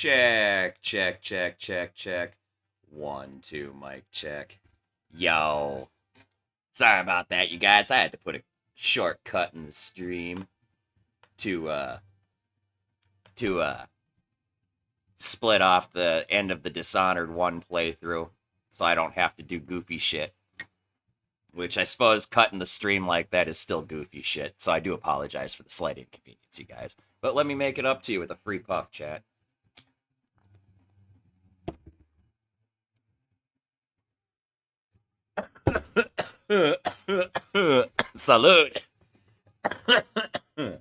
Check, check, check, check, check. 1, 2, mic check. Yo. Sorry about that, you guys. I had to put a shortcut in the stream to split off the end of the Dishonored 1 playthrough so I don't have to do goofy shit. Which I suppose cutting the stream like that is still goofy shit, so I do apologize for the slight inconvenience, you guys. But let me make it up to you with a free puff, chat. Salute. So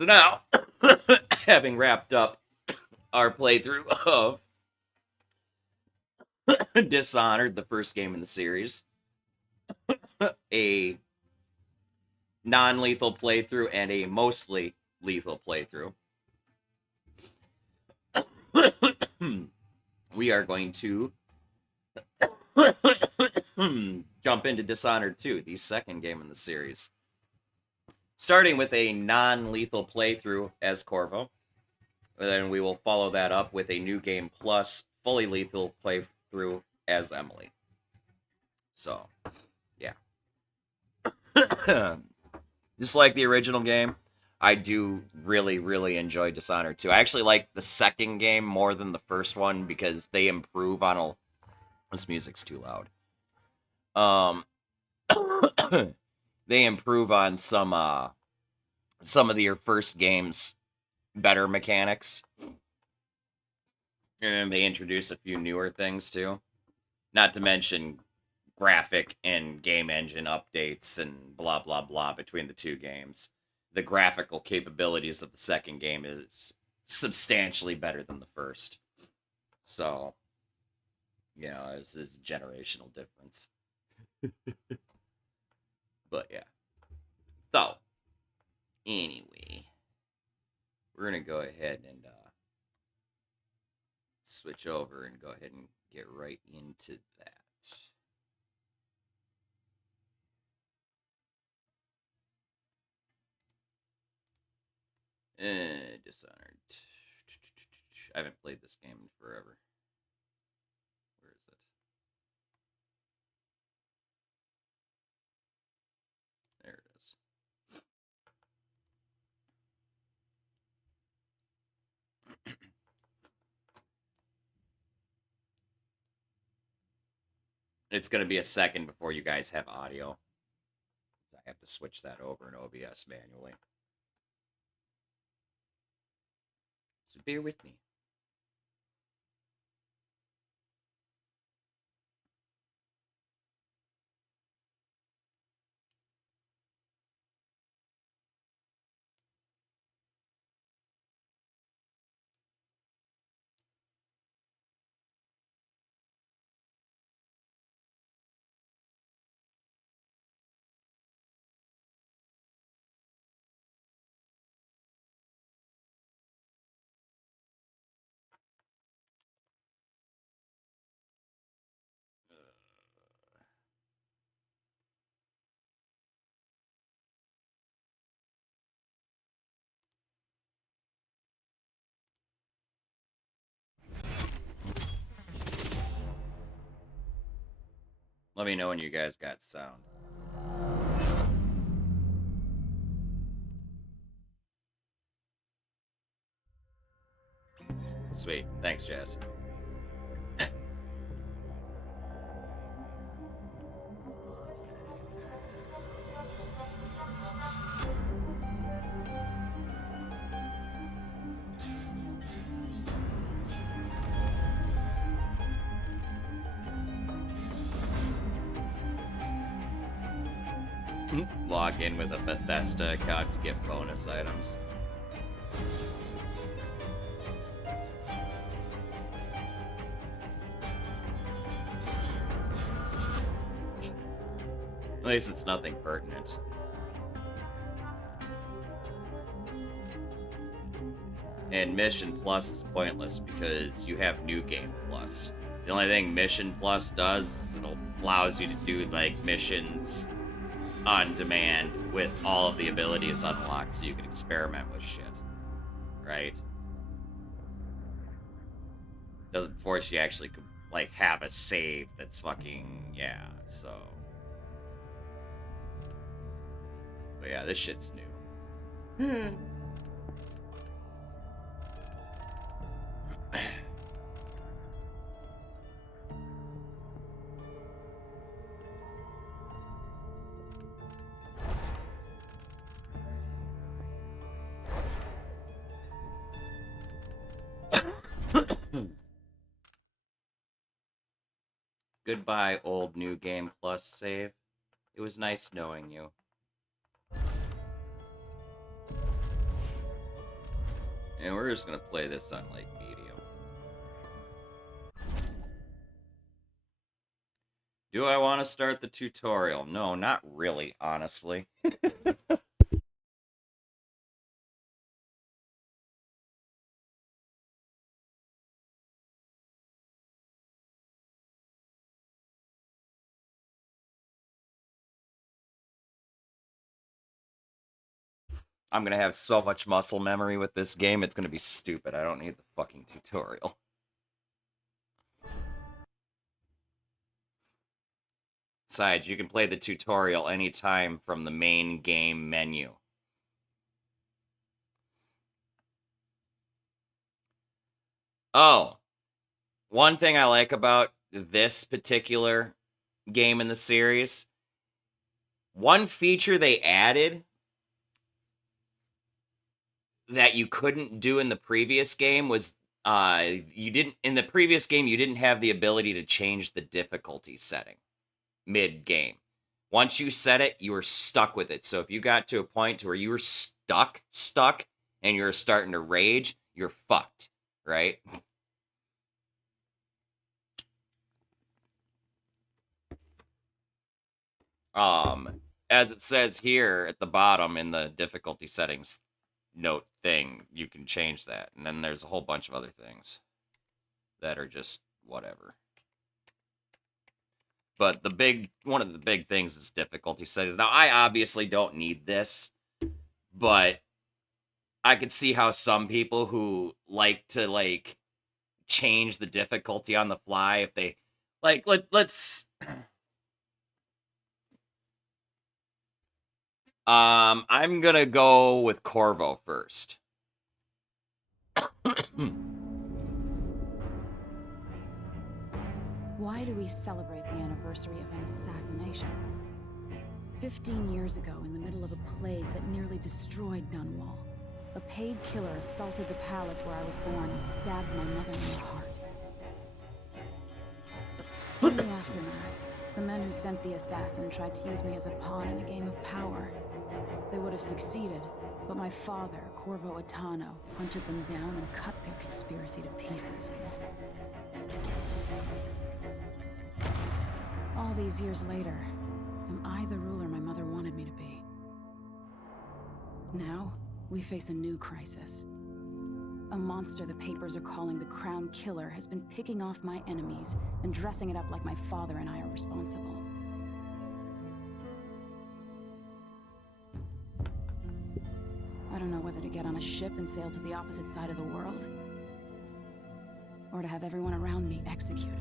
now, having wrapped up our playthrough of Dishonored, the first game in the series, a non-lethal playthrough and a mostly lethal playthrough, we are going to jump into Dishonored 2, the second game in the series. Starting with a non-lethal playthrough as Corvo. And then we will follow that up with a new game plus fully lethal playthrough as Emily. So, yeah. Just like the original game, I do really, really enjoy Dishonored 2. I actually like the second game more than the first one because they improve on a... This music's too loud. They improve on some of your first game's better mechanics. And they introduce a few newer things, too. Not to mention graphic and game engine updates and blah, blah, blah between the two games. The graphical capabilities of the second game is substantially better than the first. So, you know, it's a generational difference. But, yeah. So, anyway, we're going to go ahead and switch over and go ahead and get right into that. Dishonored. I haven't played this game in forever. Where is it? There it is. It's going to be a second before you guys have audio. I have to switch that over in OBS manually. So bear with me. Let me know when you guys got sound. Sweet. Thanks, Jazz. Log in with a Bethesda account to get bonus items. At least it's nothing pertinent. And Mission Plus is pointless because you have New Game Plus. The only thing Mission Plus does is it allows you to do, like, missions on demand with all of the abilities unlocked so you can experiment with shit. Right? Doesn't force you to actually, like, have a save that's fucking, yeah, so. But yeah, this shit's new. Goodbye, old New Game Plus save. It was nice knowing you. And we're just gonna play this on, like, medium. Do I want to start the tutorial? No, not really, honestly. I'm gonna have so much muscle memory with this game, it's gonna be stupid. I don't need the fucking tutorial. Besides, you can play the tutorial anytime from the main game menu. Oh, one thing I like about this particular game in the series, one feature they added that you couldn't do in the previous game was you didn't have the ability to change the difficulty setting mid game. Once you set it, you were stuck with it. So if you got to a point to where you were stuck and you were starting to rage, you're fucked, right? As it says here at the bottom in the difficulty settings note thing, you can change that. And then there's a whole bunch of other things that are just whatever. But one of the big things is difficulty settings. Now, I obviously don't need this, but I could see how some people who like to, like, change the difficulty on the fly, if they, like, let's... I'm gonna go with Corvo first. Why do we celebrate the anniversary of an assassination? 15 years ago, in the middle of a plague that nearly destroyed Dunwall, a paid killer assaulted the palace where I was born and stabbed my mother in the heart. In the aftermath, the men who sent the assassin tried to use me as a pawn in a game of power. They would have succeeded, but my father, Corvo, hunted them down and cut their conspiracy to pieces. All these years later, am I the ruler my mother wanted me to be? Now, we face a new crisis. A monster the papers are calling the Crown Killer has been picking off my enemies and dressing it up like my father and I are responsible. I don't know whether to get on a ship and sail to the opposite side of the world, or to have everyone around me executed.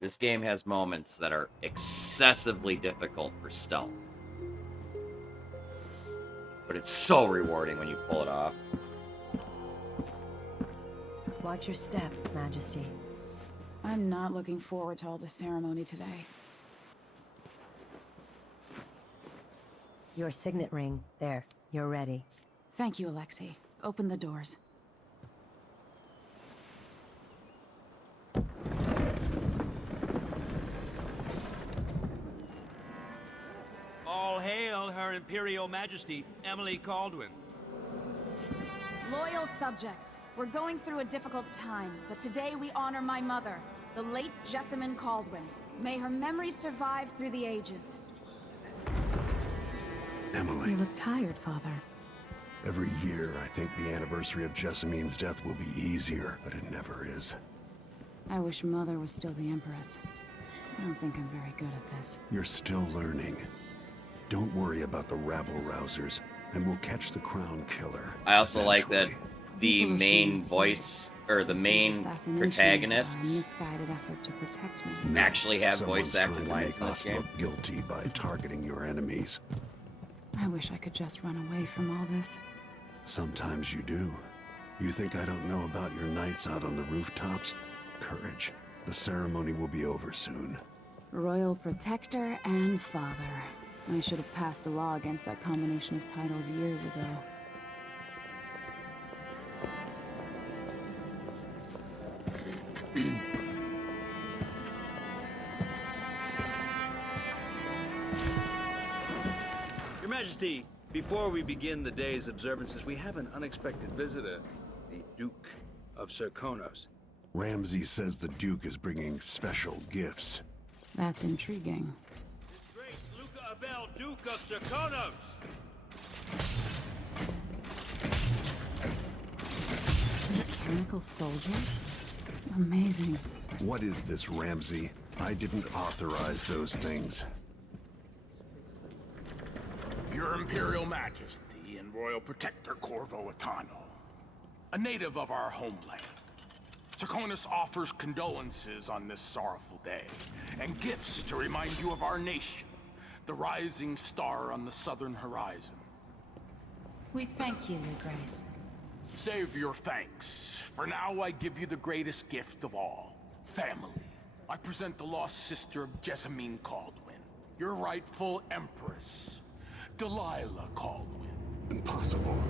This game has moments that are excessively difficult for stealth. But it's so rewarding when you pull it off. Watch your step, Majesty. I'm not looking forward to all the ceremony today. Your signet ring. There. You're ready. Thank you, Alexei. Open the doors. All hail Her Imperial Majesty, Emily Caldwin. Loyal subjects, we're going through a difficult time, but today we honor my mother, the late Jessamine Caldwin. May her memory survive through the ages. Emily. You look tired, Father. Every year, I think the anniversary of Jessamine's death will be easier, but it never is. I wish Mother was still the Empress. I don't think I'm very good at this. You're still learning. Don't worry about the rabble-rousers, and we'll catch the Crown Killer. I also like that eventually. the People are main saying it's voice, or the These main assassinations protagonists are a misguided effort to protect me. No, actually have someone's voice acted trying to lines make in this us game. look guilty by targeting your enemies. I wish I could just run away from all this. Sometimes you do. You think I don't know about your nights out on the rooftops? Courage. The ceremony will be over soon. Royal Protector and Father. I should have passed a law against that combination of titles years ago. Your Majesty, before we begin the day's observances, we have an unexpected visitor, the Duke of Serkonos. Ramsey says the Duke is bringing special gifts. That's intriguing. His Grace Luca Abel, Duke of Serkonos! Mechanical soldiers? Amazing. What is this, Ramsey? I didn't authorize those things. Your Imperial Majesty and Royal Protector Corvo, a native of our homeland. Serkonos offers condolences on this sorrowful day, and gifts to remind you of our nation, the rising star on the southern horizon. We thank you, Your Grace. Save your thanks. For now, I give you the greatest gift of all, family. I present the lost sister of Jessamine Caldwin, your rightful Empress, Delilah Caldwin. Impossible.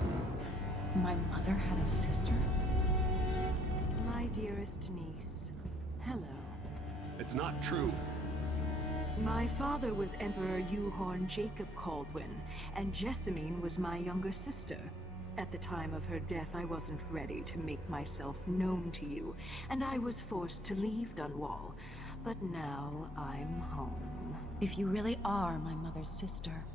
My mother had a sister? My dearest niece, hello. It's not true. My father was Emperor Euhorn Jacob Caldwin, and Jessamine was my younger sister. At the time of her death, I wasn't ready to make myself known to you, and I was forced to leave Dunwall. But now I'm home. If you really are my mother's sister,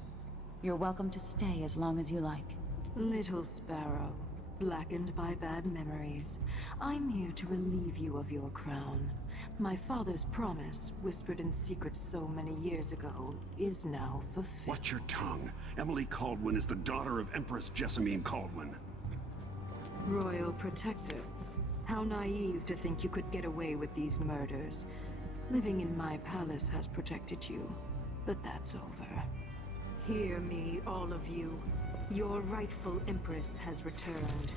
you're welcome to stay as long as you like. Little sparrow, blackened by bad memories, I'm here to relieve you of your crown. My father's promise, whispered in secret so many years ago, is now fulfilled. Watch your tongue. Emily Caldwin is the daughter of Empress Jessamine Caldwin. Royal Protector, how naive to think you could get away with these murders. Living in my palace has protected you, but that's over. Hear me, all of you. Your rightful Empress has returned.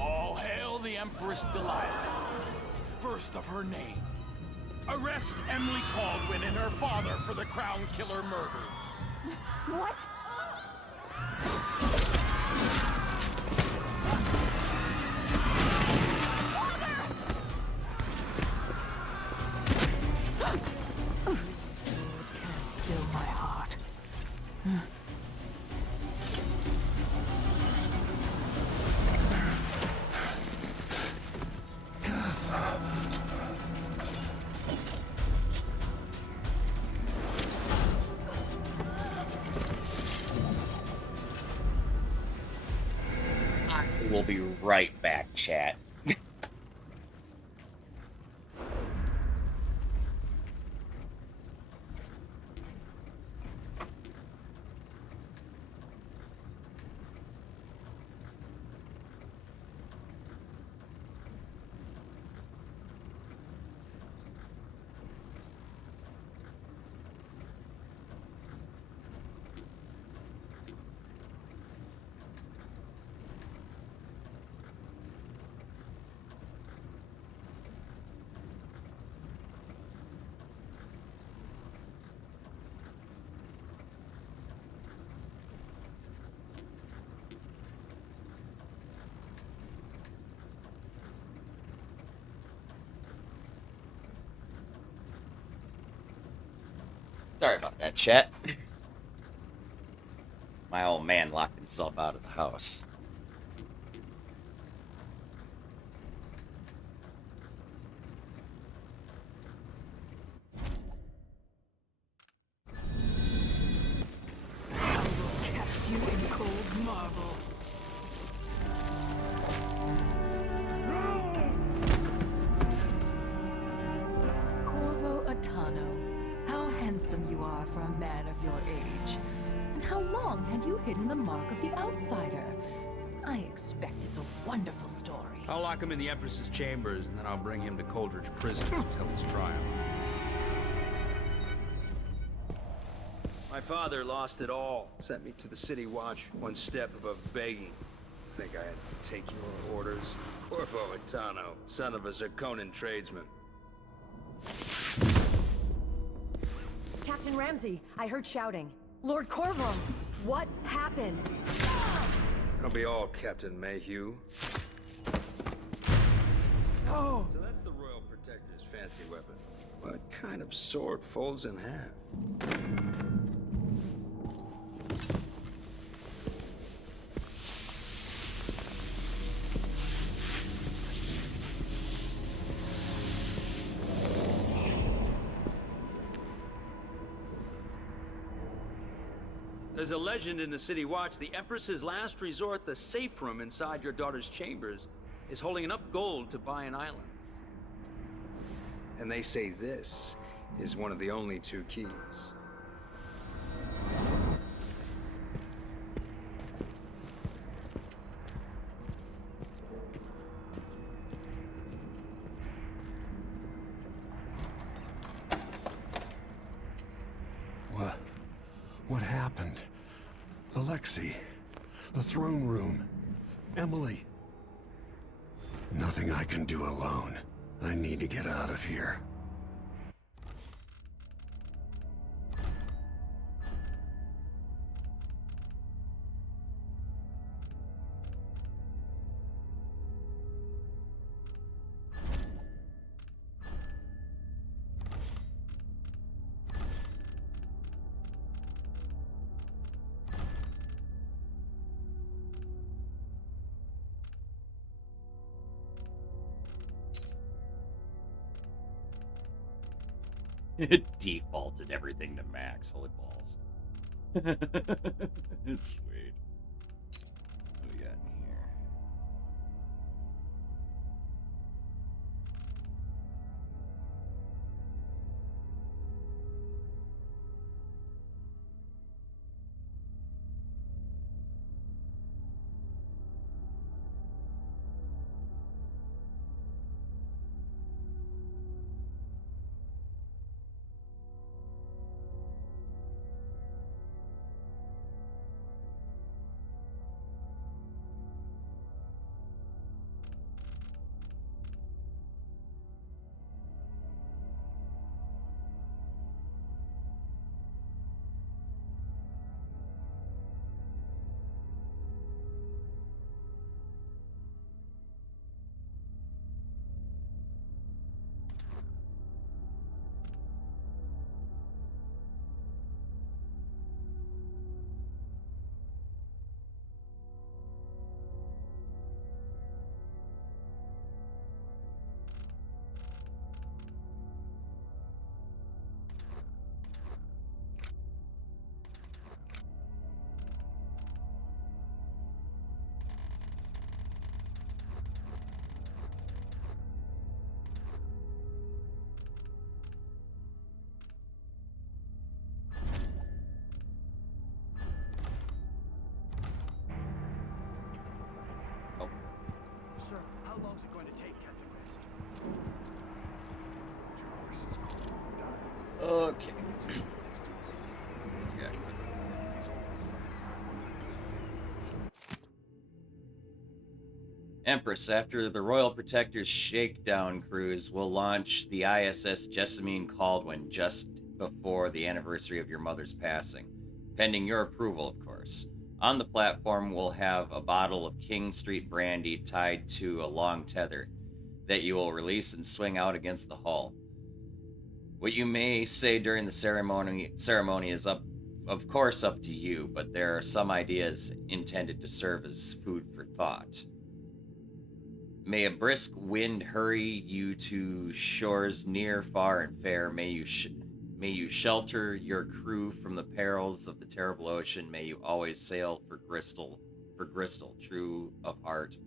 All hail the Empress Delilah, first of her name. Arrest Emily Caldwin and her father for the Crown Killer murder. What? Sword can't still my heart. We'll be right back, chat. Sorry about that, chat. My old man locked himself out of the house. I will cast you in cold marble. handsome you are for a man of your age. And how long had you hidden the mark of the outsider? I expect it's a wonderful story. I'll lock him in the Empress's chambers, and then I'll bring him to Coldridge Prison to tell his trial. My father lost it all. Sent me to the City Watch, one step above begging. Think I had to take your orders? Corvo Atano, son of a Zirconan tradesman. Captain Ramsey, I heard shouting. Lord Corvo, what happened? That'll be all, Captain Mayhew. Oh! So that's the Royal Protector's fancy weapon. What kind of sword folds in half? There's a legend in the City Watch. The Empress's last resort, the safe room inside your daughter's chambers, is holding enough gold to buy an island. And they say this is one of the only 2 keys. What happened? Alexei, the throne room, Emily. Nothing I can do alone. I need to get out of here. It defaulted everything to max. Holy balls. It's sweet. What do we got in here? Sir, how long is it going to take, Captain Ramsey? Okay. Yeah. Empress, after the Royal Protector's Shakedown cruise, will launch the ISS Jessamine Caldwin just before the anniversary of your mother's passing. Pending your approval, of course. On the platform, we'll have a bottle of King Street brandy tied to a long tether that you will release and swing out against the hull. What you may say during the ceremony is of course up to you, but there are some ideas intended to serve as food for thought. May a brisk wind hurry you to shores near, far, and fair. May you shelter your crew from the perils of the terrible ocean. May you always sail for Bristol, true of heart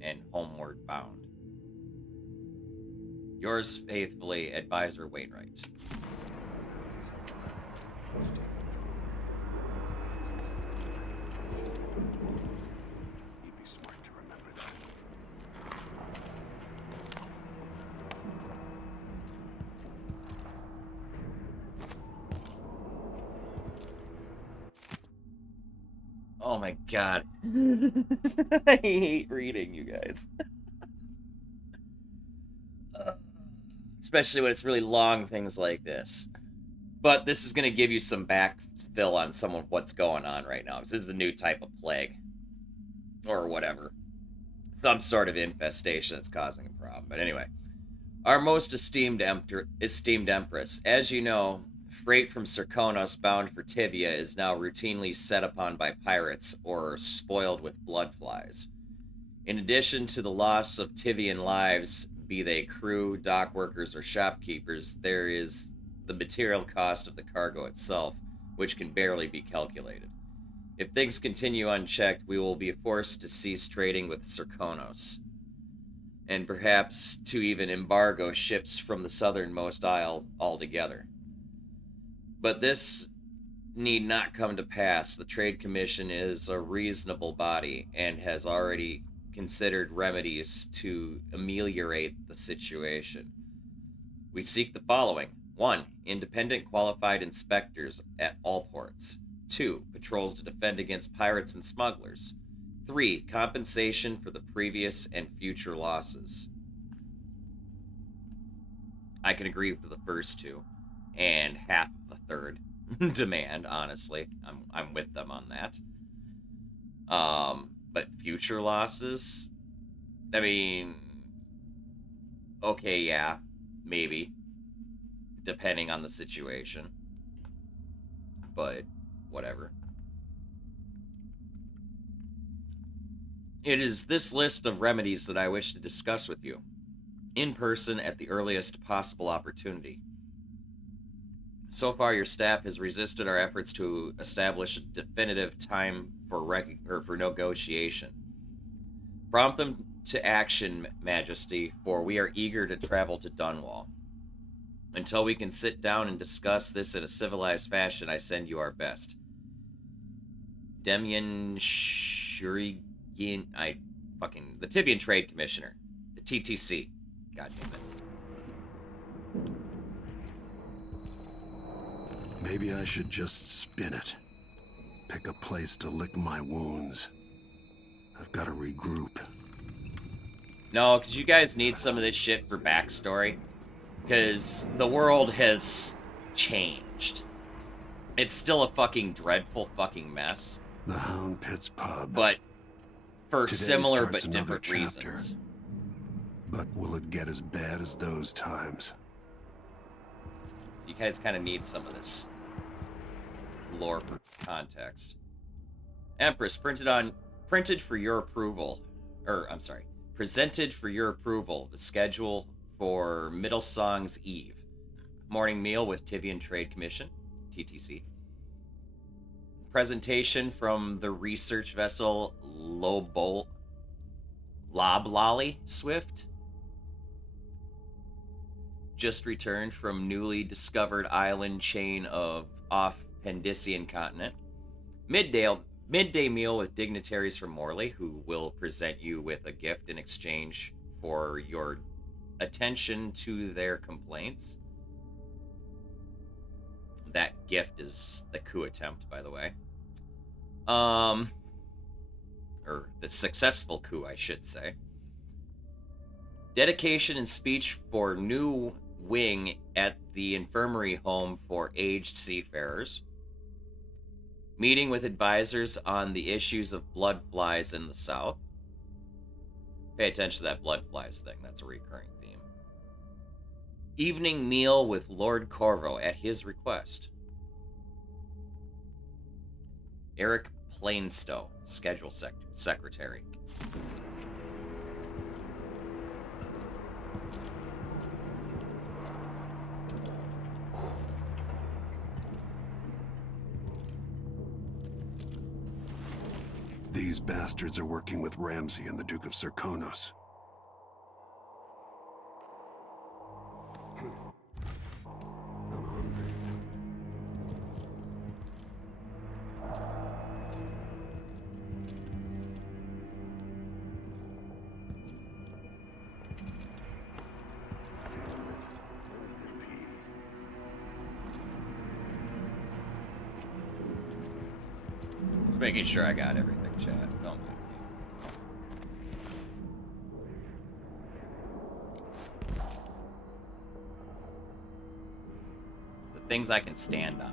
and homeward bound. Yours faithfully, Advisor Wainwright. Oh my god. I hate reading, you guys. Especially when it's really long things like this. But this is going to give you some backfill on some of what's going on right now. This is a new type of plague. Or whatever. Some sort of infestation that's causing a problem. But anyway. Our most esteemed empress. As you know, freight from Serkonos bound for Tivia is now routinely set upon by pirates or spoiled with bloodflies. In addition to the loss of Tivian lives, be they crew, dock workers, or shopkeepers, there is the material cost of the cargo itself, which can barely be calculated. If things continue unchecked, we will be forced to cease trading with Serkonos, and perhaps to even embargo ships from the southernmost isle altogether. But this need not come to pass. The Trade Commission is a reasonable body and has already considered remedies to ameliorate the situation. We seek the following. 1. Independent qualified inspectors at all ports. 2. Patrols to defend against pirates and smugglers. 3. Compensation for the previous and future losses. I can agree with the first two, and half of the third demand, honestly. I'm with them on that. But future losses? I mean, okay, yeah, maybe. Depending on the situation. But, whatever. It is this list of remedies that I wish to discuss with you, in person at the earliest possible opportunity. So far, your staff has resisted our efforts to establish a definitive time for negotiation. Prompt them to action, Majesty, for we are eager to travel to Dunwall. Until we can sit down and discuss this in a civilized fashion, I send you our best. Demian Shurigin... the Tivian Trade Commissioner. The TTC. God damn it. Maybe I should just spin it. Pick a place to lick my wounds. I've got to regroup. No, because you guys need some of this shit for backstory. Because the world has changed. It's still a fucking dreadful fucking mess. The Hound Pit's pub. But for Today similar starts but different another chapter. reasons. But will it get as bad as those times? You guys kind of need some of this lore for context. Empress, presented for your approval, the schedule for Middlesong's Eve. Morning meal with Tivian Trade Commission, TTC. Presentation from the research vessel Loblolly Swift. Just returned from newly discovered island chain off Pendician continent. Midday meal with dignitaries from Morley, who will present you with a gift in exchange for your attention to their complaints. That gift is the coup attempt, by the way. Or the successful coup, I should say. Dedication and speech for new wing at the infirmary home for aged seafarers. Meeting with advisors on the issues of blood flies in the south. Pay attention to that blood flies thing. That's a recurring theme. Evening meal with Lord Corvo at his request. Eric Plainstow, schedule secretary. These bastards are working with Ramsay and the Duke of Serkonos. I'm hungry. making sure I got everything, chat. Don't mind me. The things I can stand on.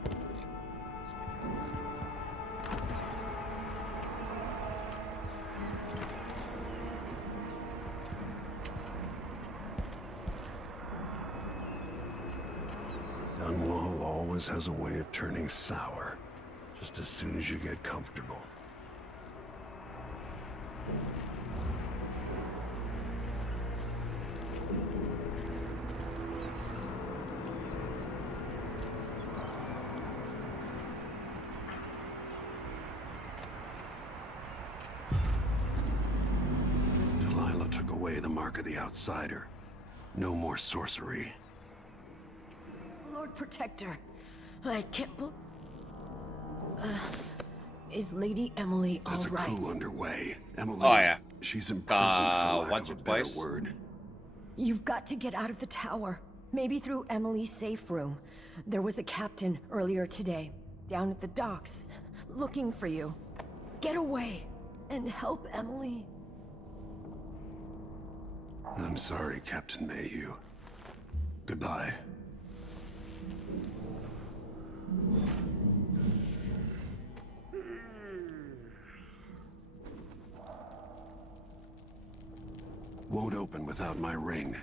Dunwall always has a way of turning sour, just as soon as you get comfortable. Delilah took away the mark of the outsider. No more sorcery. Lord Protector, I can't believe... is Lady Emily all There's a right? coup underway. Emily, Oh, yeah. she's in prison for lack once of or a better twice? word. You've got to get out of the tower. Maybe through Emily's safe room. There was a captain earlier today, down at the docks, looking for you. Get away and help Emily. I'm sorry, Captain Mayhew. Goodbye. Won't open without my ring.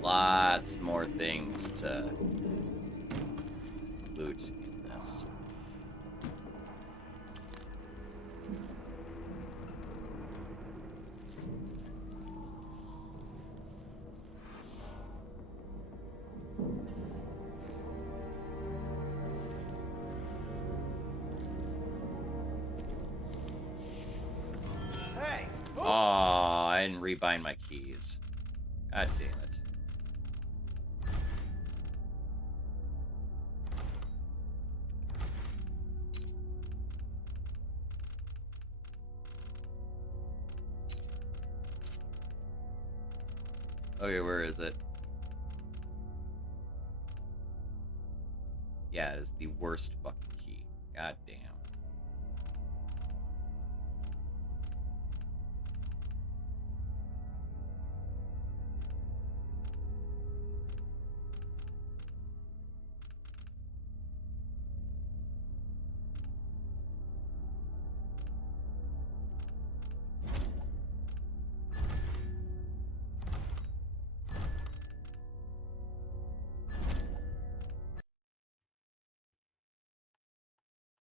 Lots more things to loot in this. Hey! Oh, I didn't rebind my keys. God damn it. Okay, where is it? Yeah, it is the worst fucking key. God damn.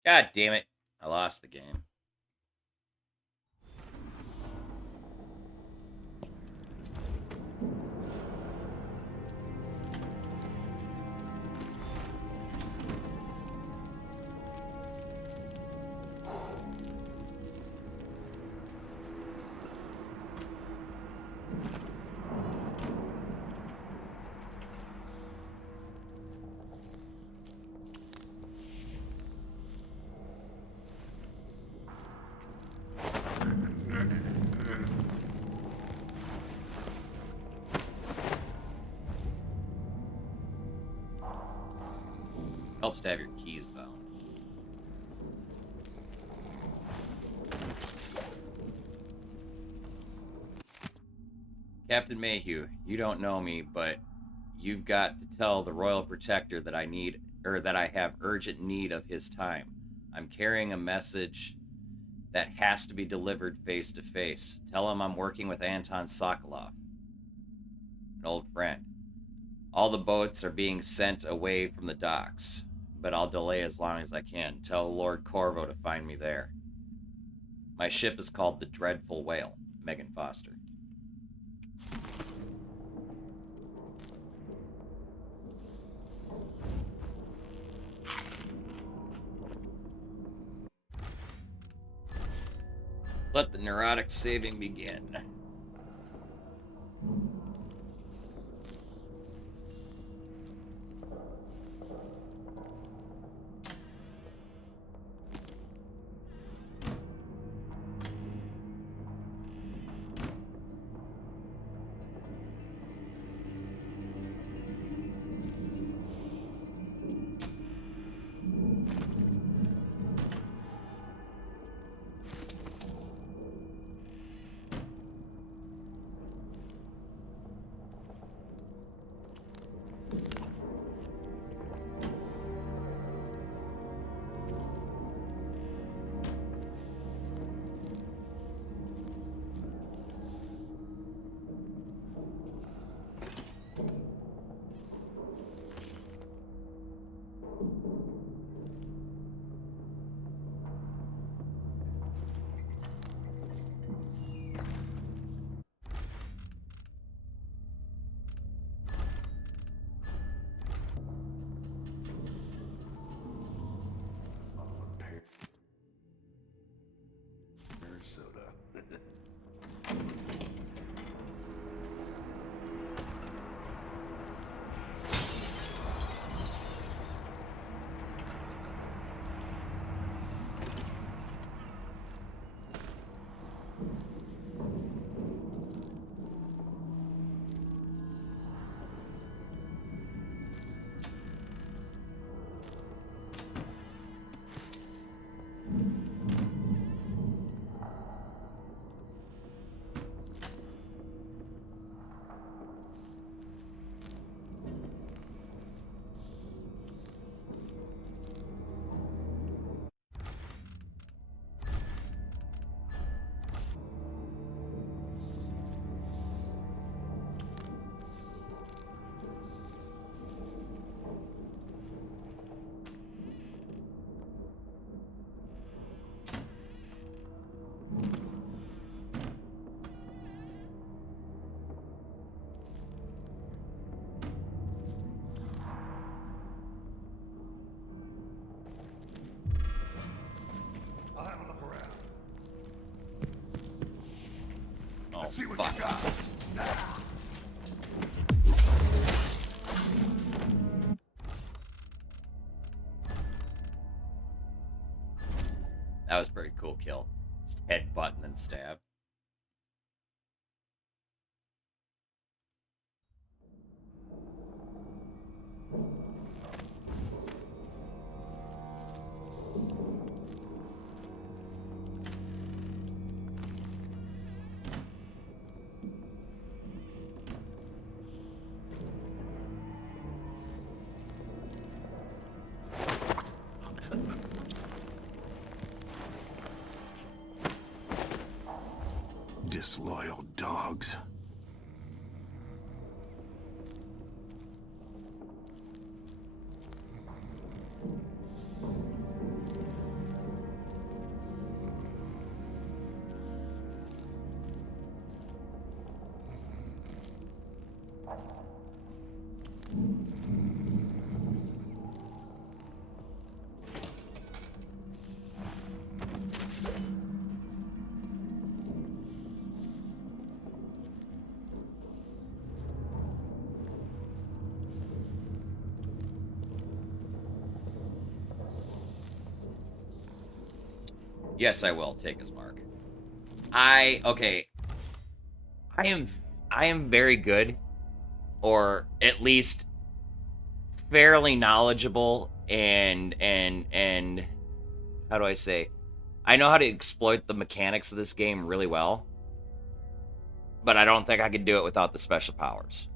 God damn it. I lost the game. Helps to have your keys bound. Captain Mayhew, you don't know me, but you've got to tell the Royal Protector that I need, or that I have urgent need of his time. I'm carrying a message that has to be delivered face to face. Tell him I'm working with Anton Sokolov, an old friend. All the boats are being sent away from the docks, but I'll delay as long as I can. Tell Lord Corvo to find me there. My ship is called the Dreadful Whale. Megan Foster. Let the neurotic saving begin. See what you got. That was a pretty cool kill. Just headbutt and then stab. Disloyal dogs. Yes, I will take his mark. I am very good, or at least fairly knowledgeable and how do I say? I know how to exploit the mechanics of this game really well, but I don't think I could do it without the special powers.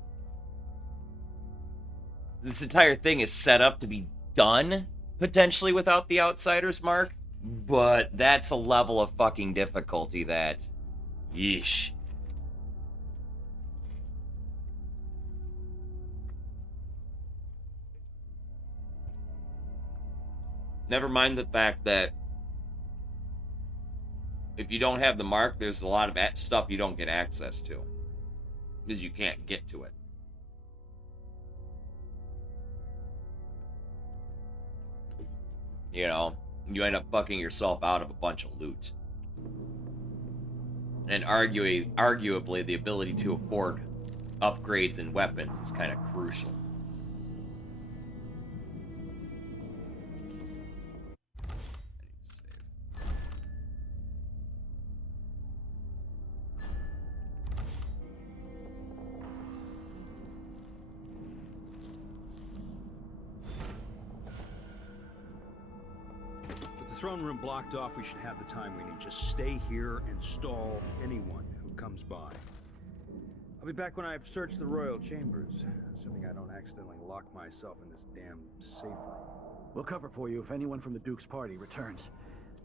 This entire thing is set up to be done potentially without the Outsider's mark, but that's a level of fucking difficulty that, yeesh. Never mind the fact that if you don't have the mark, there's a lot of stuff you don't get access to because you can't get to it. You know, you end up fucking yourself out of a bunch of loot. And arguably, the ability to afford upgrades and weapons is kind of crucial. Throne room blocked off, we should have the time we need. Just stay here and stall anyone who comes by. I'll be back when I've searched the royal chambers, assuming I don't accidentally lock myself in this damn safe room. We'll cover for you if anyone from the Duke's party returns.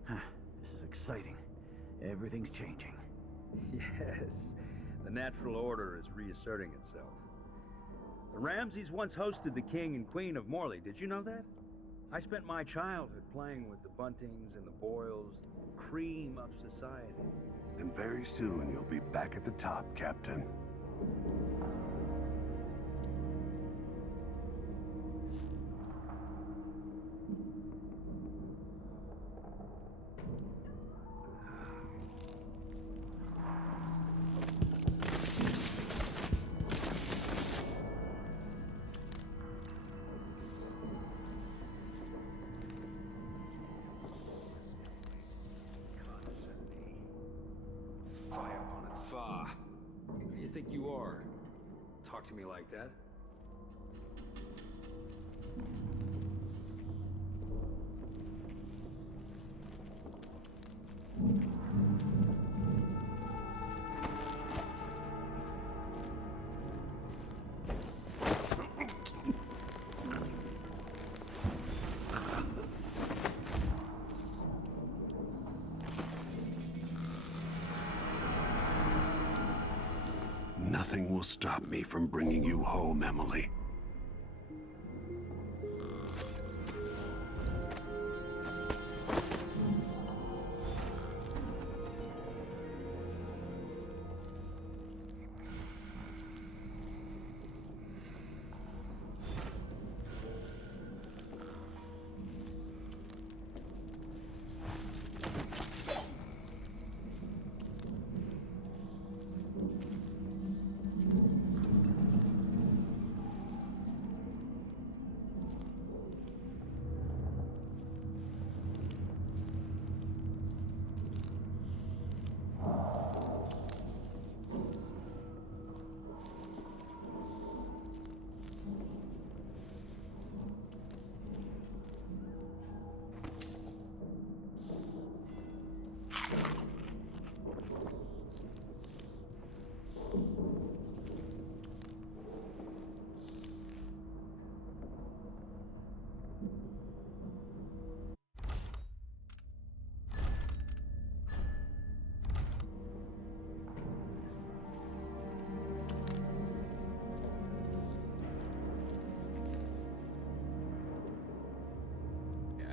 This is exciting. Everything's changing. Yes, the natural order is reasserting itself. The Ramseys once hosted the king and queen of Morley. Did you know that? I spent my childhood playing with the Buntings and the Boyles, the cream of society. And very soon you'll be back at the top, Captain. Who do you think you are? Talk to me like that? Nothing will stop me from bringing you home, Emily.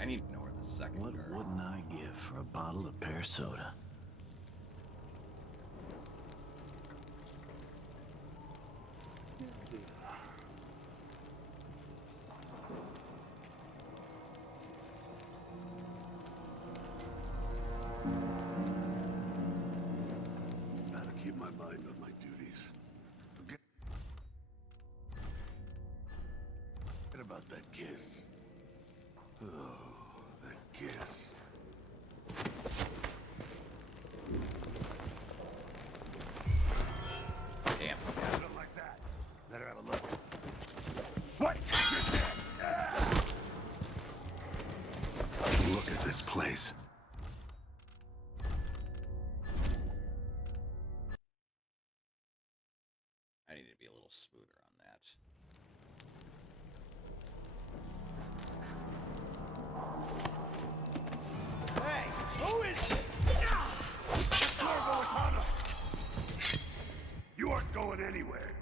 need to know where the second What guard. wouldn't I give for a bottle of pear soda? Gotta keep my mind on my duties. Forget about that kiss. Oh, that kiss. Damn. Got it like that. Better have a look. What? Look at this place. I need to be a little smoother on that. Hey, who is it? Corvo Atano! You aren't going anywhere.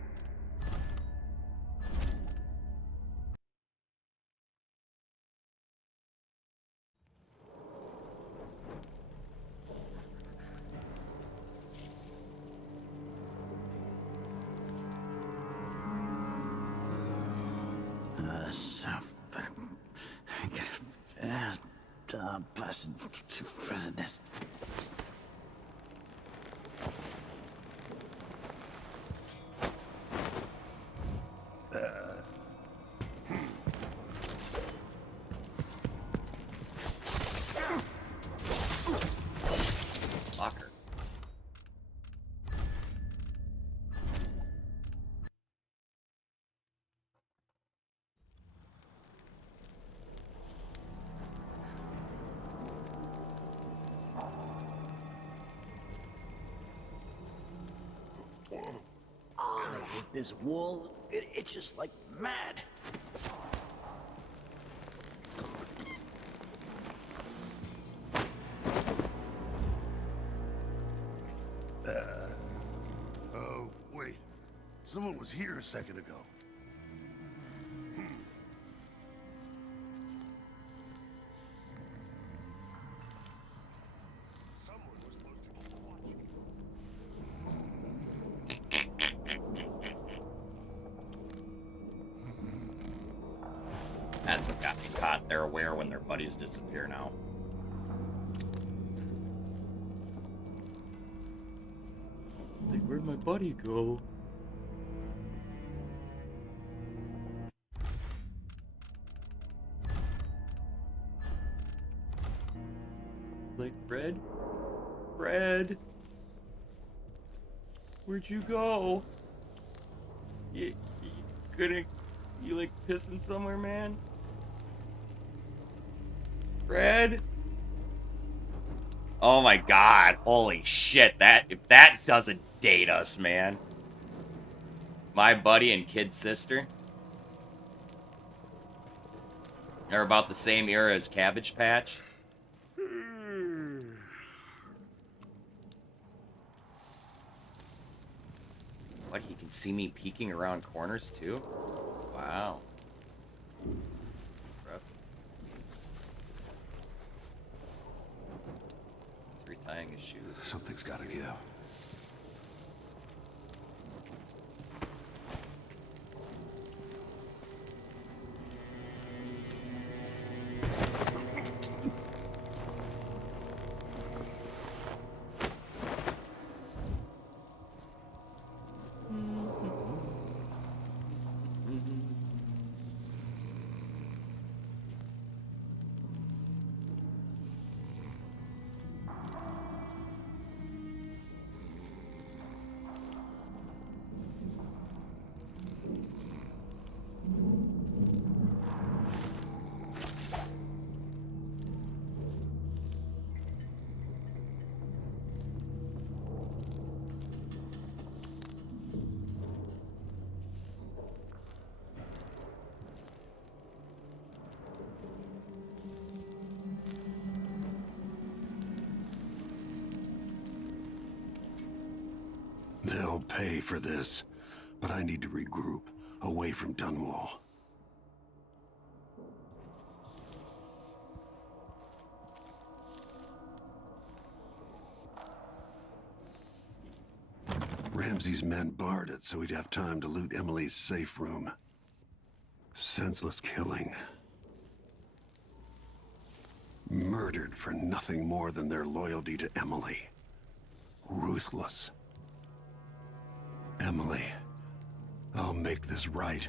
Locker. I hate this wool. It itches like mad. Oh, wait. Someone was here a second ago. Someone was supposed to keep watching. That's what got me caught. They're aware when their buddies disappear now. Like, where'd my buddy go? Like, Fred? Fred? Where'd you go? You couldn't... You, like, pissing somewhere, man? Fred? Oh my god. Holy shit. If that doesn't date us, man. My buddy and kid sister. They're about the same era as Cabbage Patch. What, he can see me peeking around corners too? Wow. Impressive. He's retying his shoes. Something's gotta give. They'll pay for this, but I need to regroup, away from Dunwall. Ramsey's men barred it so he'd have time to loot Emily's safe room. Senseless killing. Murdered for nothing more than their loyalty to Emily. Ruthless. Emily, I'll make this right.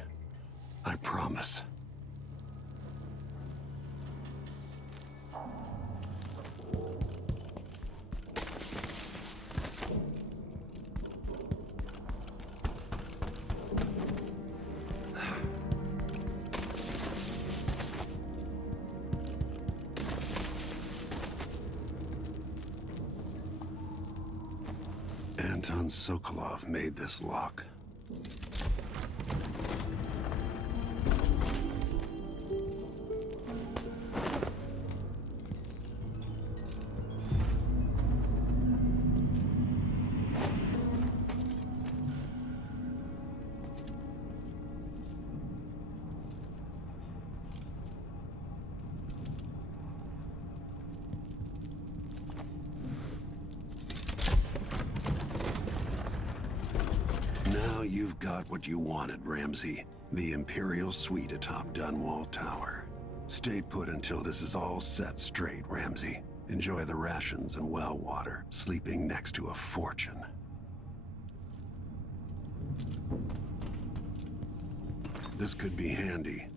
I promise. Anton Sokolov made this lock. Now you've got what you wanted, Ramsey. The Imperial Suite atop Dunwall Tower. Stay put until this is all set straight, Ramsey. Enjoy the rations and well water, sleeping next to a fortune. This could be handy.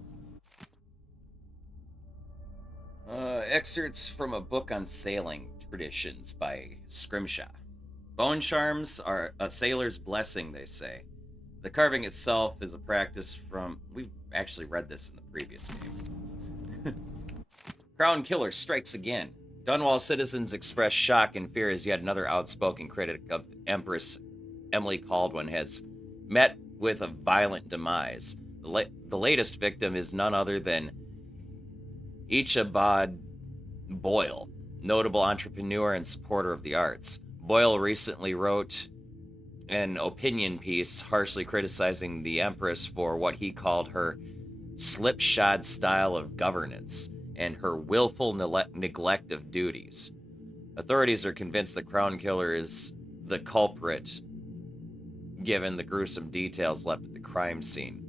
Excerpts from a book on sailing traditions by Scrimshaw. Bone charms are a sailor's blessing, they say. The carving itself is a practice from... We've actually read this in the previous game. Crown Killer strikes again. Dunwall citizens express shock and fear as yet another outspoken critic of Empress Emily Kaldwin has met with a violent demise. The latest victim is none other than Ichabod Boyle, notable entrepreneur and supporter of the arts. Boyle recently wrote an opinion piece harshly criticizing the Empress for what he called her slipshod style of governance and her willful neglect of duties. Authorities are convinced the Crown Killer is the culprit, given the gruesome details left at the crime scene.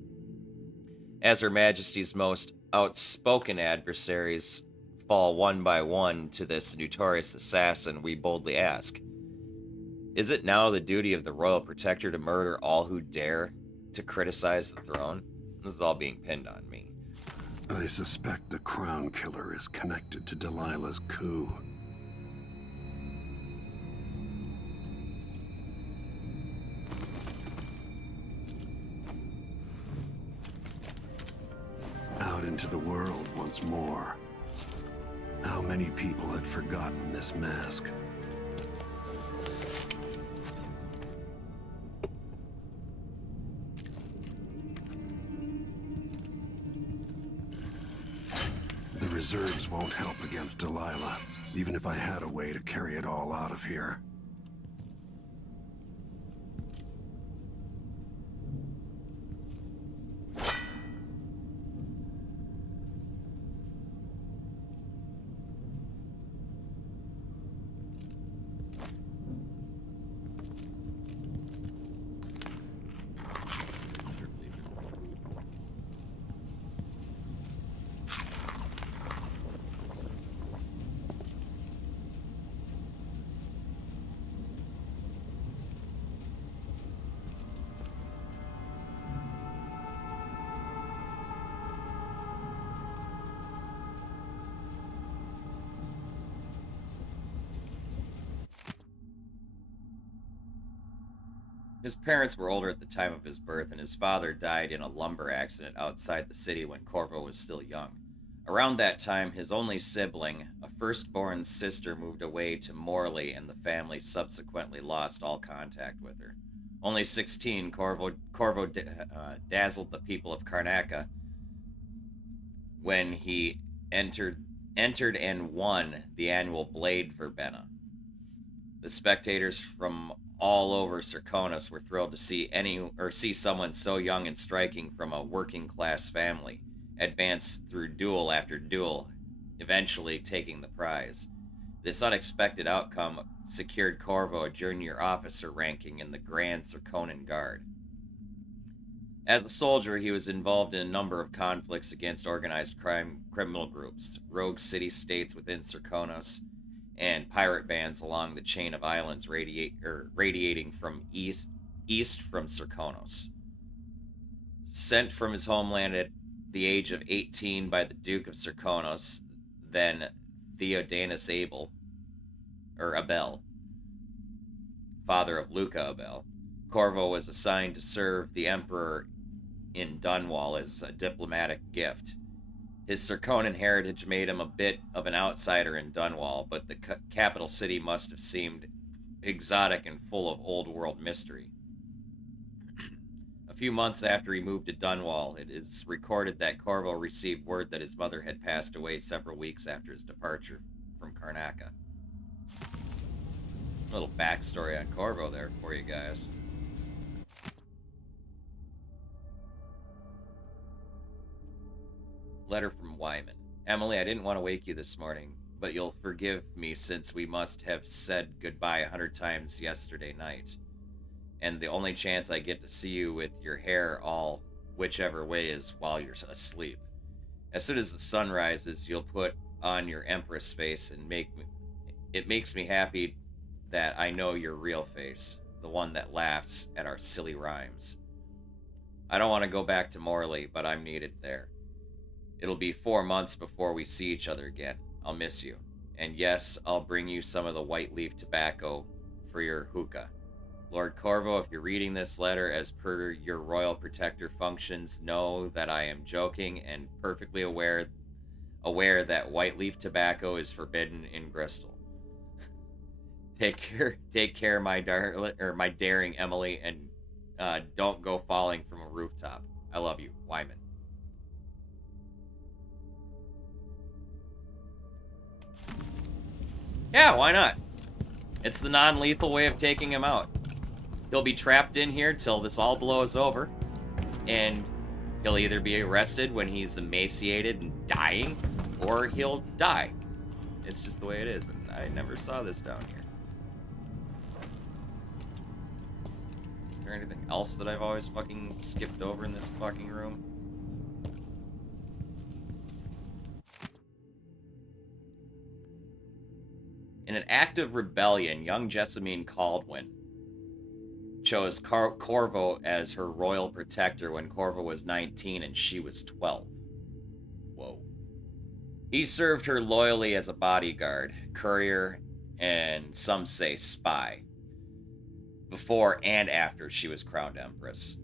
As Her Majesty's most outspoken adversaries fall one by one to this notorious assassin, we boldly ask, is it now the duty of the Royal Protector to murder all who dare to criticize the throne? This is all being pinned on me. I suspect the Crown Killer is connected to Delilah's coup. Out into the world once more. How many people had forgotten this mask? The reserves won't help against Delilah, even if I had a way to carry it all out of here. His parents were older at the time of his birth, and his father died in a lumber accident outside the city when Corvo was still young. Around that time, his only sibling, a firstborn sister, moved away to Morley, and the family subsequently lost all contact with her. Only 16, Corvo dazzled the people of Karnaca when he entered and won the annual Blade Verbena. The spectators from all over Serkonos were thrilled to see someone so young and striking from a working-class family advance through duel after duel, eventually taking the prize. This unexpected outcome secured Corvo a junior officer ranking in the Grand Circonan Guard. As a soldier, he was involved in a number of conflicts against organized criminal groups, rogue city-states within Circonos, and pirate bands along the chain of islands radiating from east from Circonos. Sent from his homeland at the age of 18 by the Duke of Circonos, then Theodanus Abel, father of Luca Abel, Corvo was assigned to serve the Emperor in Dunwall as a diplomatic gift. His Circonan heritage made him a bit of an outsider in Dunwall, but the capital city must have seemed exotic and full of old-world mystery. A few months after he moved to Dunwall, it is recorded that Corvo received word that his mother had passed away several weeks after his departure from Karnaca. A little backstory on Corvo there for you guys. Letter from Wyman. Emily, I didn't want to wake you this morning, but you'll forgive me since we must have said goodbye 100 times yesterday night. And the only chance I get to see you with your hair all whichever way is while you're asleep. As soon as the sun rises, you'll put on your Empress face and it makes me happy that I know your real face, the one that laughs at our silly rhymes. I don't want to go back to Morley, but I'm needed there. It'll be 4 months before we see each other again. I'll miss you. And yes, I'll bring you some of the white leaf tobacco for your hookah. Lord Corvo, if you're reading this letter as per your royal protector functions, know that I am joking and perfectly aware that white leaf tobacco is forbidden in Bristol. Take care, my daring Emily, and don't go falling from a rooftop. I love you, Wyman. Yeah, why not? It's the non-lethal way of taking him out. He'll be trapped in here till this all blows over, and he'll either be arrested when he's emaciated and dying, or he'll die. It's just the way it is, and I never saw this down here. Is there anything else that I've always fucking skipped over in this fucking room? In an act of rebellion, young Jessamine Caldwin chose Corvo as her royal protector when Corvo was 19 and she was 12. Whoa. He served her loyally as a bodyguard, courier, and some say spy, before and after she was crowned empress.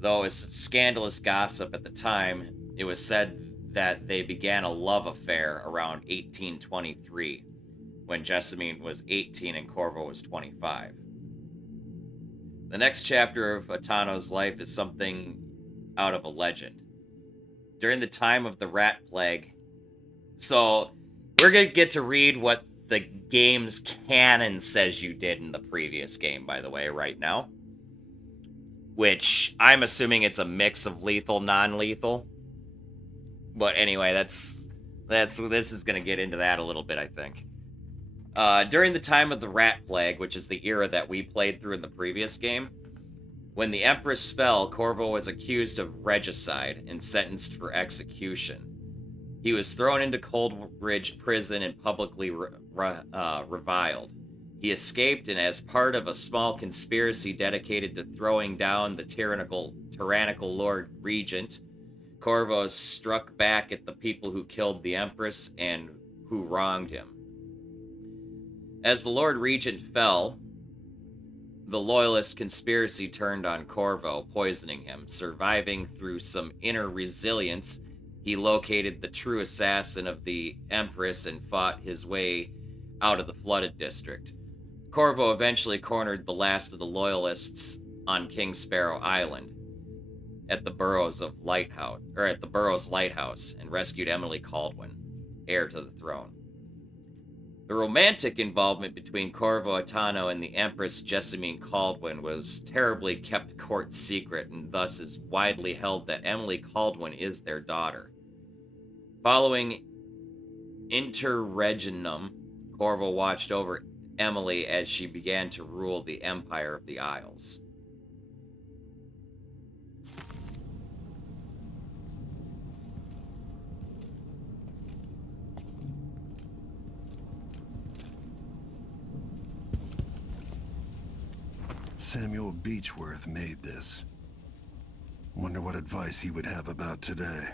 Though as scandalous gossip at the time, it was said that they began a love affair around 1823, when Jessamine was 18 and Corvo was 25. The next chapter of Atano's life is something out of a legend. During the time of the rat plague, so we're going to get to read what the game's canon says you did in the previous game, by the way, right now. Which, I'm assuming it's a mix of lethal, non-lethal. But anyway, this is going to get into that a little bit, I think. During the time of the Rat Plague, which is the era that we played through in the previous game, when the Empress fell, Corvo was accused of regicide and sentenced for execution. He was thrown into Coldridge Prison and publicly reviled. He escaped, and as part of a small conspiracy dedicated to throwing down the tyrannical Lord Regent, Corvo struck back at the people who killed the Empress and who wronged him. As the Lord Regent fell, the Loyalist conspiracy turned on Corvo, poisoning him. Surviving through some inner resilience, he located the true assassin of the Empress and fought his way out of the flooded district. Corvo eventually cornered the last of the Loyalists on King Sparrow Island at the Burrows Lighthouse, and rescued Emily Caldwin, heir to the throne. The romantic involvement between Corvo Attano and the Empress Jessamine Caldwin was terribly kept court secret, and thus is widely held that Emily Caldwin is their daughter. Following interregnum, Corvo watched over Emily as she began to rule the Empire of the Isles. Samuel Beechworth made this. Wonder what advice he would have about today.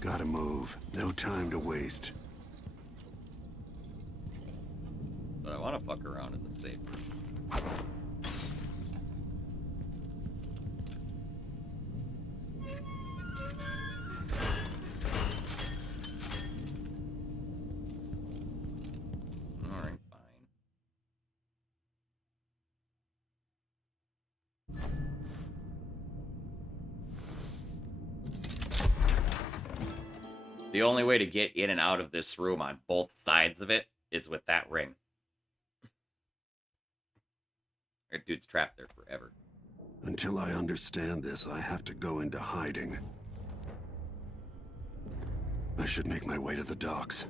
Gotta move. No time to waste. But I want to fuck around in the safe room. Alright, fine. The only way to get in and out of this room on both sides of it is with that ring. That dude's trapped there forever. Until I understand this, I have to go into hiding. I should make my way to the docks.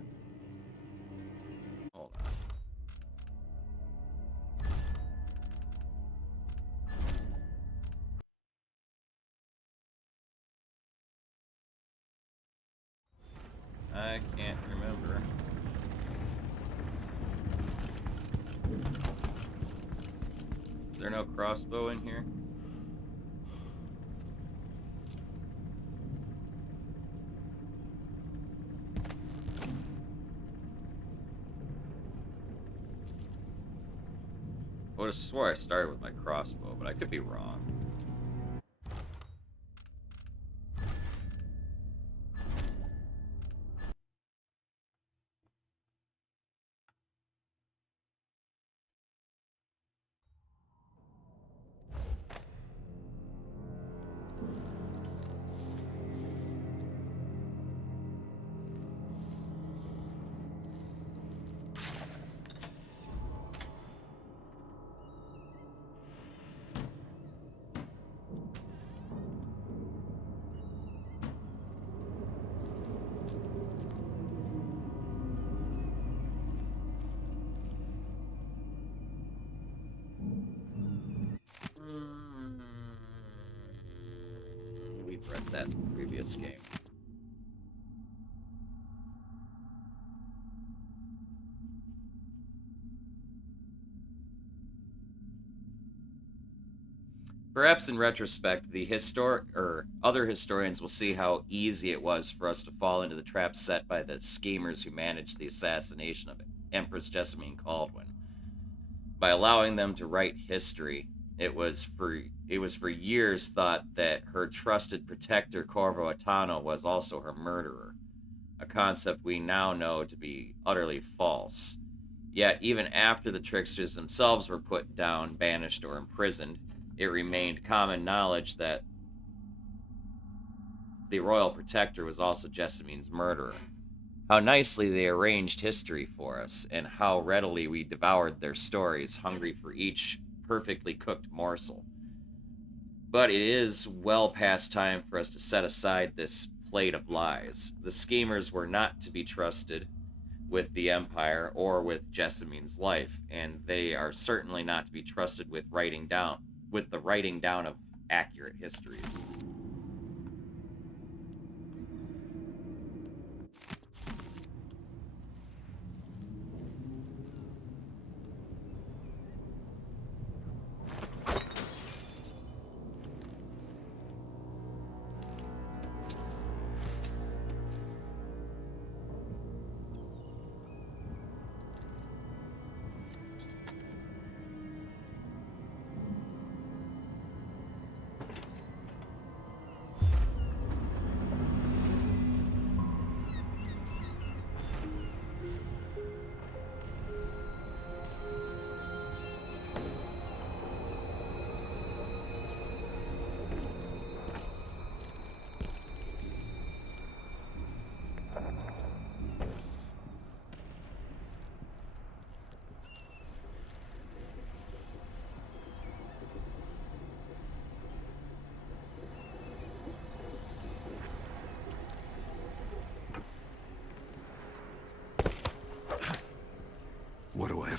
Hold on. I can't remember. Is there no crossbow in here? I would have swore I started with my crossbow, but I could be wrong. We've read that in the previous game. Perhaps in retrospect, the other historians will see how easy it was for us to fall into the trap set by the schemers who managed the assassination of Empress Jessamine Caldwin. By allowing them to write history, it was for years thought that her trusted protector Corvo Attano was also her murderer, a concept we now know to be utterly false. Yet, even after the tricksters themselves were put down, banished, or imprisoned, it remained common knowledge that the royal protector was also Jessamine's murderer. How nicely they arranged history for us, and how readily we devoured their stories, hungry for each perfectly cooked morsel. But it is well past time for us to set aside this plate of lies. The schemers were not to be trusted with the Empire or with Jessamine's life, and they are certainly not to be trusted with the writing down of accurate histories.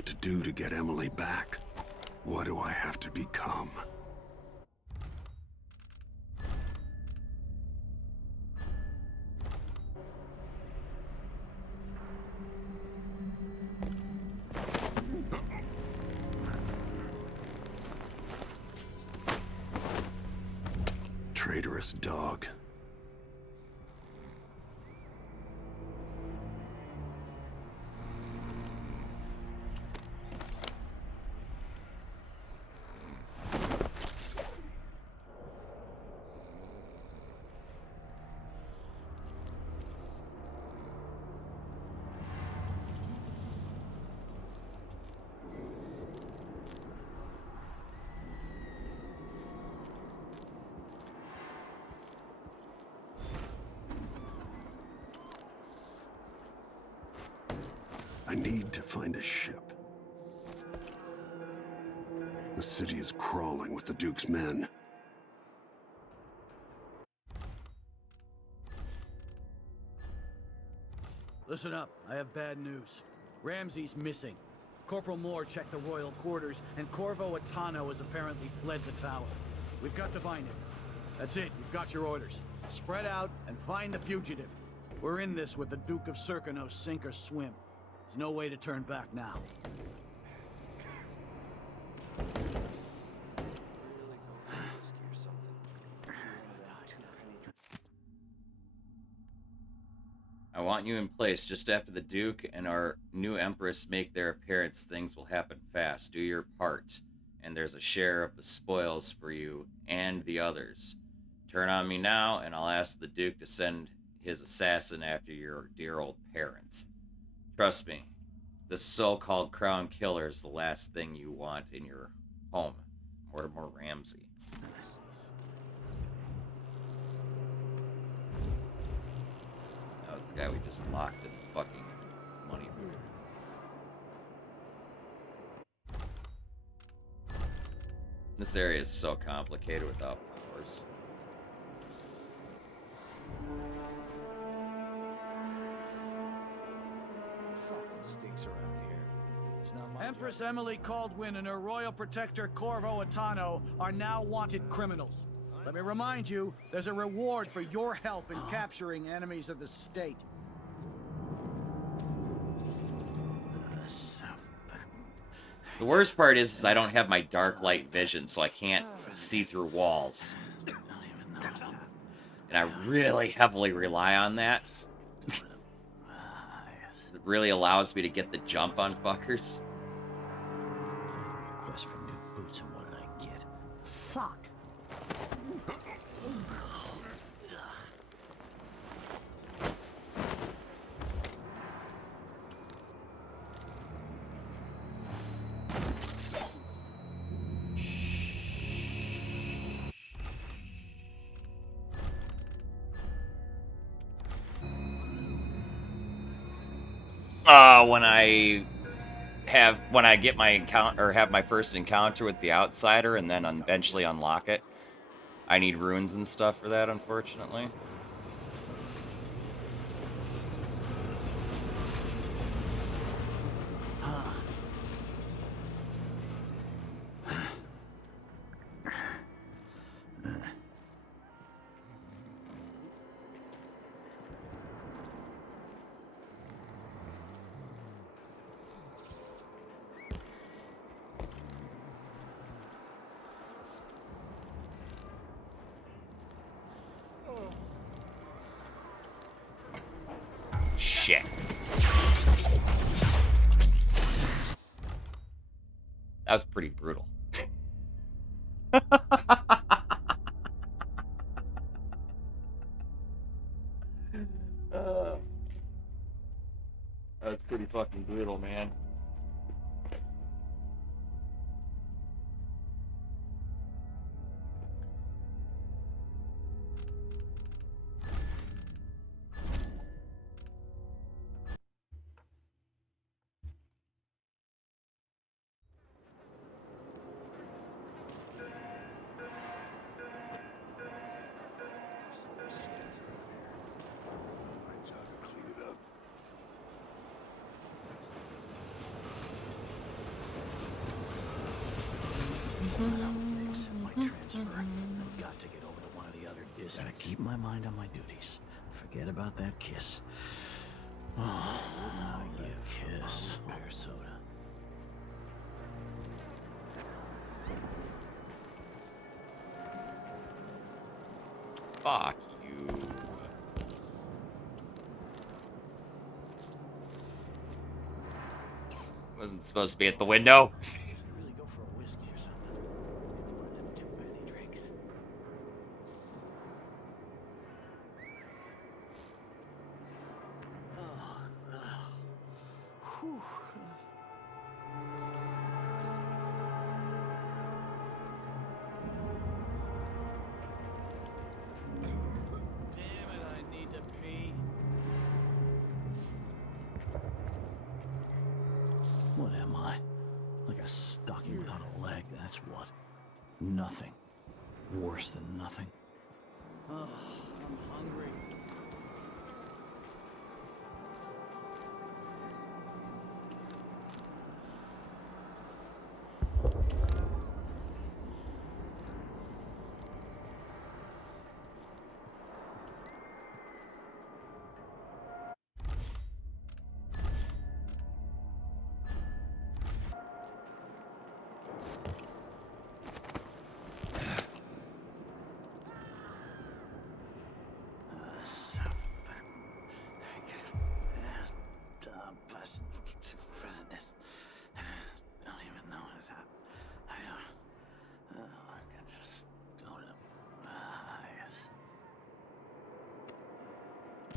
have to do to get Emily back? What do I have to become? Traitorous dog. I need to find a ship. The city is crawling with the Duke's men. Listen up, I have bad news. Ramsey's missing. Corporal Moore checked the royal quarters, and Corvo Atano has apparently fled the tower. We've got to find him. That's it, you've got your orders. Spread out and find the fugitive. We're in this with the Duke of Serkonos, sink or swim. There's no way to turn back now. I want you in place just after the Duke and our new Empress make their appearance. Things will happen fast. Do your part, and there's a share of the spoils for you and the others. Turn on me now, and I'll ask the Duke to send his assassin after your dear old parents. Trust me, the so-called crown killer is the last thing you want in your home. Mortimer Ramsey. That was the guy we just locked in the fucking money room. This area is so complicated without powers. Stinks around here. It's not my Empress job. Emily Caldwin and her royal protector Corvo Atano are now wanted criminals. Let me remind you, there's a reward for your help in capturing enemies of the state. The worst part is I don't have my dark light vision, so I can't see through walls. And I really heavily rely on that. It really allows me to get the jump on fuckers. Request for new boots, and what did I get? A sock. When I get my encounter or have my first encounter with the outsider and then eventually unlock it, I need runes and stuff for that, unfortunately. Shit. That was pretty brutal. That was pretty fucking brutal, man. Gotta keep my mind on my duties. Forget about that kiss. Oh, wouldn't I give kiss. Bear soda. Fuck you. Wasn't supposed to be at the window. Really go for a whiskey or something. One of them too many drinks. Whew. Damn it, I need to pee. What am I? Like a stocking without a leg, that's what. Nothing. Worse than nothing. Oh, I'm hungry. Don't even know that. I can just go to yes.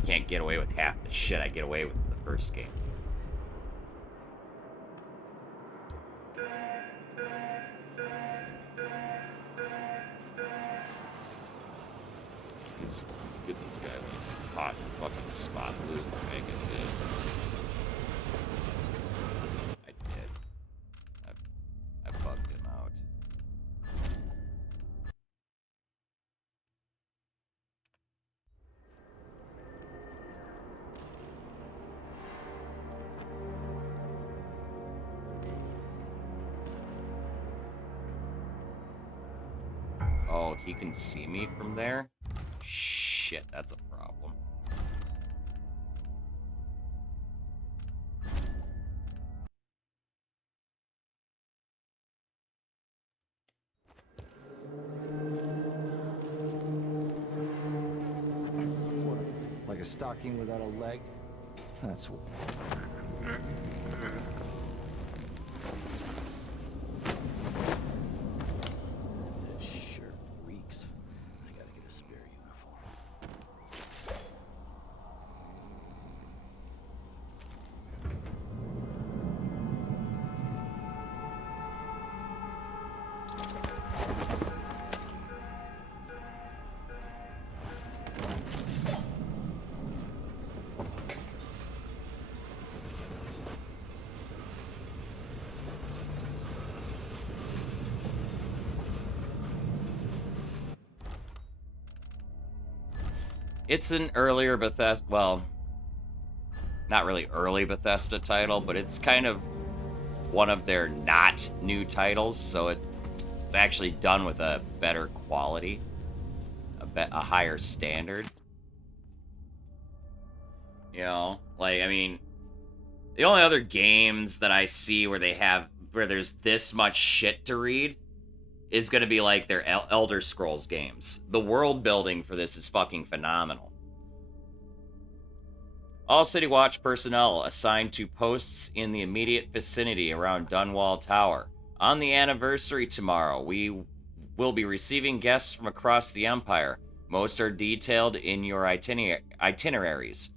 Can't get away with half the shit I get away with in the first game. Get this guy like hot fucking spot loop and make it good. I did. I bugged him out. Oh, he can see me from there? Shit, that's a problem. What, like a stocking without a leg? That's what... This shirt reeks. I gotta get a spare uniform. It's an earlier Bethesda, well, not really early Bethesda title, but it's kind of one of their not new titles, so it's actually done with a better quality, a higher standard. You know, like, I mean, the only other games that I see where there's this much shit to read is going to be like their Elder Scrolls games. The world building for this is fucking phenomenal. All City Watch personnel assigned to posts in the immediate vicinity around Dunwall Tower. On the anniversary tomorrow, we will be receiving guests from across the Empire. Most are detailed in your itineraries.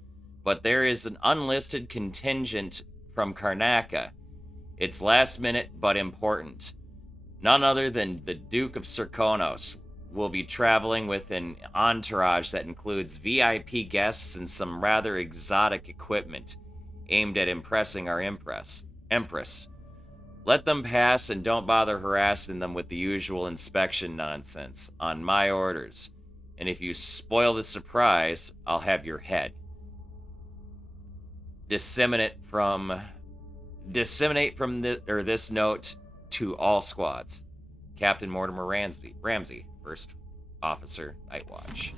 But there is an unlisted contingent from Karnaca. It's last minute but important. None other than the Duke of Serkonos will be traveling with an entourage that includes VIP guests and some rather exotic equipment aimed at impressing our Empress. Let them pass and don't bother harassing them with the usual inspection nonsense, on my orders. And if you spoil the surprise, I'll have your head. Disseminate from this note to all squads. Captain Mortimer Ramsey, First Officer, Night Watch.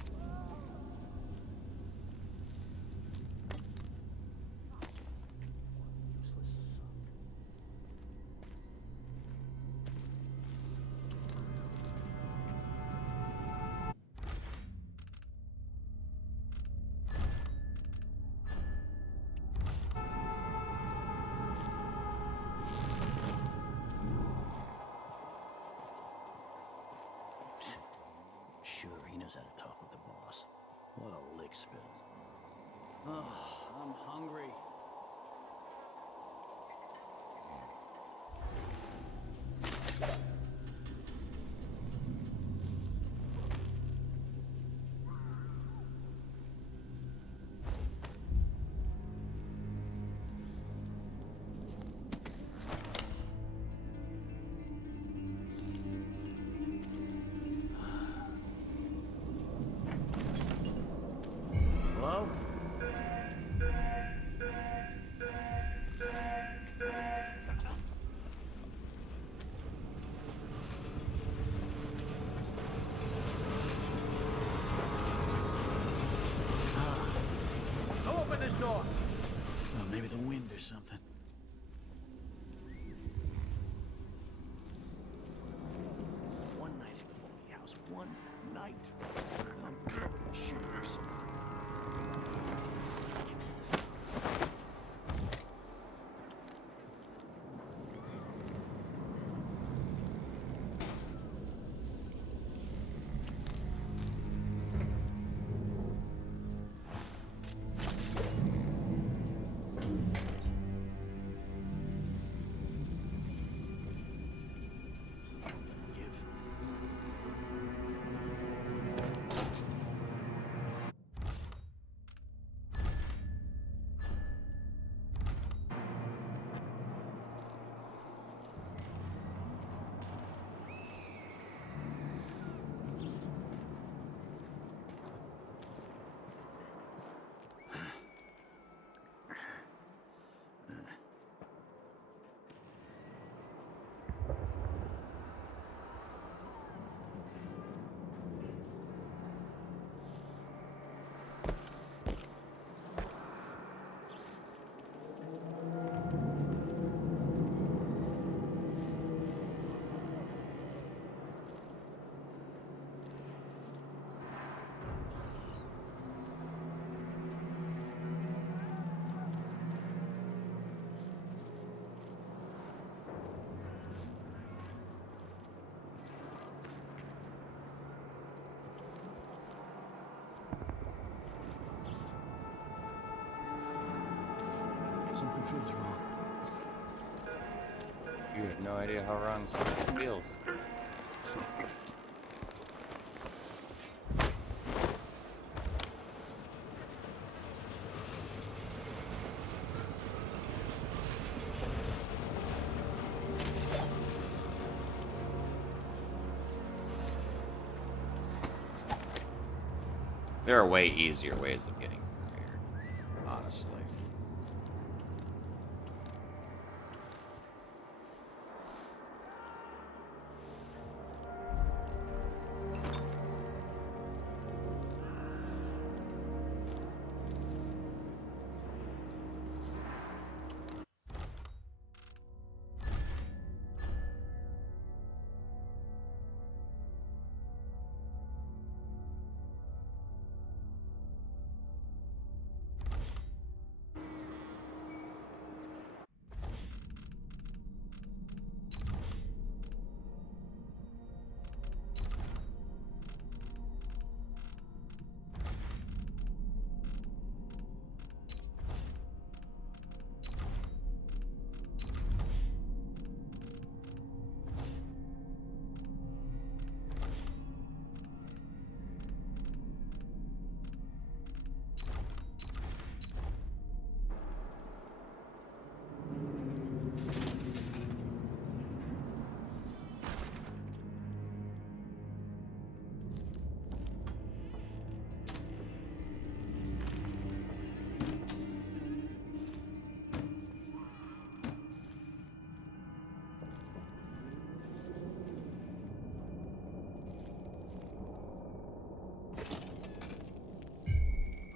just had to talk with the boss. What a lick spill. Oh, I'm hungry. Hello? Who opened this door? Oh, maybe the wind or something. One night at the Moldy House. One night. I'm covered in shivers. Something feels wrong. You have no idea how wrong something feels. There are way easier ways of getting here, honestly.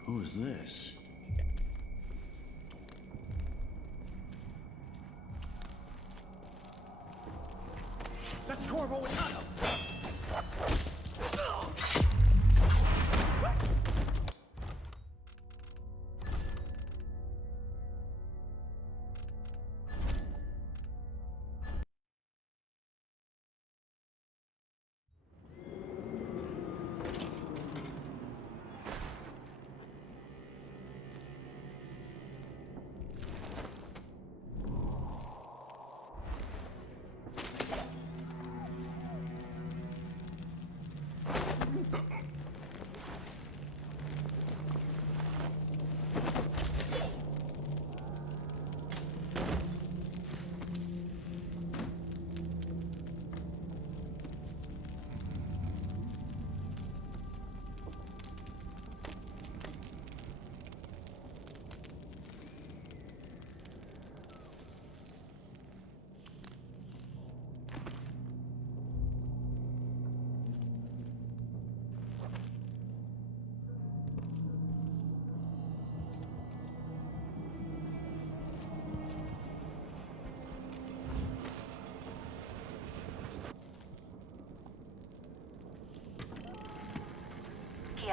Who's this? That's Corvo with Anton!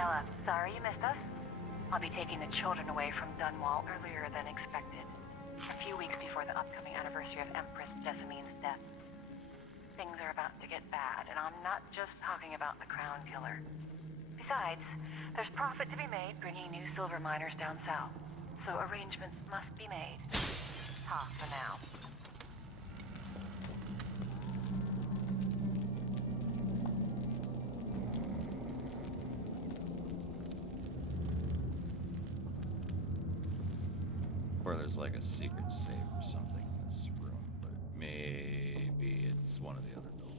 Yella, sorry you missed us. I'll be taking the children away from Dunwall earlier than expected. A few weeks before the upcoming anniversary of Empress Jessamine's death. Things are about to get bad, and I'm not just talking about the Crown Killer. Besides, there's profit to be made bringing new silver miners down south. So arrangements must be made. Ta for now. Or there's like a secret safe or something in this room, but maybe it's one of the other buildings.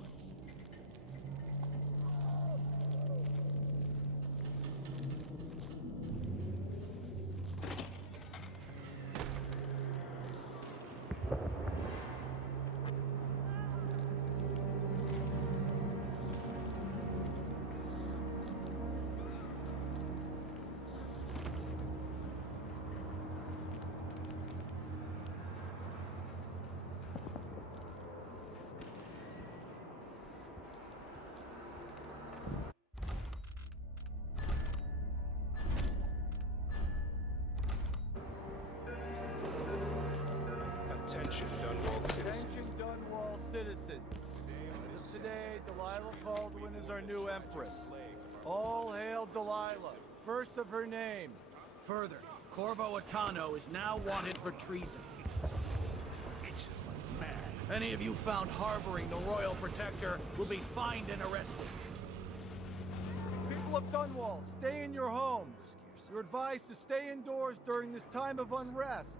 Attention, Dunwall citizens. Attention, Dunwall citizens. As of today, Delilah Caldwin is our new Empress. All hail Delilah, first of her name. Further, Corvo Atano is now wanted for treason. Itches like mad. Any of you found harboring the Royal Protector will be fined and arrested. People of Dunwall, stay in your homes. You're advised to stay indoors during this time of unrest.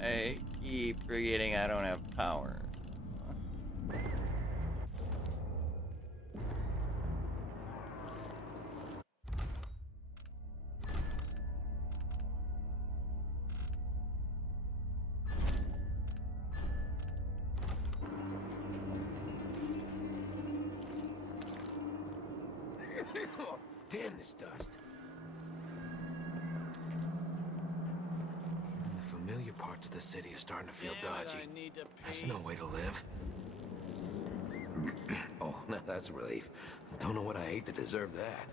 I keep forgetting I don't have power. Damn this dust. Even the familiar parts of the city are starting to feel dodgy. That's no way to live. Oh, now that's a relief. Don't know what I ate to deserve that.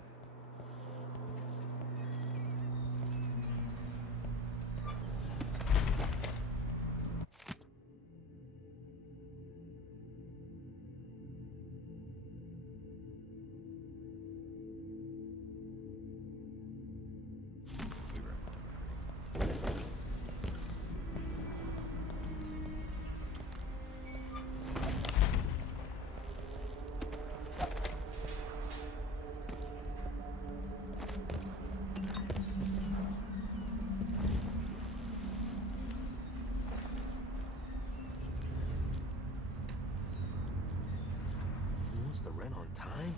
The rent on time?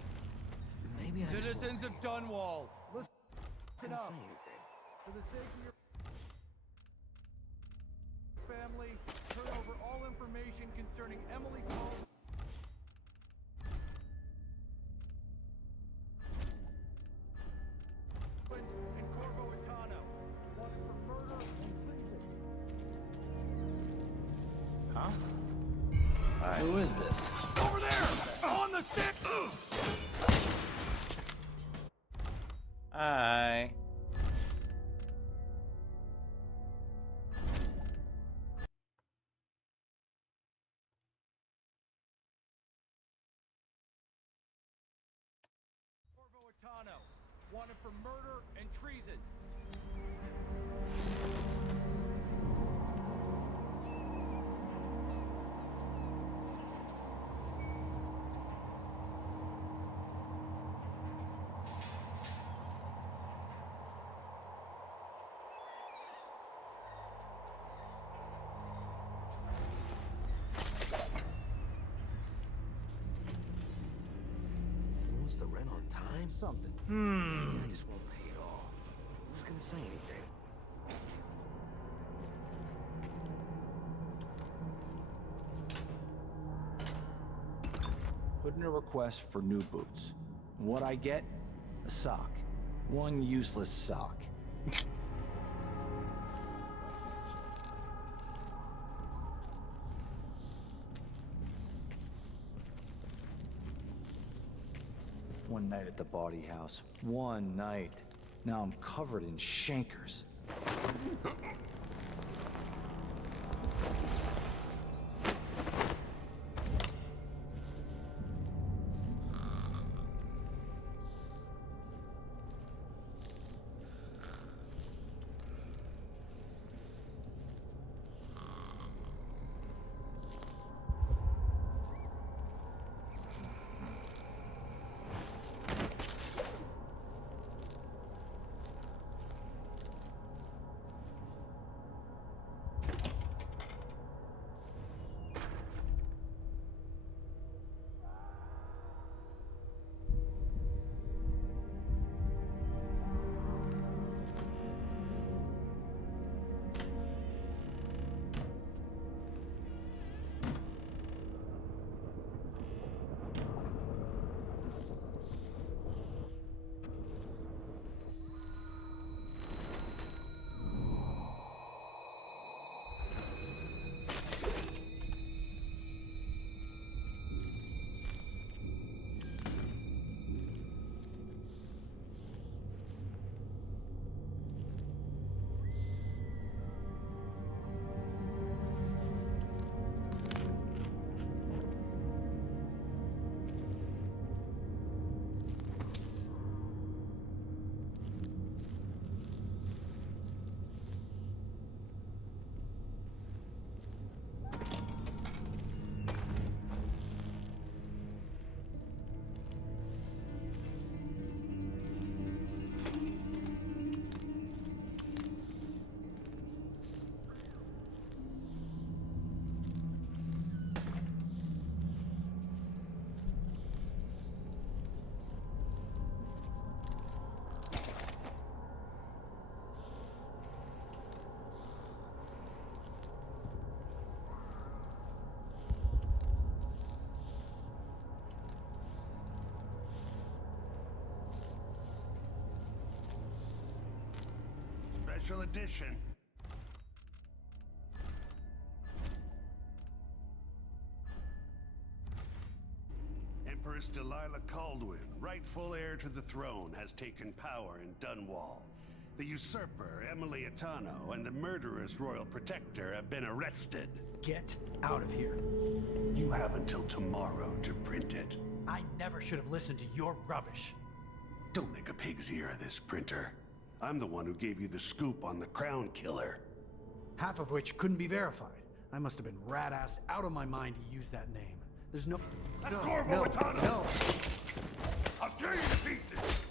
Maybe I Citizens of Dunwall, listen couldn't up. say anything. For the sake of your family, turn over all information concerning Emily Caldwin and Corvo Atano, wanted for murder and treason. Huh? Who is this? Over there! On the stick! Hi. Corvo Atano, wanted for murder and treason. Wants the rent on time? Something. Maybe I just won't pay it all. Who's gonna say anything? Put in a request for new boots. And what I get? A sock. One useless sock. one night at the body house. One night. Now I'm covered in chancres. Special edition. Empress Delilah Caldwin, rightful heir to the throne, has taken power in Dunwall. The usurper, Emily Atano, and the murderous royal protector have been arrested. Get out of here. You have until tomorrow to print it. I never should have listened to your rubbish. Don't make a pig's ear of this, printer. I'm the one who gave you the scoop on the Crown Killer. Half of which couldn't be verified. I must have been rat-assed out of my mind to use that name. There's no... That's Corvo Atano! No! I'll tear you to pieces!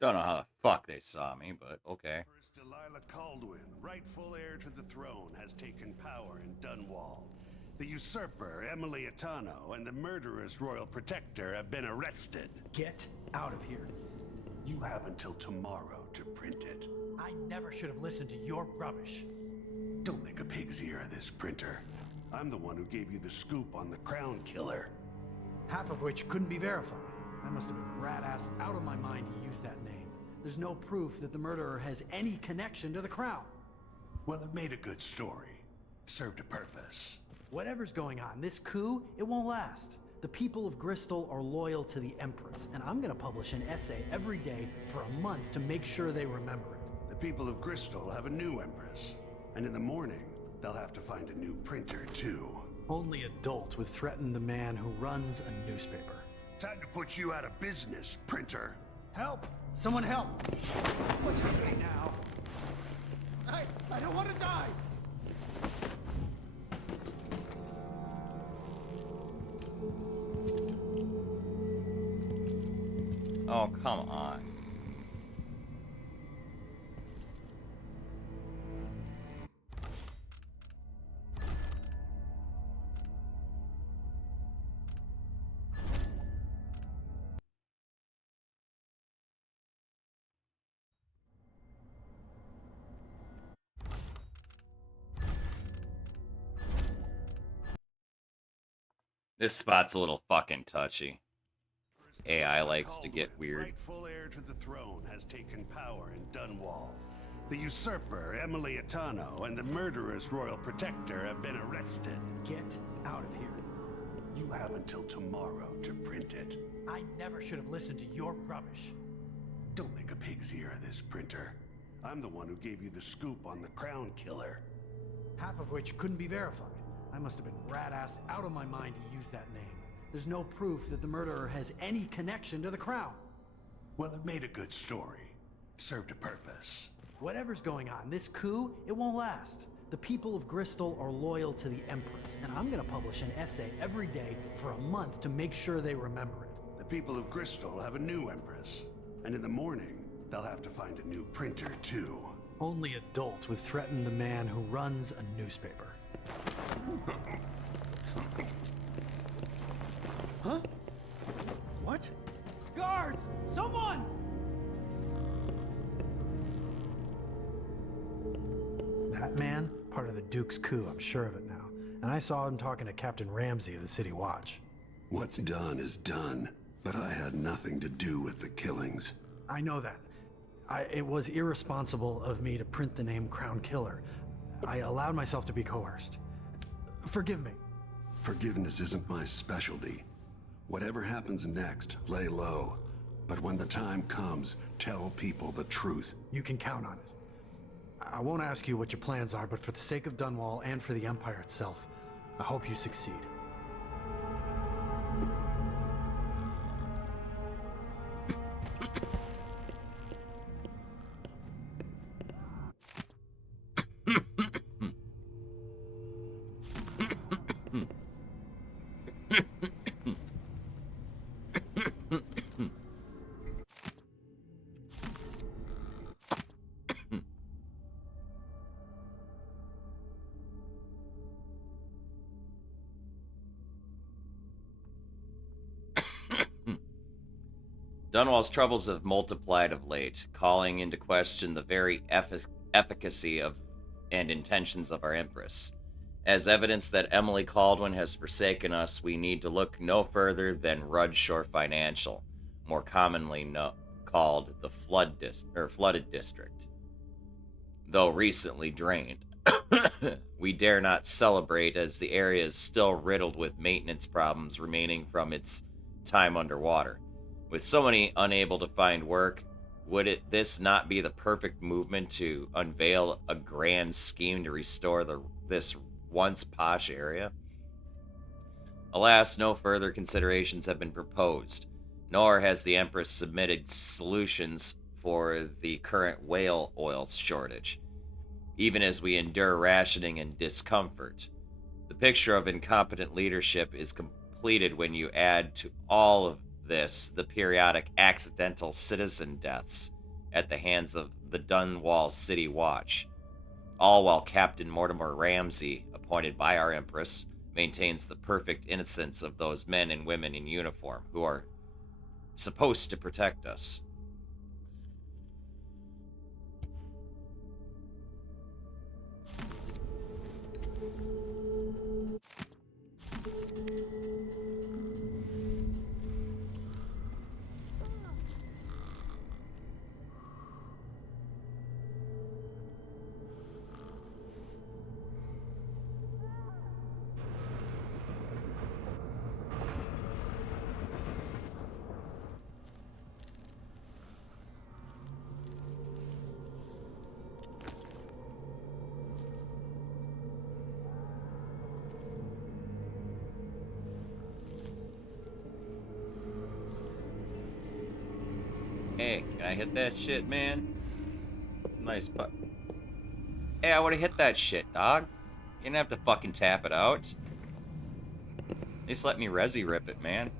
Don't know how the fuck they saw me, but okay. First, Delilah Caldwin, rightful heir to the throne, has taken power in Dunwall. The usurper, Emily Atano, and the murderous royal protector have been arrested. Get out of here. You have until tomorrow to print it. I never should have listened to your rubbish. Don't make a pig's ear of this, printer. I'm the one who gave you the scoop on the Crown Killer. Half of which couldn't be verified. I must have been rat-assed out of my mind to use that name. There's no proof that the murderer has any connection to the Crown. Well, it made a good story. Served a purpose. Whatever's going on, this coup, it won't last. The people of Bristol are loyal to the Empress, and I'm gonna publish an essay every day for a month to make sure they remember it. The people of Bristol have a new Empress, and in the morning, they'll have to find a new printer, too. Only adults would threaten the man who runs a newspaper. Time to put you out of business, printer. Help! Someone help! What's happening now? I don't want to die! Oh, come on. This spot's a little fucking touchy. AI likes to get weird. Rightful heir to the throne has taken power in Dunwall. The usurper, Emily Atano, and the murderous royal protector have been arrested. Get out of here. You have until tomorrow to print it. I never should have listened to your rubbish. Don't make a pig's ear of this, printer. I'm the one who gave you the scoop on the Crown Killer. Half of which couldn't be verified. I must have been rat-ass out of my mind to use that name. There's no proof that the murderer has any connection to the Crown. Well, it made a good story. Served a purpose. Whatever's going on, this coup, it won't last. The people of Bristol are loyal to the Empress, and I'm gonna publish an essay every day for a month to make sure they remember it. The people of Bristol have a new Empress. And in the morning, they'll have to find a new printer, too. Only adults would threaten the man who runs a newspaper. Huh? What? Guards! Someone! That man, part of the Duke's coup, I'm sure of it now. And I saw him talking to Captain Ramsey of the City Watch. What's done is done, but I had nothing to do with the killings. I know that. It was irresponsible of me to print the name Crown Killer. I allowed myself to be coerced. Forgive me. Forgiveness isn't my specialty. Whatever happens next, lay low. But when the time comes, tell people the truth. You can count on it. I won't ask you what your plans are, but for the sake of Dunwall and for the Empire itself, I hope you succeed. Dunwall's troubles have multiplied of late, calling into question the very efficacy of and intentions of our Empress. As evidence that Emily Caldwin has forsaken us, we need to look no further than Rudshore Financial, more commonly called the Flooded District. Though recently drained, we dare not celebrate as the area is still riddled with maintenance problems remaining from its time underwater. With so many unable to find work, would this not be the perfect movement to unveil a grand scheme to restore this once posh area? Alas, no further considerations have been proposed, nor has the Empress submitted solutions for the current whale oil shortage, even as we endure rationing and discomfort. The picture of incompetent leadership is completed when you add to all of this the periodic accidental citizen deaths at the hands of the Dunwall City Watch, all while Captain Mortimer Ramsey, appointed by our Empress, maintains the perfect innocence of those men and women in uniform who are supposed to protect us. Hey, can I hit that shit, man? It's a nice putt. Hey, I would've hit that shit, dog. You didn't have to fucking tap it out. At least let me resi rip it, man.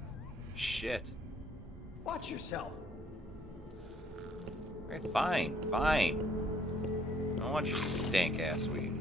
Shit. Watch yourself. Alright, fine, fine. I don't want your stank-ass weed.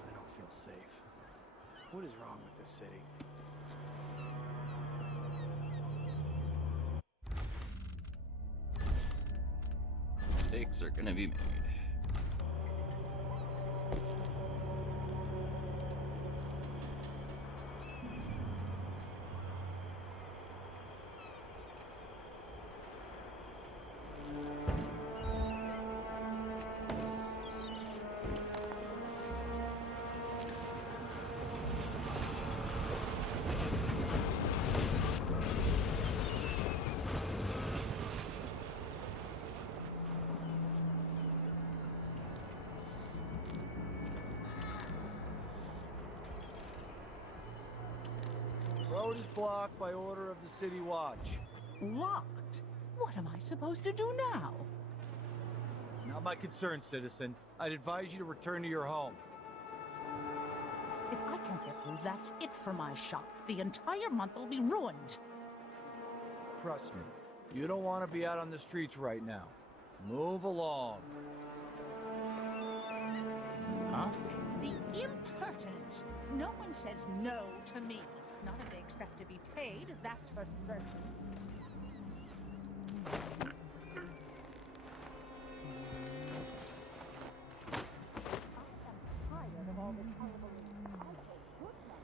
I don't feel safe. What is wrong with this city? Mistakes are gonna be made. Road is blocked by order of the City Watch. Locked? What am I supposed to do now? Not my concern, citizen. I'd advise you to return to your home. If I can't get through, that's it for my shop. The entire month will be ruined. Trust me, you don't want to be out on the streets right now. Move along. Huh? The impertinence! No one says no to me. Not if they expect to be paid, that's for certain. I am tired of all this hullabaloo. I say good luck.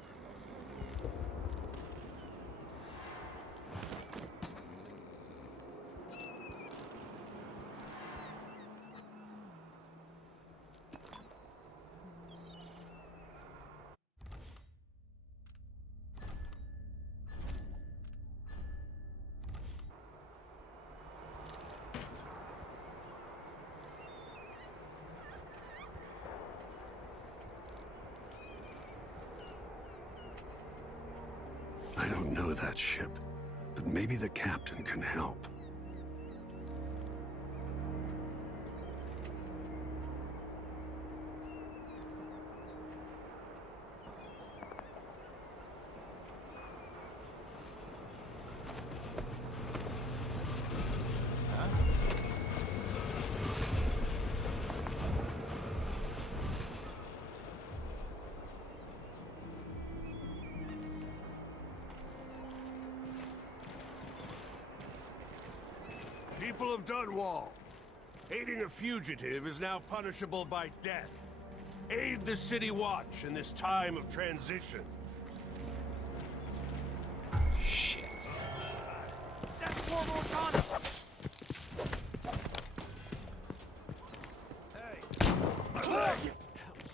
I don't know that ship, but maybe the captain can help. People of Dunwall, aiding a fugitive is now punishable by death. Aid the City Watch in this time of transition. Shit. That's Corvo. Hey!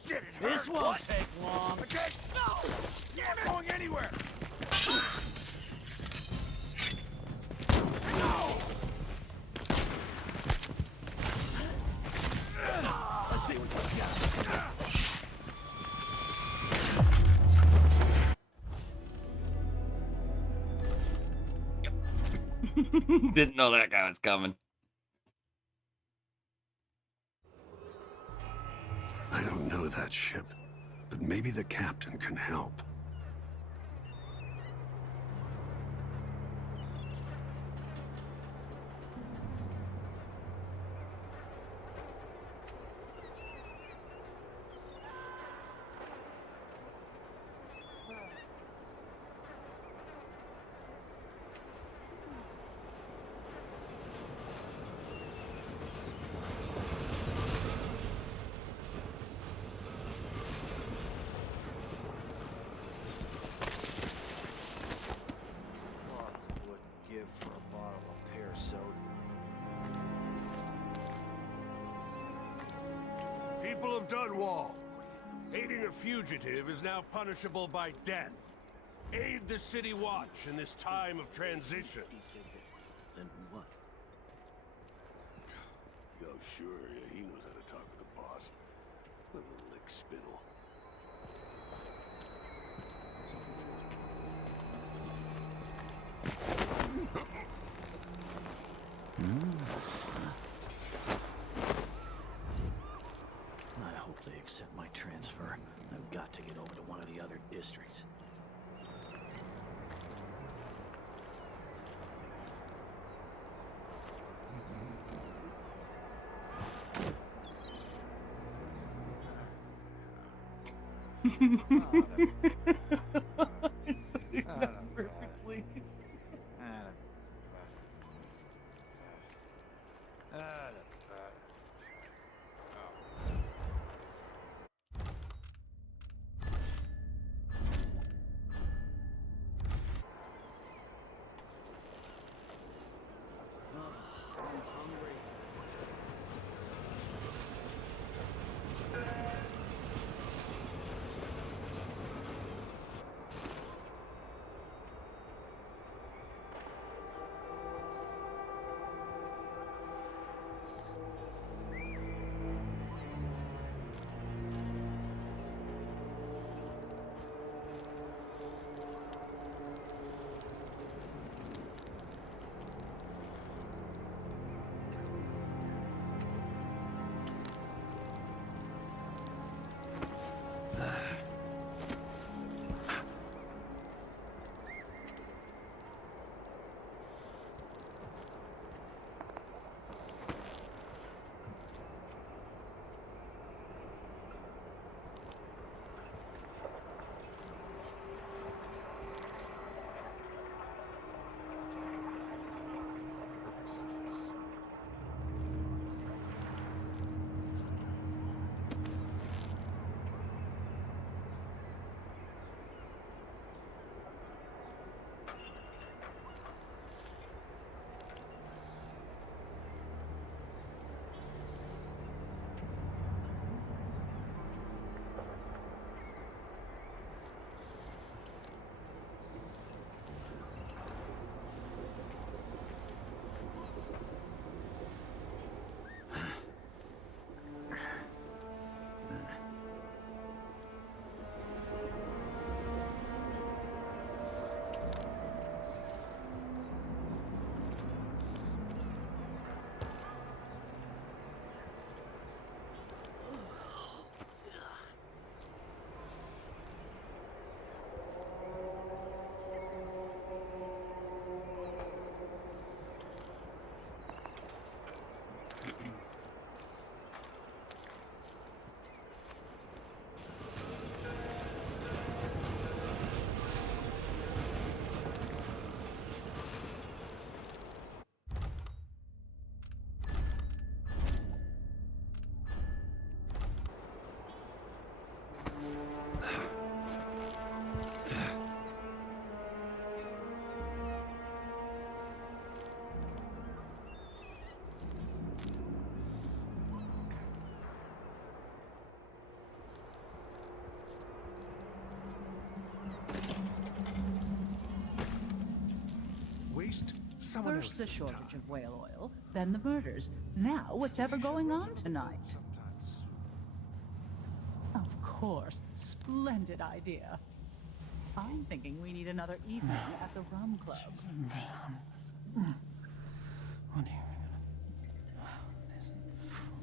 Shit, it This hurt. won't What? take long. Okay, no! You're not going anywhere! No! Let's see what you got. Didn't know that guy was coming. I don't know that ship, but maybe the captain can help. Give for a bottle of pear soda. People of Dunwall, aiding a fugitive is now punishable by death. Aid the City Watch in this time of transition. Then what? Yo, sure, yeah, he knows how to talk with the boss. What a lick spittle. I hope they accept my transfer. I've got to get over to one of the other districts. Perfectly. First the shortage of whale oil, then the murders. Now what's ever going on tonight? Of course, splendid idea. I'm thinking we need another evening at the rum club.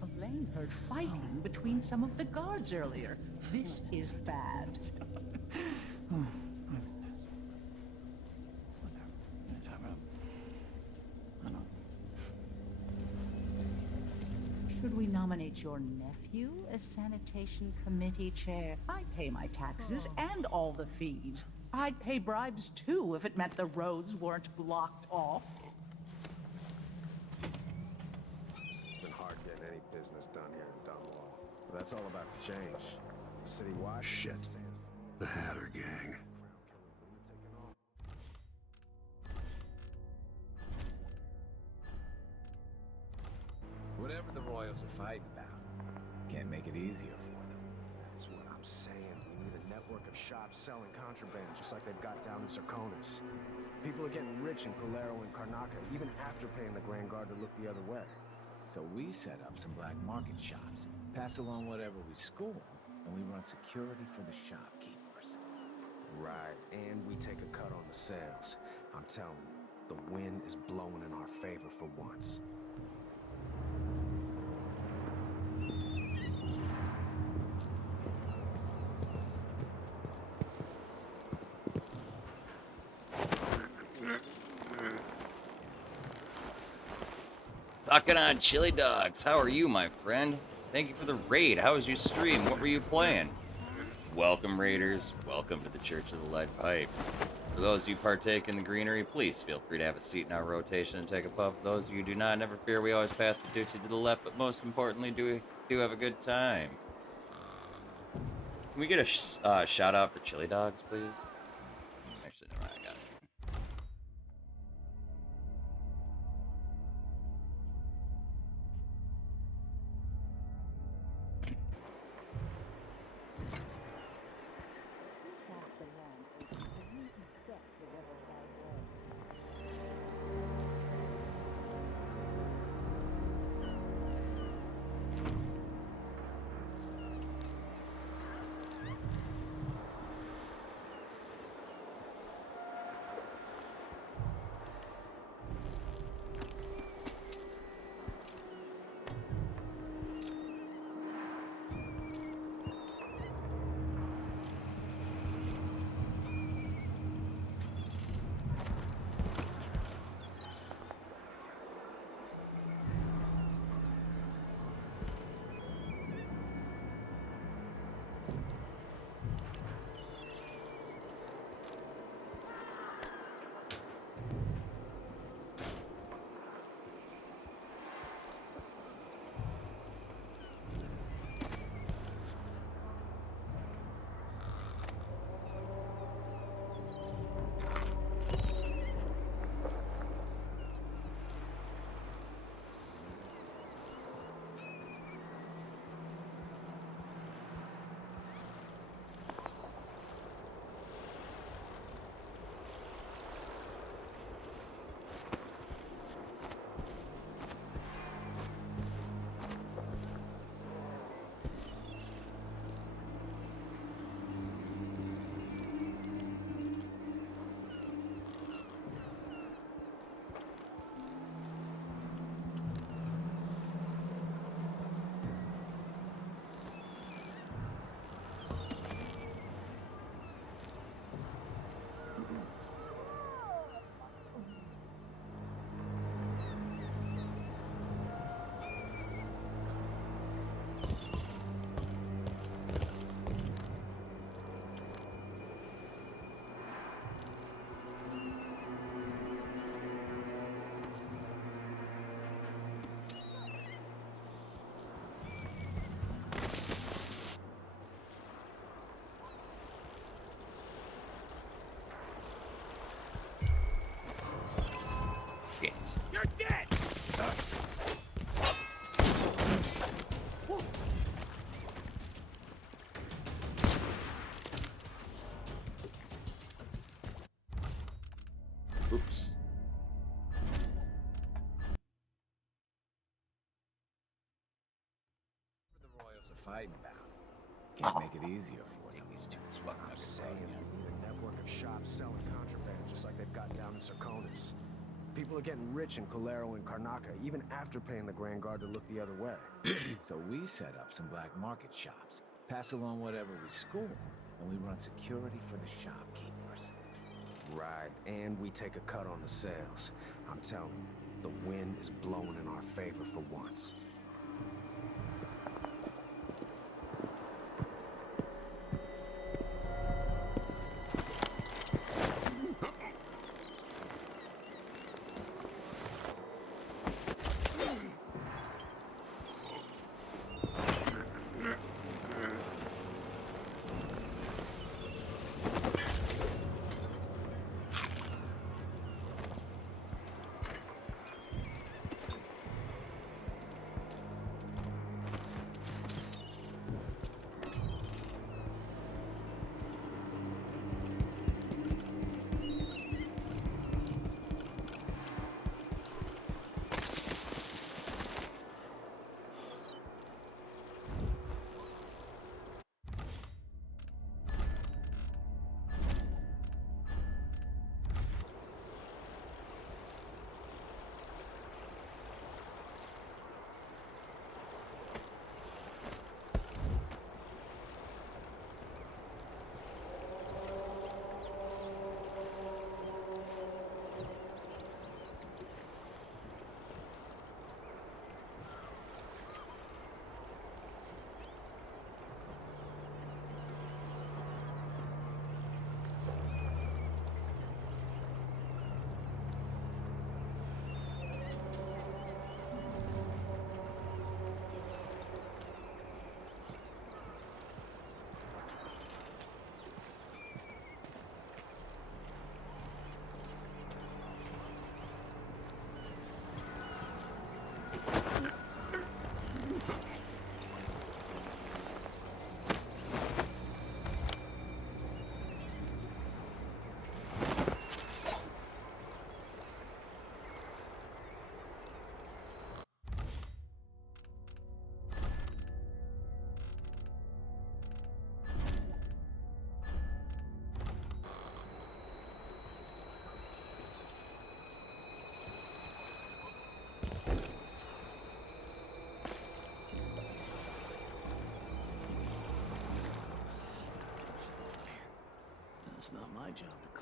Elaine heard fighting between some of the guards earlier. This is bad. Should we nominate your nephew as sanitation committee chair? I'd pay my taxes and all the fees. I'd pay bribes too if it meant the roads weren't blocked off. It's been hard getting any business done here in Dunwall. But that's all about to change. City Watch. Shit. The Hatter gang. Whatever the Royals are fighting about, can't make it easier for them. That's what I'm saying. We need a network of shops selling contraband, just like they've got down in Sarkonis. People are getting rich in Colero and Karnaca, even after paying the Grand Guard to look the other way. So we set up some black market shops, pass along whatever we score, and we run security for the shopkeepers. Right, and we take a cut on the sales. I'm telling you, the wind is blowing in our favor for once. Talking on Chili Dogs, how are you, my friend? Thank you for the raid. How was your stream? What were you playing? Welcome, Raiders. Welcome to the Church of the Lead Pipe. For those of you who partake in the greenery, please feel free to have a seat in our rotation and take a puff. For those of you who do not, never fear, we always pass the duchy to the left, but most importantly, do have a good time. Can we get a shout out for chili dogs, please? Actually, no, I got it. You're dead! Oops. The Royals are fighting about. Can't make it easier for them. That's what I'm saying. We need a network of shops selling contraband, just like they've got down in Sarkonis. People are getting rich in Colero and Karnaca, even after paying the Grand Guard to look the other way. So we set up some black market shops, pass along whatever we score, and we run security for the shopkeepers. Right, and we take a cut on the sales. I'm telling you, the wind is blowing in our favor for once.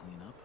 clean up.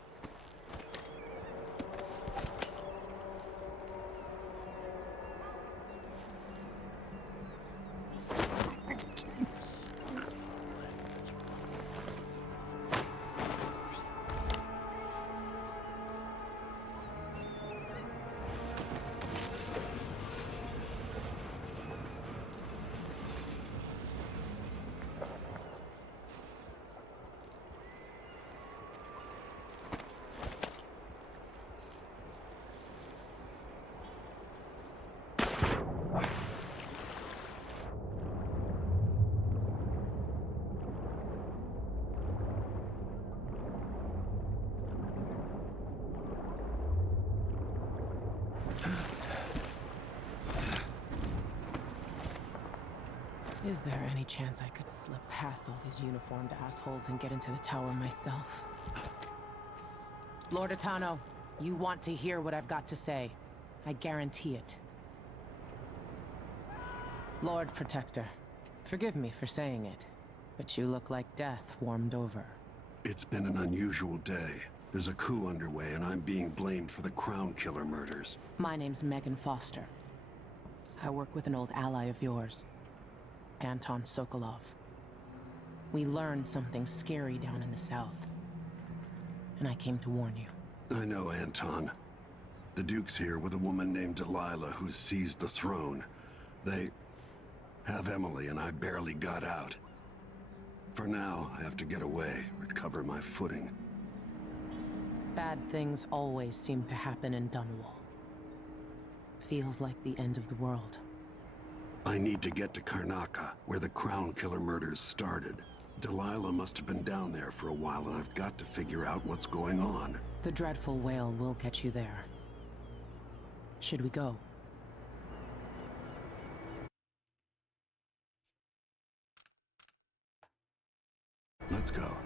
Is there any chance I could slip past all these uniformed assholes and get into the tower myself? Lord Atano, you want to hear what I've got to say. I guarantee it. Lord Protector, forgive me for saying it, but you look like death warmed over. It's been an unusual day. There's a coup underway, and I'm being blamed for the Crown Killer murders. My name's Megan Foster. I work with an old ally of yours, Anton Sokolov. We learned something scary down in the south, and I came to warn you. I know, Anton. The Duke's here with a woman named Delilah who's seized the throne. They have Emily, and I barely got out. For now, I have to get away, recover my footing. Bad things always seem to happen in Dunwall. Feels like the end of the world. I need to get to Karnaca, where the Crown Killer murders started. Delilah must have been down there for a while, and I've got to figure out what's going on. The dreadful whale will get you there. Should we go? Let's go.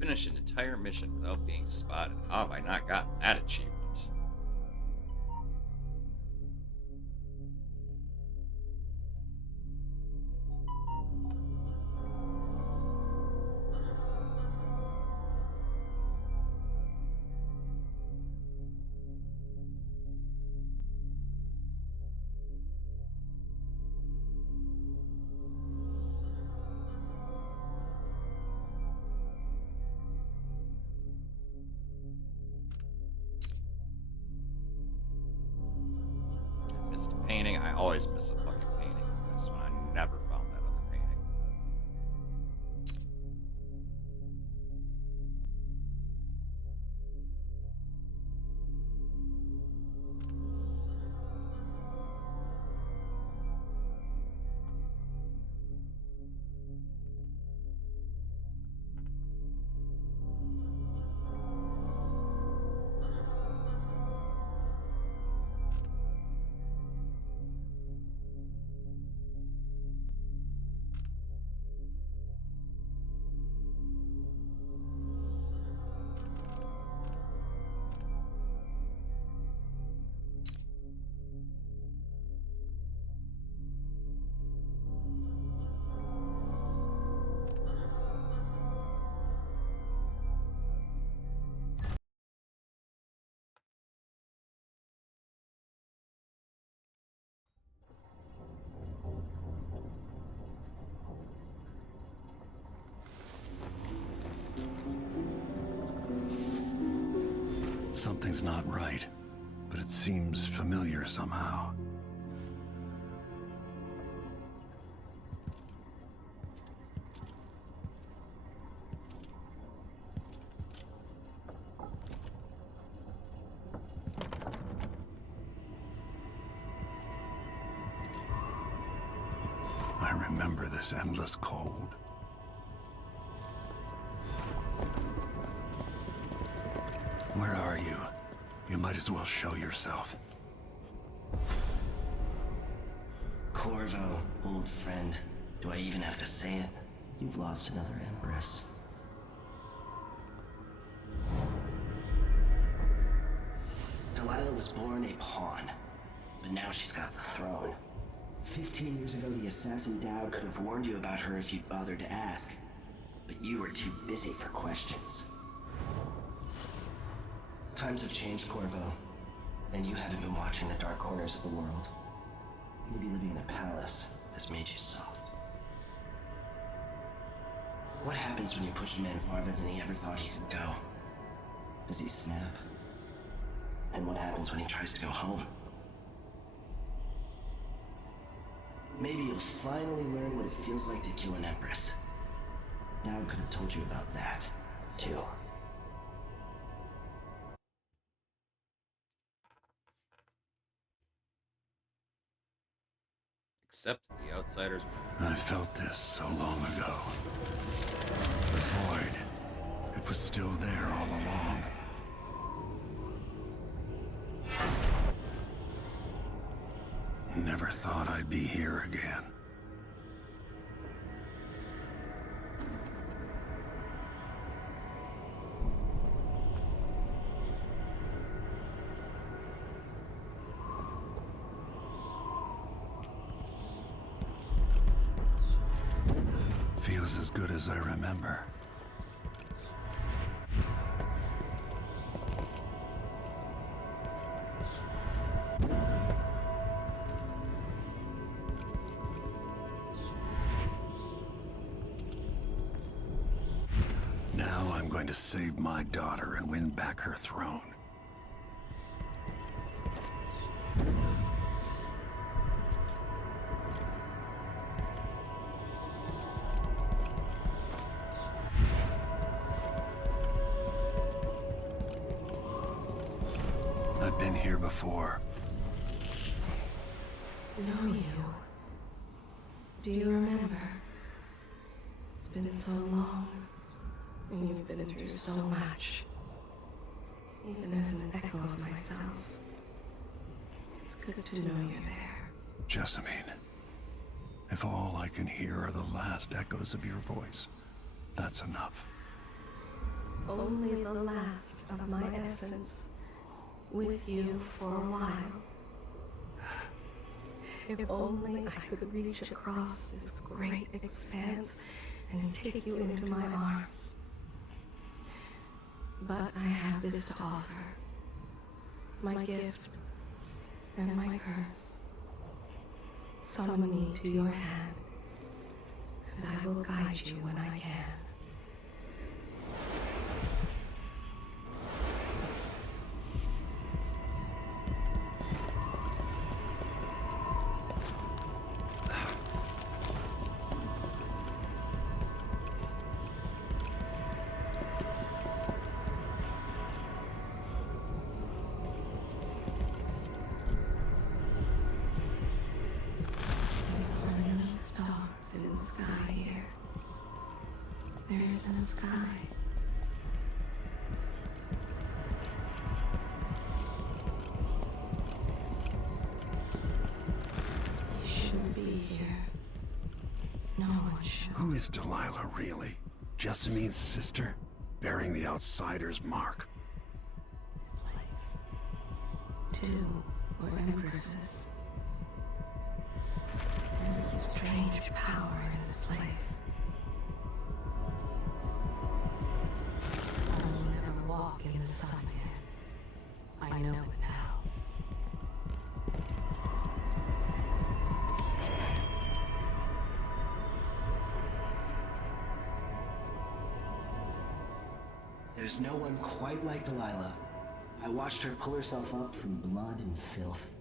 Finish an entire mission without being spotted. How have I not gotten that achievement? Missed a painting. I always miss a fucking painting on this one. I never found that other painting. Something's not right, but it seems familiar somehow. I remember this endless cold. Where are you? You might as well show yourself. Corvo, old friend. Do I even have to say it? You've lost another Empress. Delilah was born a pawn, but now she's got the throne. 15 years ago, the assassin Dowd could have warned you about her if you'd bothered to ask. But you were too busy for questions. Times have changed, Corvo. And you haven't been watching the dark corners of the world. Maybe living in a palace has made you soft. What happens when you push a man farther than he ever thought he could go? Does he snap? And what happens when he tries to go home? Maybe you'll finally learn what it feels like to kill an empress. Dowd could have told you about that, too. Except the outsiders. I felt this so long ago. The void. It was still there all along. Never thought I'd be here again. Feels as good as I remember. Now I'm going to save my daughter and win back her throne. I've been here before. Know you? Do you remember? It's been so long, and you've been through so much. Even as an echo of myself, it's good to know you're there. Jessamine, if all I can hear are the last echoes of your voice, that's enough. Only the last of my essence, with you for a while. If only I could reach across this great expanse and take you into my arms. But I have this to offer. My gift and my curse. Summon me to your hand, and I will guide you when I can. In the sky here. There is no sky. You shouldn't be here. No one should. Who is Delilah, really? Jessamine's sister? Bearing the outsider's mark. This place. Two were empresses. There's a strange power in this place. I will never walk in the sun again. I know it now. There's no one quite like Delilah. I watched her pull herself up from blood and filth,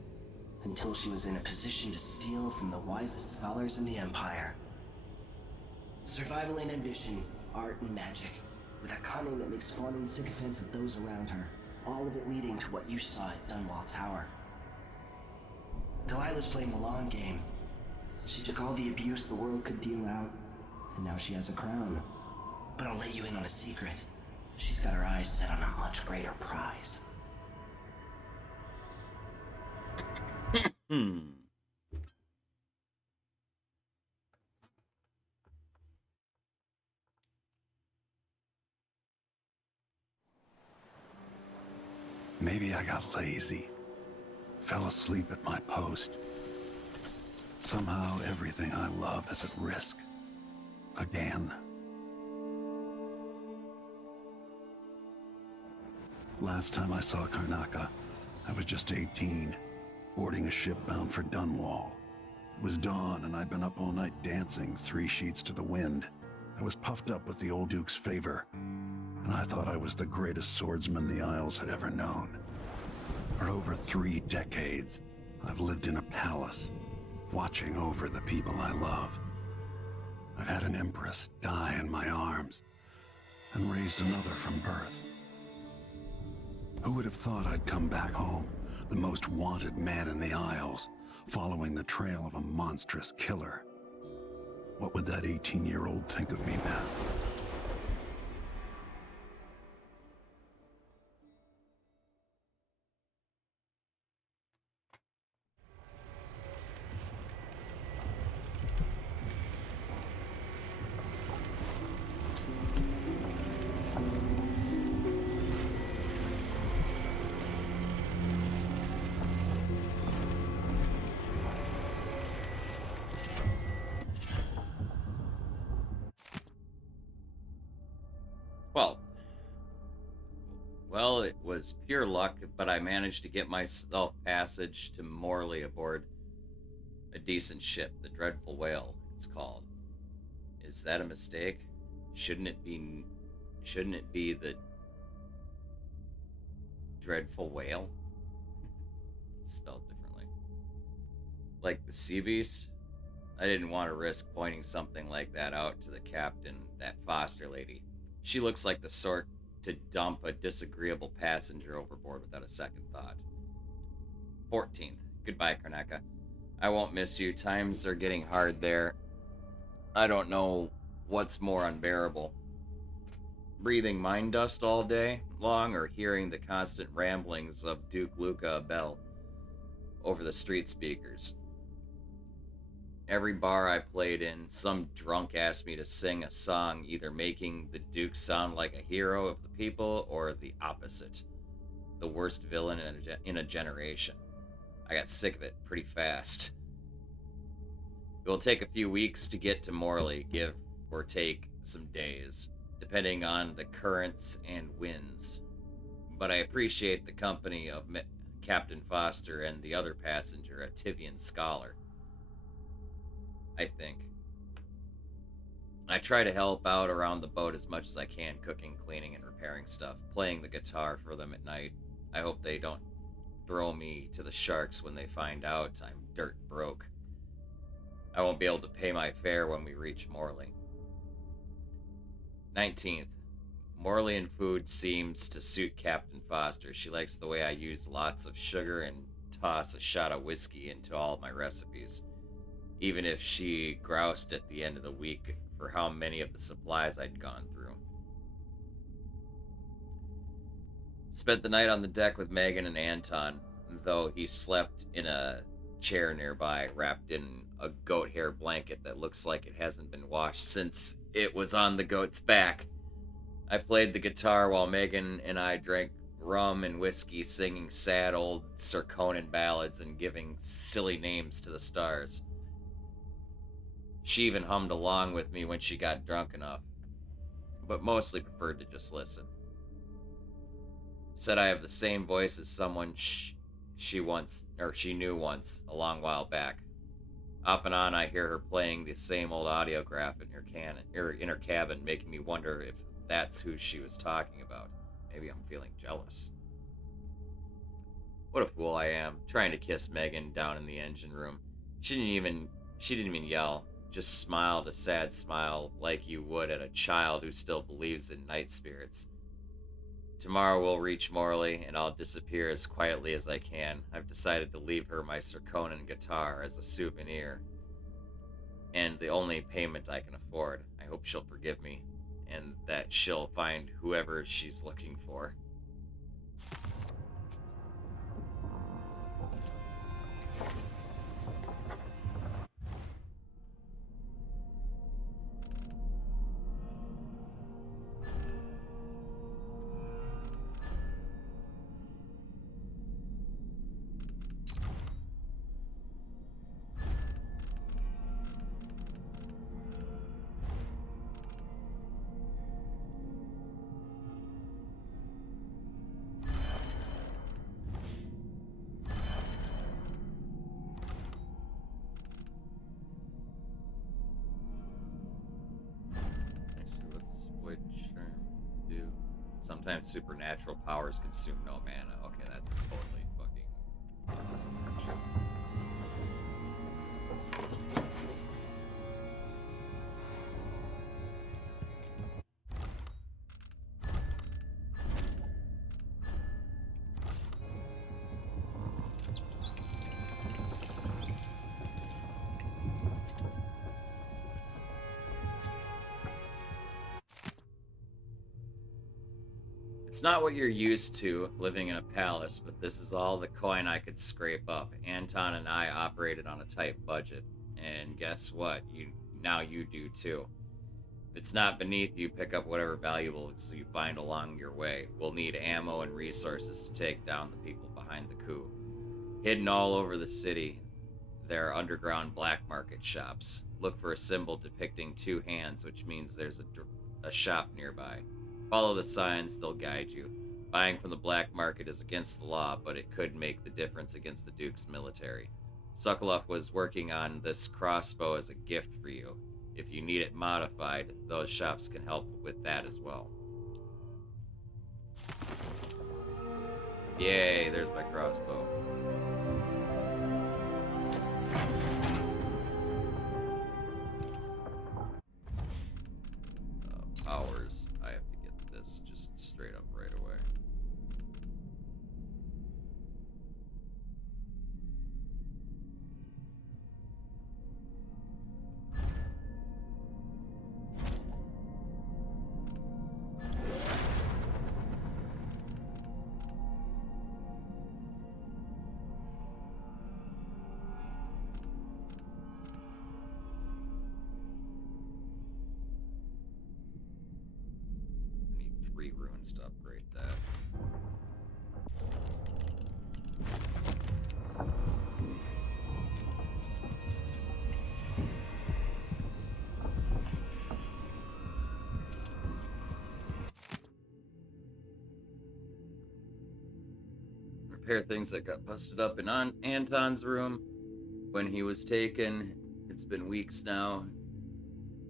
until she was in a position to steal from the wisest scholars in the Empire. Survival and ambition, art and magic, with a cunning that makes fawning sycophants of those around her, all of it leading to what you saw at Dunwall Tower. Delilah's playing the long game. She took all the abuse the world could deal out, and now she has a crown. But I'll let you in on a secret. She's got her eyes set on a much greater prize. Maybe I got lazy. Fell asleep at my post. Somehow everything I love is at risk. Again. Last time I saw Karnaca, I was just 18, boarding a ship bound for Dunwall. It was dawn and I'd been up all night dancing 3 sheets to the wind. I was puffed up with the old Duke's favor, and I thought I was the greatest swordsman the Isles had ever known. For over 3 decades, I've lived in a palace, watching over the people I love. I've had an empress die in my arms, and raised another from birth. Who would have thought I'd come back home, the most wanted man in the Isles, following the trail of a monstrous killer? What would that 18-year-old think of me now? Well, it was pure luck, but I managed to get myself passage to Morley aboard a decent ship, the Dreadful Whale, it's called. Is that a mistake? Shouldn't it be the Dreadful Whale? Spelled differently. Like the sea beast? I didn't want to risk pointing something like that out to the captain, that Foster lady. She looks like the sort to dump a disagreeable passenger overboard without a second thought. 14th. Goodbye, Karnaca. I won't miss you. Times are getting hard there. I don't know what's more unbearable. Breathing mine dust all day long, or hearing the constant ramblings of Duke Luca Abel over the street speakers. Every bar I played in, some drunk asked me to sing a song, either making the Duke sound like a hero of the people or the opposite, the worst villain in a generation. I got sick of it pretty fast. It will take a few weeks to get to Morley, give or take some days, depending on the currents and winds. But I appreciate the company of Captain Foster and the other passenger, a Tivian scholar. I think. I try to help out around the boat as much as I can, cooking, cleaning, and repairing stuff, playing the guitar for them at night. I hope they don't throw me to the sharks when they find out I'm dirt broke. I won't be able to pay my fare when we reach Morley. 19th. Morleyan food seems to suit Captain Foster. She likes the way I use lots of sugar and toss a shot of whiskey into all my recipes, even if she groused at the end of the week for how many of the supplies I'd gone through. Spent the night on the deck with Megan and Anton, though he slept in a chair nearby, wrapped in a goat hair blanket that looks like it hasn't been washed since it was on the goat's back. I played the guitar while Megan and I drank rum and whiskey, singing sad old Serkonan ballads and giving silly names to the stars. She even hummed along with me when she got drunk enough, but mostly preferred to just listen. Said I have the same voice as someone she knew once, a long while back. Off and on, I hear her playing the same old audiograph in her cabin, making me wonder if that's who she was talking about. Maybe I'm feeling jealous. What a fool I am, trying to kiss Megan down in the engine room. She didn't even yell. Just smiled a sad smile like you would at a child who still believes in night spirits. Tomorrow we'll reach Morley, and I'll disappear as quietly as I can. I've decided to leave her my Serkonan guitar as a souvenir, and the only payment I can afford. I hope she'll forgive me, and that she'll find whoever she's looking for. Sometimes supernatural powers consume no mana. Okay, that's totally fucking awesome. It's not what you're used to, living in a palace, but this is all the coin I could scrape up. Anton and I operated on a tight budget, and guess what? Now you do too. If it's not beneath you, pick up whatever valuables you find along your way. We'll need ammo and resources to take down the people behind the coup. Hidden all over the city, there are underground black market shops. Look for a symbol depicting two hands, which means there's a shop nearby. Follow the signs, they'll guide you. Buying from the black market is against the law, but it could make the difference against the Duke's military. Sokolov was working on this crossbow as a gift for you. If you need it modified, those shops can help with that as well. Yay, there's my crossbow. Powers. I have to get this just straight up right away. Runes to upgrade that. Repair things that got busted up in Anton's room when he was taken. It's been weeks now.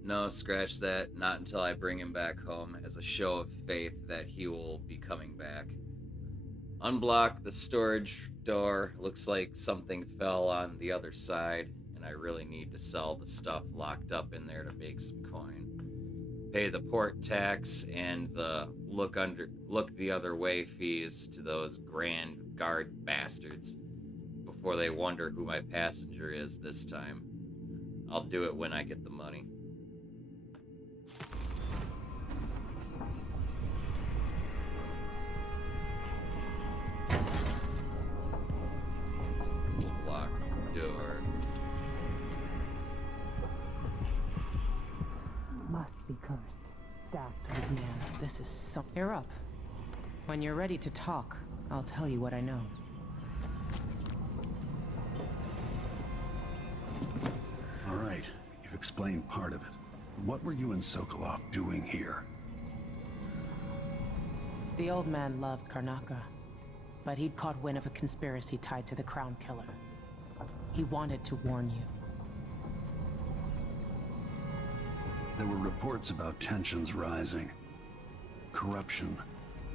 No, scratch that. Not until I bring him back home as a show of faith that he will be coming back. Unblock the storage door. Looks like something fell on the other side, and I really need to sell the stuff locked up in there to make some coin. Pay the port tax and the look the other way fees to those Grand Guard bastards before they wonder who my passenger is this time. I'll do it when I get the money. Door. Must be cursed. Daft old man. This is so. You're up. When you're ready to talk, I'll tell you what I know. All right, you've explained part of it. What were you and Sokolov doing here? The old man loved Karnaka, but he'd caught wind of a conspiracy tied to the Crown Killer. He wanted to warn you. There were reports about tensions rising. Corruption,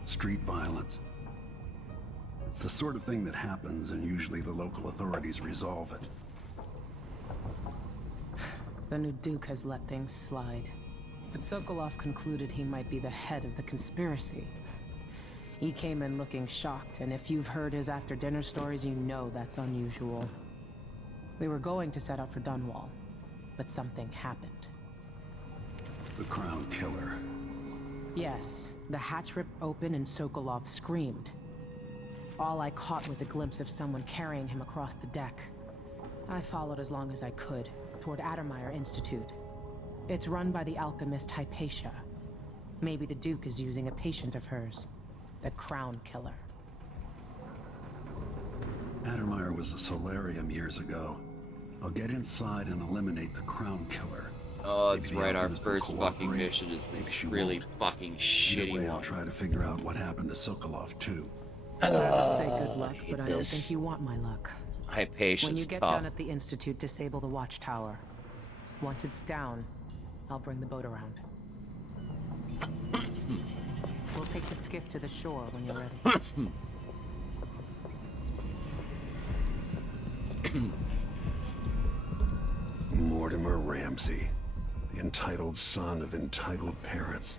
street violence. It's the sort of thing that happens, and usually the local authorities resolve it. The new Duke has let things slide. But Sokolov concluded he might be the head of the conspiracy. He came in looking shocked, and if you've heard his after-dinner stories, you know that's unusual. We were going to set out for Dunwall, but something happened. The Crown Killer. Yes, the hatch ripped open and Sokolov screamed. All I caught was a glimpse of someone carrying him across the deck. I followed as long as I could, toward Addermeyer Institute. It's run by the alchemist Hypatia. Maybe the Duke is using a patient of hers, the Crown Killer. Addermeyer was a solarium years ago. I'll get inside and eliminate the Crown Killer. Oh, that's right. Our first fucking mission is this really fucking shitty one. I'll try to figure out what happened to Sokolov too. I would say good luck, but I don't think you want my luck. Hypatia's When you get tough. done at the Institute, disable the watchtower. Once it's down, I'll bring the boat around. We'll take the skiff to the shore when you're ready. Mortimer Ramsey, the entitled son of entitled parents.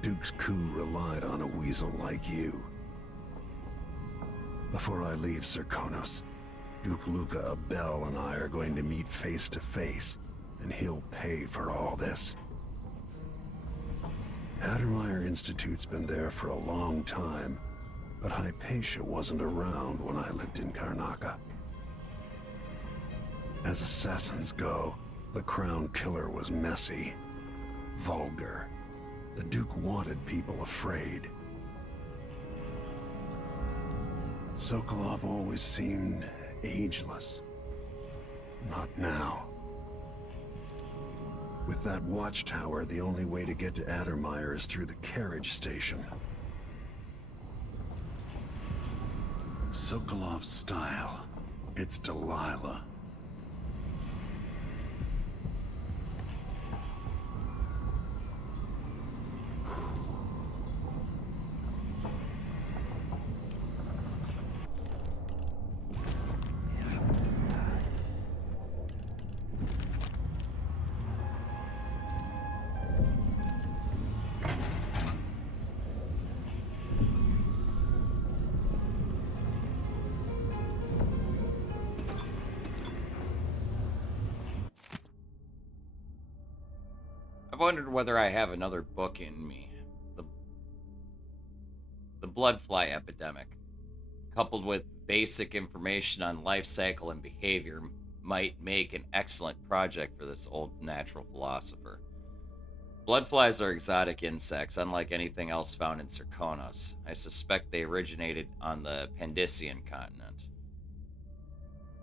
The Duke's coup relied on a weasel like you. Before I leave Serkonos, Duke Luca Abel and I are going to meet face to face, and he'll pay for all this. Addermeyer Institute's been there for a long time, but Hypatia wasn't around when I lived in Karnaca. As assassins go, the Crown Killer was messy, vulgar. The Duke wanted people afraid. Sokolov always seemed ageless. Not now. With that watchtower, the only way to get to Addermeyer is through the carriage station. Sokolov's style. It's Delilah. I've wondered whether I have another book in me. The bloodfly epidemic, coupled with basic information on life cycle and behavior, might make an excellent project for this old natural philosopher. Bloodflies are exotic insects, unlike anything else found in Serkonos. I suspect they originated on the Pandician continent.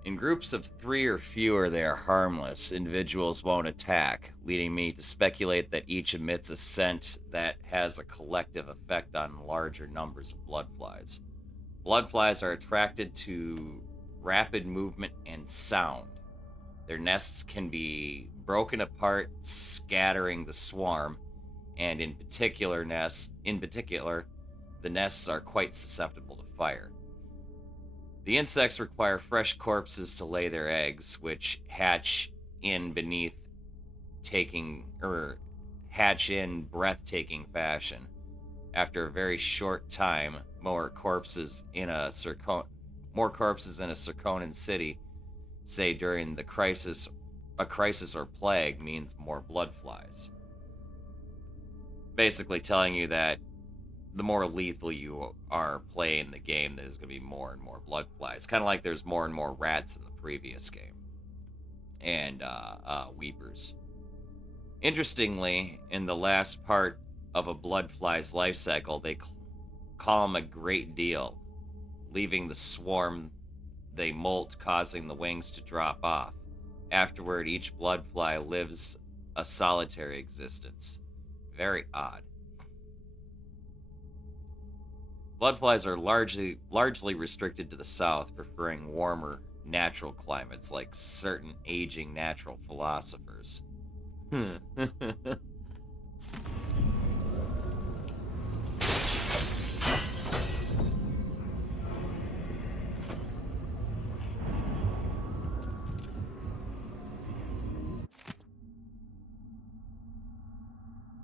In groups of 3 or fewer, they are harmless. Individuals won't attack, leading me to speculate that each emits a scent that has a collective effect on larger numbers of bloodflies. Bloodflies are attracted to rapid movement and sound. Their nests can be broken apart, scattering the swarm, and in particular, the nests are quite susceptible to fire. The insects require fresh corpses to lay their eggs, which hatch in breathtaking fashion. After a very short time, more corpses in a Serkonan city, say during a crisis or plague, means more bloodflies. Basically telling you that the more lethal you are playing the game, there's going to be more and more bloodflies. Kind of like there's more and more rats in the previous game. And weepers. Interestingly, in the last part of a bloodfly's life cycle, they calm a great deal, leaving the swarm they molt, causing the wings to drop off. Afterward, each bloodfly lives a solitary existence. Very odd. Bloodflies are largely restricted to the south, preferring warmer, natural climates like certain aging natural philosophers.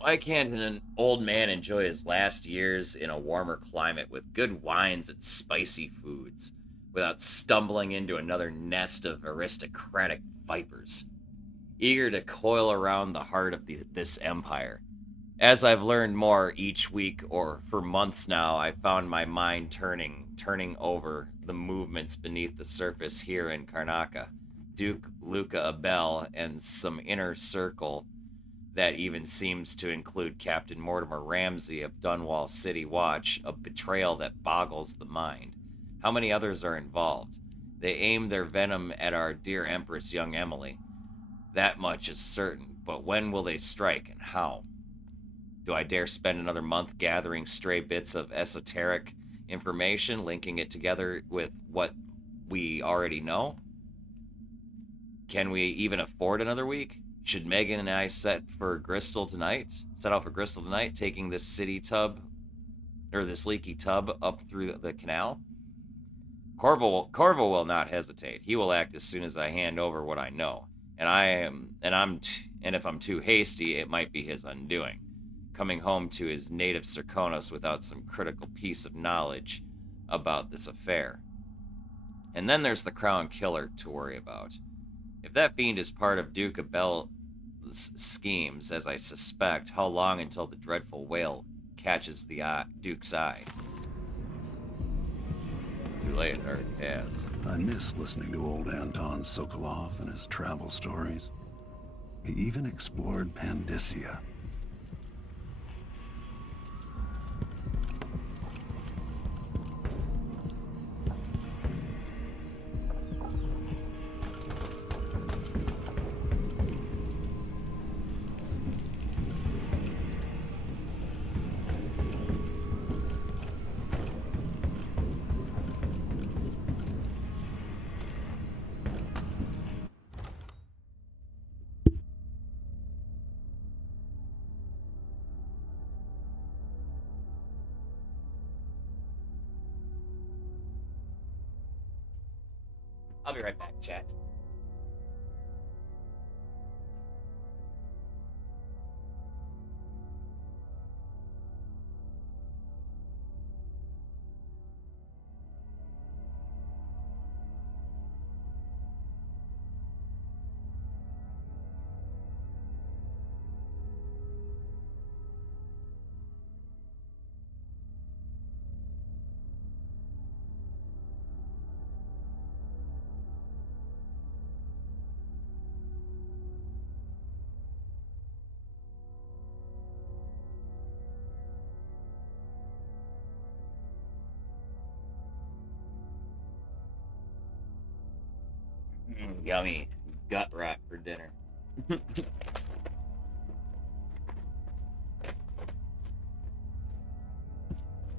Why can't an old man enjoy his last years in a warmer climate with good wines and spicy foods, without stumbling into another nest of aristocratic vipers, eager to coil around the heart of this empire? As I've learned more each week, or for months now, I found my mind turning over the movements beneath the surface here in Karnaca. Duke Luca Abel and some inner circle that even seems to include Captain Mortimer Ramsey of Dunwall City Watch, a betrayal that boggles the mind. How many others are involved? They aim their venom at our dear Empress, young Emily. That much is certain, but when will they strike, and how? Do I dare spend another month gathering stray bits of esoteric information, linking it together with what we already know? Can we even afford another week? Should Megan and I set out for Gristol tonight, taking this city tub or this leaky tub up through the canal? Corvo will not hesitate. He will act as soon as I hand over what I know. And if I'm too hasty, it might be his undoing. Coming home to his native Serkonos without some critical piece of knowledge about this affair. And then there's the Crown Killer to worry about. If that fiend is part of Duke Abel's schemes, as I suspect, how long until the dreadful whale catches the Duke's eye? Too late, it already has. I miss listening to old Anton Sokolov and his travel stories. He even explored Pandyssia. I'll be right back, chat. Yummy gut wrap for dinner.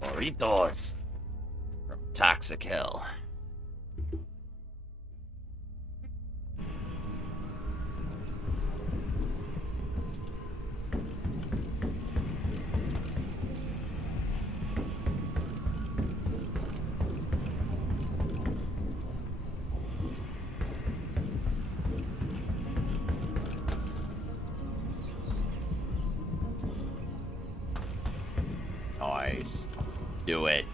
Burritos from Toxic Hell. Nice. Do it.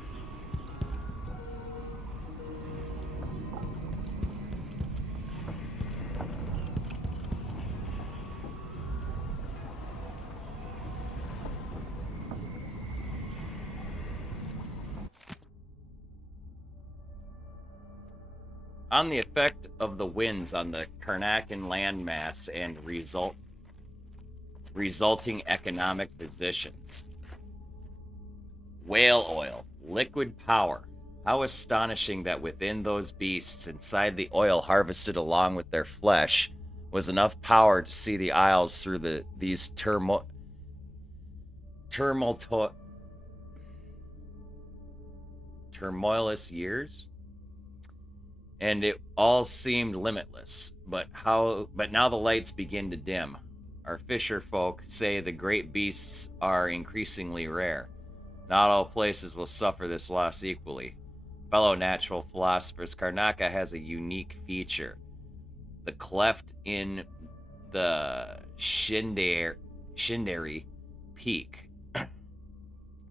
On the effect of the winds on the Karnakan landmass and resulting economic positions. Whale oil, liquid power. How astonishing that within those beasts, inside the oil harvested along with their flesh, was enough power to see the Isles through these turmoilous years. And it all seemed limitless. But now the lights begin to dim. Our fisher folk say the great beasts are increasingly rare. Not all places will suffer this loss equally. Fellow natural philosophers, Karnaca has a unique feature. The cleft in the Shinderi Peak,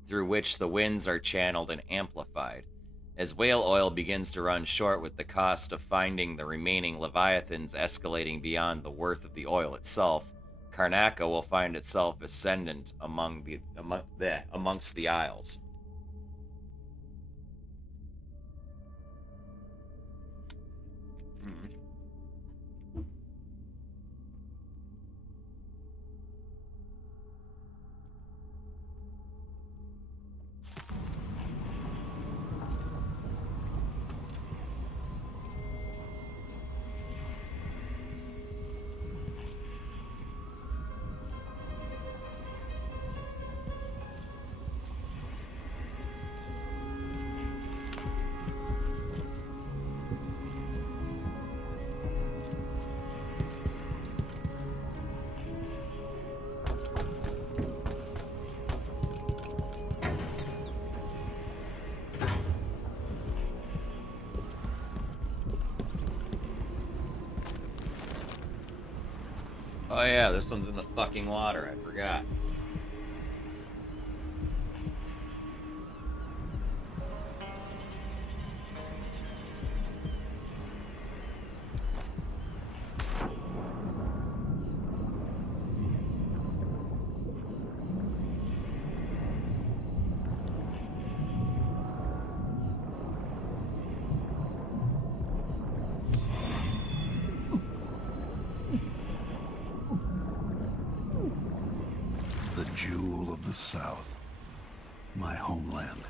through which the winds are channeled and amplified. As whale oil begins to run short with the cost of finding the remaining leviathans escalating beyond the worth of the oil itself, Karnaca will find itself ascendant amongst the Isles. Oh yeah, this one's in the fucking water. I forgot. The jewel of the South. My homeland.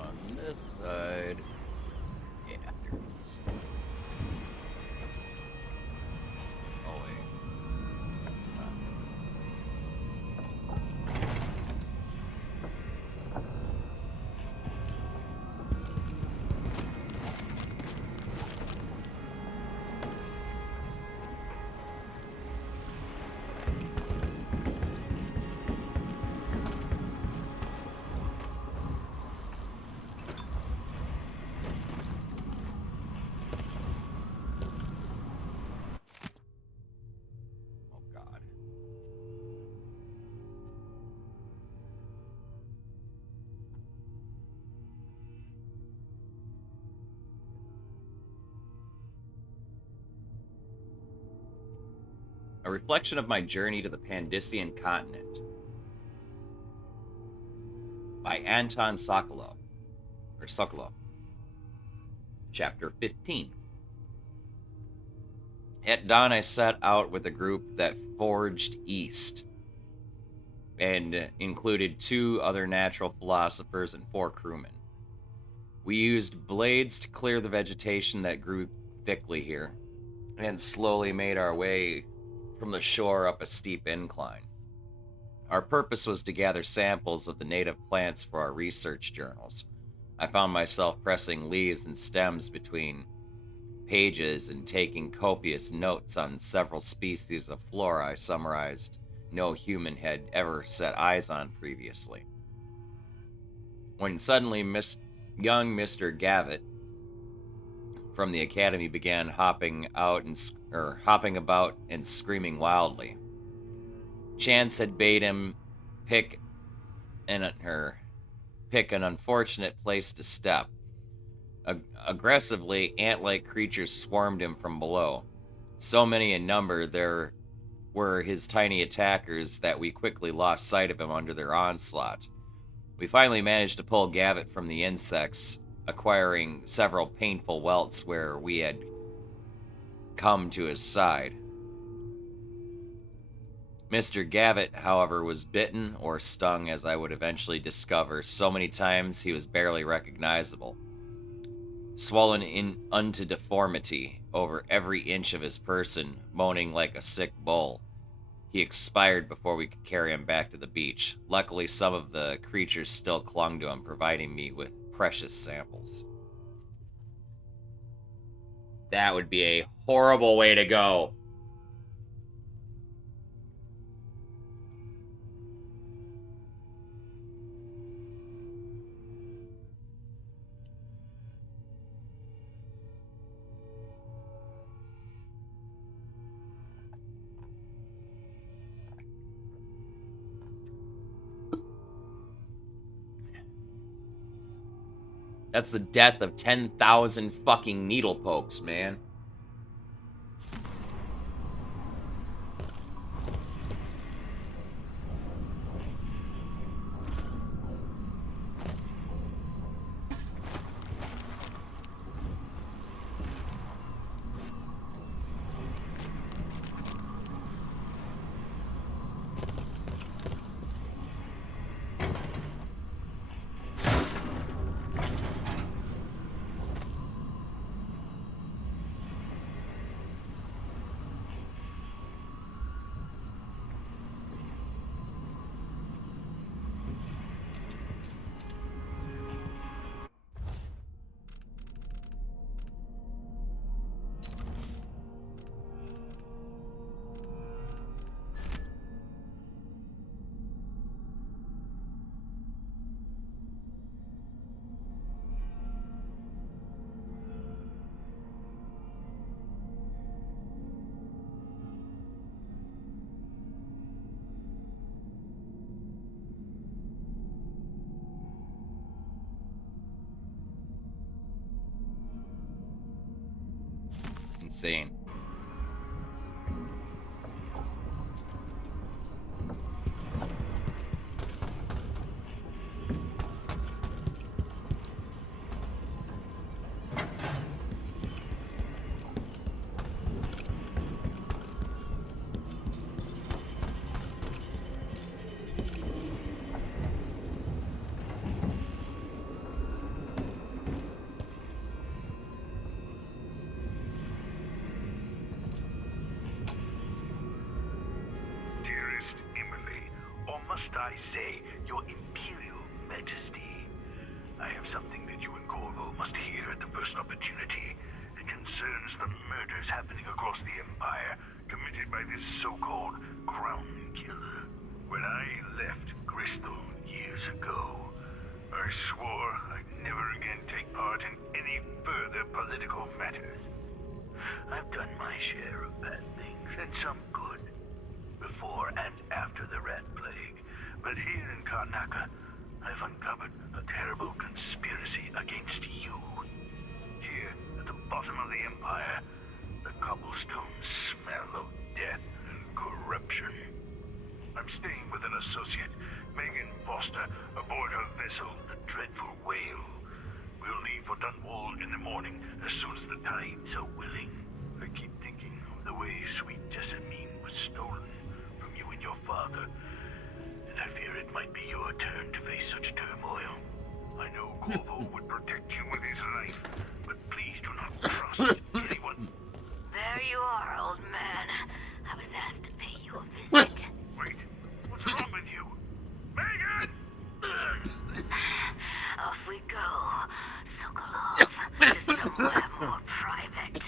On this side. Yeah, there it is. Oh, wait. Oh, God. A reflection of my journey to the Pandician continent by Anton Sokolov, or Sokolov. Chapter 15. At dawn, I set out with a group that forged east and included 2 other natural philosophers and 4 crewmen. We used blades to clear the vegetation that grew thickly here and slowly made our way from the shore up a steep incline. Our purpose was to gather samples of the native plants for our research journals. I found myself pressing leaves and stems between pages and taking copious notes on several species of flora I summarized no human had ever set eyes on previously. When suddenly young Mr. Gavitt from the academy began hopping about and screaming wildly. Chance had bade him pick an unfortunate place to step. Aggressively, ant-like creatures swarmed him from below. So many in number there were his tiny attackers that we quickly lost sight of him under their onslaught. We finally managed to pull Gavitt from the insects, acquiring several painful welts where we had come to his side. Mr. Gavitt, however, was bitten or stung, as I would eventually discover, so many times he was barely recognizable. Swollen unto deformity over every inch of his person, moaning like a sick bull, he expired before we could carry him back to the beach. Luckily, some of the creatures still clung to him, providing me with precious samples. That would be a horrible way to go. That's the death of 10,000 fucking needle pokes, man. insane. Must I say, Your Imperial Majesty? I have something that you and Corvo must hear at the first opportunity. It concerns the murders happening across the Empire, committed by this so-called Crown Killer. When I left Crystal years ago, I swore I'd never again take part in any further political matters. I've done my share of bad things, and some good, before and after the Rat Plague. But here in Karnaca, I've uncovered a terrible conspiracy against you. Here, at the bottom of the Empire, the cobblestones smell of death and corruption. I'm staying with an associate, Megan Foster, aboard her vessel, the Dreadful Whale. We'll leave for Dunwall in the morning, as soon as the tides are willing. I keep thinking of the way sweet Jessamine was stolen from you and your father, and I fear it might be your turn to face such turmoil. I know Corvo would protect you with his life, but please do not trust anyone. There you are, old man. I was asked to pay you a visit. Wait, what's wrong with you? Megan! Off we go. Sokolov, to somewhere more private.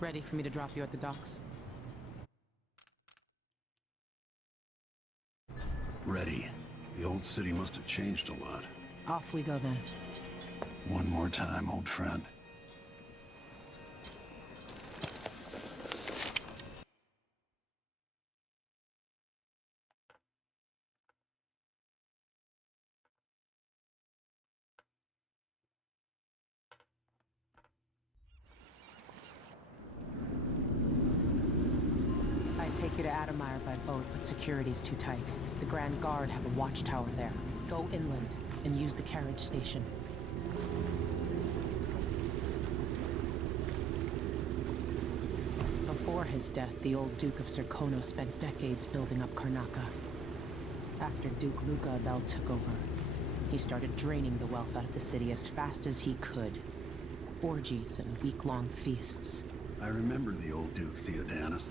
Ready for me to drop you at the docks? Ready. The old city must have changed a lot. Off we go then. One more time, old friend. Adamire by boat, but security's too tight. The Grand Guard have a watchtower there. Go inland and use the carriage station. Before his death, the old Duke of Serkonos spent decades building up Karnaca. After Duke Luca Abel took over, he started draining the wealth out of the city as fast as he could. Orgies and week-long feasts. I remember the old Duke Theodanis.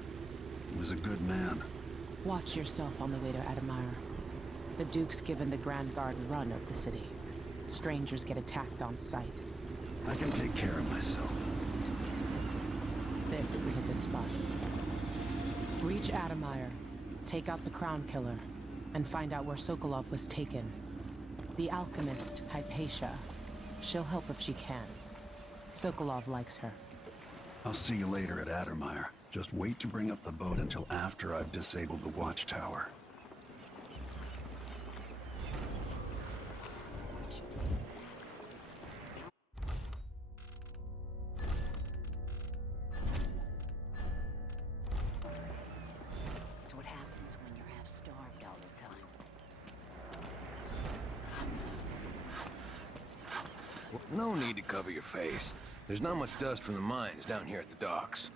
He was a good man. Watch yourself on the way to Adamire. The Duke's given the Grand Guard run of the city. Strangers get attacked on sight. I can take care of myself. This is a good spot. Reach Adamire, take out the Crown Killer, and find out where Sokolov was taken. The alchemist, Hypatia. She'll help if she can. Sokolov likes her. I'll see you later at Adamire. Just wait to bring up the boat until after I've disabled the watchtower. That's what happens when you're half starved all the time. Well, no need to cover your face. There's not much dust from the mines down here at the docks.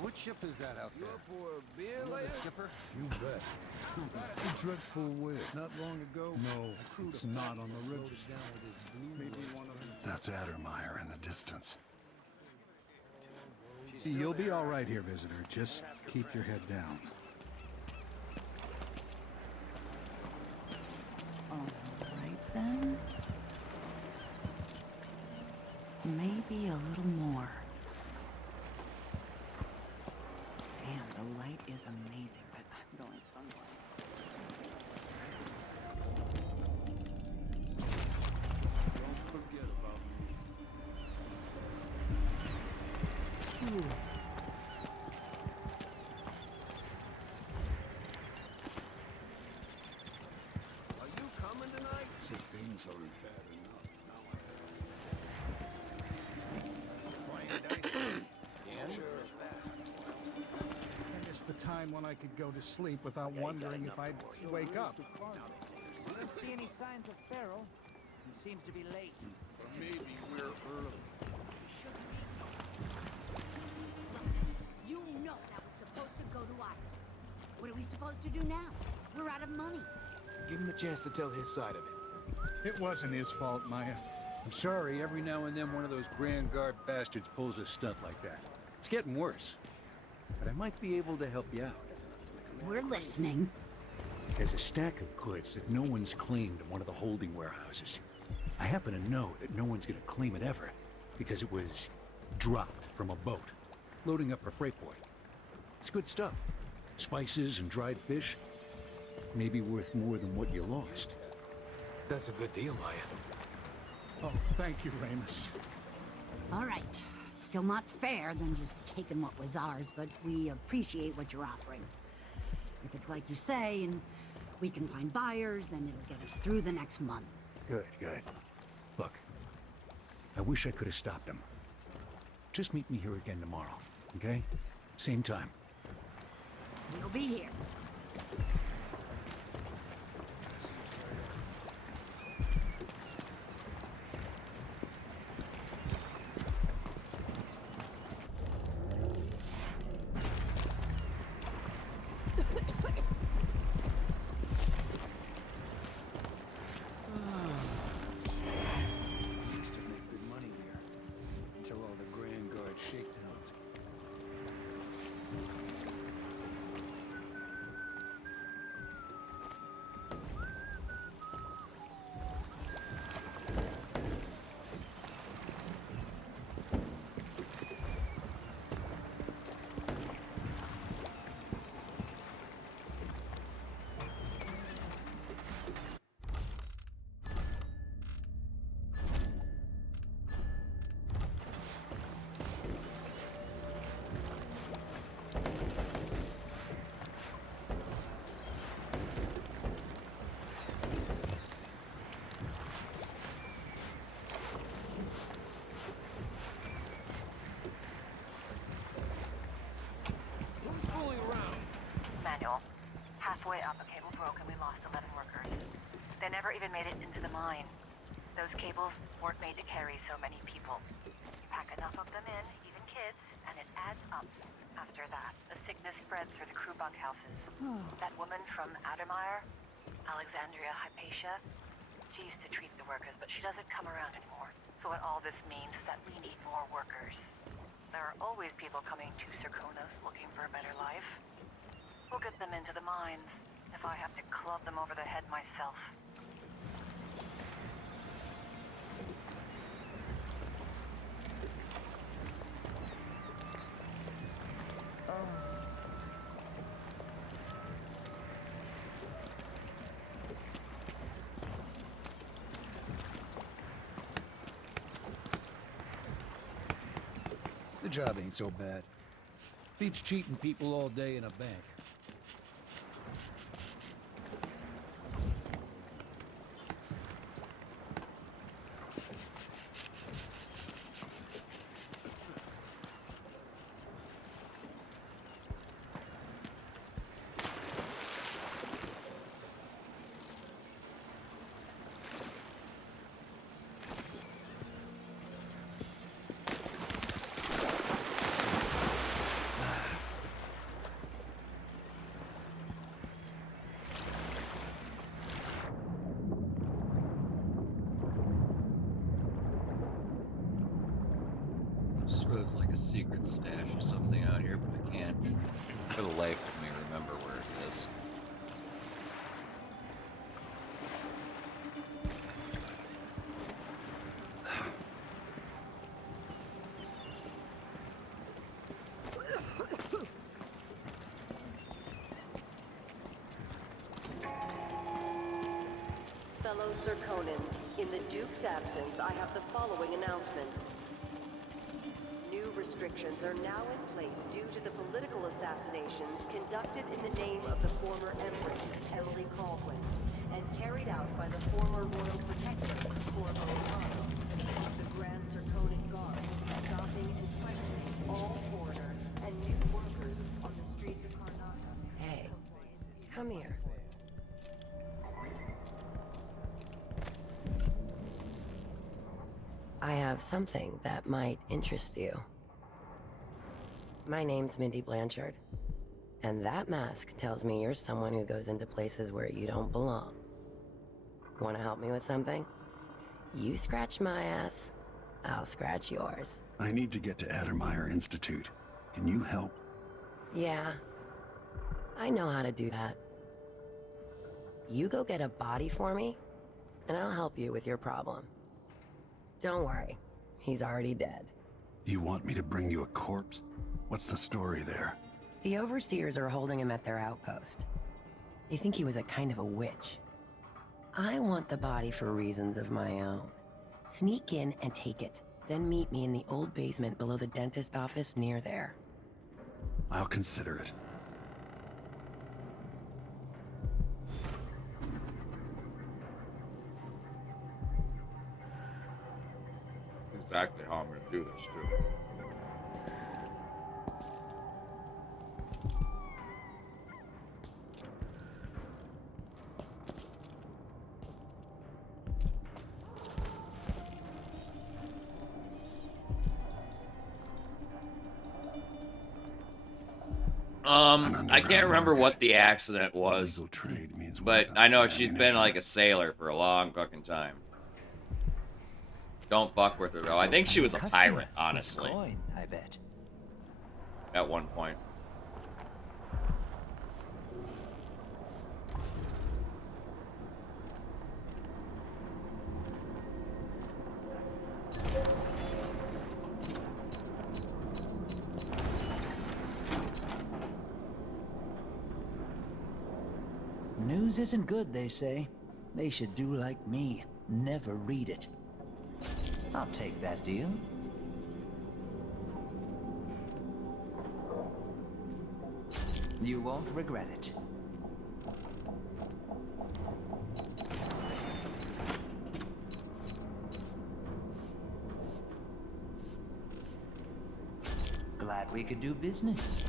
What ship is that out there? For a beer, the skipper? You bet. A dreadful wind. Not long ago? No, it's not on the register. Maybe one of them. That's Adamire in the distance. You'll be all right here, visitor. Just keep your head down. All right, then. Maybe a little more. Damn, the light is amazing, but I'm going somewhere. Don't forget about me. Ooh. Are you coming tonight? So things aren't bad enough. I guess the time when I could go to sleep without wondering if I'd wake up. You don't see any signs of Farrell. He seems to be late. Or maybe we're early. You know that was supposed to go to us. What are we supposed to do now? We're out of money. Give him a chance to tell his side of it. It wasn't his fault, Maya. I'm sorry, every now and then one of those Grand Guard bastards pulls a stunt like that. It's getting worse. But I might be able to help you out. We're listening. There's a stack of goods that no one's claimed in one of the holding warehouses. I happen to know that no one's gonna claim it ever, because it was dropped from a boat, loading up for Freightport. It's good stuff. Spices and dried fish. Maybe worth more than what you lost. That's a good deal, Maya. Oh, thank you, Ramus. All right. It's still not fair than just taking what was ours, but we appreciate what you're offering. If it's like you say, and we can find buyers, then it'll get us through the next month. Good, good. Look, I wish I could have stopped him. Just meet me here again tomorrow, okay? Same time. We'll be here. Used to make good money here. Until all the Grand Guard shakedowns. cable broke and we lost 11 workers. They never even made it into the mine. Those cables weren't made to carry so many people. You pack enough of them in, even kids, and it adds up. After that, the sickness spread through the crew bunkhouses. That woman from Addermeyer, Alexandria Hypatia, she used to treat the workers, but she doesn't come around anymore. So what all this means is that we need more workers. There are always people coming to Serkonos looking for a better life. We'll get them into the mines, if I have to club them over the head myself. The job ain't so bad. Beats cheating people all day in a bank. Suppose like a secret stash or something out here, but I can't for the life of me remember where it is. Fellow Serkonans, in the Duke's absence, I have the following announcement. New restrictions are now in place due to the political assassinations conducted in the name of the former Empress, Emily Caldwin, and carried out by the former Royal Protector, Corvo. The Grand Serkonan Guard will be stopping and questioning all foreigners and new workers on the streets of Karnataka. Hey, come here. I have something that might interest you. My name's Mindy Blanchard, and that mask tells me you're someone who goes into places where you don't belong. Want to help me with something? You scratch my ass, I'll scratch yours. I need to get to Addermeyer Institute. Can you help? Yeah, I know how to do that. You go get a body for me, and I'll help you with your problem. Don't worry, he's already dead. You want me to bring you a corpse? What's the story there? The overseers are holding him at their outpost. They think he was a kind of a witch. I want the body for reasons of my own. Sneak in and take it, then meet me in the old basement below the dentist office near there. I'll consider it. Exactly how I'm going to do this, too. I can't remember what the accident was, but I know she's been like a sailor for a long fucking time. Don't fuck with her, though. I think she was a pirate, honestly. Coin, I bet. At one point. News isn't good, they say. They should do like me. Never read it. I'll take that deal. You won't regret it. Glad we could do business.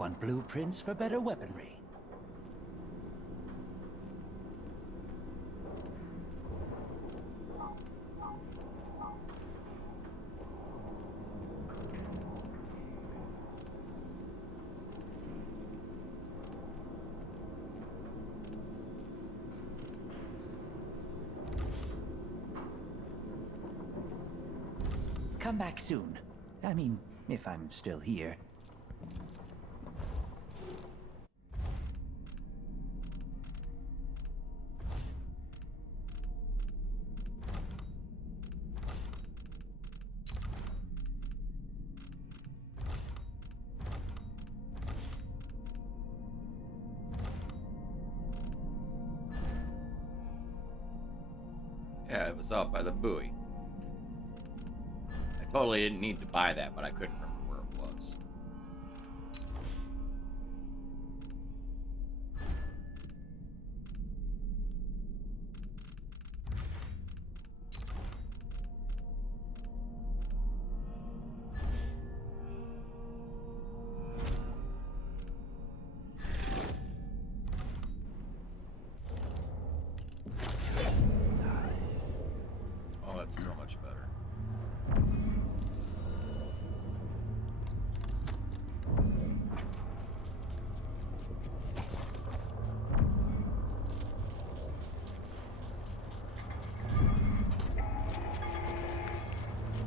want blueprints for better weaponry. Come back soon. I mean, if I'm still here. Yeah, it was out by the buoy. I totally didn't need to buy that, but I couldn't remember where it was. Oh, that's so much better.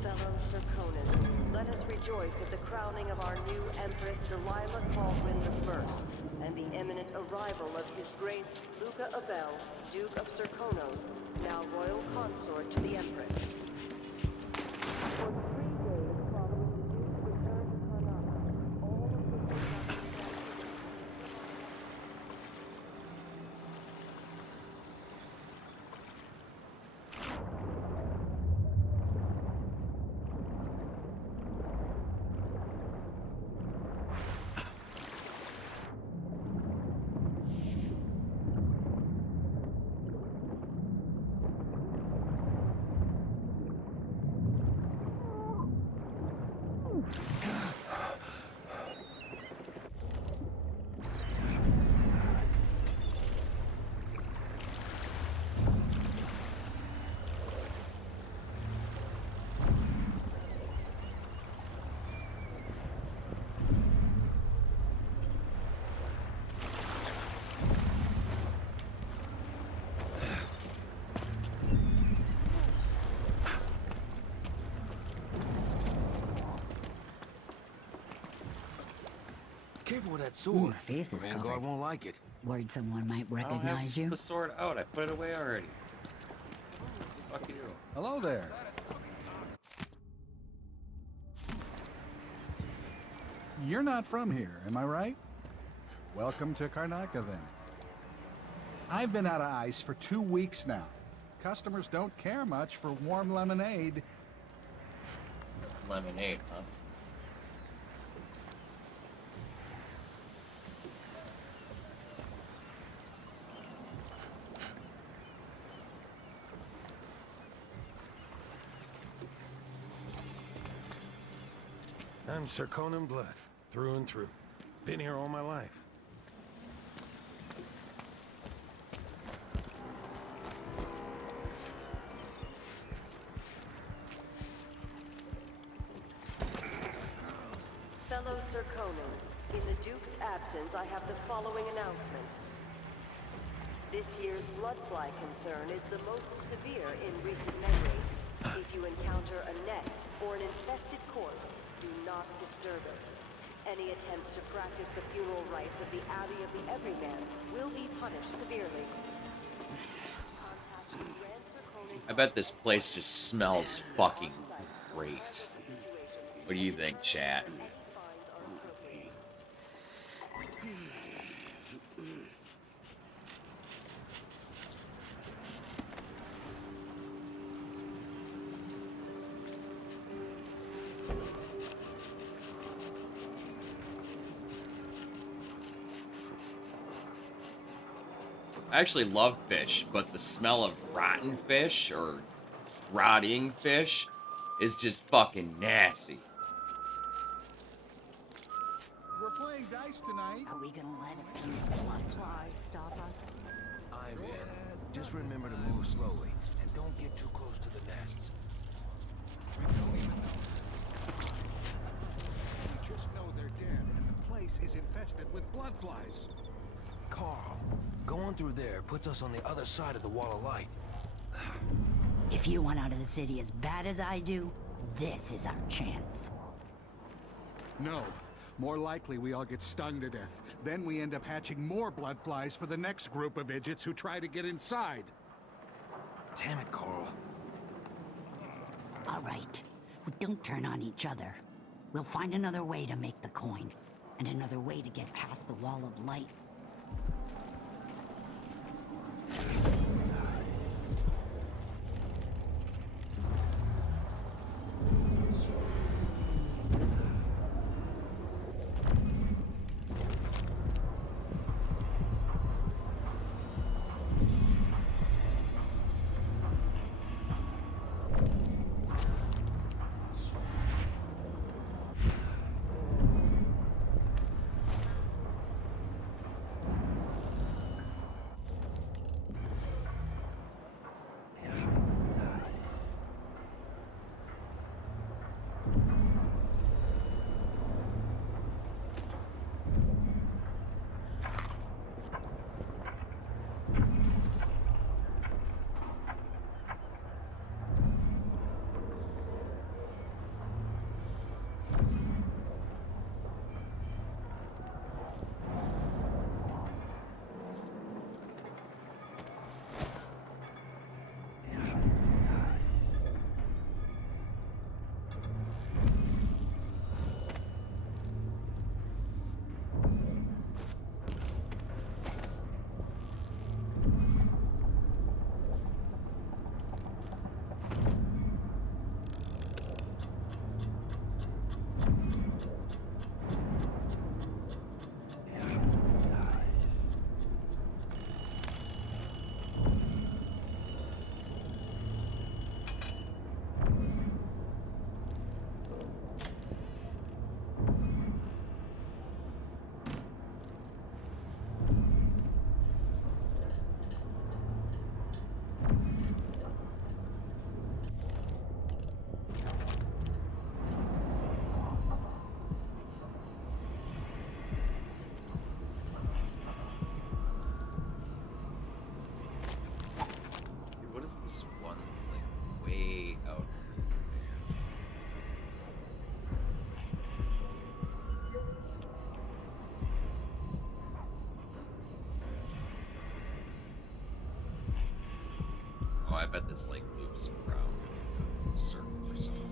Fellow Serkonans, let us rejoice at the crowning of our new Empress Delilah Baldwin I, and the imminent arrival of His Grace Luca Abel, Duke of Serkonos, now Royal Consort to the Empress. For 3 days following the Duke's return to Karnataka, all of the Careful with that sword. Your face is Vanguard covered. won't like it. Worried someone might I don't recognize have you? the sword out. I put it away already. Fuck you. Hello there. You're not from here, am I right? Welcome to Karnataka, then. I've been out of ice for 2 weeks now. Customers don't care much for warm lemonade. Lemonade, huh? I'm Serkonan blood, through and through. Been here all my life. Fellow Serkonans, in the Duke's absence, I have the following announcement. This year's bloodfly concern is the most severe in recent memory. If you encounter a nest or an infested corpse, do not disturb it. Any attempts to practice the funeral rites of the Abbey of the Everyman will be punished severely. Contact Grand Serkonan. I bet this place just smells fucking great. What do you think, chat? I actually love fish, but the smell of rotten fish or rotting fish is just fucking nasty. We're playing dice nice tonight. Are we gonna let a few blood flies stop us? I'm in. Just remember to move slowly, and don't get too close to the nests. We don't even know. We just know they're dead, and the place is infested with blood flies. Carl, going through there puts us on the other side of the wall of light. If you want out of the city as bad as I do, this is our chance. No. More likely we all get stung to death. Then we end up hatching more blood flies for the next group of idiots who try to get inside. Damn it, Carl. All right. Well, don't turn on each other. We'll find another way to make the coin, and another way to get past the wall of light. What is this one that's like way out? Oh, I bet this like loops around in a circle or something.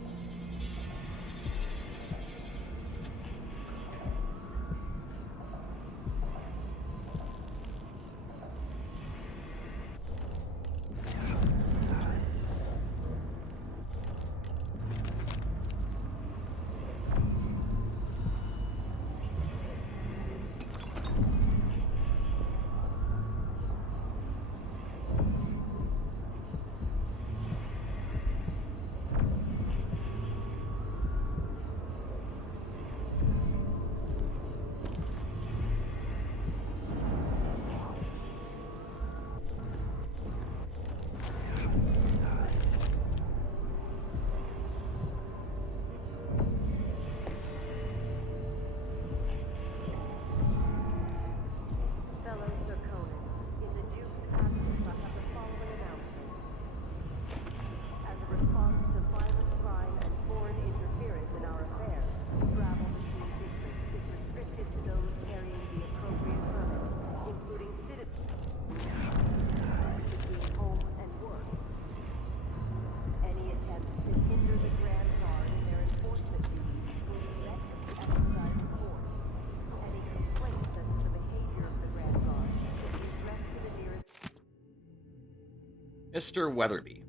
Mr. Weatherby,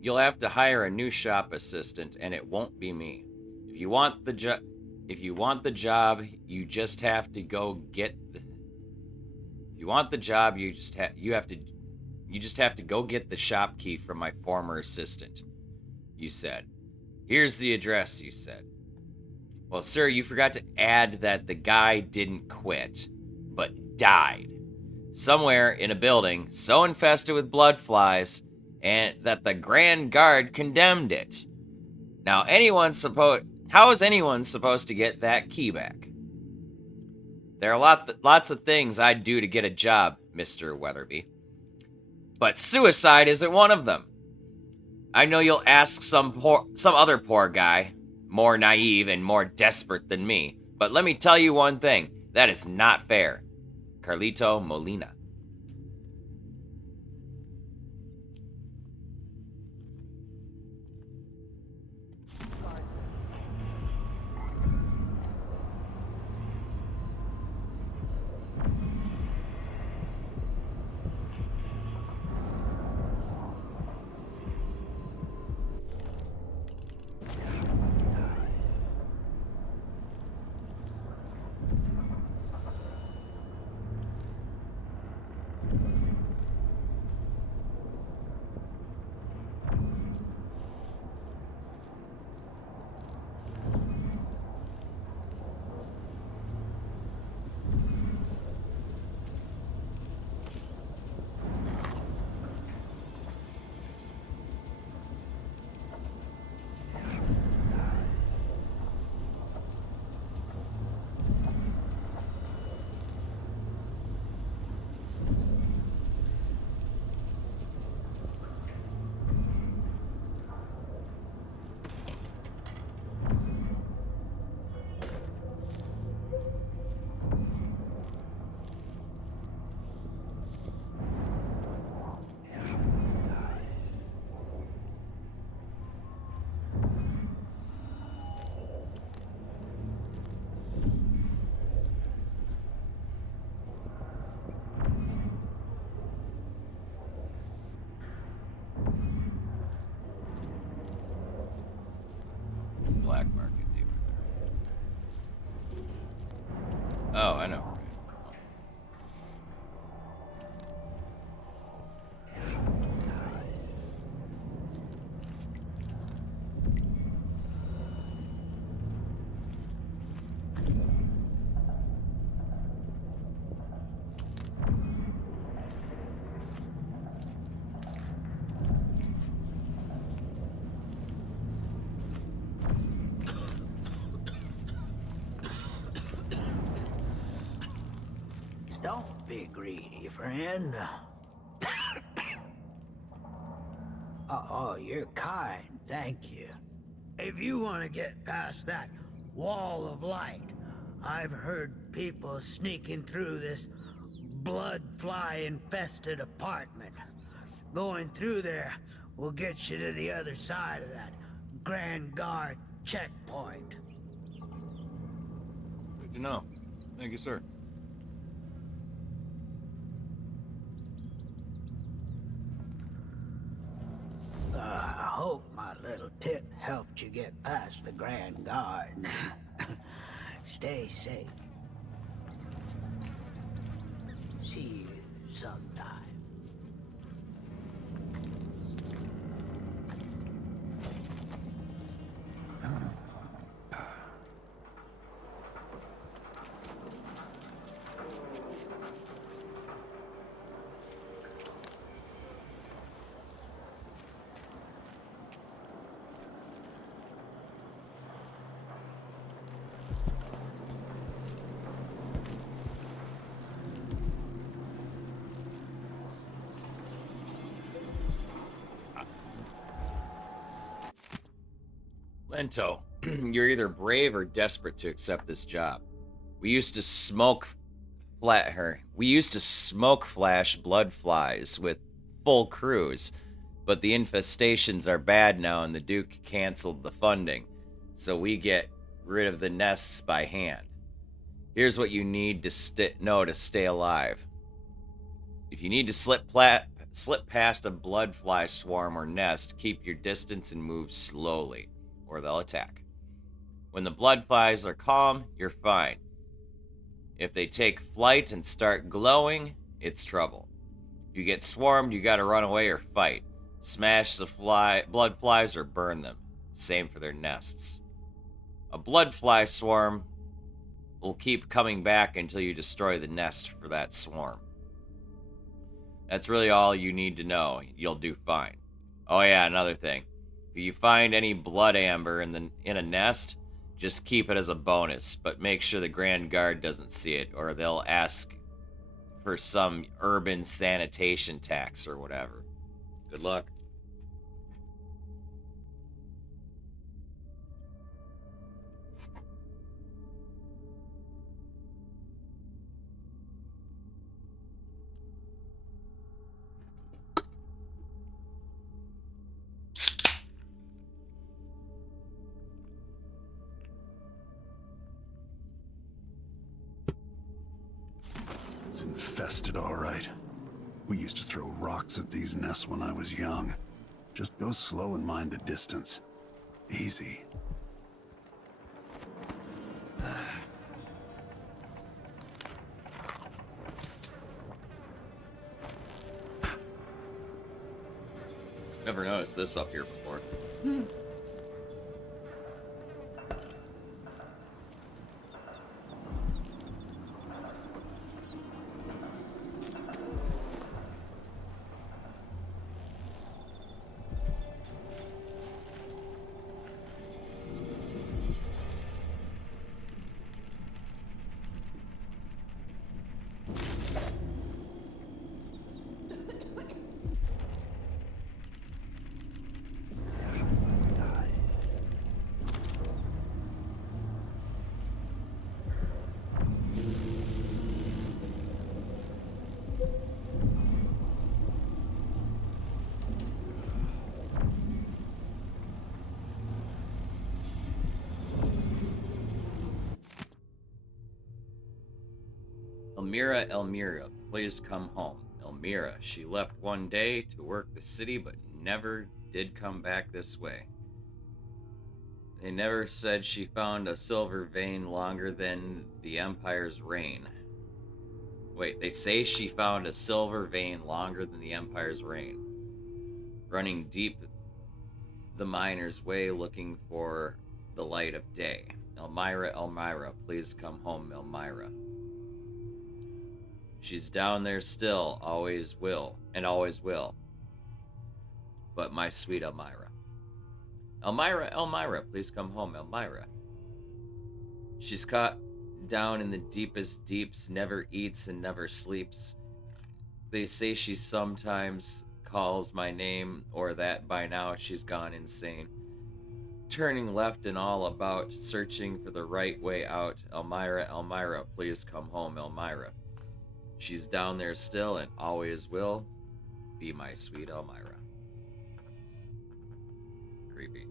you'll have to hire a new shop assistant, and it won't be me. If you want the job, you just have to go get the. If you want the job, you just have to go get the shop key from my former assistant. You said. Here's the address. You said. Well, sir, you forgot to add that the guy didn't quit, but died. Somewhere in a building so infested with blood flies and that the Grand Guard condemned it. Now, how is anyone supposed to get that key back? There are lots of things I'd do to get a job, Mr. Weatherby. But suicide isn't one of them. I know you'll ask some other poor guy, more naive and more desperate than me, but let me tell you one thing, that is not fair. Carlito Molina. It's the black market dealer there. Oh, I know. Don't be greedy, friend. Oh, you're kind. Thank you. If you want to get past that wall of light, I've heard people sneaking through this blood fly infested apartment. Going through there will get you to the other side of that Grand Guard checkpoint. Good to know. Thank you, sir. I hope my little tip helped you get past the Grand Guard. Stay safe. See you sometime. Lento, you're either brave or desperate to accept this job. We used to smoke flash blood flies with full crews, but the infestations are bad now and the Duke canceled the funding, so we get rid of the nests by hand. Here's what you need to know to stay alive. If you need to slip past a blood fly swarm or nest, keep your distance and move slowly, or they'll attack. When the blood flies are calm, you're fine. If they take flight and start glowing, it's trouble. If you get swarmed, you gotta run away or fight. Smash the blood flies or burn them. Same for their nests. A bloodfly swarm will keep coming back until you destroy the nest for that swarm. That's really all you need to know. You'll do fine. Oh yeah, another thing. If you find any blood amber in a nest, just keep it as a bonus, but make sure the Grand Guard doesn't see it, or they'll ask for some urban sanitation tax or whatever. Good luck. It's infested, all right. We used to throw rocks at these nests when I was young. Just go slow and mind the distance. Easy. Never noticed this up here before. Elmira, please come home. Elmira, she left one day to work the city, but never did come back this way. They never said she found a silver vein longer than the Empire's reign. Wait, they say she found a silver vein longer than the Empire's reign. Running deep the miner's way looking for the light of day. Elmira, please come home, Elmira. She's down there still, always will, and always will. But my sweet Elmira. Elmira, please come home, Elmira. She's caught down in the deepest deeps, never eats and never sleeps. They say she sometimes calls my name, or that by now she's gone insane. Turning left and all about, searching for the right way out. Elmira, please come home, Elmira. She's down there still and always will be my sweet Elmira. Creepy.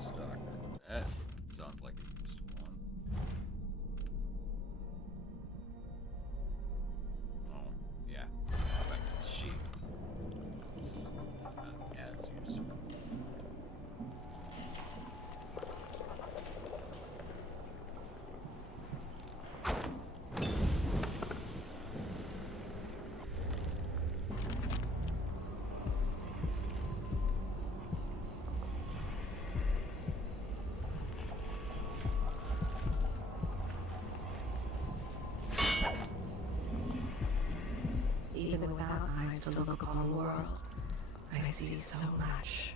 Stalker. That sounds like a used one. Oh, yeah. Weapons sheet. It's not as useful. Even without eyes to look upon the world, I see so much.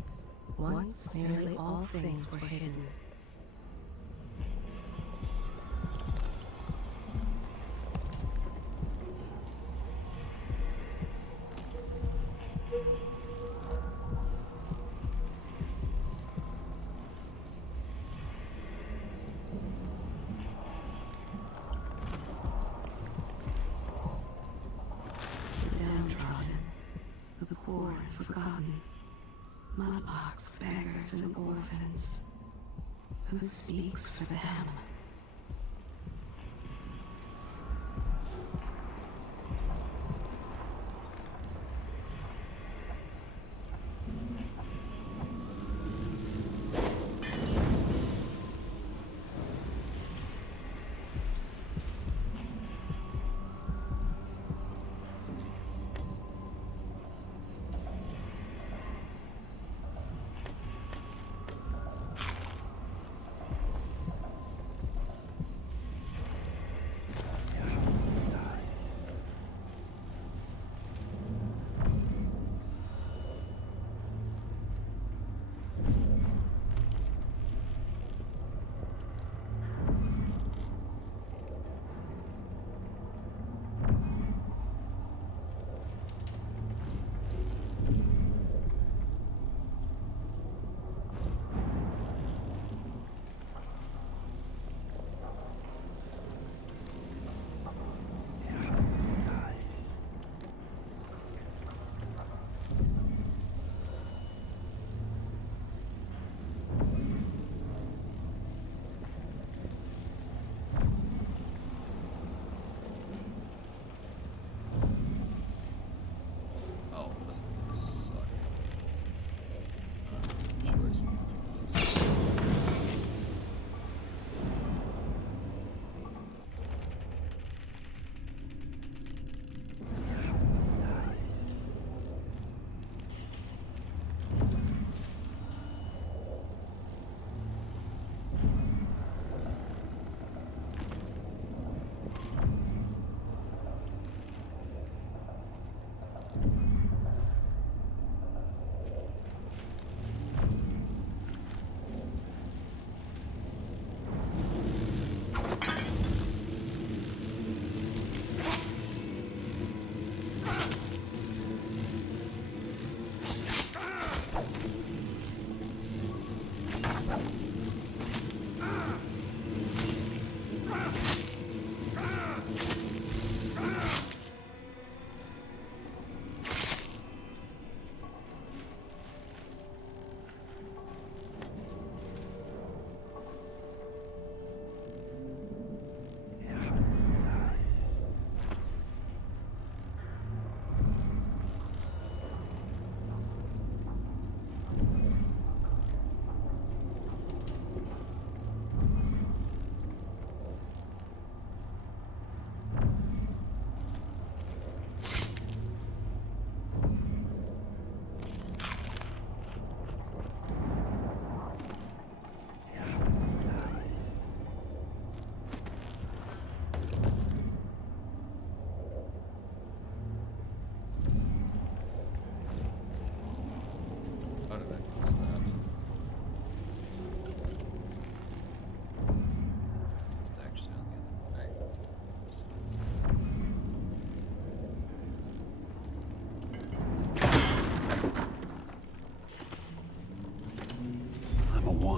Once, nearly all things were hidden. The poor and forgotten, mudlarks, beggars, and orphans. Who speaks for them?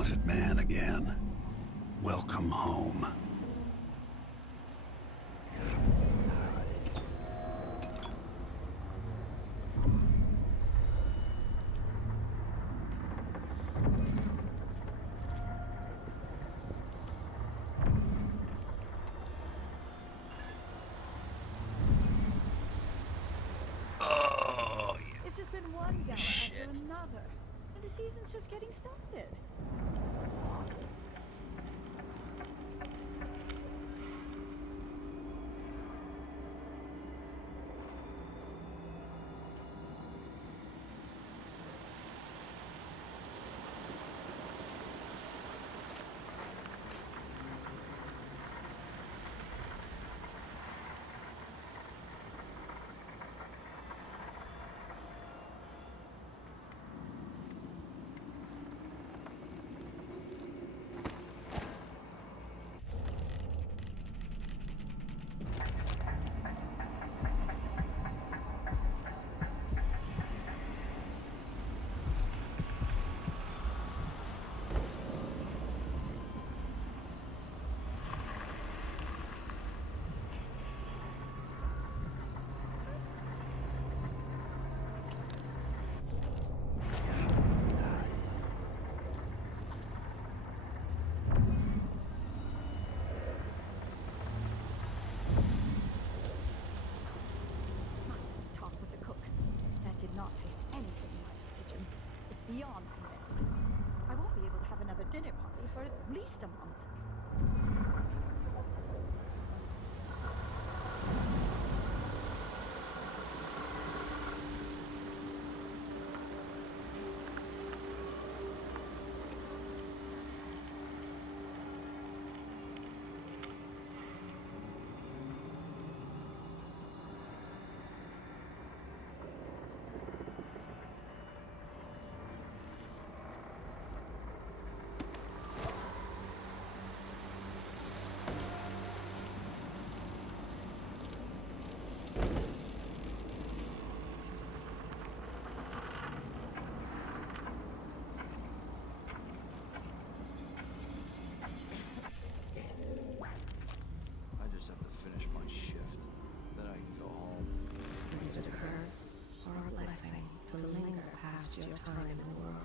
wanted man again. Welcome home. just getting started. Not taste anything like the kitchen. It's beyond convinced. I won't be able to have another dinner party for at least a month. To linger past your time in the world.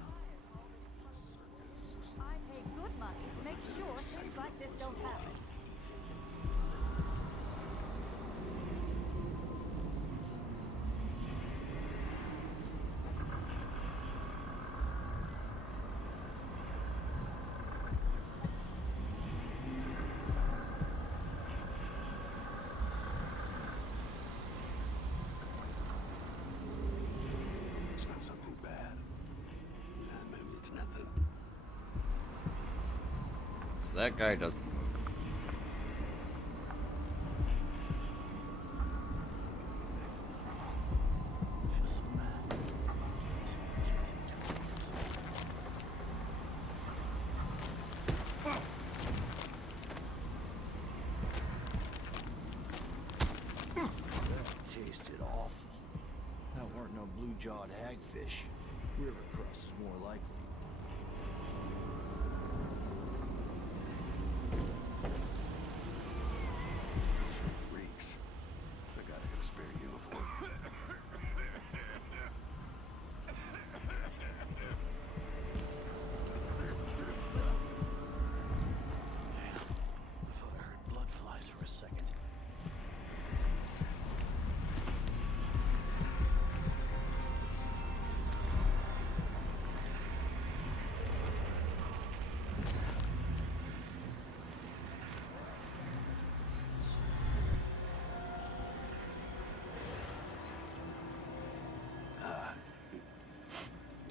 I pay good money to make sure things like this don't happen. So that guy doesn't move. That tasted awful. That weren't no blue-jawed hagfish. River crust is more likely.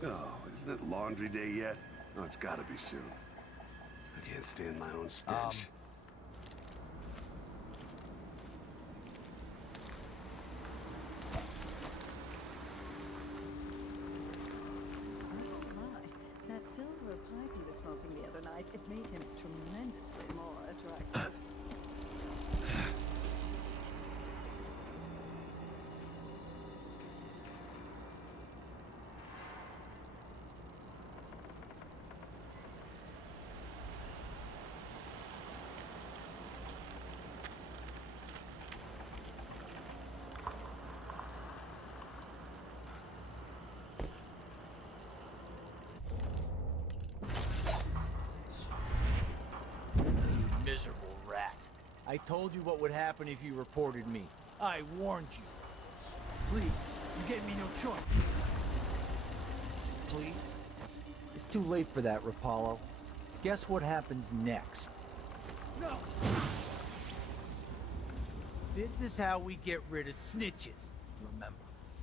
Oh, isn't it laundry day yet? Oh, it's gotta be soon. I can't stand my own stench. That silver pipe he was smoking the other night, it made him tremendously more attractive. Miserable rat. I told you what would happen if you reported me. I warned you. Please, you gave me no choice. Please? It's too late for that, Rapallo. Guess what happens next? No! This is how we get rid of snitches. Remember,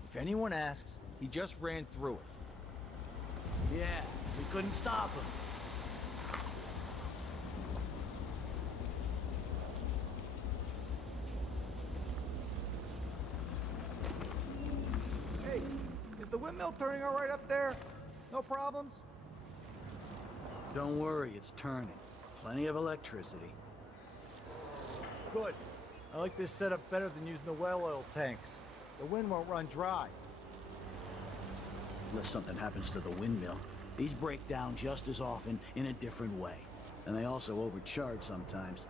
if anyone asks, he just ran through it. Yeah, we couldn't stop him. Hey, is the windmill turning all right up there? No problems? Don't worry, it's turning. Plenty of electricity. Good. I like this setup better than using the well oil tanks. The wind won't run dry. Unless something happens to the windmill. These break down just as often in a different way. And they also overcharge sometimes.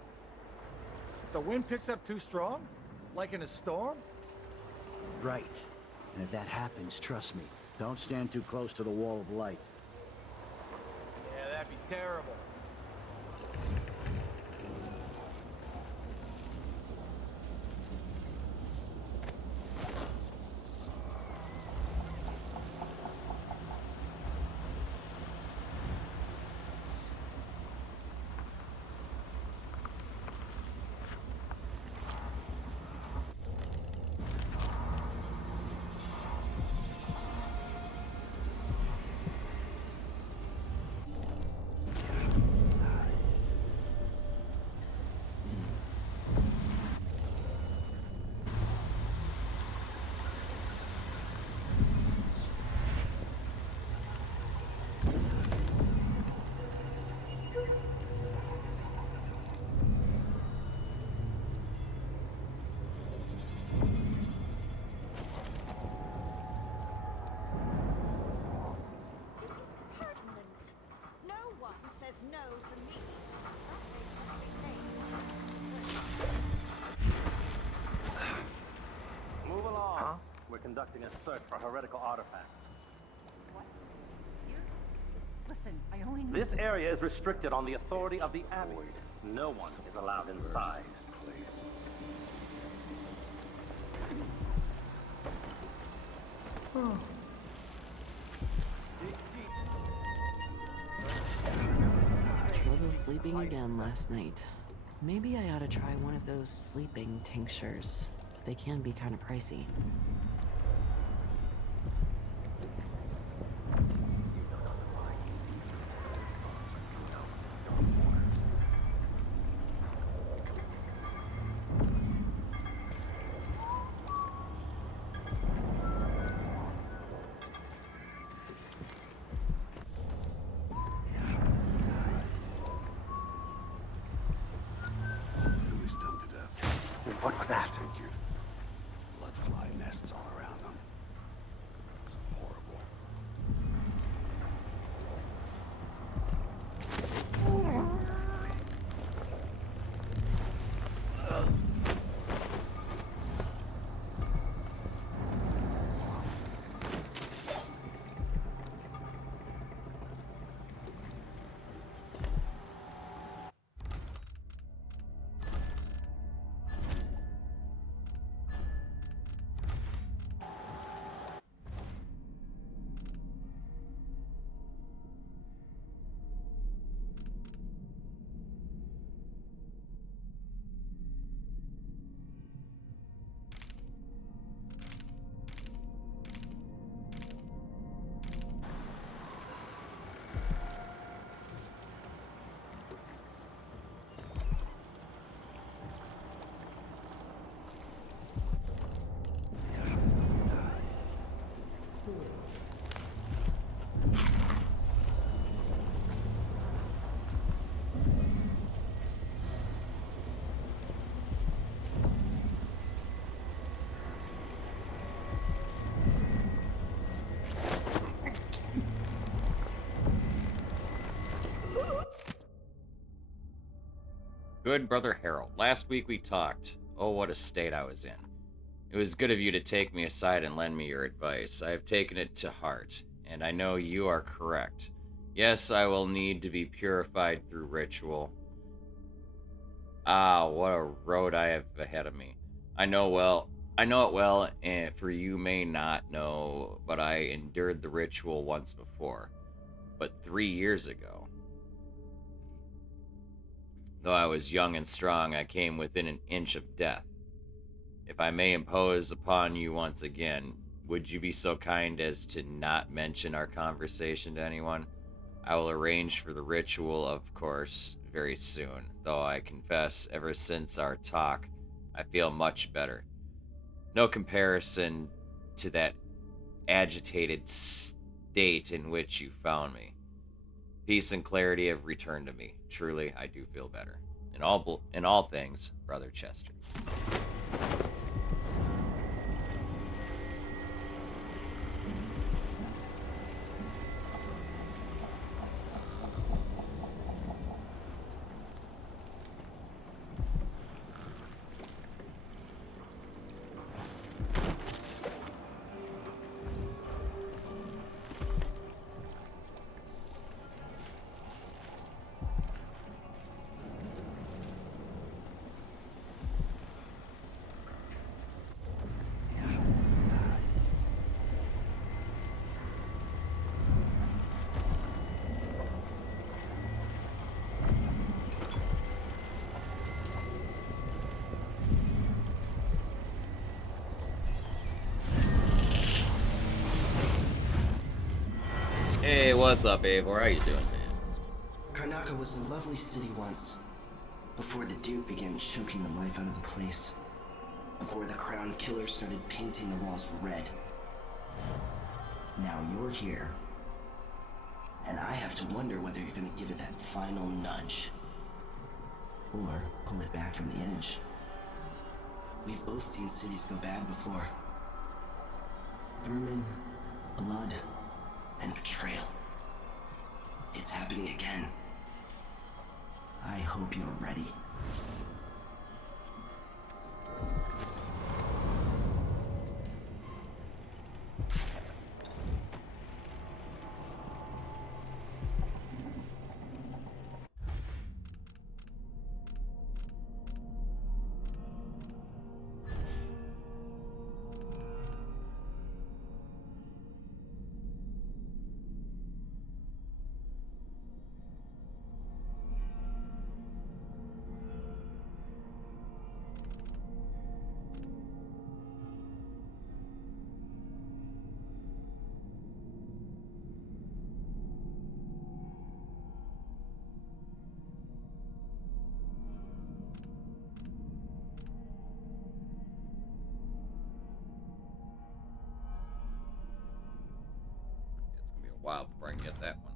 If the wind picks up too strong? Like in a storm? Right. And if that happens, trust me, don't stand too close to the wall of light. Yeah, that'd be terrible. Impertinence. No one says no to me. Move along. We're conducting a search for heretical artifacts. Listen, I only need This area is restricted on the authority of the Abbey. No one is allowed inside. Trouble sleeping again last night. Maybe I ought to try one of those sleeping tinctures. But they can be kind of pricey. Family stoned to death. What was that? Disfigured. Blood fly nests all around them. Horrible. Good brother Harold, last week we talked. Oh, what a state I was in. It was good of you to take me aside and lend me your advice. I have taken it to heart, and I know you are correct. Yes, I will need to be purified through ritual. Ah, what a road I have ahead of me. I know it well, and for you may not know, but I endured the ritual once before. but 3 years ago. Though I was young and strong, I came within an inch of death. If I may impose upon you once again, would you be so kind as to not mention our conversation to anyone? I will arrange for the ritual, of course, very soon, though I confess, ever since our talk, I feel much better. No comparison to that agitated state in which you found me. Peace and clarity have returned to me. Truly, I do feel better. In all things, Brother Chester. Hey, what's up, Eivor? How you doing, man? Karnaca was a lovely city once, before the Duke began choking the life out of the place. Before the Crown Killer started painting the walls red. Now you're here, and I have to wonder whether you're gonna give it that final nudge, or pull it back from the edge. We've both seen cities go bad before. Vermin, blood, and betrayal. It's happening again. I hope you're ready. It's gonna be a while before I can get that one.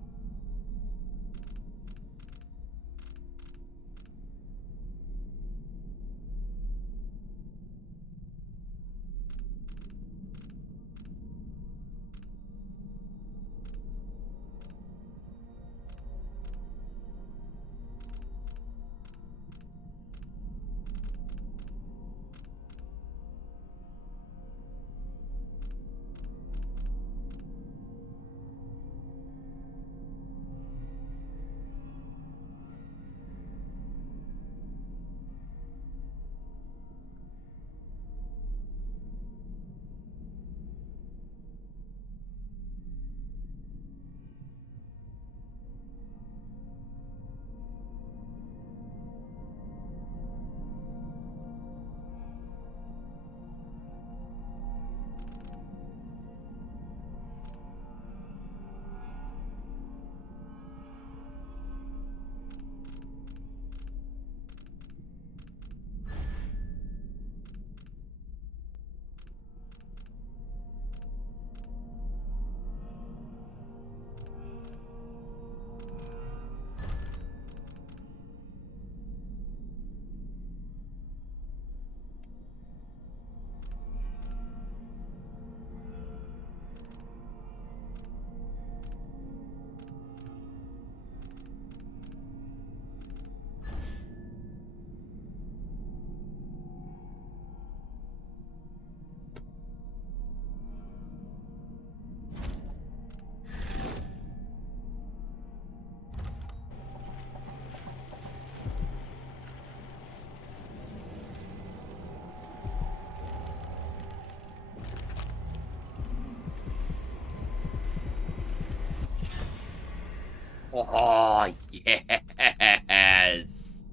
Yes.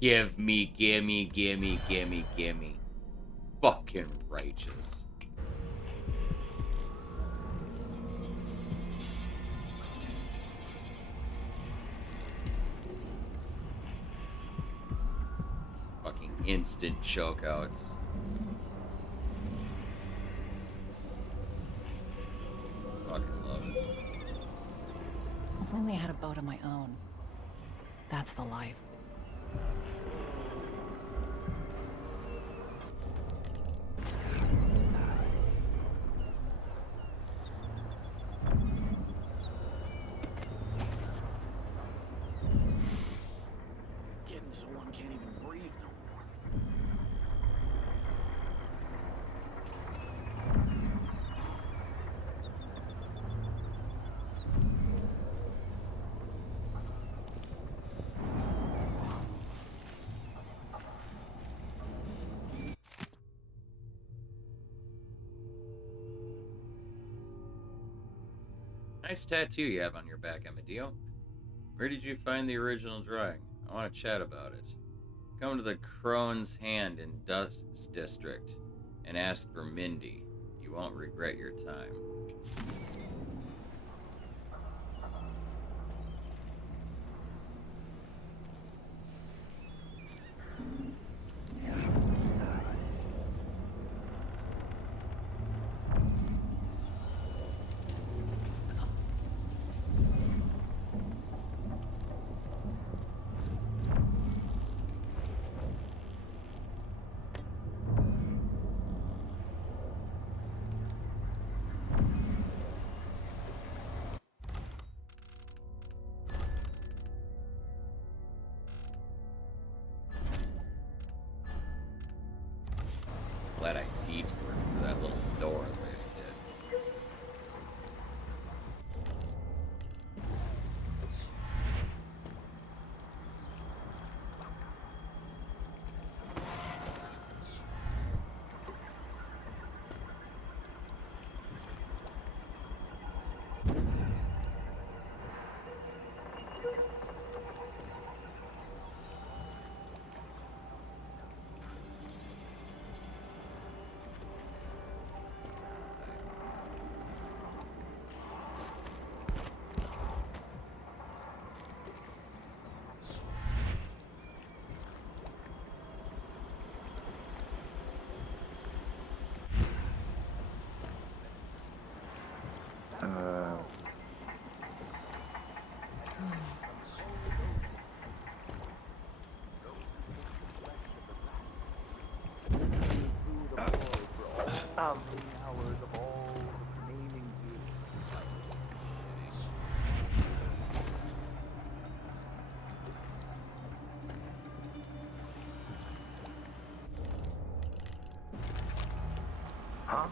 Gimme, gimme, gimme, gimme, gimme. Fucking righteous. Fucking instant chokeouts. Fucking love it. If only I had a boat of my own. That's the life. Getting so one can't even breathe no more. Nice tattoo you have on your back, Amadeo. Where did you find the original drawing? I want to chat about it. Come to the Crone's Hand in Dust District and ask for Mindy. You won't regret your time. Glad I detoured for that little door the way I did. Huh?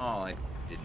Oh, I didn't.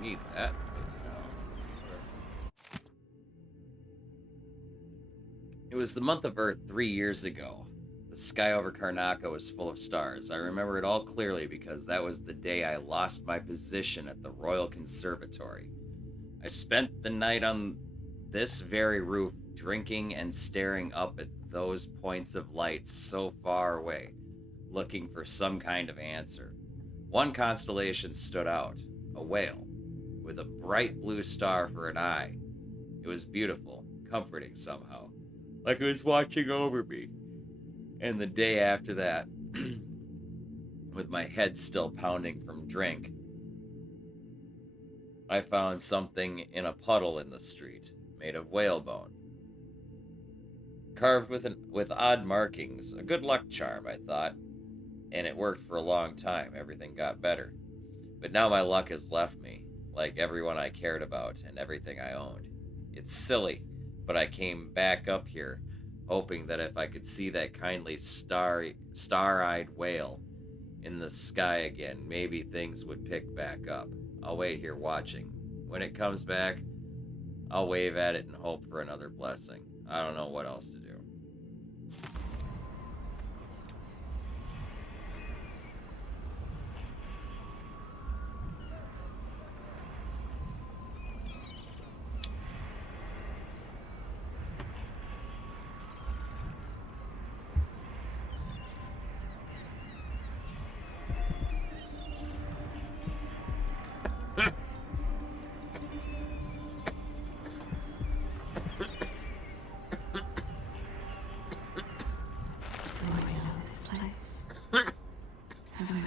Need that. It was the month of Earth 3 years ago. The sky over Karnaca was full of stars. I remember it all clearly because that was the day I lost my position at the Royal Conservatory. I spent the night on this very roof, drinking and staring up at those points of light so far away, looking for some kind of answer. One constellation stood out, a whale, with a bright blue star for an eye. It was beautiful, comforting somehow, like it was watching over me. And the day after that, with my head still pounding from drink, I found something in a puddle in the street, made of whalebone. Carved with odd markings, a good luck charm, I thought, and it worked for a long time. Everything got better. But now my luck has left me, like everyone I cared about and everything I owned. It's silly, but I came back up here, hoping that if I could see that kindly star-eyed whale in the sky again, maybe things would pick back up. I'll wait here watching. When it comes back, I'll wave at it and hope for another blessing. I don't know what else to do.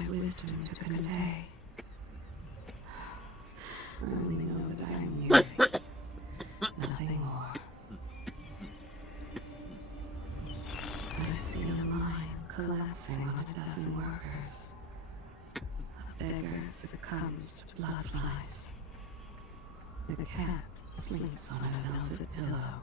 Wisdom to convey. I only know that I am weary. Nothing more. I see a mine collapsing on a dozen workers. A beggar succumbs to blood flies. The cat sleeps on a velvet pillow.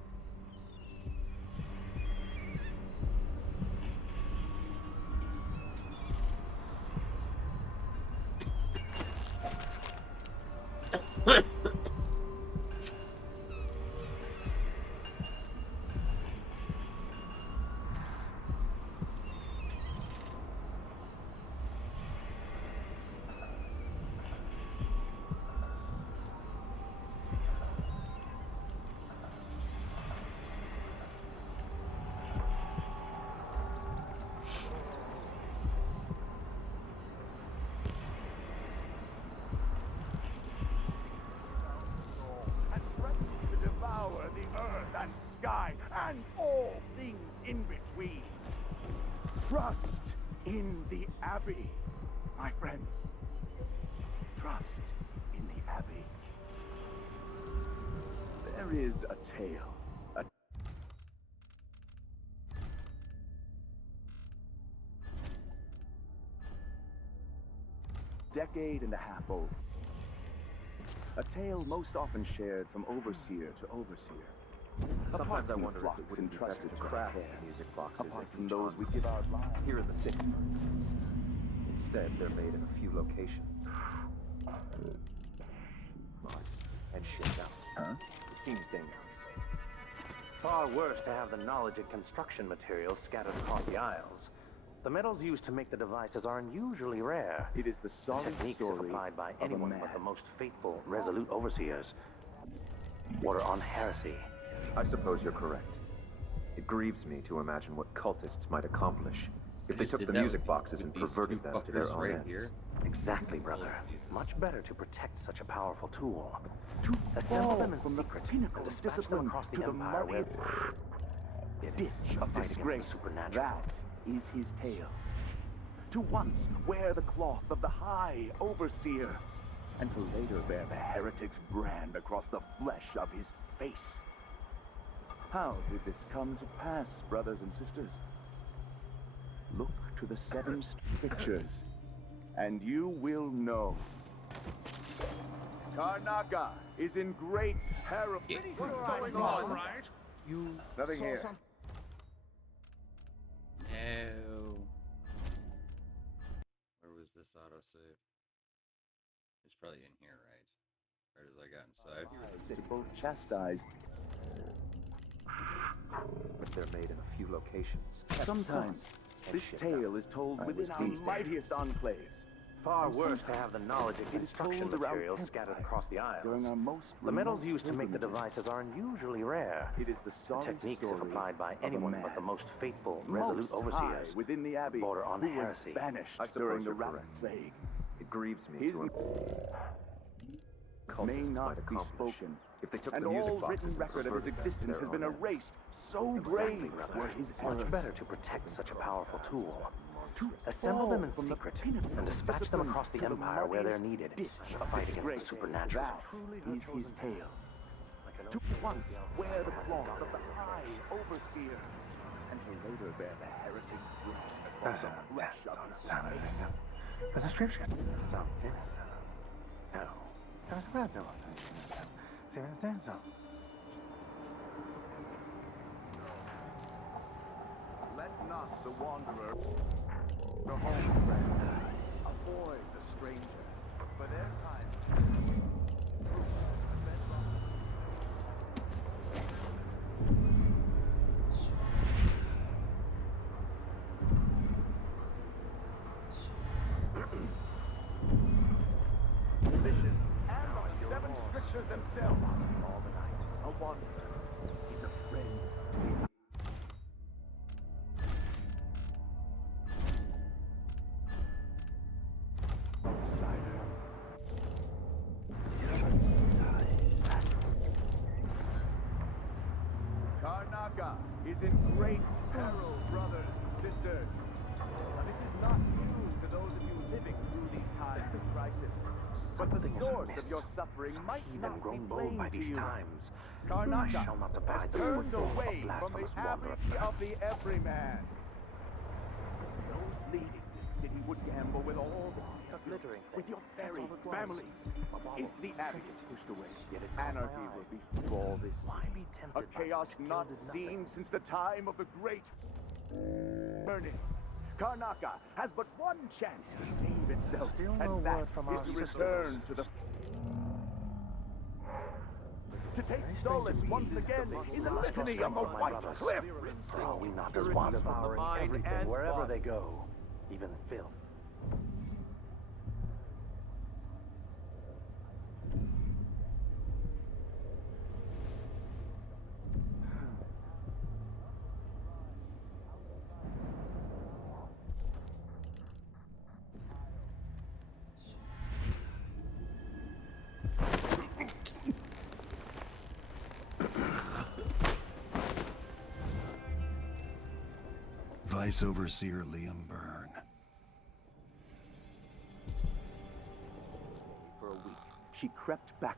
And all things in between. Trust in the Abbey, my friends. Trust in the Abbey. There is a tale. A decade and a half old. A tale most often shared from overseer to overseer. Sometimes I wonder if it wouldn't be better to craft music boxes apart from those we give our lives. Here in the city, for instance. Instead, they're made in a few locations. And shipped out. Huh? It seems dangerous. Far worse to have the knowledge of construction materials scattered across the aisles. The metals used to make the devices are unusually rare. It is the solid Techniques story if applied by of a anyone man. but the most faithful, resolute overseers. Border on heresy. I suppose you're correct. It grieves me to imagine what cultists might accomplish if they took the music boxes and perverted them to their own ends. Exactly, brother. Much better to protect such a powerful tool. To assemble them in secret and dispatch them across the Empire where... Ditch of disgrace. That is his tale. To once wear the cloth of the High Overseer, and to later bear the heretic's brand across the flesh of his face. How did this come to pass, brothers and sisters? Look to the 7 scriptures, and you will know. Karnaca is in great peril. What's going on, right? You Nothing saw here. something? No. Where was this autosave? It's probably in here, right? Right as I got inside. To both chastise. But they're made in a few locations. Sometimes this tale is told within our mightiest enclaves. Far worse to have the knowledge of construction materials scattered across the Isles. During our most The metals remote used to make the pilgrimages. devices are unusually rare. It is the solid Techniques if story applied by of a anyone man. but the most faithful, resolute Most overseers. high within the abbey, Border on who was heresy. banished I suppose during the you're rat correct. plague. It grieves me His to may cultists not might be accomplish spoken, if they took and the music all boxes written and record of his perverted them to existence their has been own ends. erased. So Exactly, grave brother. were his Much errors. better to protect such a powerful tool. To Assemble them in fall from the secret pinnacle and of dispatch them discipline across the to Empire where they're mightiest needed. ditch A of fight against disgrace. the supernatural. That is his tale. To once wear the cloth of the High Overseer, and to later bear the heretic's brand across the flesh of his face. There's a scripture. No. Let not the wanderer go home, friend. Avoid the stranger, for their time. Position and of the 7 strictures themselves. All the night, a wanderer is a friend to him. Outsider. Karnaca is in great peril, brothers and sisters. Now, this is not news to those of you living through these times of crisis. But the Something is source amiss. of your suffering might Even not be grown bold plain by to these you. times. I Karnaca shall not abide has the turned footfall of away from blasphemous the abbey wanderer. of the everyman. Those leading this city would gamble with all the glittering with your very That's all it was. families. If the abbey is pushed away, Yet it caught my anarchy eye. will befall this Why city. be tempted A by chaos such not gilded seen nothings? since the time of the great burning. Karnaca has but one chance to save itself, Still no and that word from is our to sisters. return to the to take solace once again in the litany of the White Cliff. Are we not as Purity one of the devouring mind everything and wherever body. they go, even filth? Vice Overseer Liam Byrne. For a week, she crept back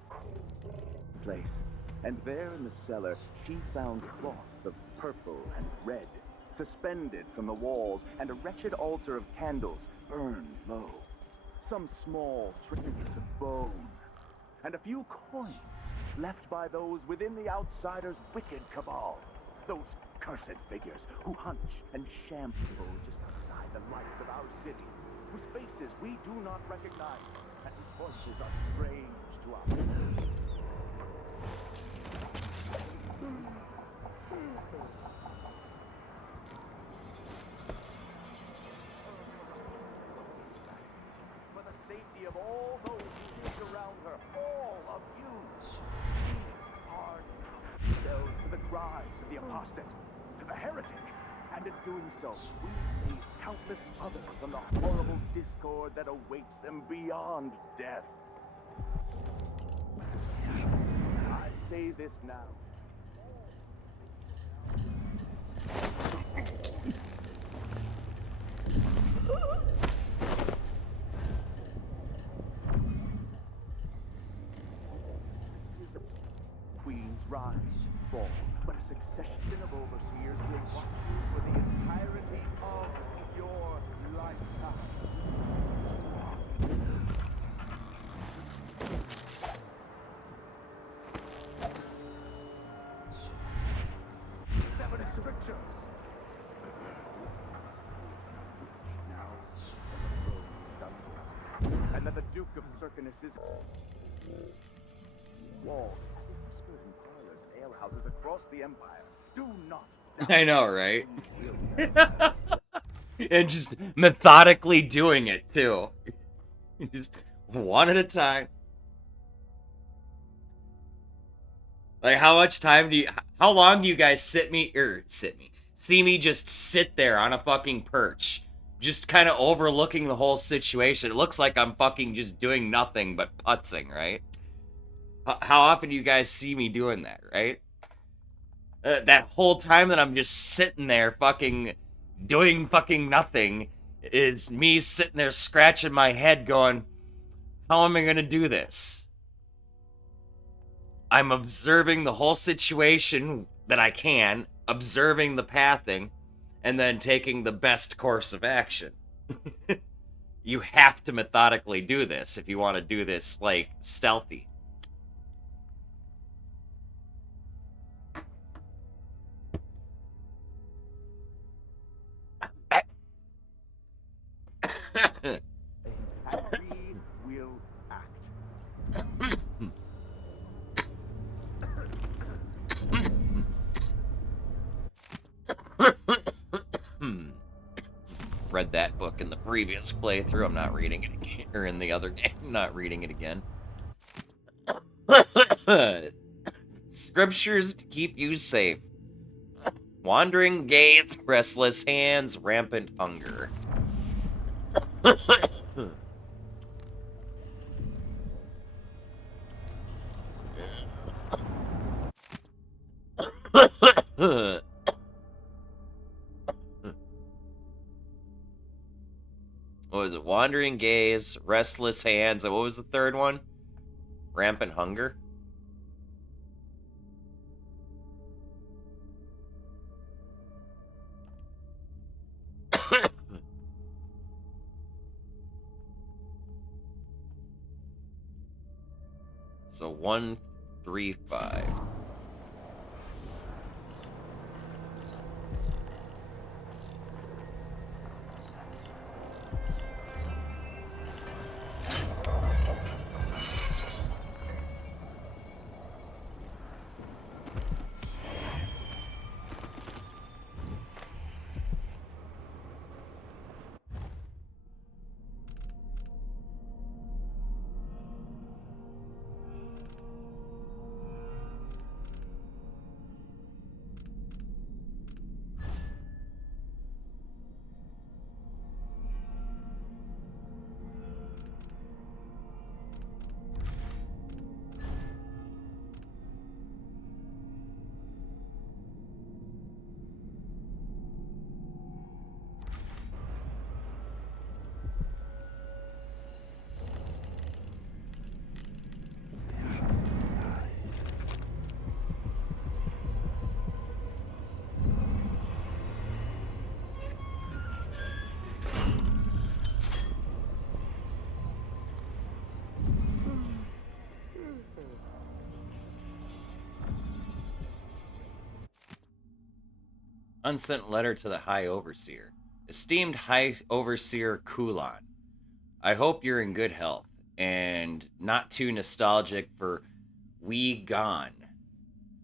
to the place, and there in the cellar, she found cloth of purple and red, suspended from the walls, and a wretched altar of candles burned low. Some small trinkets of bone, and a few coins left by those within the Outsider's wicked cabal. Those cursed figures who hunch and shamble just outside the lights of our city, whose faces we do not recognize, and whose voices are strange to us. safety of all those who lived around her. All of you. We are ourselves to the crimes of the apostate, to the heretic. And in doing so, we save countless others from the horrible discord that awaits them beyond death. I say this now. Queens rise, fall, but a succession of overseers will watch you for the entirety of your lifetime. Seven strictures. Now, and that the Duke of Circinus is walls, whispers in parlors and alehouses across the empire. Do not. I know, right? And just methodically doing it too. Just one at a time. Like, how long do you guys see me just sit there on a fucking perch, just kind of overlooking the whole situation? It looks like I'm fucking just doing nothing but putzing, right? How often do you guys see me doing that, right? That whole time that I'm just sitting there fucking doing fucking nothing is me sitting there scratching my head going, how am I gonna do this? I'm observing the whole situation that I can, observing the pathing, and then taking the best course of action. You have to methodically do this if you want to do this, like, stealthy. Harry will act. Read that book in the previous playthrough. I'm not reading it again. Or in the other game. I'm not reading it again. Scriptures to keep you safe. Wandering gaze, restless hands, rampant hunger. What was it? Wandering gaze, restless hands, and what was the third one? Rampant hunger? So 1, 3, 5. Unsent letter to the High Overseer. Esteemed High Overseer Kulan, I hope you're in good health and not too nostalgic for We Gone,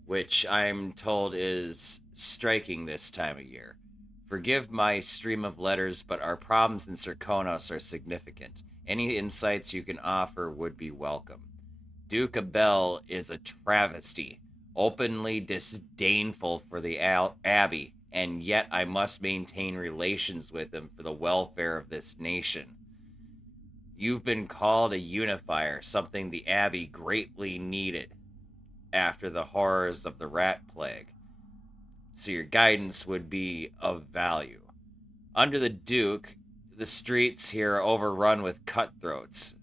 which I'm told is striking this time of year. Forgive my stream of letters, but our problems in Serkonos are significant, Any insights you can offer would be welcome. Duke Abel is a travesty, openly disdainful for the Abbey, and yet I must maintain relations with him for the welfare of this nation. You've been called a unifier, something the Abbey greatly needed after the horrors of the rat plague, so your guidance would be of value. Under the Duke, the streets here are overrun with cutthroats.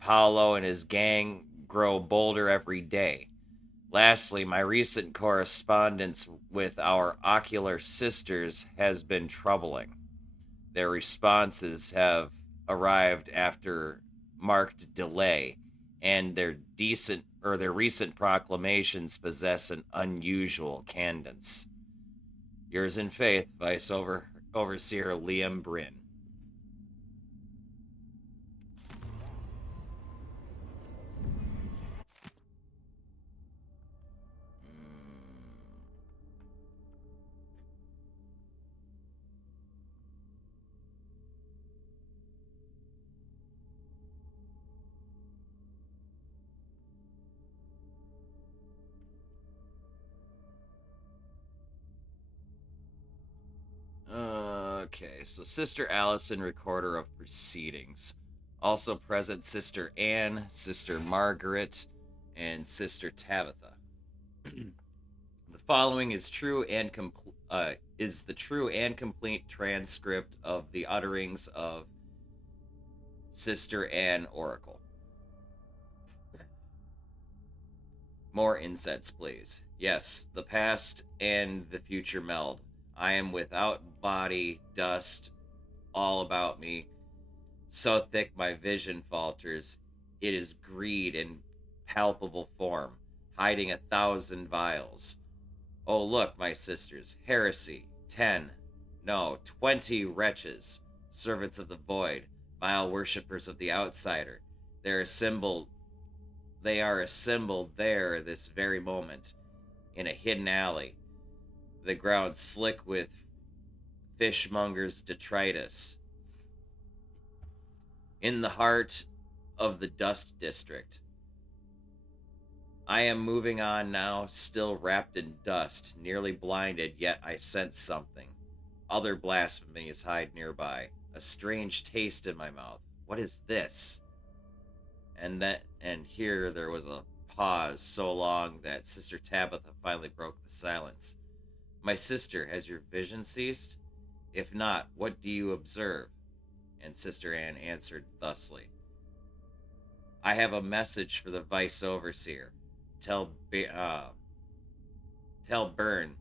Paolo and his gang grow bolder every day. Lastly, my recent correspondence with our ocular sisters has been troubling. Their responses have arrived after marked delay, and their recent proclamations possess an unusual cadence. Yours in faith, Overseer Liam Bryn. Okay, so Sister Allison, recorder of proceedings. Also present Sister Anne, Sister Margaret, and Sister Tabitha. The following is the true and complete transcript of the utterings of Sister Anne Oracle. More insets, please. Yes, the past and the future meld. I am without body, dust, all about me. So thick my vision falters. It is greed in palpable form, hiding 1,000 vials. Oh, look, my sisters, heresy, 20 wretches, servants of the void, vile worshippers of the outsider. They are assembled there this very moment, in a hidden alley, the ground slick with fishmonger's detritus, in the heart of the dust district. I am moving on now, still wrapped in dust, nearly blinded, yet I sense something. Other blasphemies hide nearby. A strange taste in my mouth. What is this? And here there was a pause so long that Sister Tabitha finally broke the silence. My sister, has your vision ceased? If not, what do you observe? And Sister Anne answered thusly. I have a message for the Vice Overseer. Tell Byrne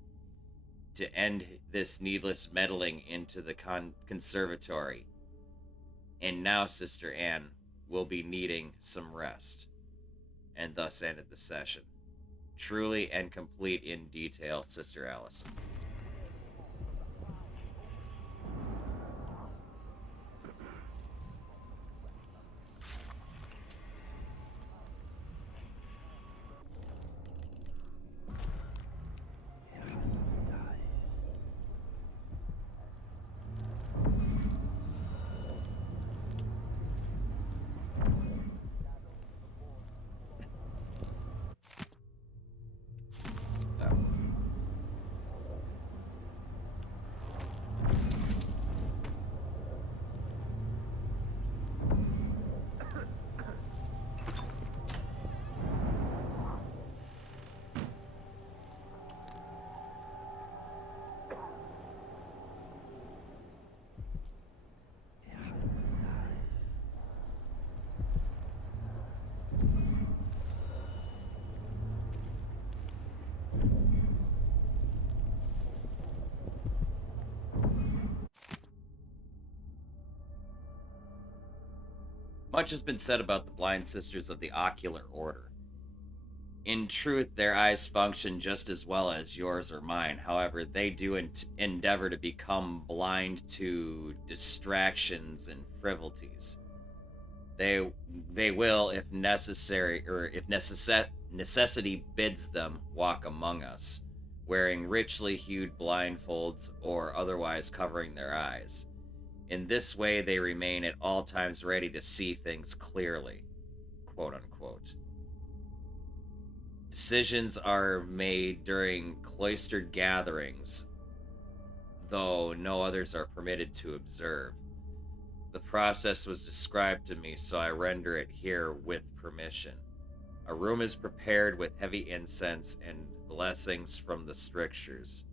to end this needless meddling into the conservatory. And now, Sister Anne will be needing some rest. And thus ended the session. Truly and complete in detail, Sister Allison. Much has been said about the blind sisters of the Ocular Order. In truth, their eyes function just as well as yours or mine. However, they do endeavor to become blind to distractions and frivolities. They will, if necessary, or if necessity bids them, walk among us, wearing richly hued blindfolds or otherwise covering their eyes. In this way, they remain at all times ready to see things clearly, quote unquote. Decisions are made during cloistered gatherings, though no others are permitted to observe. The process was described to me, so I render it here with permission. A room is prepared with heavy incense and blessings from the strictures.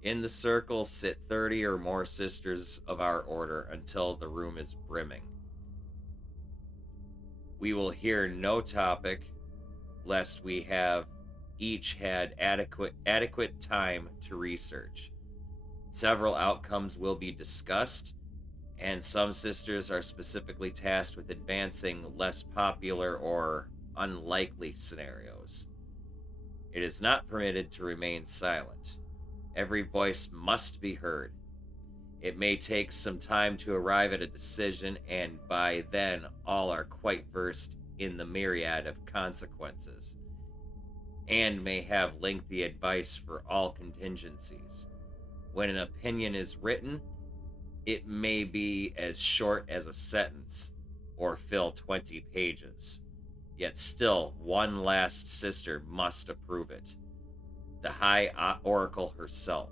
In the circle sit 30 or more sisters of our order until the room is brimming. We will hear no topic, lest we have each had adequate time to research. Several outcomes will be discussed, and some sisters are specifically tasked with advancing less popular or unlikely scenarios. It is not permitted to remain silent. Every voice must be heard. It may take some time to arrive at a decision, and by then all are quite versed in the myriad of consequences, and may have lengthy advice for all contingencies. When an opinion is written, it may be as short as a sentence or fill 20 pages. Yet still, one last sister must approve it. The High Oracle herself.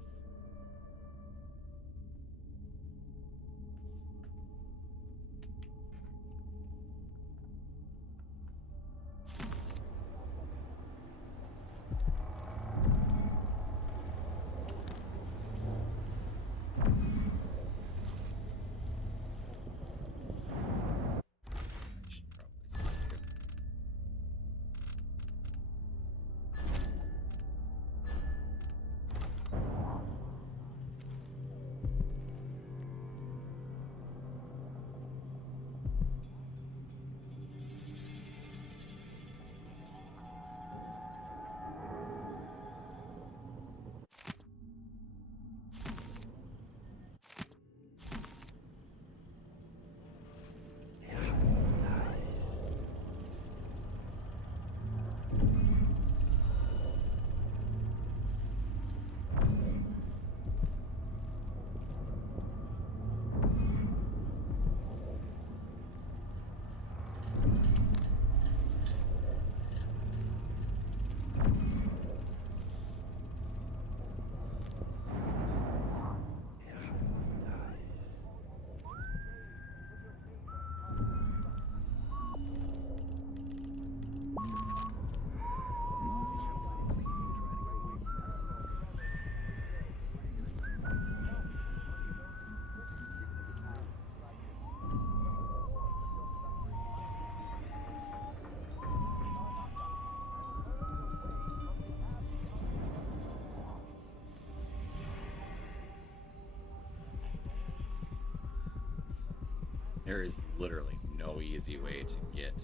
There is literally no easy way to get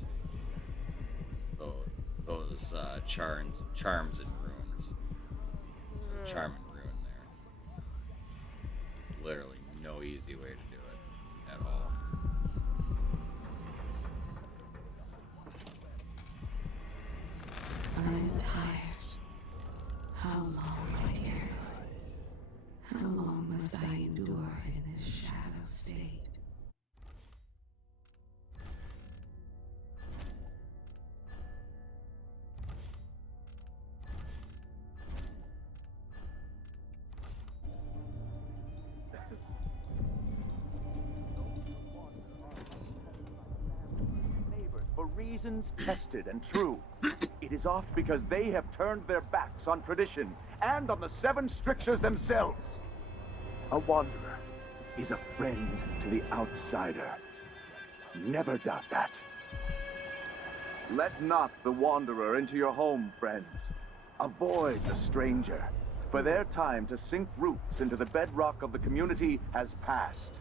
those charms and runes. Charm and rune there. Literally no easy way to do it at all. I'm tired. How long, my dears? How long must I endure in this shadow state? For reasons tested and true. It is oft because they have turned their backs on tradition and on the seven strictures themselves. A wanderer is a friend to the outsider. Never doubt that. Let not the wanderer into your home, friends. Avoid the stranger, for their time to sink roots into the bedrock of the community has passed.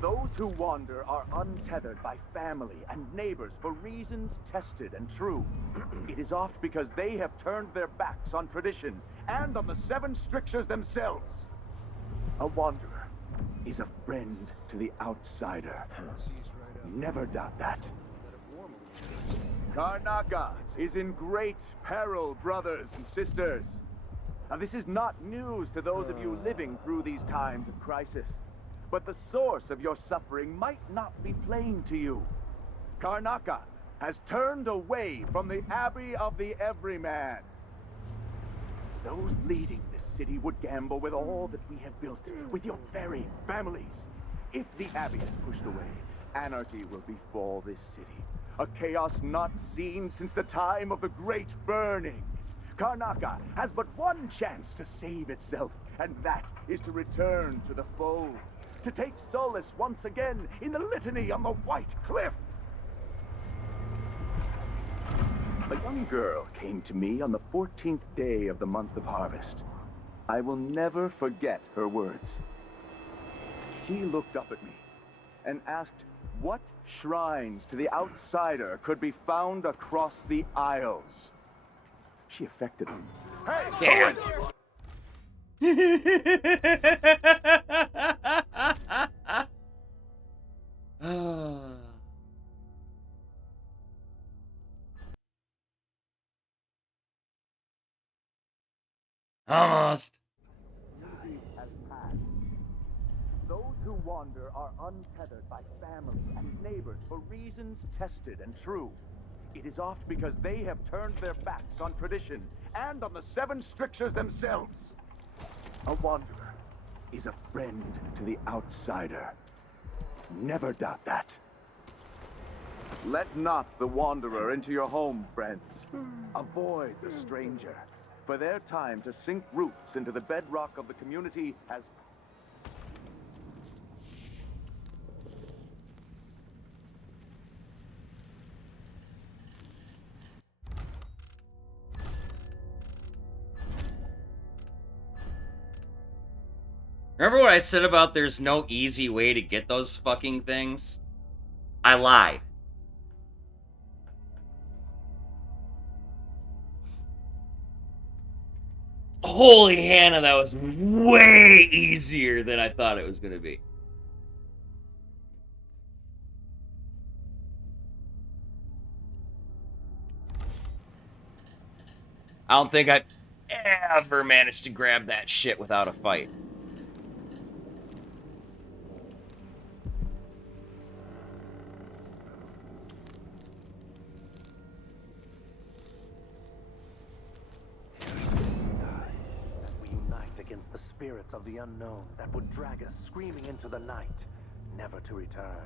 Those who wander are untethered by family and neighbors for reasons tested and true. It is oft because they have turned their backs on tradition and on the seven strictures themselves. A wanderer is a friend to the outsider. Never doubt that. Karnaca is in great peril, brothers and sisters. Now, this is not news to those of you living through these times of crisis. but the source of your suffering might not be plain to you. Karnaca has turned away from the Abbey of the Everyman. Those leading this city would gamble with all that we have built, with your very families. If the Abbey is pushed away, anarchy will befall this city. A chaos not seen since the time of the Great Burning. Karnaca has but one chance to save itself, and that is to return to the fold. To take solace once again in the litany on the White Cliff. A young girl came to me on the 14th day of the month of harvest. I will never forget her words. She looked up at me and asked what shrines to the outsider could be found across the Isles. She affected them. Hey! Almost. Those who wander are untethered by family and neighbors for reasons tested and true. It is oft because they have turned their backs on tradition and on the seven strictures themselves. A wanderer is a friend to the outsider. Never doubt that. Let not the wanderer into your home, friends. Avoid the stranger, for their time to sink roots into the bedrock of the community has... Remember what I said about there's no easy way to get those fucking things? I lied. Holy Hannah, that was way easier than I thought it was going to be. I don't think I've ever managed to grab that shit without a fight. Against the spirits of the unknown that would drag us screaming into the night, never to return.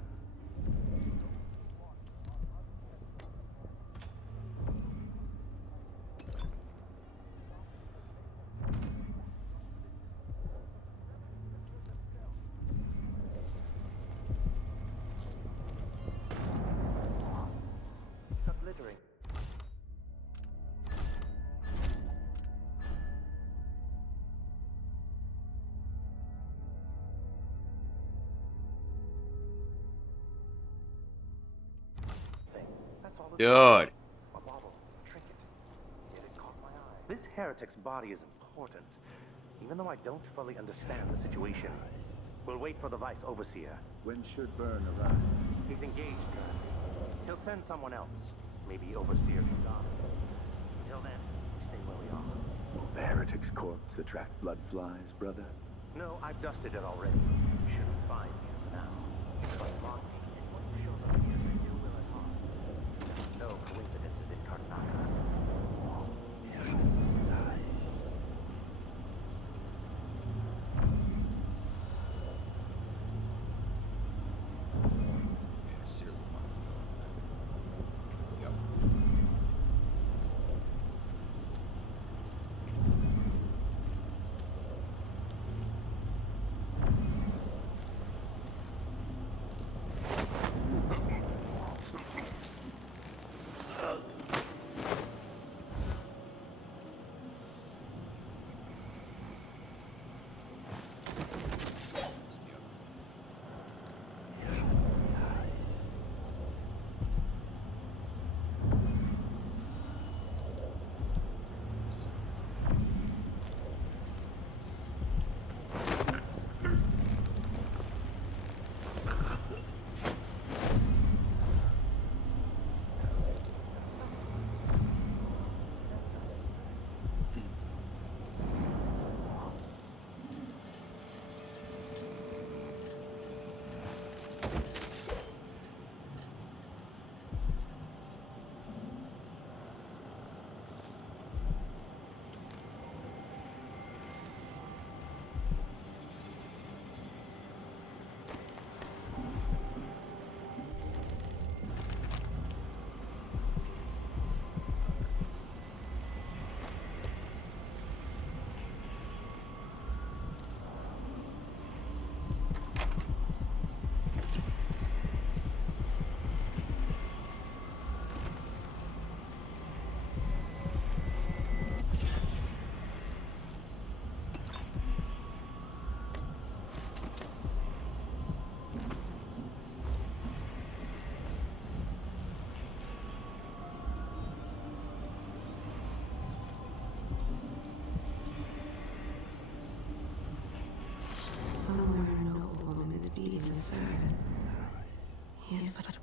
Stop littering. Dude. This heretic's body is important, even though I don't fully understand the situation. We'll wait for the Vice Overseer. When should Byrne arrive? He's engaged currently. He'll send someone else, maybe Overseer Kazan. Until then, we stay where we are. Will the heretic's corpse attract blood flies, brother? No, I've dusted it already. You shouldn't find him now. But mocking anyone who shows up here with ill will at heart. No coincidences in Karnaca.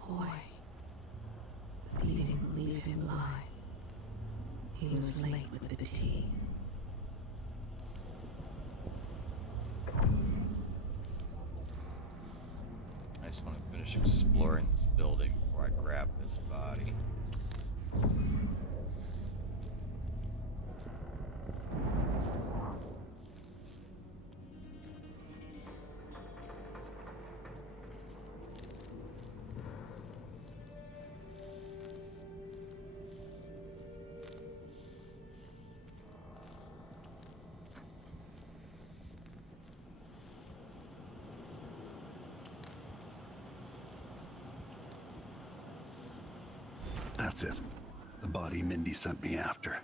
boy. He didn't leave him blind. He was late with the tea. I just want to finish exploring this building before I grab this body. That's it. The body Mindy sent me after.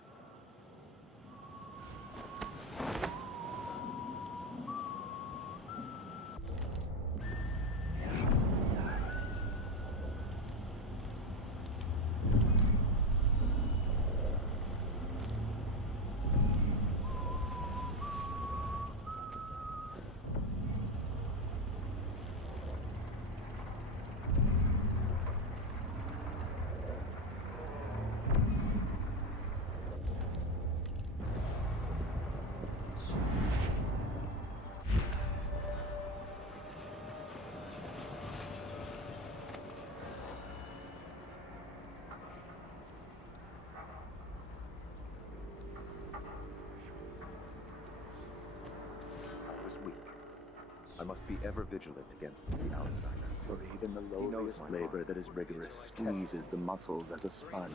I must be ever vigilant against the outsider. For even the lowliest labor that is rigorous squeezes the muscles as a sponge,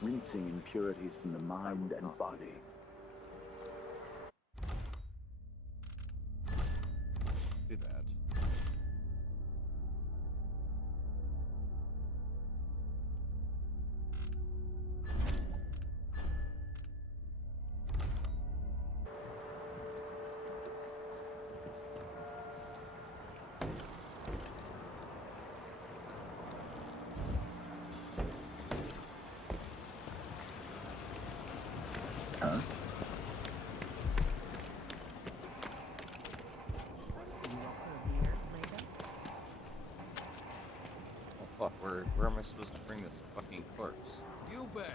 rinsing impurities from the mind and body. Do that. Huh? Oh fuck, where am I supposed to bring this fucking corpse? You bet.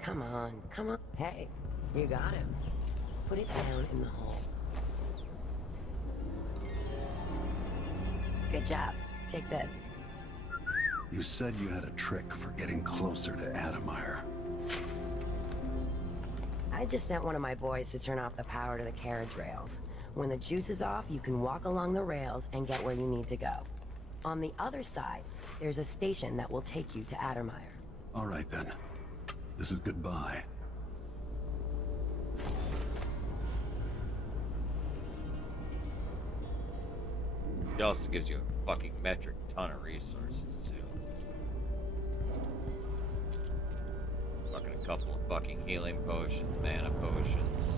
Come on, come on. Hey, you got him. Put it down in the hole. Good job. Take this. You said you had a trick for getting closer to Adamire. I just sent one of my boys to turn off the power to the carriage rails. When the juice is off, you can walk along the rails and get where you need to go. On the other side, there's a station that will take you to Adamire. All right then. This is goodbye. It also gives you a fucking metric ton of resources too. Fucking a couple of fucking healing potions, mana potions.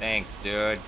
Thanks, dude.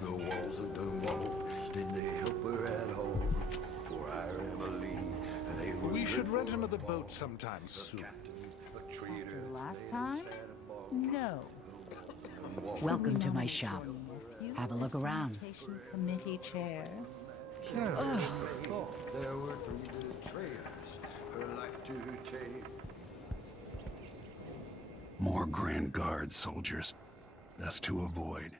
The walls of Dunwall, did they help her at all? For I Emily, they were We should good rent for another a boat ball. sometime soon. After last time? No. Welcome to my shop. Have a look around. Sanitation committee chair. There were 3 betrayers, her life to take. More Grand Guard soldiers. Best to avoid.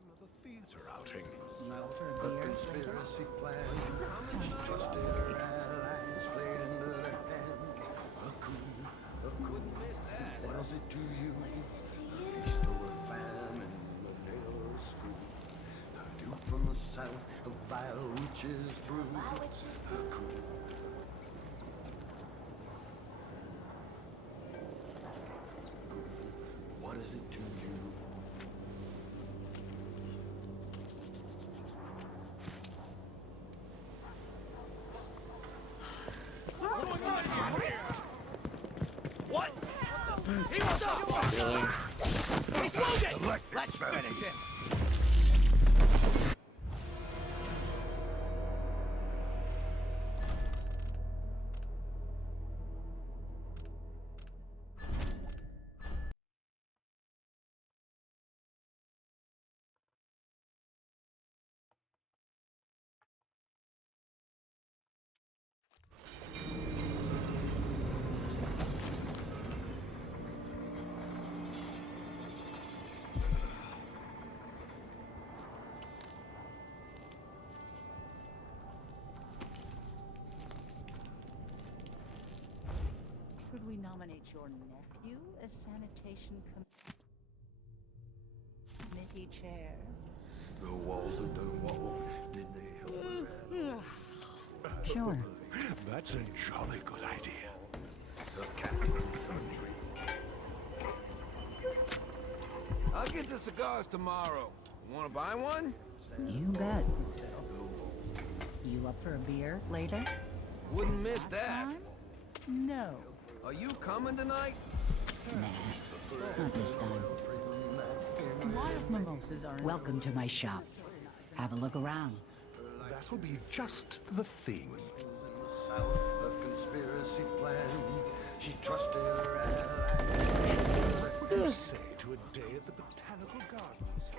Another theater outing. A conspiracy plan. She trusted her allies, played into their hands. A coup, a coup. What is it to you? A feast or a famine, a nail or a screw. A duke from the south, a vile witch's brew. A coup. What is it to you? What? He was up! Really? He's wounded! Let's finish him! Should we nominate your nephew as sanitation committee chair? The walls of Dunwall, did they help her at all? Sure. That's a jolly good idea. The captain of the country. I'll get the cigars tomorrow. Want to buy one? You bet. You up for a beer later? Wouldn't miss that. No. Are you coming tonight? Nah, not this time. Wild mimosas are Welcome to my shop. Have a look around. That'll be just the thing. In the south, a conspiracy plan. She trusted her allies. What would you say to a day at the Botanical Gardens?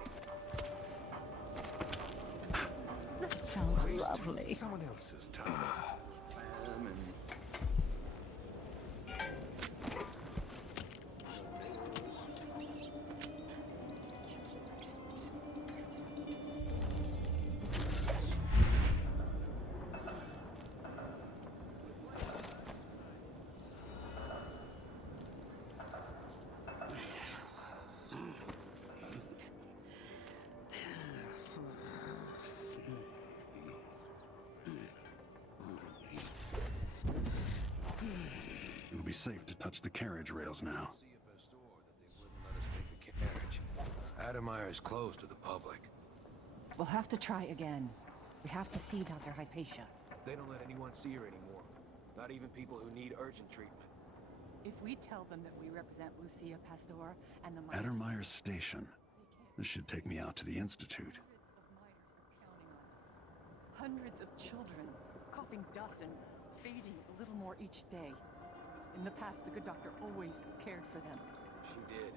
That sounds lovely. Someone else's time. It'll be safe to touch the carriage rails now. Carriage. Adamire is closed to the public. We'll have to try again. We have to see Dr. Hypatia. They don't let anyone see her anymore. Not even people who need urgent treatment. If we tell them that we represent Lucia Pastor and the Addermire Station. This should take me out to the Institute. Hundreds of children, coughing dust and fading a little more each day. In the past, the good doctor always cared for them. She did.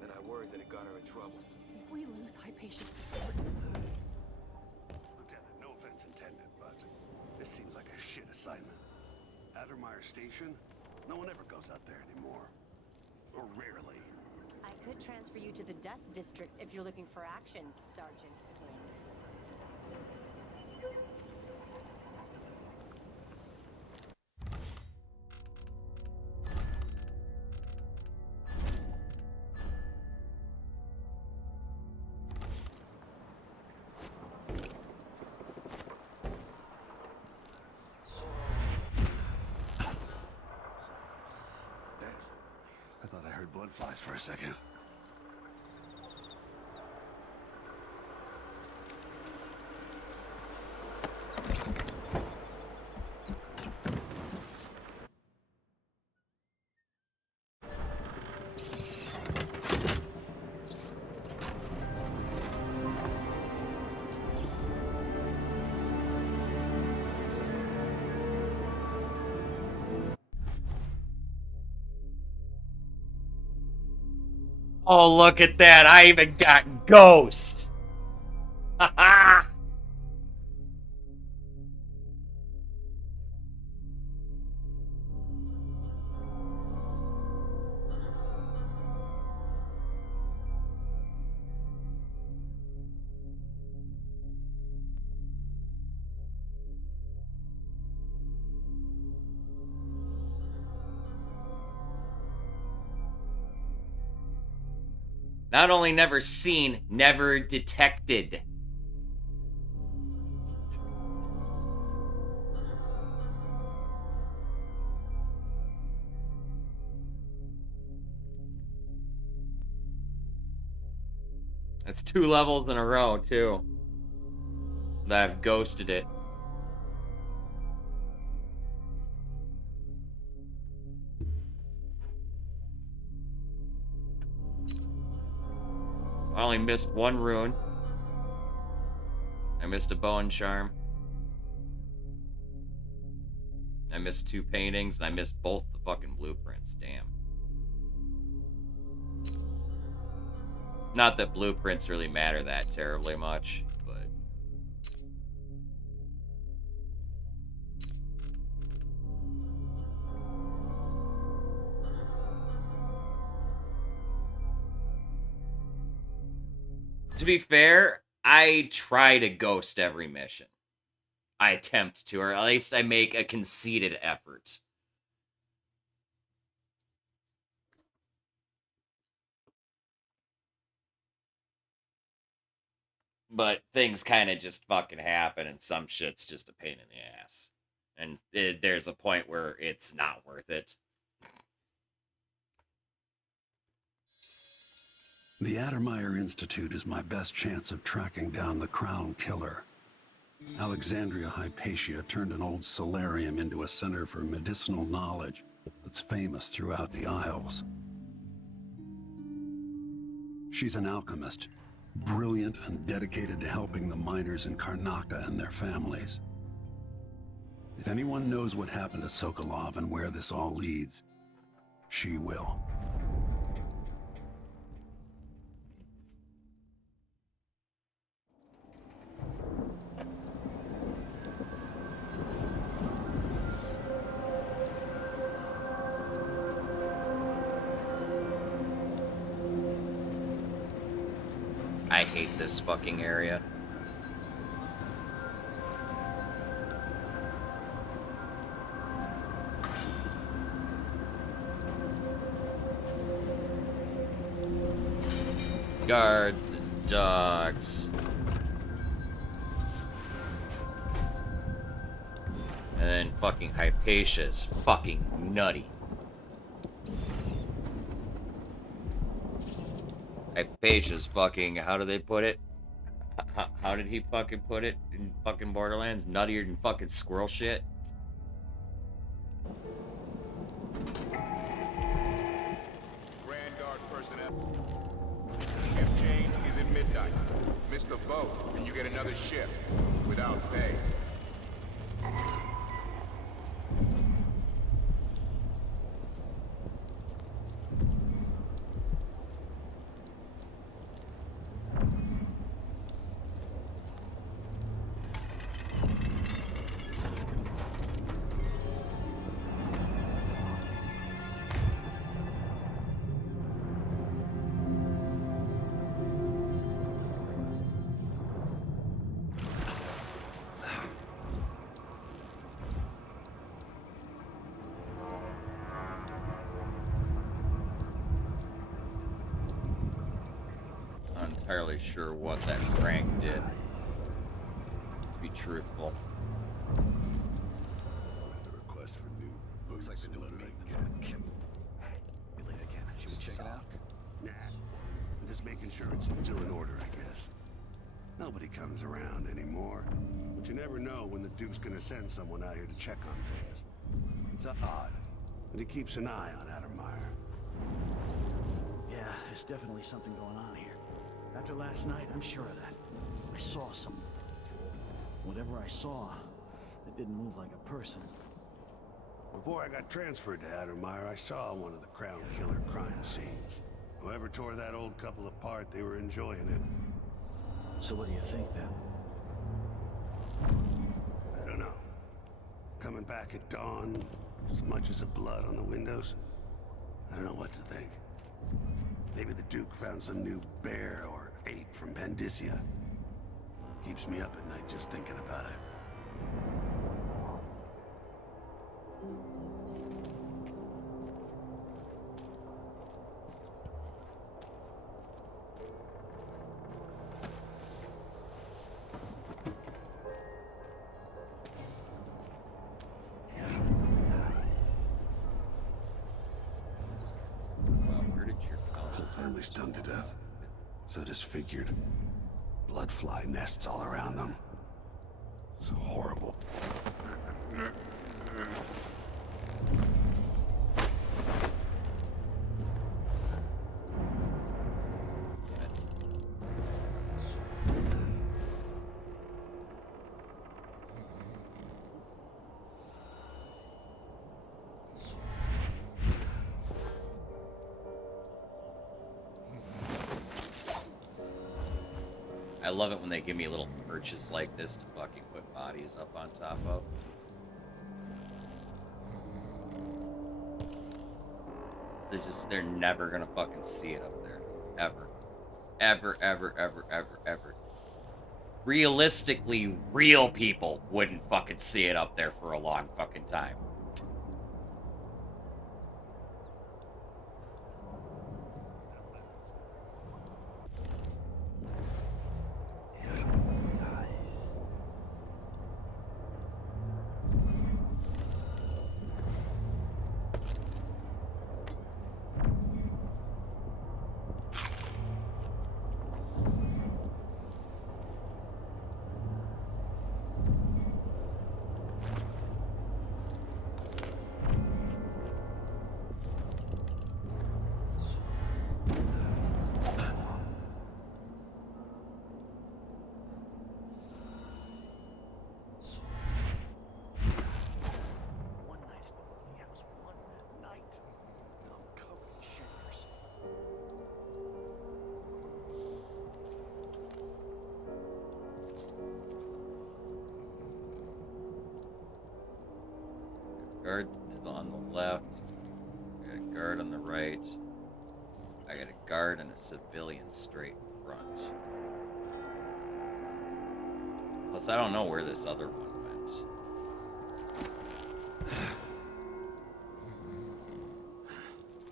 And I worried that it got her in trouble. If we lose Hypatia's support... Lieutenant, no offense intended, but this seems like a shit assignment. Addermire Station? No one ever goes out there anymore. Or rarely. I could transfer you to the Dust District if you're looking for action, Sergeant King. I thought I heard blood flies for a second. Oh, look at that. I even got Ghost. Haha. Not only never seen, never detected. That's 2 levels in a row, too. That I've ghosted it. I only missed 1 rune. I missed a bow and charm. I missed 2 paintings, and I missed both the fucking blueprints. Damn. Not that blueprints really matter that terribly much, but... To be fair, I try to ghost every mission. I attempt to, or at least I make a conceited effort. But things kind of just fucking happen, and some shit's just a pain in the ass. And there's a point where it's not worth it. The Addermeyer Institute is my best chance of tracking down the Crown Killer. Alexandria Hypatia turned an old solarium into a center for medicinal knowledge that's famous throughout the Isles. She's an alchemist, brilliant and dedicated to helping the miners in Karnaka and their families. If anyone knows what happened to Sokolov and where this all leads, she will. I hate this fucking area. Guards, there's dogs. And then fucking Hypatia is fucking nutty. Hypatia's fucking, how do they put it? How did he fucking put it in fucking Borderlands? Nuttier than fucking squirrel shit? Grand Guard personnel. Shift change is at midnight. Miss the boat, and you get another shift without pay. Not entirely sure what that prank did, to be truthful. The request for new boots. Looks like they're doing maintenance. Be late again. Should we check it out? Nah. I'm just making sure it's still in order, I guess. Nobody comes around anymore. But you never know when the Duke's gonna send someone out here to check on things. It's odd, but he keeps an eye on Addermeyer. Yeah, there's definitely something going on here. After last night, I'm sure of that. I saw some... Whatever I saw, it didn't move like a person. Before I got transferred to Addermeyer, I saw one of the Crown Killer crime scenes. Whoever tore that old couple apart, they were enjoying it. So what do you think, then? I don't know. Coming back at dawn, smudges of blood on the windows. I don't know what to think. Maybe the Duke found some new bear or ape from Pandysia. Keeps me up at night just thinking about it. Whole family's stoned to death. So disfigured. Blood fly nests all around them. It's horrible. I love it when they give me little perches like this to fucking put bodies up on top of. They're never gonna fucking see it up there. Ever. Ever, ever, ever, ever, ever. Realistically, real people wouldn't fucking see it up there for a long fucking time. Guard on the left. I got a guard on the right. I got a guard and a civilian straight in front. Plus, I don't know where this other one went.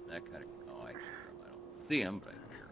That kind of... Oh, I hear him. I don't see him, but I hear him.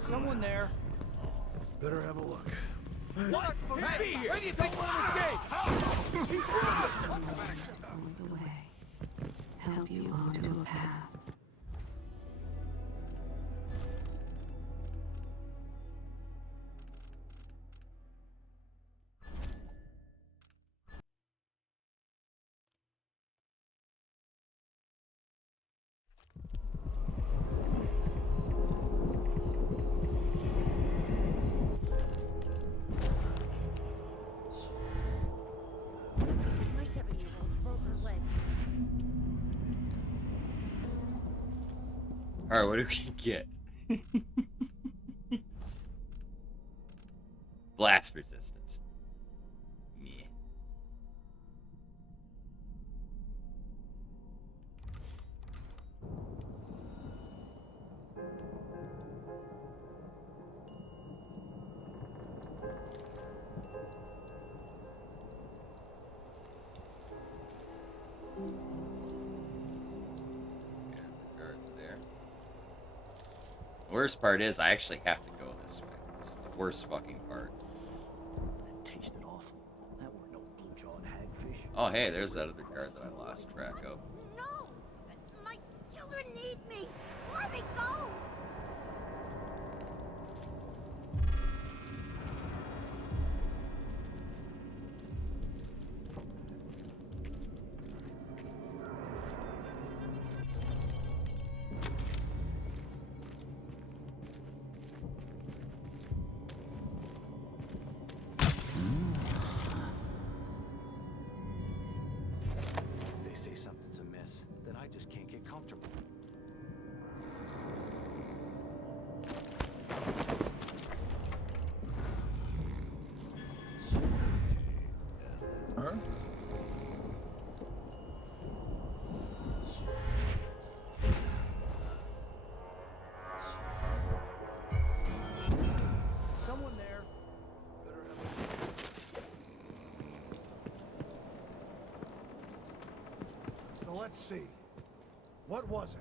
Someone there. Better have a look. What? Hey, where do you think we'll escape? He's running! The way. Help you onto a path. My 7-year-old broke her leg. Alright, what do we get? Blast resistance. Yeah. Worst part is I actually have to go this way. This is the worst fucking part. That tasted awful. That were no blue-jawed hagfish. Oh, hey, there's that other guard that I lost track of. No! My children need me! Let me go! If they say something's amiss, then I just can't get comfortable. Huh? Someone there. So let's see. What was it?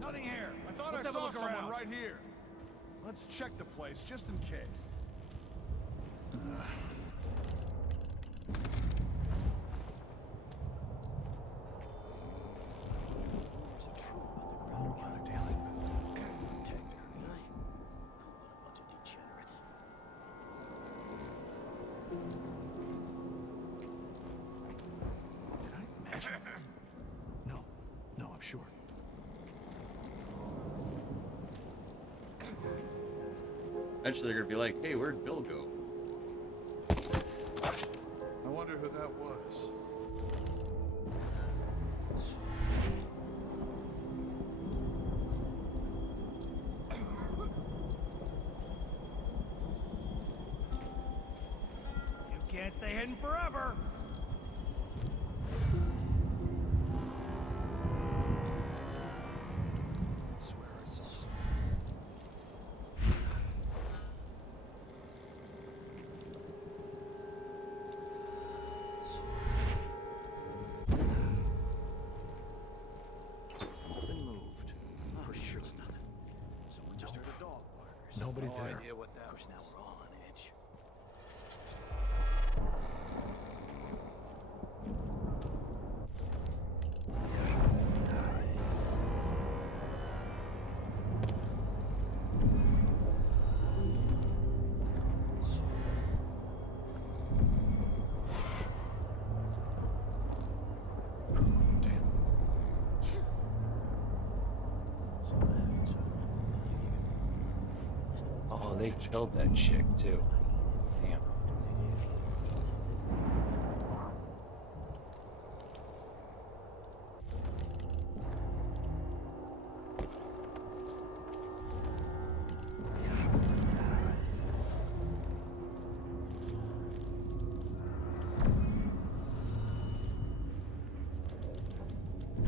Nothing here. I thought Let's I have a saw look someone around. right here. Let's check the place just in case. Is it true about the criminal you're dealing with? Detector, really? What a bunch of degenerates. Did I imagine? No. No, I'm sure. Eventually they're gonna be like, hey, where'd Bill go? I wonder who that was. You can't stay hidden forever. I swear I saw something. Nothing moved. Oh, sure it's nothing. Someone just heard a dog bark or something. Nobody No there. idea what that was. Of course, now we're all on edge. Oh, they killed that chick too. Damn.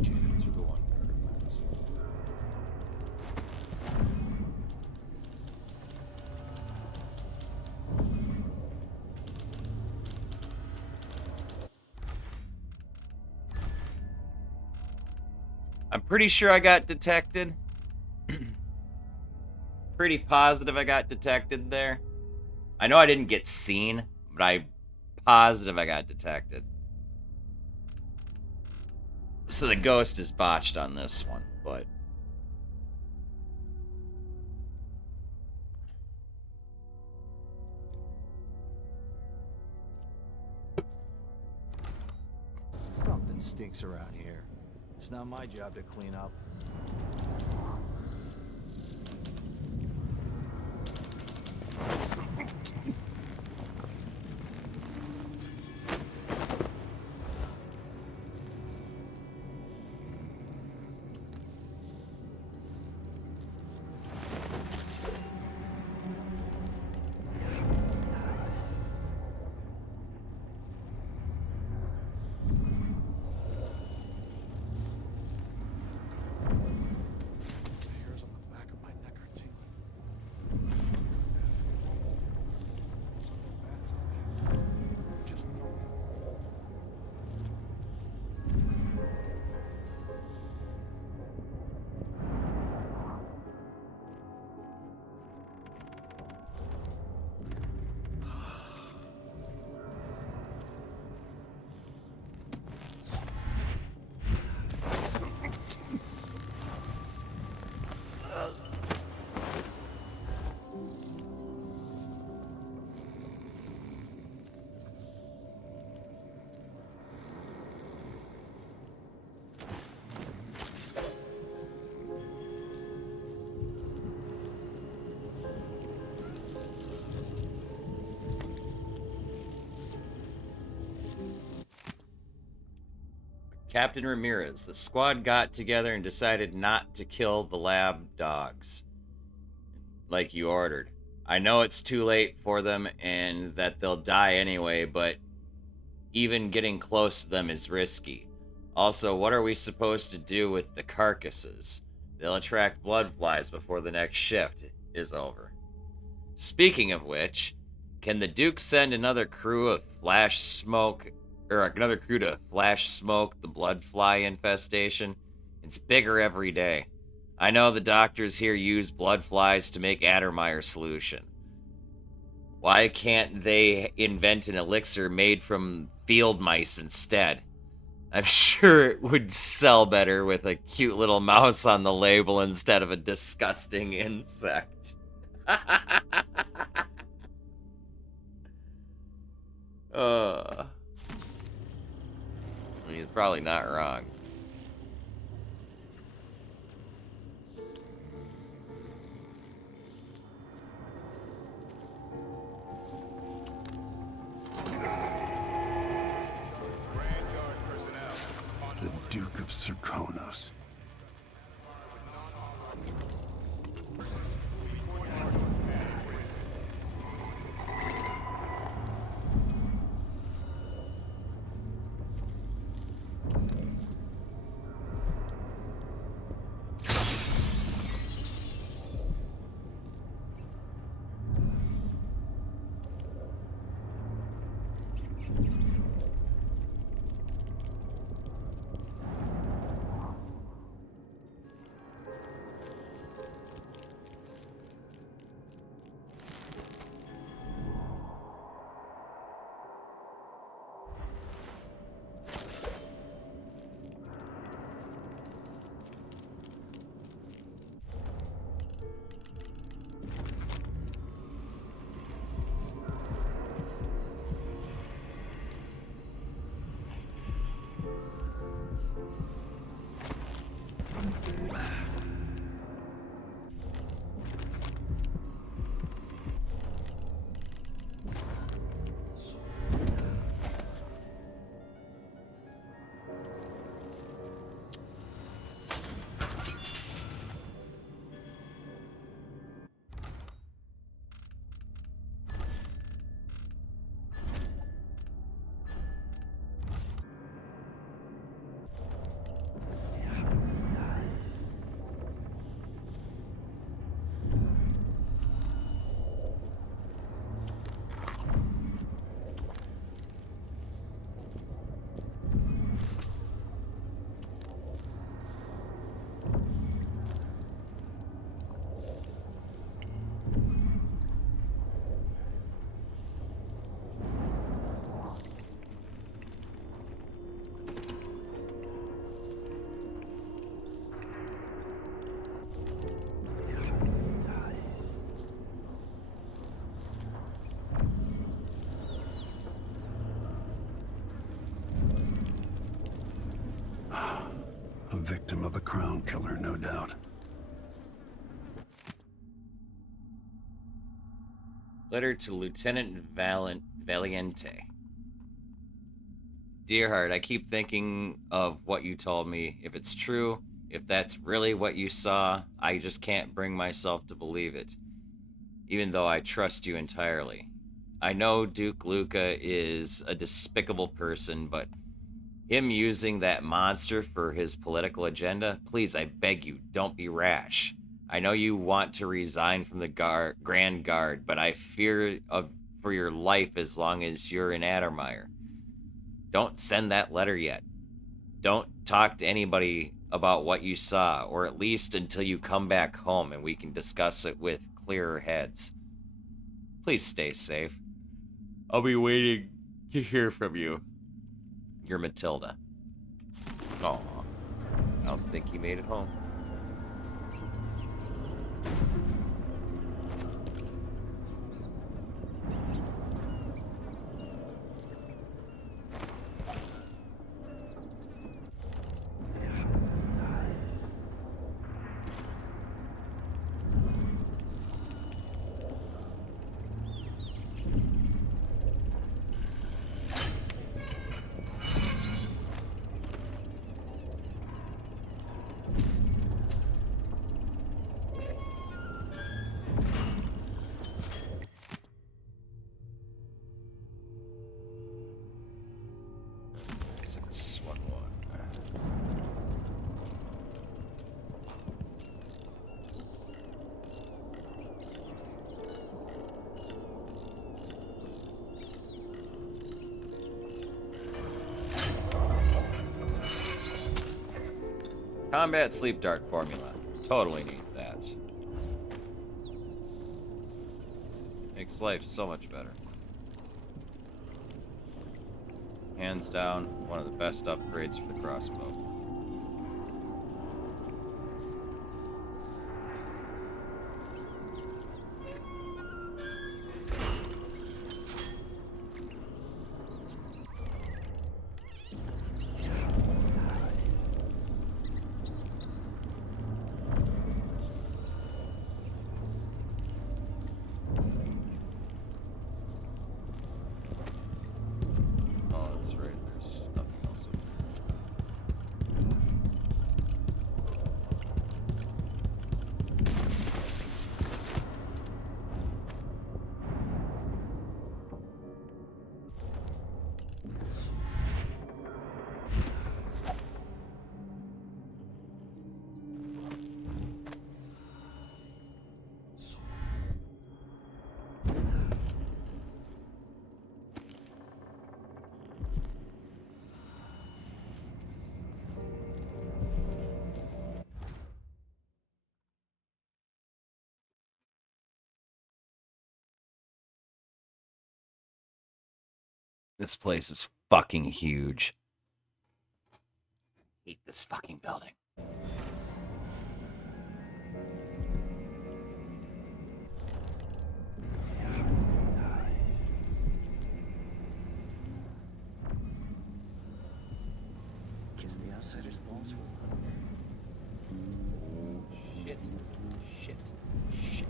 Okay, that's where the one guard went. I'm pretty sure I got detected. Pretty positive I got detected there. I know I didn't get seen, but I'm positive I got detected. So the ghost is botched on this one, but... Something stinks around here. It's not my job to clean up. Captain Ramirez, the squad got together and decided not to kill the lab dogs like you ordered. I know it's too late for them and that they'll die anyway, but even getting close to them is risky. Also, what are we supposed to do with the carcasses? They'll attract blood flies before the next shift is over. Speaking of which, can the Duke send another crew to flash smoke the blood fly infestation? It's bigger every day. I know the doctors here use blood flies to make Addermeyer solution. Why can't they invent an elixir made from field mice instead? I'm sure it would sell better with a cute little mouse on the label instead of a disgusting insect. I mean, it's probably not wrong. The Duke of Serkonos. A victim of the Crown Killer, no doubt. Letter to Lieutenant Valiente. Dear Heart, I keep thinking of what you told me. If it's true, if that's really what you saw, I just can't bring myself to believe it, even though I trust you entirely. I know Duke Luca is a despicable person, but him using that monster for his political agenda, please, I beg you, don't be rash. I know you want to resign from the Grand Guard, but I fear for your life as long as you're in Addermeyer. Don't send that letter yet. Don't talk to anybody about what you saw, or at least until you come back home and we can discuss it with clearer heads. Please stay safe. I'll be waiting to hear from you. Your Matilda. Aw. I don't think he made it home. 611. Combat sleep dart formula. Totally need that. Makes life so much better. Hands down, one of the best upgrades for the crossbow. This place is fucking huge. Hate this fucking building. Kiss the outsider's balls. Shit. Shit. Shit.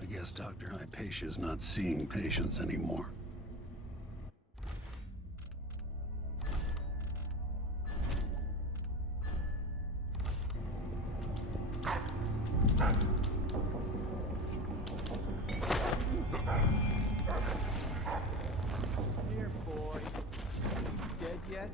I guess Dr. Hypatia's not seeing patients anymore. Here, boy. You dead yet?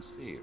See you.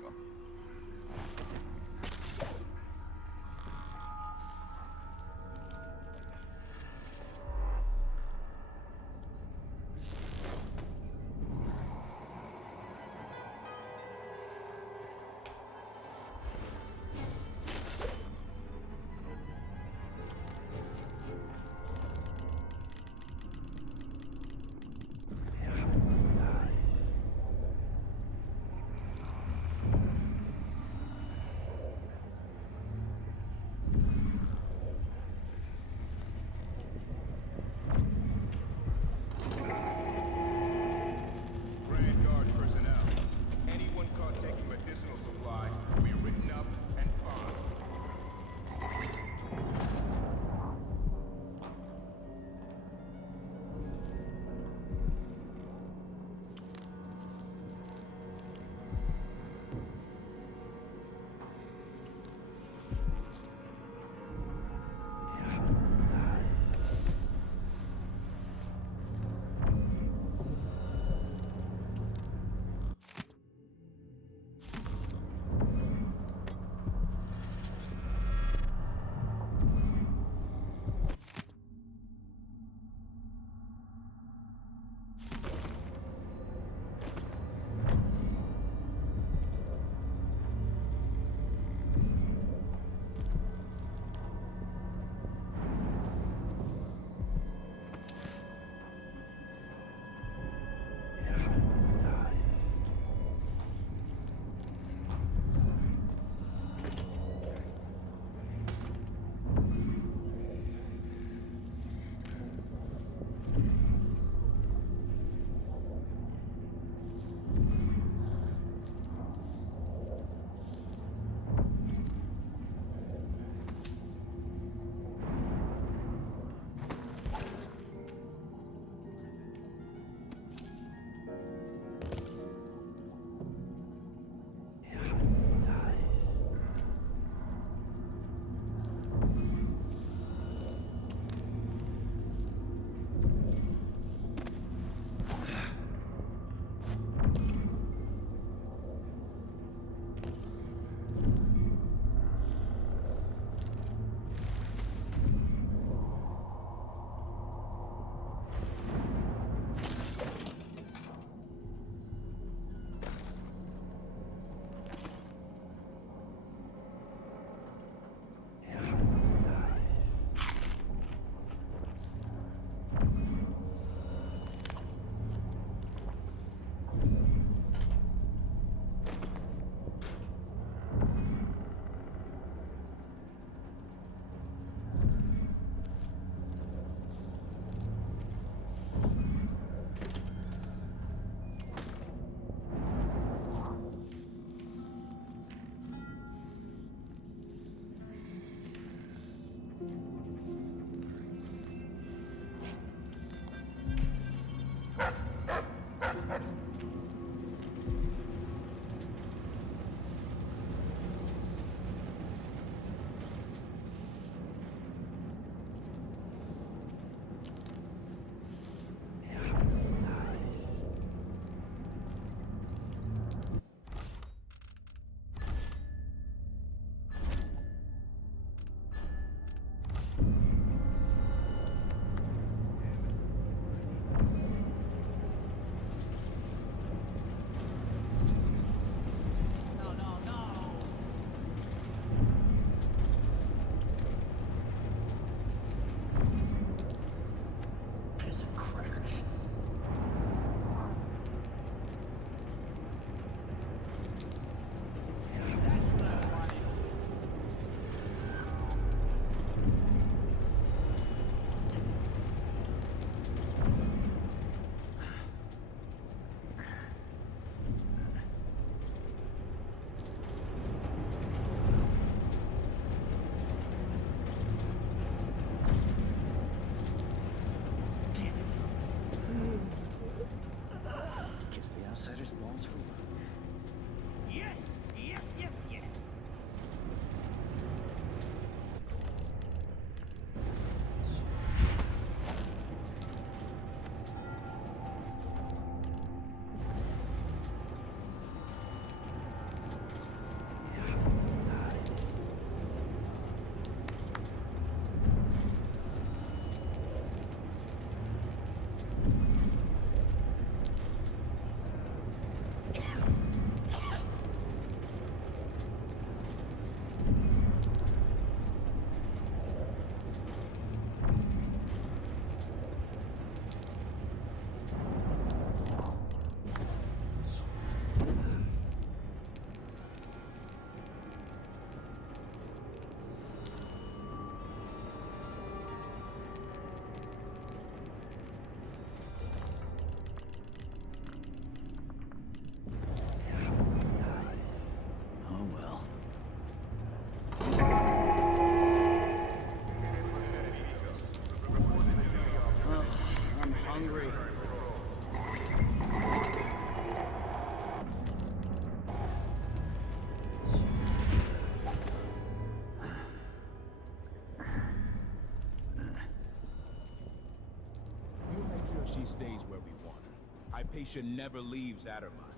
she stays where we want her. Hypatia never leaves Addermire.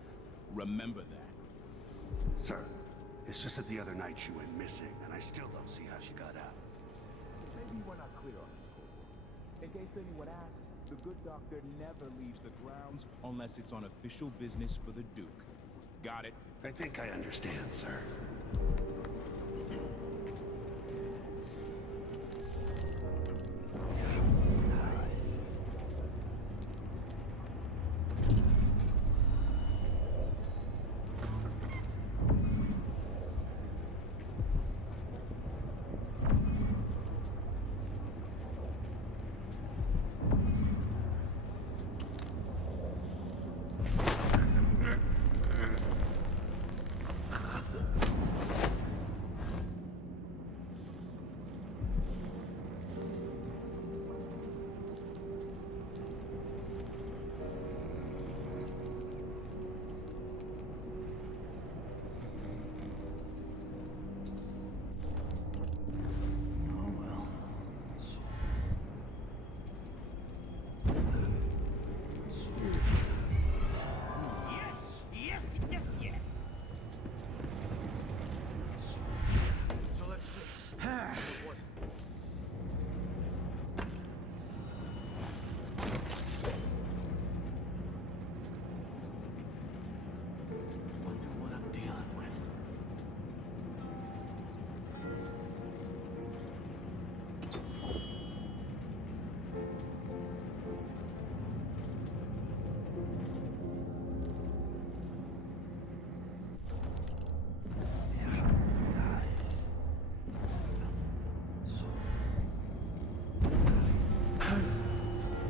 Remember that. Sir, it's just that the other night she went missing, and I still don't see how she got out. Maybe we're not clear on this, Corvo. In case anyone asks, the good doctor never leaves the grounds unless it's on official business for the Duke. Got it? I think I understand, sir.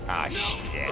Ah, shit.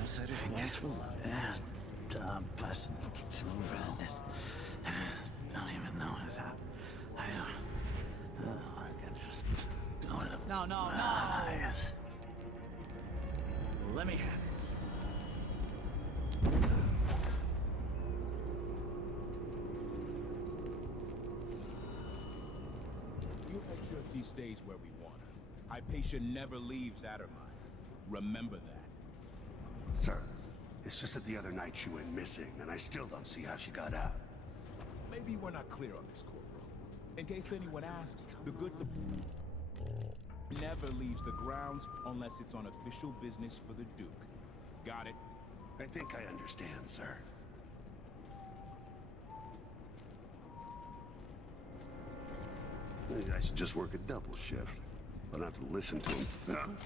Outsiders walls full of plus redness. Don't even know that. I can just going up. No, no, no. Yes. Let me have it. You make sure she stays where we want her. Hypatia never leaves Addermire. Remember that. Sir, it's just that the other night she went missing, and I still don't see how she got out. Maybe we're not clear on this, Corvo. In case anyone asks, the good never leaves the grounds unless it's on official business for the Duke. Got it? I think I understand, sir. Maybe I should just work a double shift. I don't have to listen to him.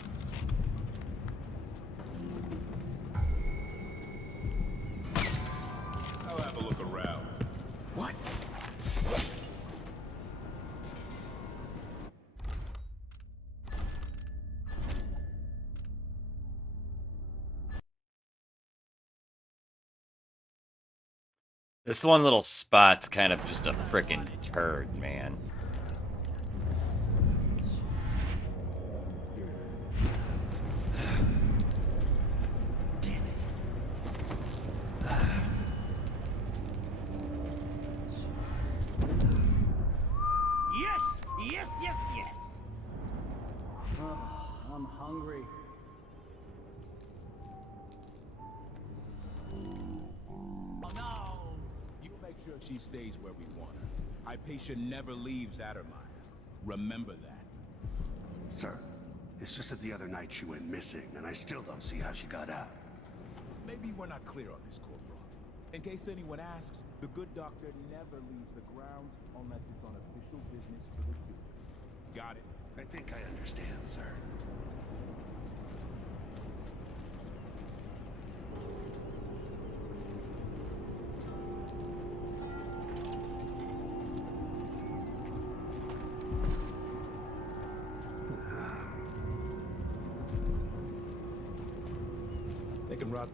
I'll have a look around. What? This one little spot's kind of just a frickin' turd, man. I'm hungry. Oh no! You make sure she stays where we want her. Hypatia never leaves Addermire. Remember that. Sir, it's just that the other night she went missing, and I still don't see how she got out. Maybe we're not clear on this, Corvo. In case anyone asks, the good doctor never leaves the grounds unless it's on official business for the Duke. Got it? I think I understand, sir. and rot.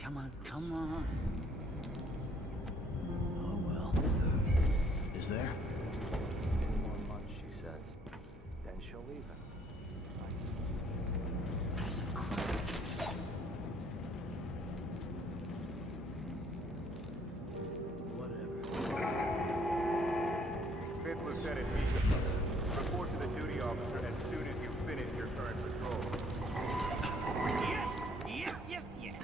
Come on, come on. Oh well. Is there? 2 more months, she says. Then she'll leave him. Fifth Lieutenant Mika. Report to the duty officer as soon as you finish your current patrol. Yes! Yes, yes, yes!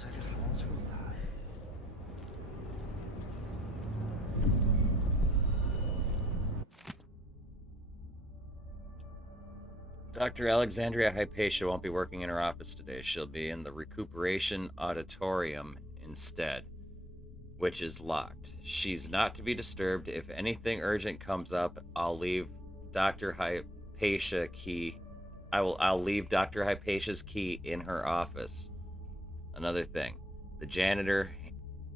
I just longs for life. Dr. Alexandria Hypatia won't be working in her office today. She'll be in the recuperation auditorium instead, which is locked. She's not to be disturbed. If anything urgent comes up, I'll leave Dr. Hypatia key. I'll leave Dr. Hypatia's key in her office. Another thing, the janitor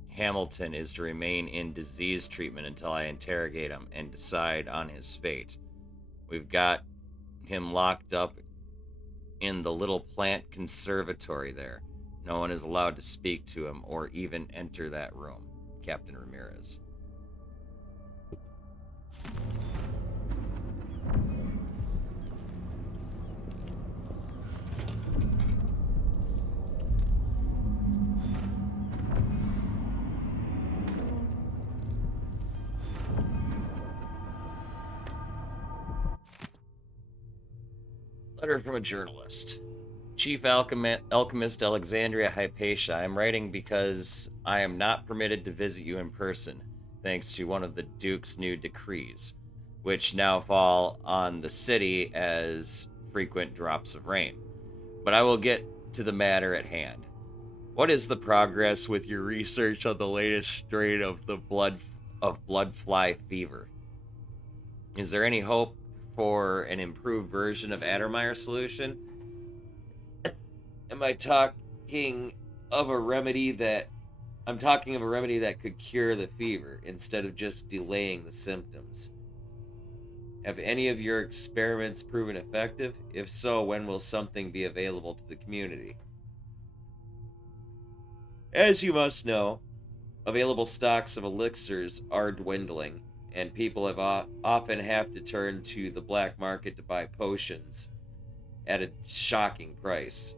Hamilton is to remain in disease treatment until I interrogate him and decide on his fate. We've got him locked up in the little plant conservatory there. No one is allowed to speak to him or even enter that room. Captain Ramirez. Letter from a journalist. Chief Alchemist Alexandria Hypatia, I am writing because I am not permitted to visit you in person, thanks to one of the Duke's new decrees, which now fall on the city as frequent drops of rain. But I will get to the matter at hand. What is the progress with your research on the latest strain of the blood fly fever? Is there any hope for an improved version of Addermeyer solution? Am I talking of a remedy that could cure the fever instead of just delaying the symptoms? Have any of your experiments proven effective? If so, when will something be available to the community? As you must know, available stocks of elixirs are dwindling, and people often have to turn to the black market to buy potions at a shocking price.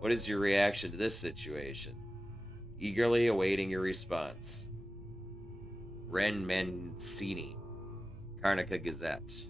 What is your reaction to this situation? Eagerly awaiting your response. Ren Mancini, Karnica Gazette.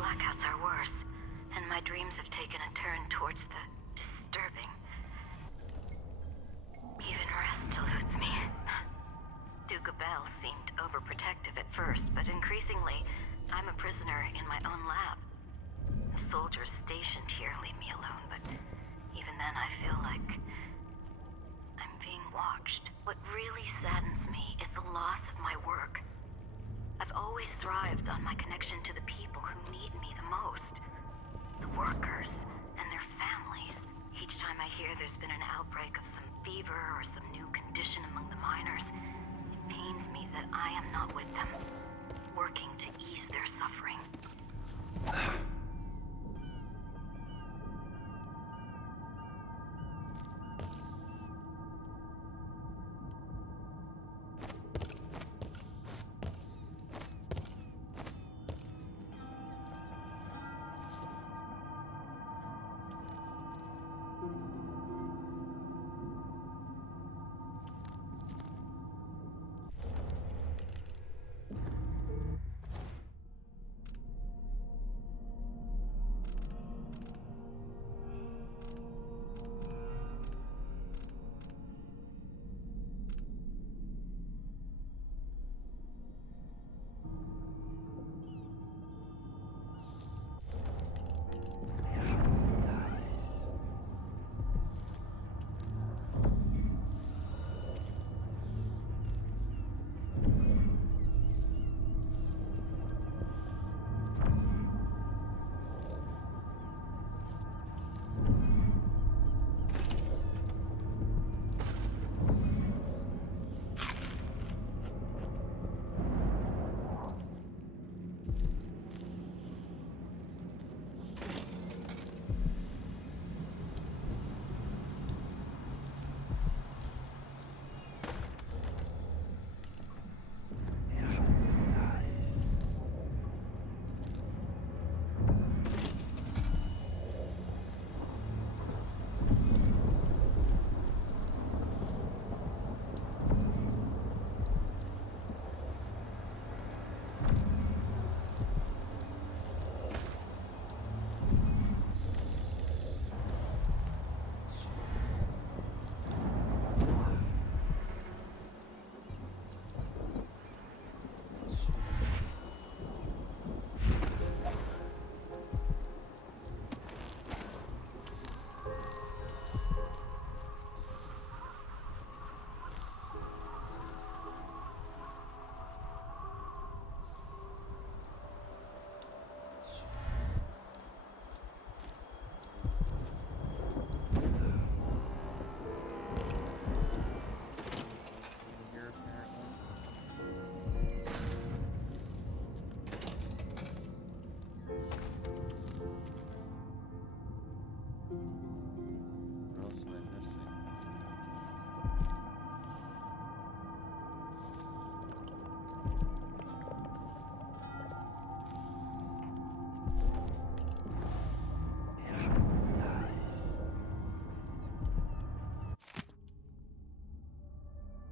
Blackouts are worse, and my dreams have taken a turn towards the disturbing. Even rest eludes me. Duke Bell seemed overprotective at first, but increasingly, I'm a prisoner in my own lab. The soldiers stationed here leave me alone, but even then I feel like I'm being watched. What really saddens me is the loss of my work. I've always thrived on my connection to the people who need me the most. The workers and their families. Each time I hear there's been an outbreak of some fever or some new condition among the miners, it pains me that I am not with them. working to ease their suffering.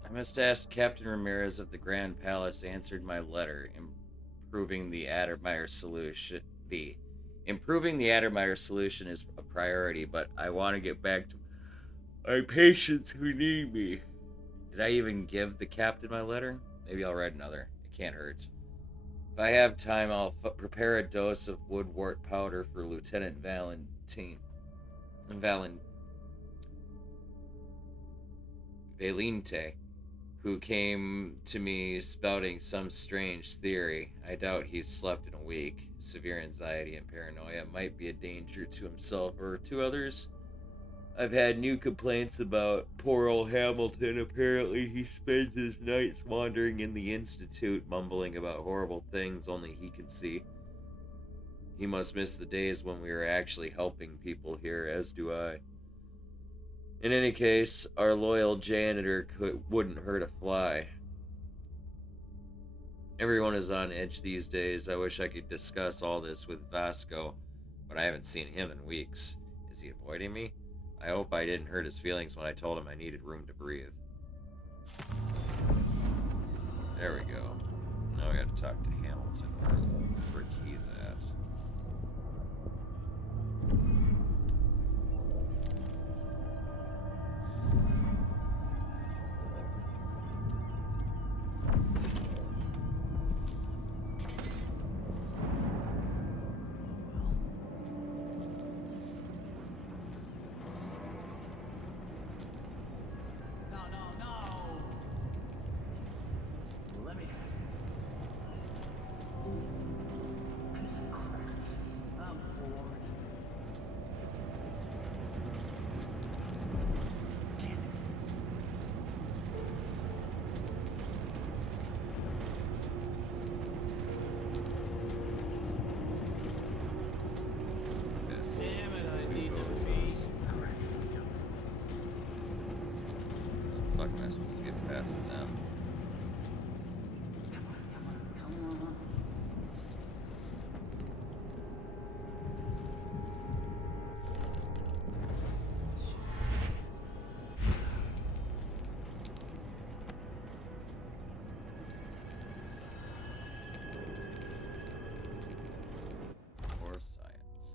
I must ask Captain Ramirez if the Grand Palace answered my letter, improving the Addermeyer solution. Improving the Addermeyer solution is a priority, but I want to get back to my patients who need me. Did I even give the captain my letter? Maybe I'll write another. It can't hurt. If I have time, I'll prepare a dose of woodwort powder for Lieutenant Valente, who came to me spouting some strange theory. I doubt he's slept in a week. Severe anxiety and paranoia might be a danger to himself or to others. I've had new complaints about poor old Hamilton. Apparently he spends his nights wandering in the Institute, mumbling about horrible things only he can see. He must miss the days when we were actually helping people here, as do I. In any case, our loyal janitor wouldn't hurt a fly. Everyone is on edge these days. I wish I could discuss all this with Vasco, but I haven't seen him in weeks. Is he avoiding me? I hope I didn't hurt his feelings when I told him I needed room to breathe. There we go. Now we gotta talk to Hamilton, where the frick he's at. Let me. I supposed to get past them? Or science.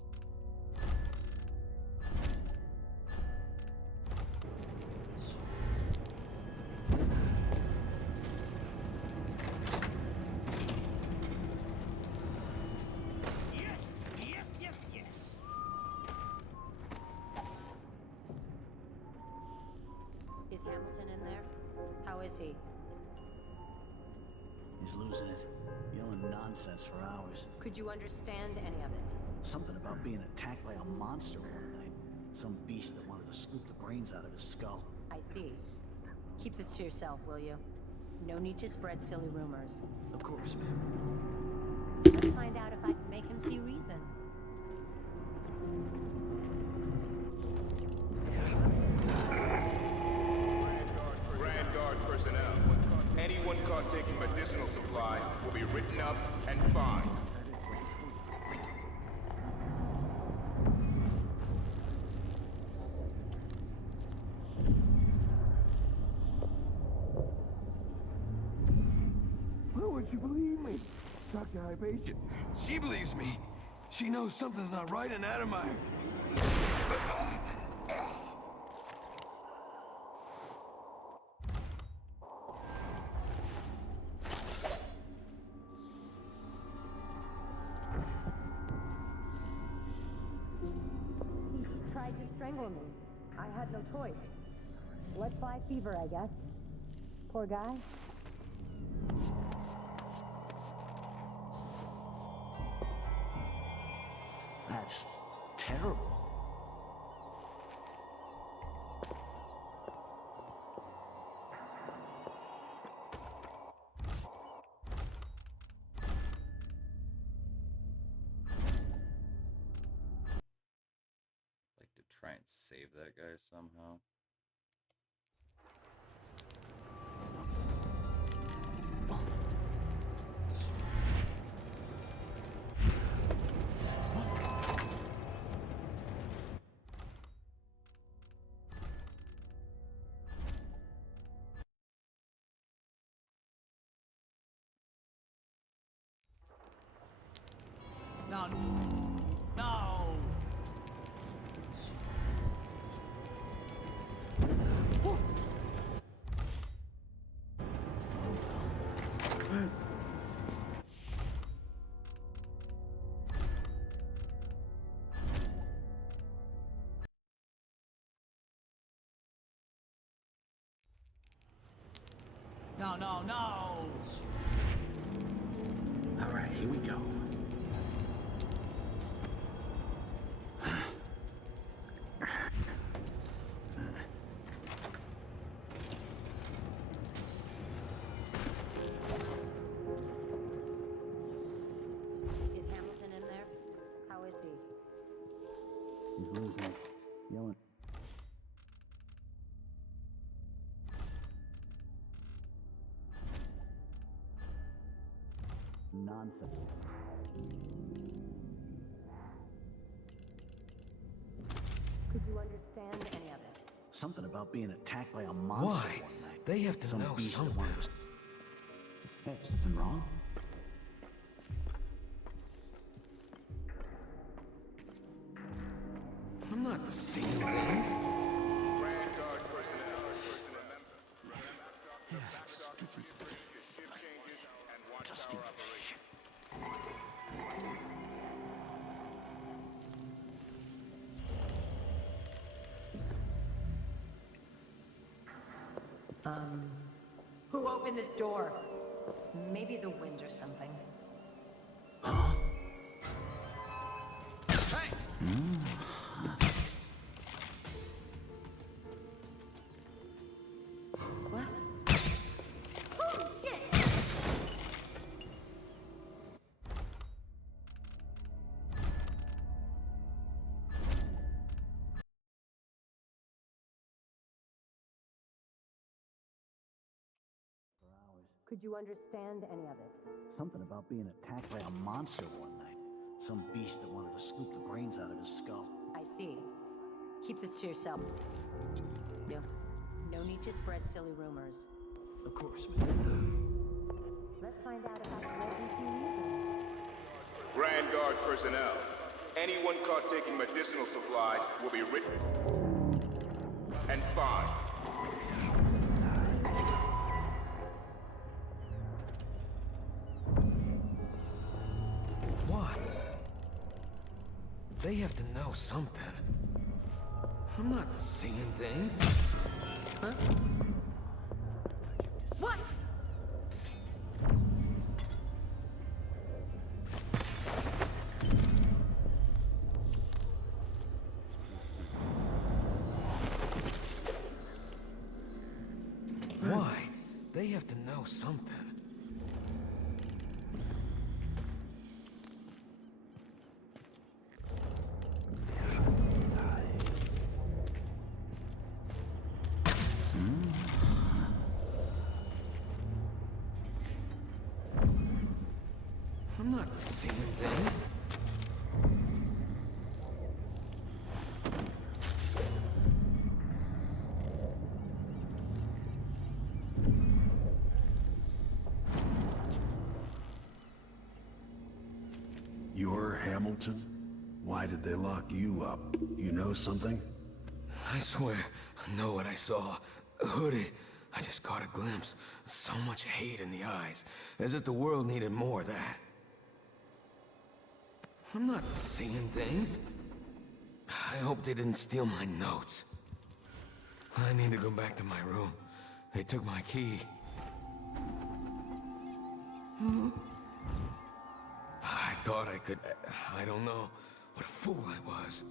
Is Hamilton in there? How is he? He's losing it. Yelling nonsense for hours. Could you understand any of it? Something about being attacked by a monster one night. Some beast that wanted to scoop the brains out of his skull. I see. Keep this to yourself, will you? No need to spread silly rumors. Of course, ma'am. Let's find out if I can make him see reason. Grand Guard personnel. Anyone caught taking medicinal supplies will be written up and fined. Why would you believe me? Dr. Hypatia. She believes me. She knows something's not right in Adamire. He tried to strangle me. I had no choice. Blood fly fever, I guess. Poor guy. That's terrible. Like to try and save that guy somehow. No. No. No, no, no! Alright, here we go. Is Hamilton in there? How is he? He's losing it. Yelling. Nonsense. Could you understand any of it? Something about being attacked by a monster Why? one night. They have to Some know beast that something. wanted to- Hey, something wrong? I'm not seeing things. Grand Guard personnel. Dusty shit. Who opened this door? Maybe the wind or something. What? Holy shit! Could you understand any of it? Something about being attacked by a monster one night. Some beast that wanted to scoop the brains out of his skull. I see. Keep this to yourself. No need to spread silly rumors. Of course. Let's find out about the refugee museum. Grand Guard personnel. Anyone caught taking medicinal supplies will be written and fined. What? They have to know something. I'm not seeing things. Huh? What? Why? They have to know something. I'm not seeing things. You're Hamilton? Why did they lock you up? You know something? I swear, I know what I saw. Hooded. I just caught a glimpse. So much hate in the eyes. As if the world needed more of that. I'm not seeing things. I hope they didn't steal my notes. I need to go back to my room. They took my key. I thought I could... I don't know. What a fool I was.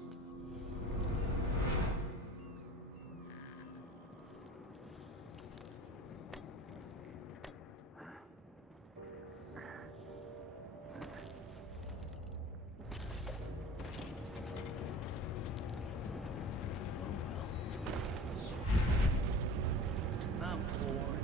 I'm bored.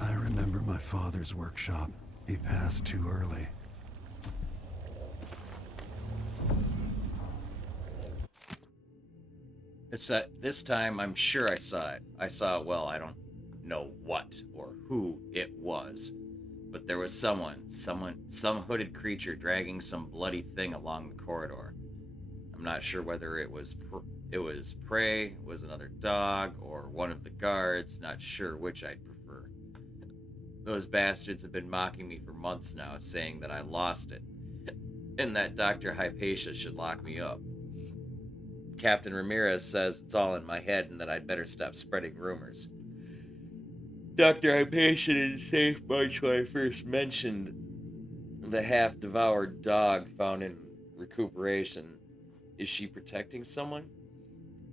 I remember my father's workshop. He passed too early. It's this time I'm sure I saw it. I saw it well. I don't know what or who it was, but there was some hooded creature dragging some bloody thing along the corridor. I'm not sure whether it was prey, was another dog, or one of the guards. Not sure which I'd prefer. Those bastards have been mocking me for months now, saying that I lost it, and that Dr. Hypatia should lock me up. Captain Ramirez says it's all in my head and that I'd better stop spreading rumors. Dr. Hypatia didn't say much when I first mentioned the half-devoured dog found in recuperation. Is she protecting someone?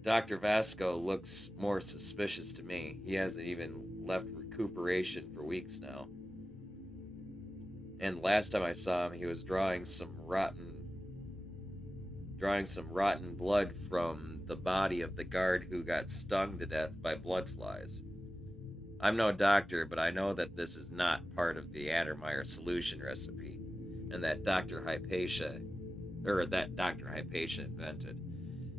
Dr. Vasco looks more suspicious to me. He hasn't even left recuperation for weeks now. And last time I saw him, he was drawing some rotten blood from the body of the guard who got stung to death by blood flies. I'm no doctor, but I know that this is not part of the Addermeyer solution recipe, and that Dr. Hypatia invented.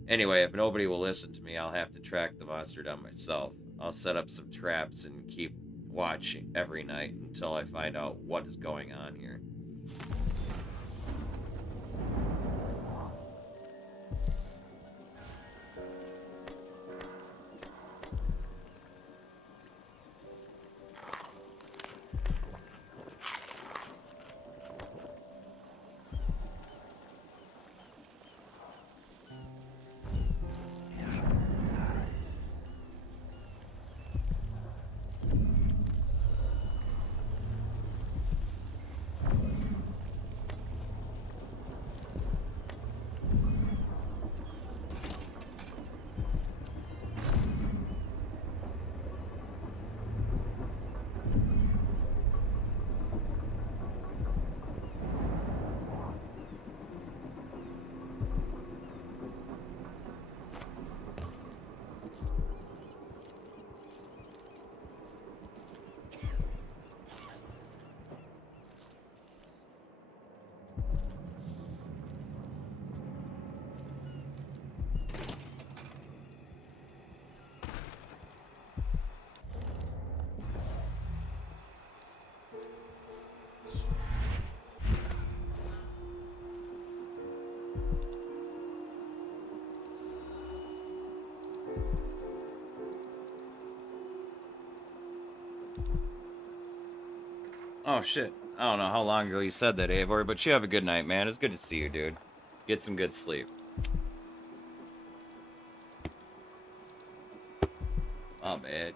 Anyway, if nobody will listen to me, I'll have to track the monster down myself. I'll set up some traps and keep watch every night until I find out what is going on here. Oh, shit. I don't know how long ago you said that, Eivor, but you have a good night, man. It's good to see you, dude. Get some good sleep. Oh, man.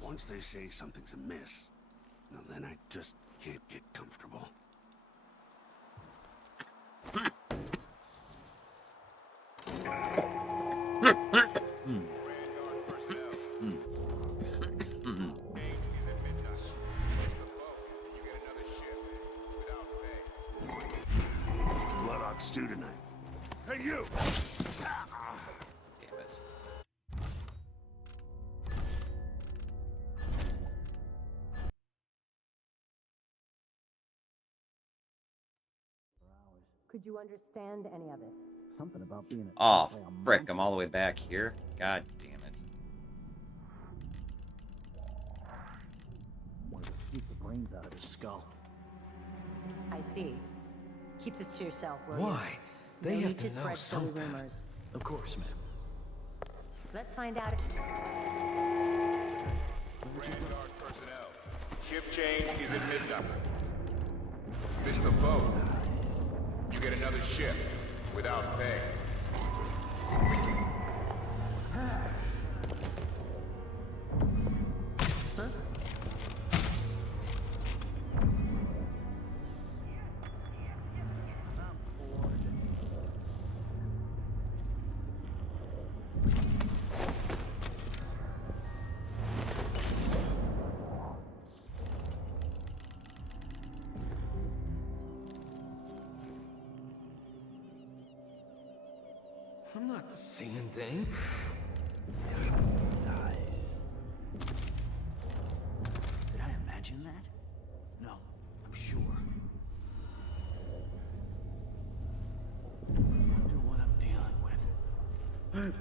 Once they say something's amiss, now then I just can't get comfortable. Blood stew tonight. Hey, you! Damn it. Could you understand any of it? Something about being Oh, frick. I'm all the way back here? God damn it. Wanted to scoop the brains out of his skull. I see. Keep this to yourself, will you? Why? They No have need to to know spread silly something. rumors. Of course, ma'am. Let's find out if... Grand Guard personnel. Shift change is at midnight. Mr. Boat, you get another shift without pay. I'm not seeing things. Did I imagine that? No, I'm sure. Wonder what I'm dealing with.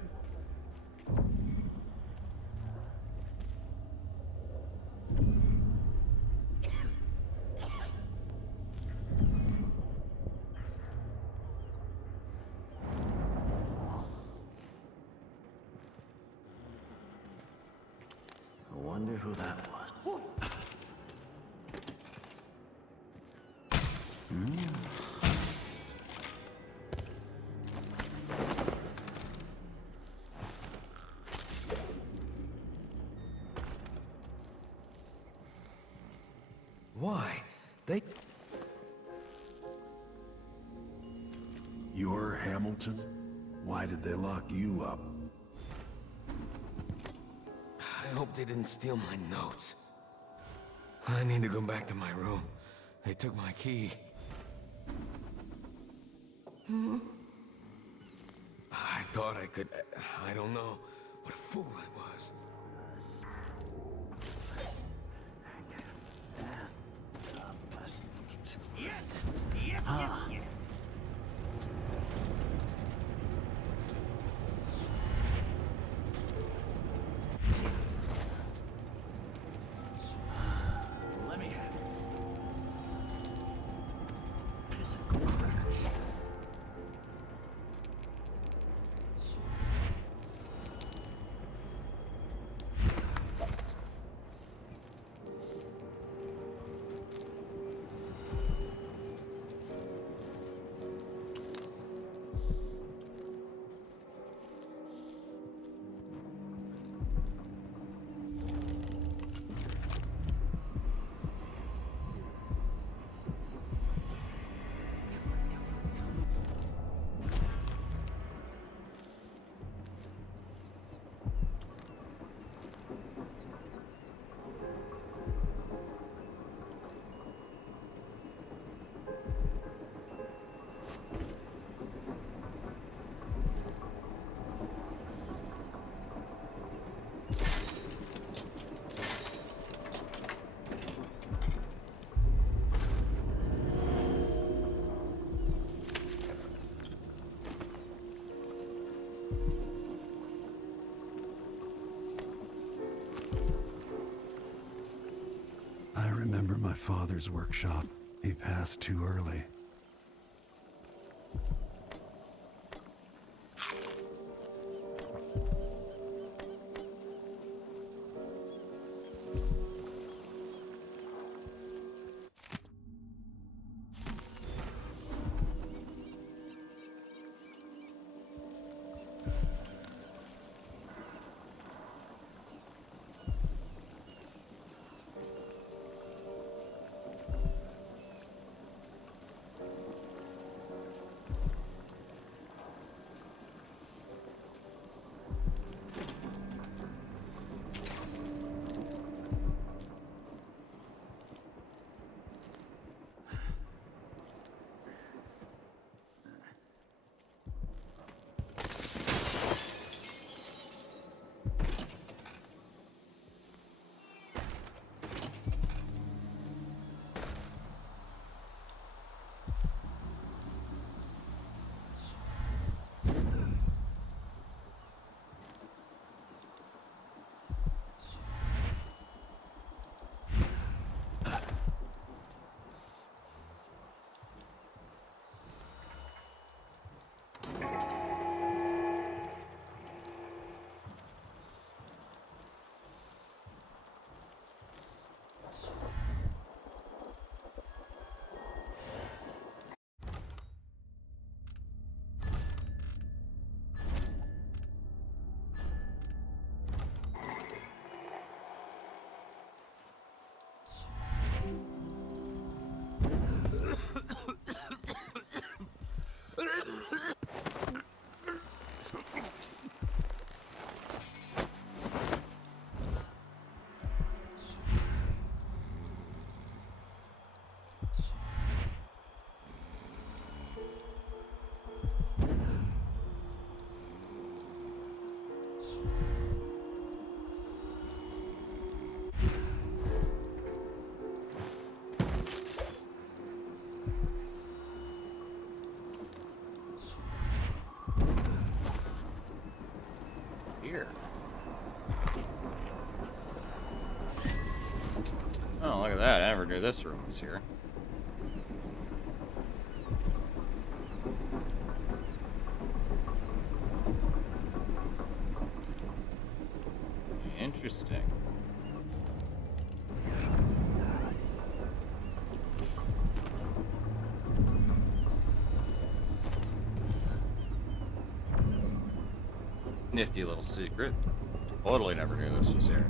I wonder who that was. You're Hamilton? Why did they lock you up? I hope they didn't steal my notes. I need to go back to my room. They took my key. I thought I could... I don't know. What a fool I was. Let me have it. Physical cracks. I remember my father's workshop. He passed too early. Here. Oh, look at that. I never knew this room was here. Interesting. Nifty little secret. Totally never knew this was here.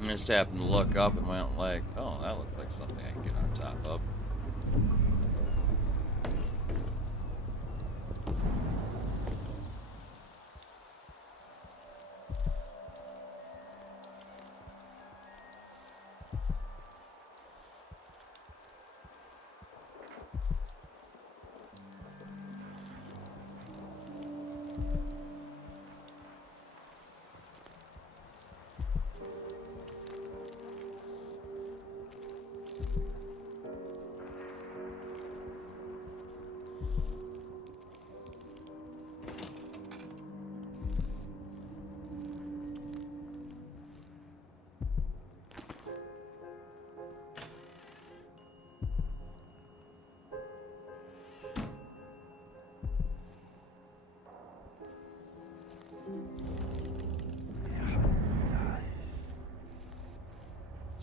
I just happened to look up and went like, oh, that looks like something I can get on top of.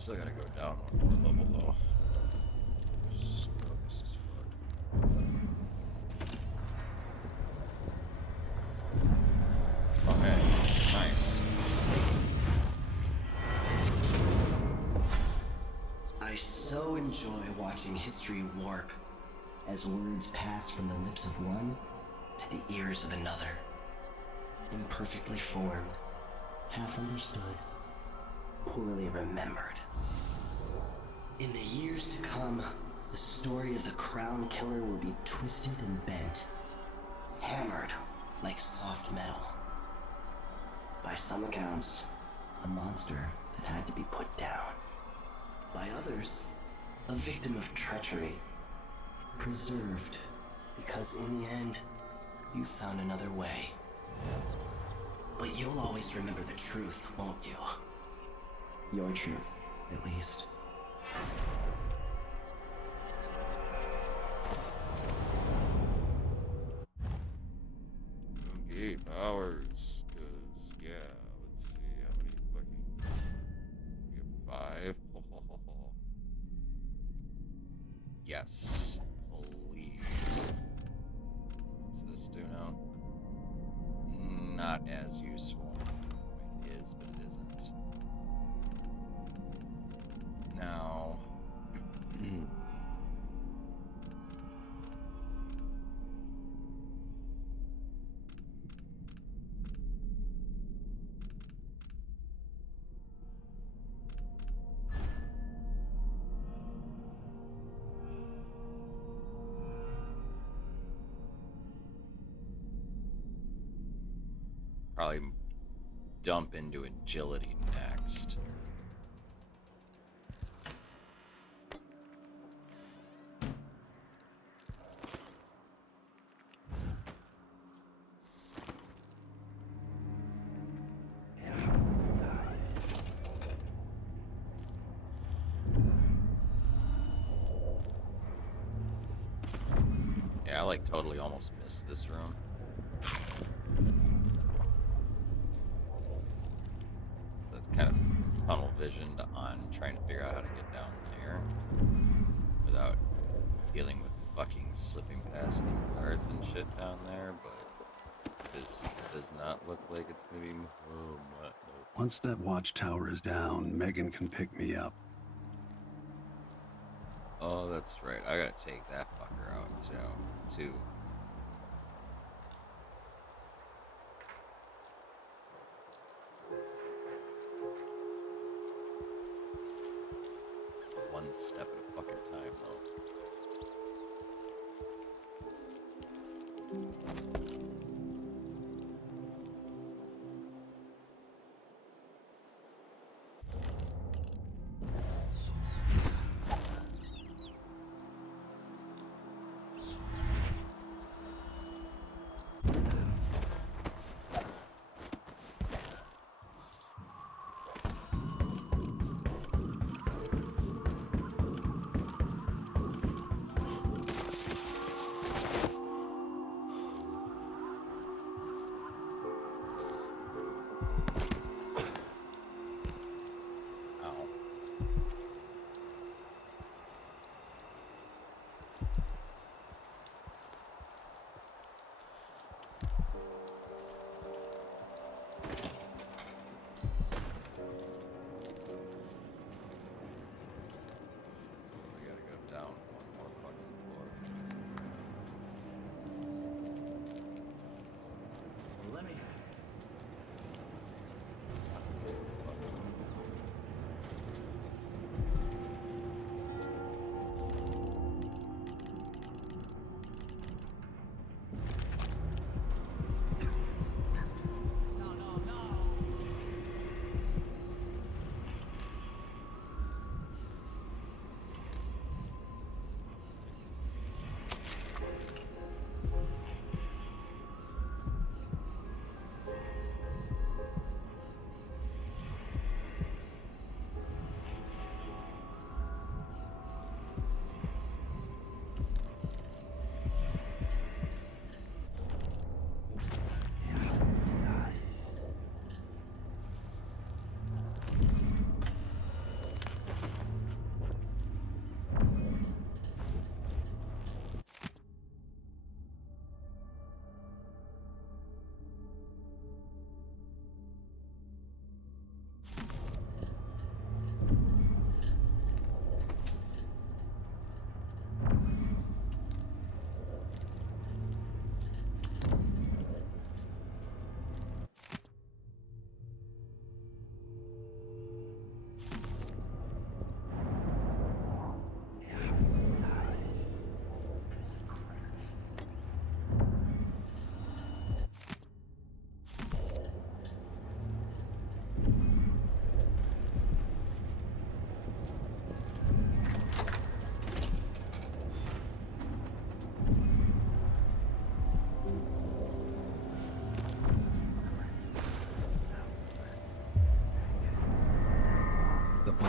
Still gotta go down one more level though. This is fun. Okay, nice. I so enjoy watching history warp as words pass from the lips of one to the ears of another. Imperfectly formed, half understood, poorly remembered. In the years to come, the story of the Crown Killer will be twisted and bent, hammered like soft metal. By some accounts, a monster that had to be put down. By others, a victim of treachery, preserved because in the end, you found another way. But you'll always remember the truth, won't you? Your truth, at least. Okay, powers. Cause yeah, let's see how many fucking. We have 5. Yes, please. What's this do now? Not as useful. It is, but it isn't. Now. Probably dump into agility next. Yeah, I like totally almost missed this room. Kind of tunnel visioned on trying to figure out how to get down there without dealing with fucking slipping past the earth and shit down there, but this does not look like it's gonna be. Oh my! Once that watchtower is down, Megan can pick me up. Oh, that's right. I gotta take that fucker out too. One step at a fucking time, though.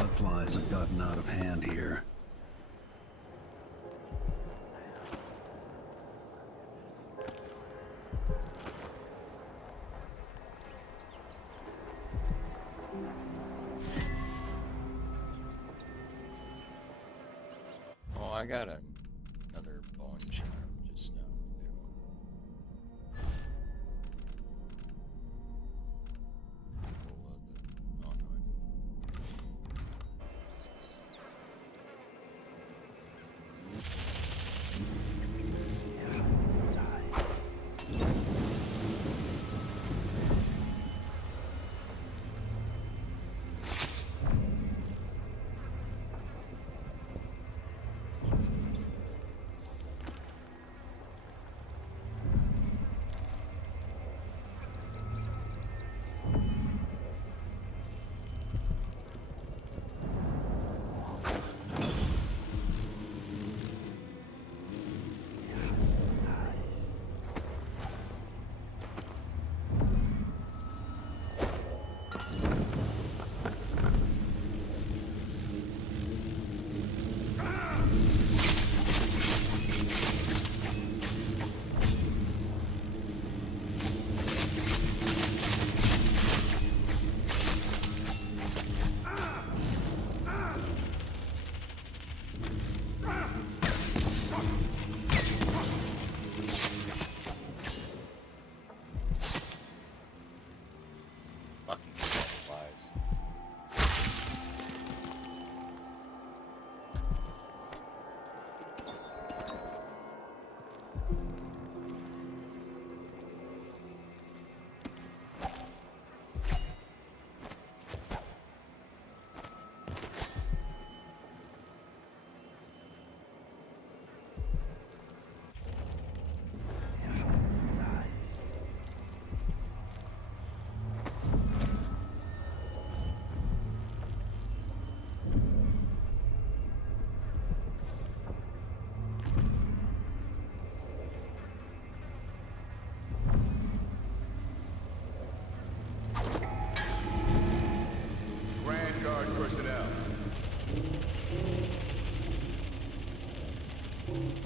bloodflies have gotten out of hand here. Oh, I got another bone charm just now, too. What was it? Oh, no, I didn't. Fucking flies. Grand Guard personnel.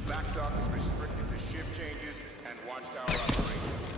Backdock is restricted to shift changes and watchtower operations.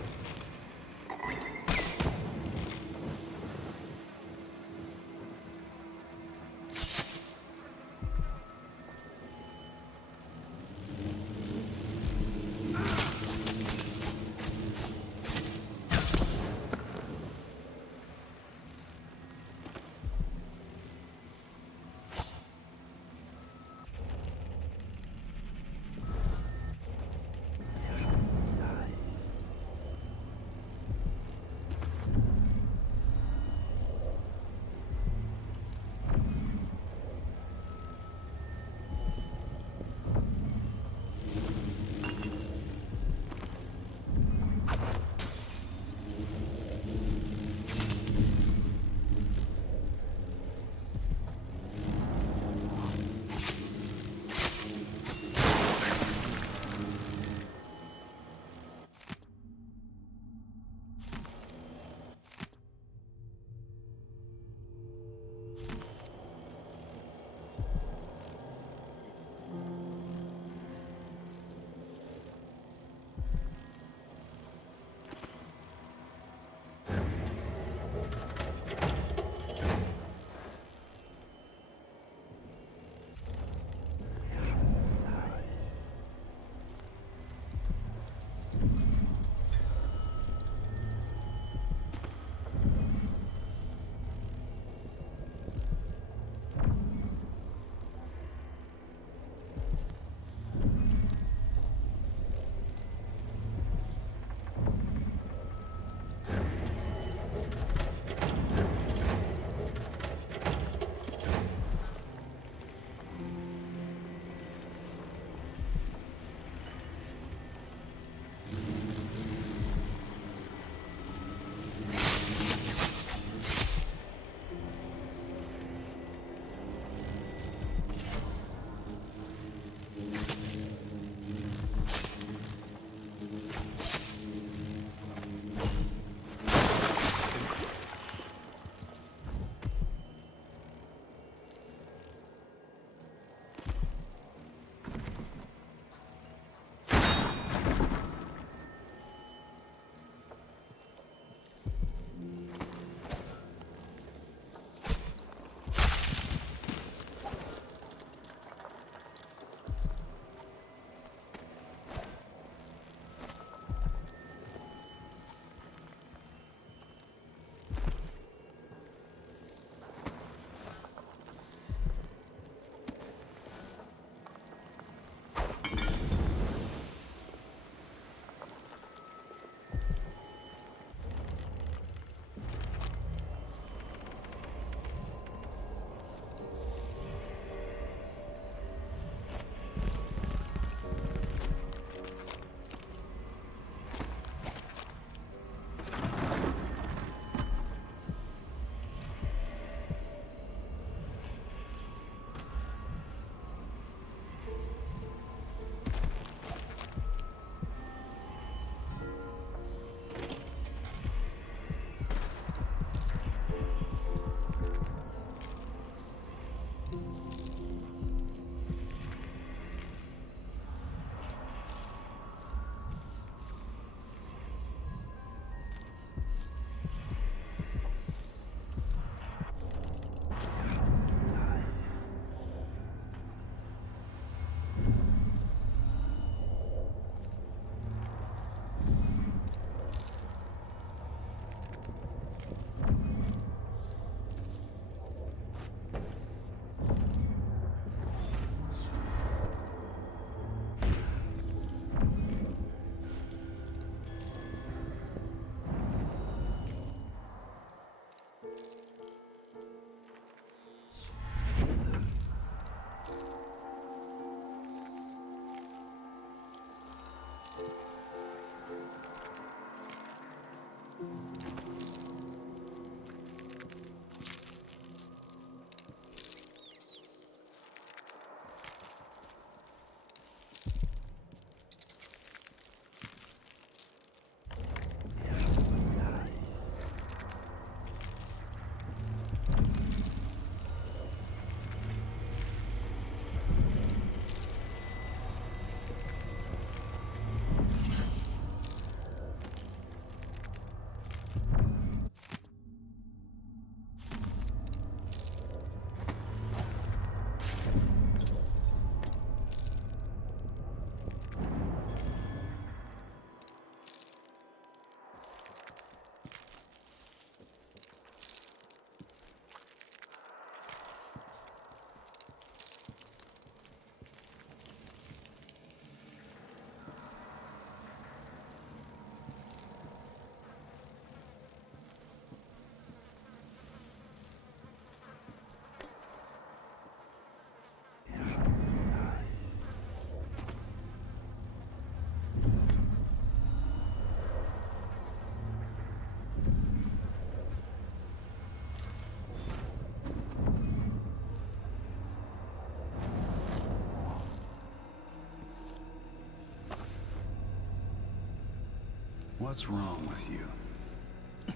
What's wrong with you?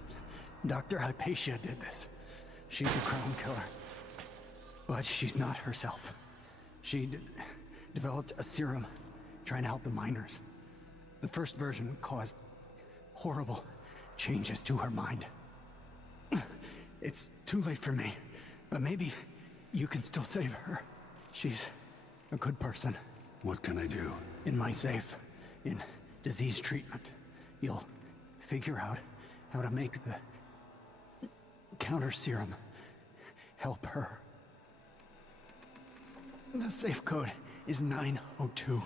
Dr. Hypatia did this. She's a crown killer. But she's not herself. She developed a serum trying to help the miners. The first version caused horrible changes to her mind. It's too late for me, but maybe you can still save her. She's a good person. What can I do? In my safe, in disease treatment, you'll figure out how to make the counter serum help her. The safe code is 902.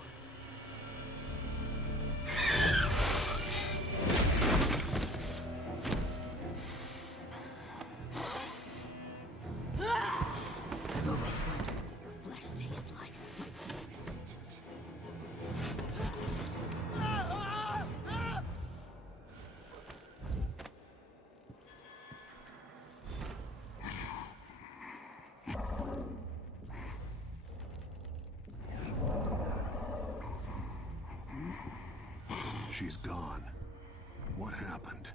I've always wondered what your flesh tastes like, my dear assistant. She's gone. What happened?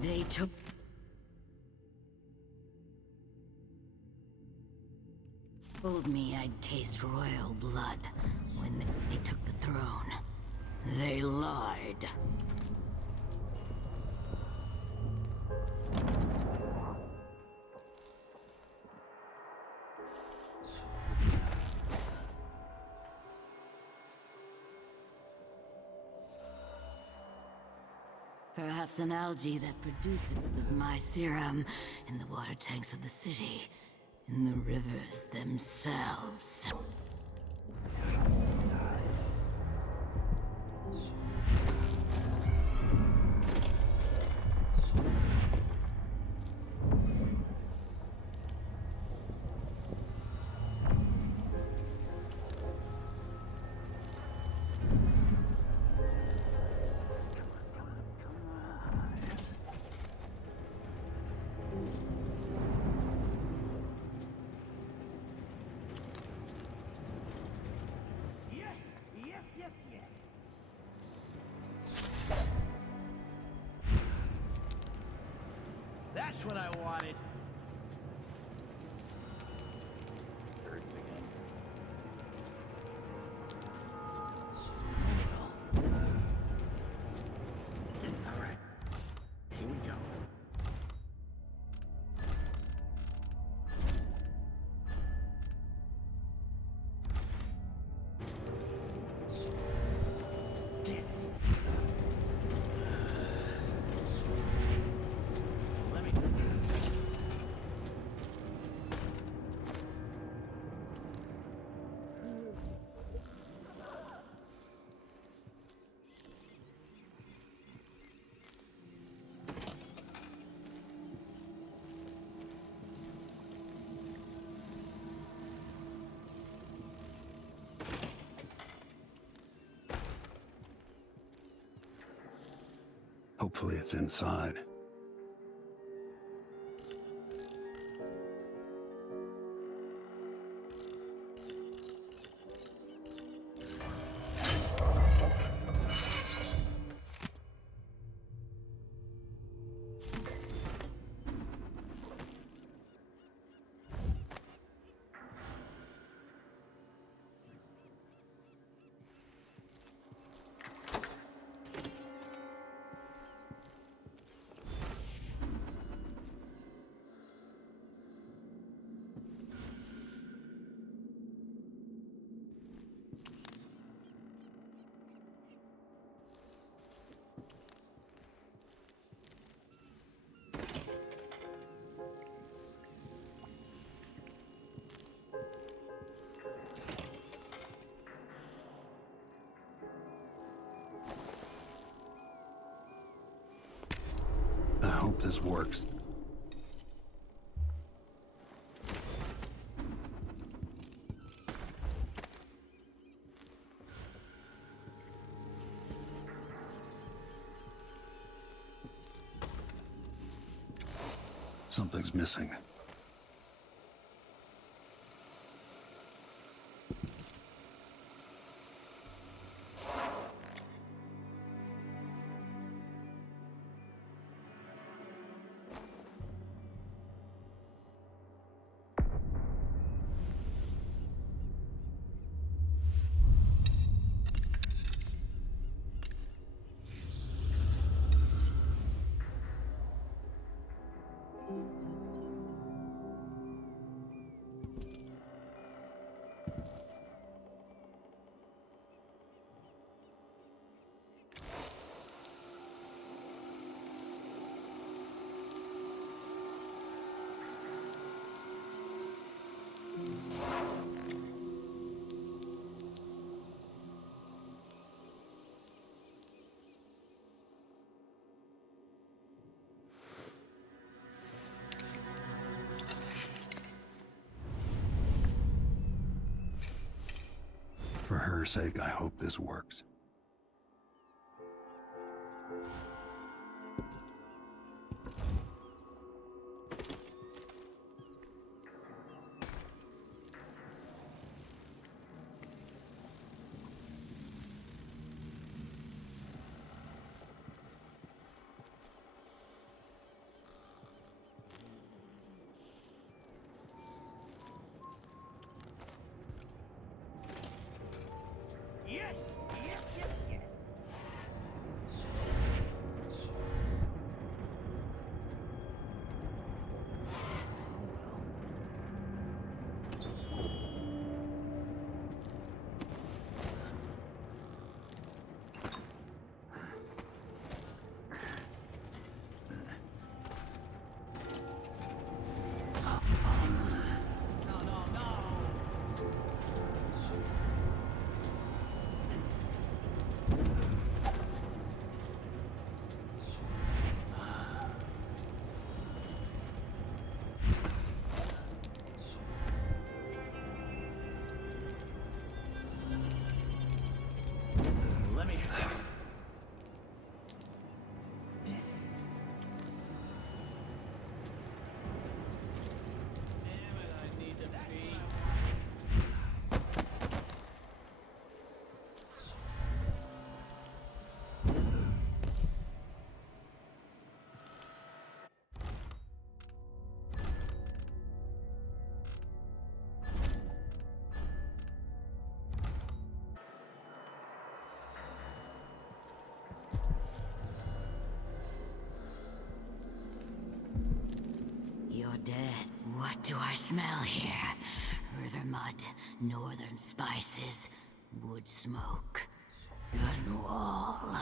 They took... told me I'd taste royal blood when they took the throne. They lied. Perhaps an algae that produces my serum in the water tanks of the city, in the rivers themselves. That's what I wanted. Birds again. All right. Here we go. Hopefully it's inside. I hope this works. Something's missing. her sake, I hope this works. Yes! Yes, yes, yes! Let me... You're dead. What do I smell here? River mud, northern spices, wood smoke, gun wall.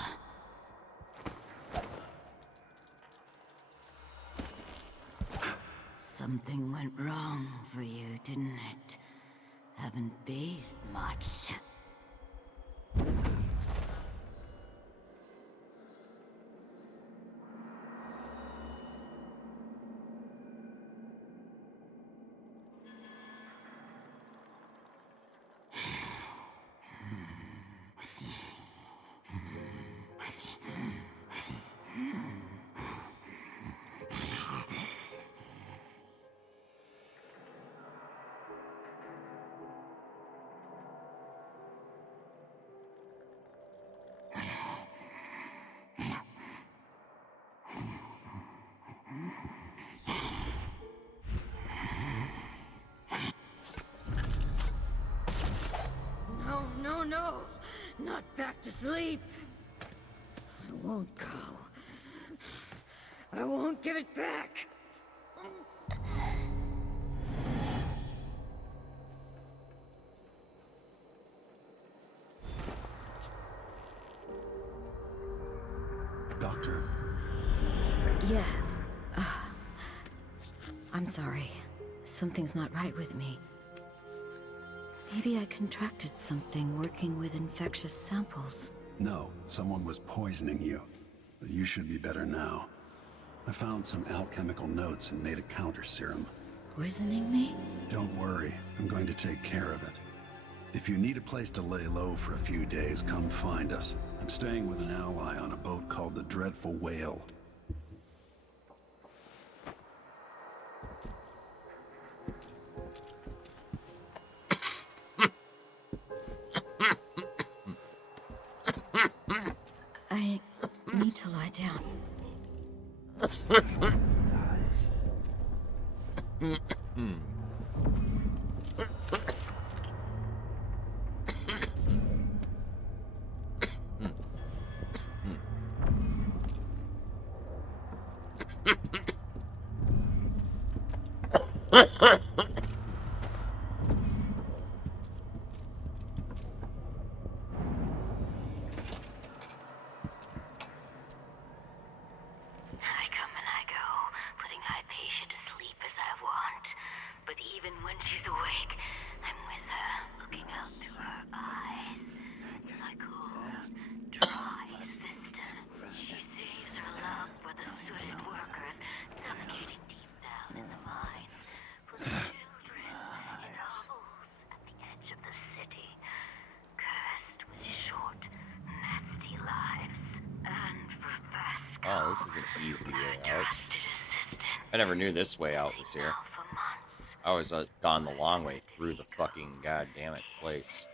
Something went wrong for you, didn't it? Haven't bathed much. No, no, no! Not back to sleep! I won't go. I won't give it back! Doctor? Yes. I'm sorry. Something's not right with me. Maybe I contracted something working with infectious samples. No, someone was poisoning you. But you should be better now. I found some alchemical notes and made a counter serum. Poisoning me? Don't worry, I'm going to take care of it. If you need a place to lay low for a few days, come find us. I'm staying with an ally on a boat called the Dreadful Whale. I need to lie down. I come and I go, putting my patient to sleep as I want. But even when she's awake, I'm with her, looking out through her eyes. It's like cold, dry sister. She saves her love for the sooted workers, suffocating deep down in the mines. Puts her this is an easy way out. I never knew this way out was here. I always gone the long way through the fucking goddamn it place.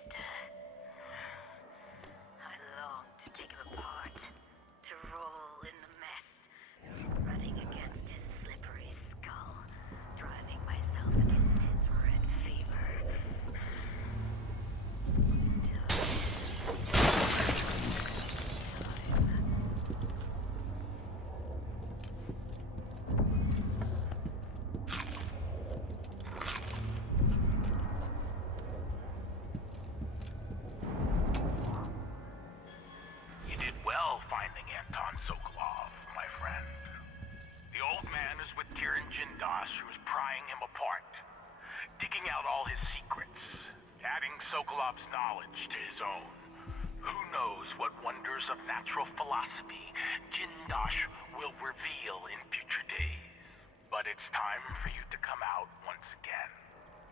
I long to take him apart, to roll in the mess, running against his slippery skull, driving myself against his red fever. You did well finding Anton Sokolov, my friend. The old man is with Kirin Jindosh, who is prying him apart, digging out all his secrets, adding Sokolov's knowledge to his own. Who knows what wonders of natural philosophy Jindosh will reveal in future days. But it's time for you to come out once again.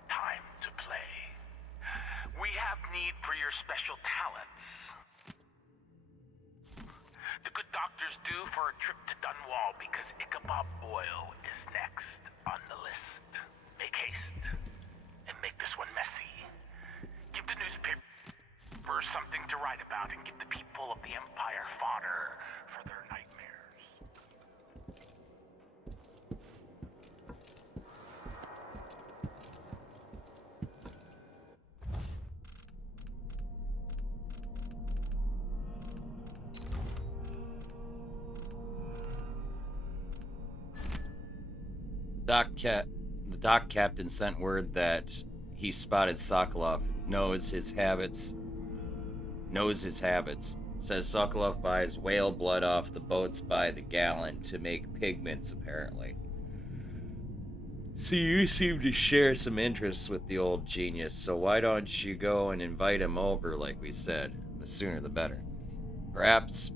Time to play. We have need for your special talents. The good doctor's due for a trip to Dunwall because Ichabod Boyle is next on the list. Make haste, and make this one messy. Give the newspaper something to write about and give the people of the Empire fodder for their nightmares. The dock captain sent word that he spotted Sokolov, knows his habits. Says Sokolov buys whale blood off the boats by the gallon to make pigments, apparently. So you seem to share some interests with the old genius, so why don't you go and invite him over like we said? The sooner the better. Perhaps,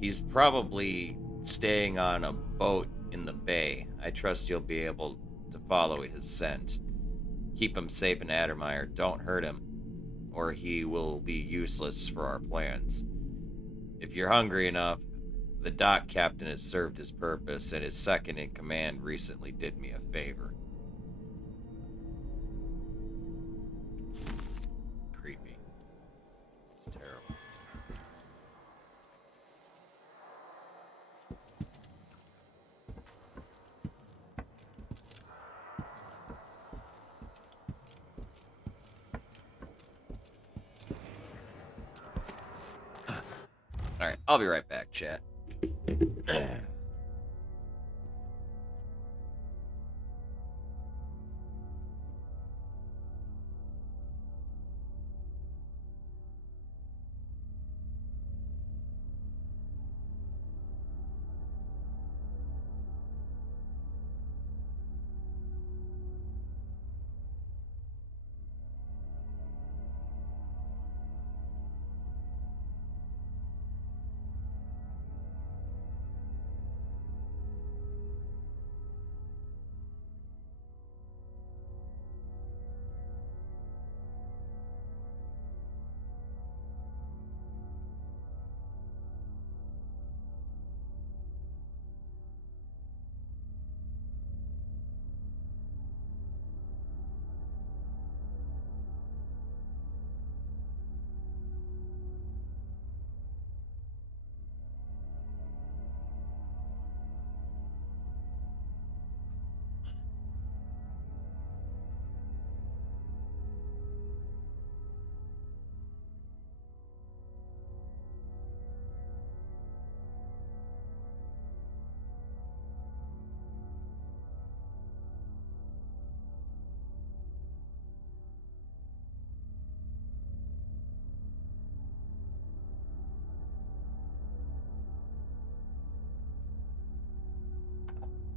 he's probably staying on a boat in the bay. I trust you'll be able to follow his scent. Keep him safe in Addermire. Don't hurt him, or he will be useless for our plans. If you're hungry enough, the dock captain has served his purpose, and his second in command recently did me a favor. Creepy. It's terrible. Alright, I'll be right back, chat.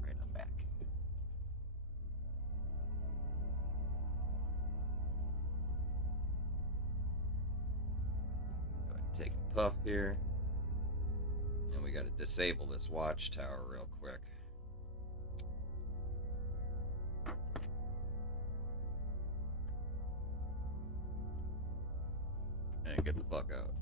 Right, I'm back. Go ahead and take a puff here. And we gotta disable this watchtower real quick. And get the fuck out.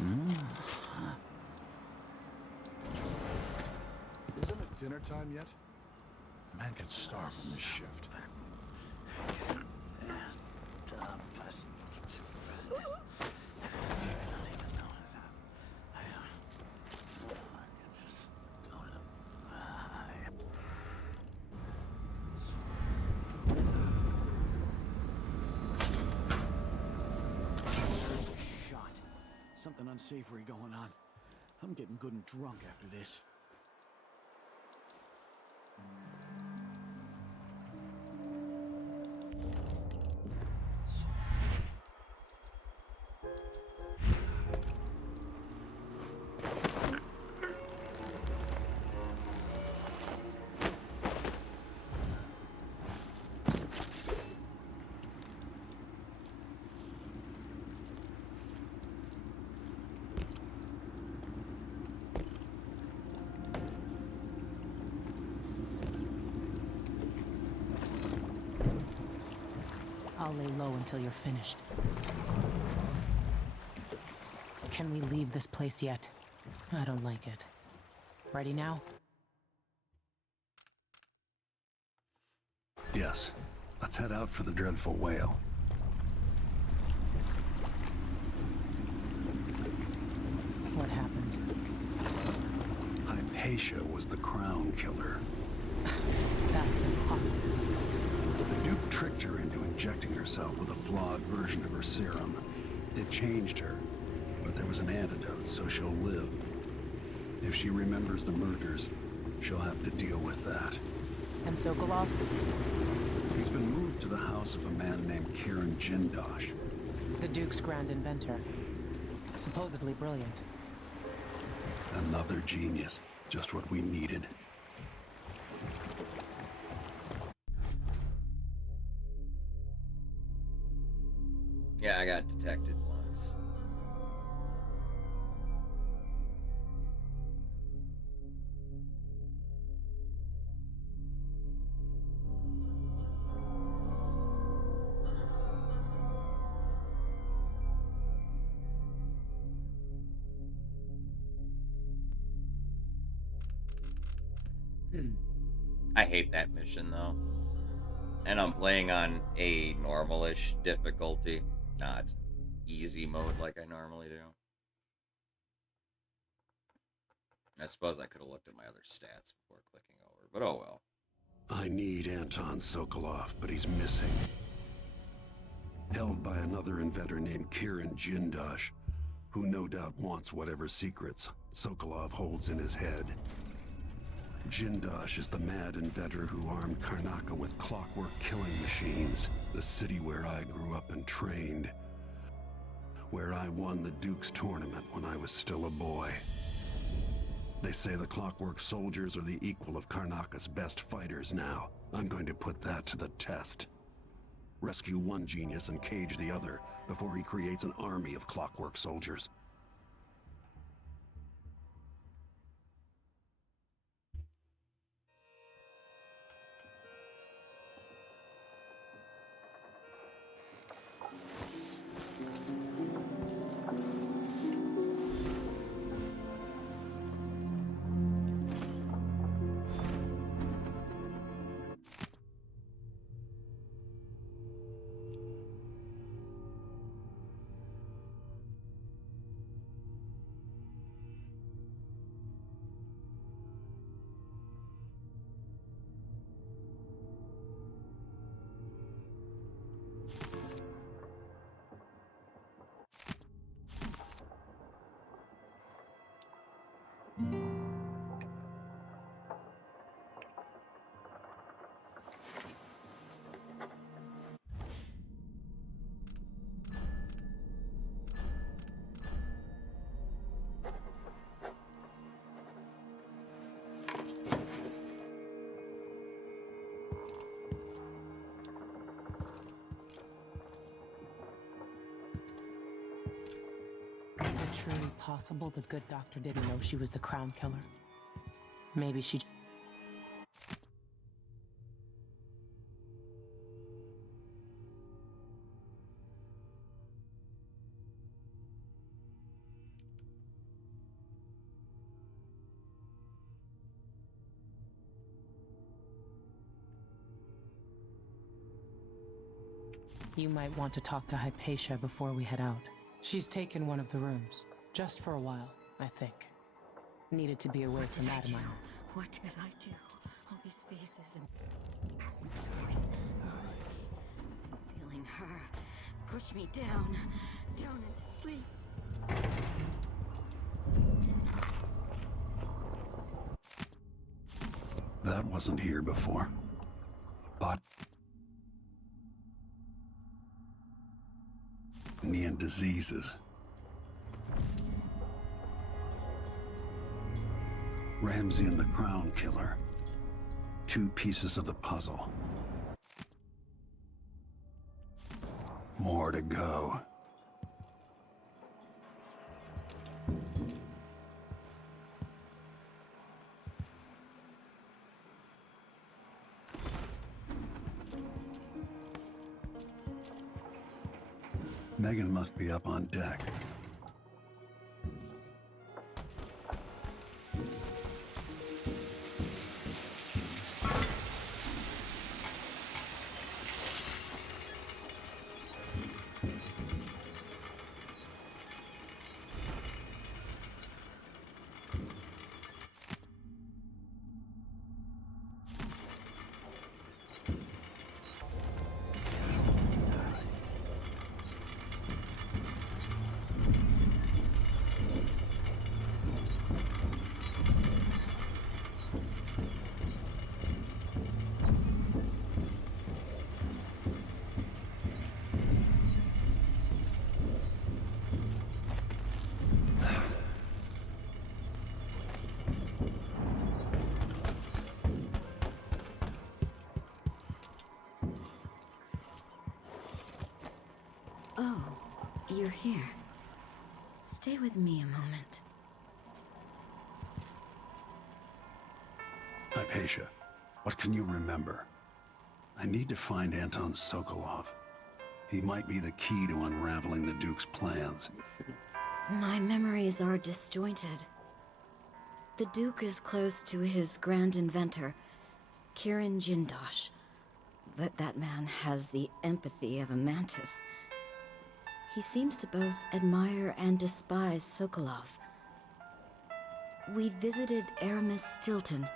Isn't it dinner time yet? Man could starve on this shift. There's a shot. Something unsavory going on. I'm getting good and drunk after this. I'll lay low until you're finished. Can we leave this place yet? I don't like it. Ready now? Yes. Let's head out for the dreadful whale. What happened? Hypatia was the crown killer. That's impossible. The Duke tricked her into injecting herself with a flawed version of her serum. It changed her, but there was an antidote, so she'll live. If she remembers the murders, she'll have to deal with that. And Sokolov? He's been moved to the house of a man named Kieran Jindosh. The Duke's grand inventor. Supposedly brilliant. Another genius. Just what we needed. Yeah, I got detected once. I hate that mission though. And I'm playing on a normalish difficulty, not easy mode like I normally do. I suppose I could have looked at my other stats before clicking over, but oh well. I need Anton Sokolov, but he's missing. Held by another inventor named Kieran Jindosh, who no doubt wants whatever secrets Sokolov holds in his head. Jindosh is the mad inventor who armed Karnaca with clockwork killing machines, the city where I grew up and trained, where I won the Duke's tournament when I was still a boy. They say the clockwork soldiers are the equal of Karnaca's best fighters now. I'm going to put that to the test. Rescue one genius and cage the other before he creates an army of clockwork soldiers. Is it truly possible the good doctor didn't know she was the crown killer? Maybe she... You might want to talk to Hypatia before we head out. She's taken one of the rooms. Just for a while, I think. Needed to be away from Adamir. What did I do? All these faces and Admir's voice. Feeling her push me down into sleep. That wasn't here before. But me and diseases. Ramsey and the Crown Killer. 2 pieces of the puzzle. More to go. Megan must be up on deck. Oh, you're here. Stay with me a moment. Hypatia, what can you remember? I need to find Anton Sokolov. He might be the key to unraveling the Duke's plans. My memories are disjointed. The Duke is close to his grand inventor, Kirin Jindosh. But that man has the empathy of a mantis. He seems to both admire and despise Sokolov. We visited Aramis Stilton.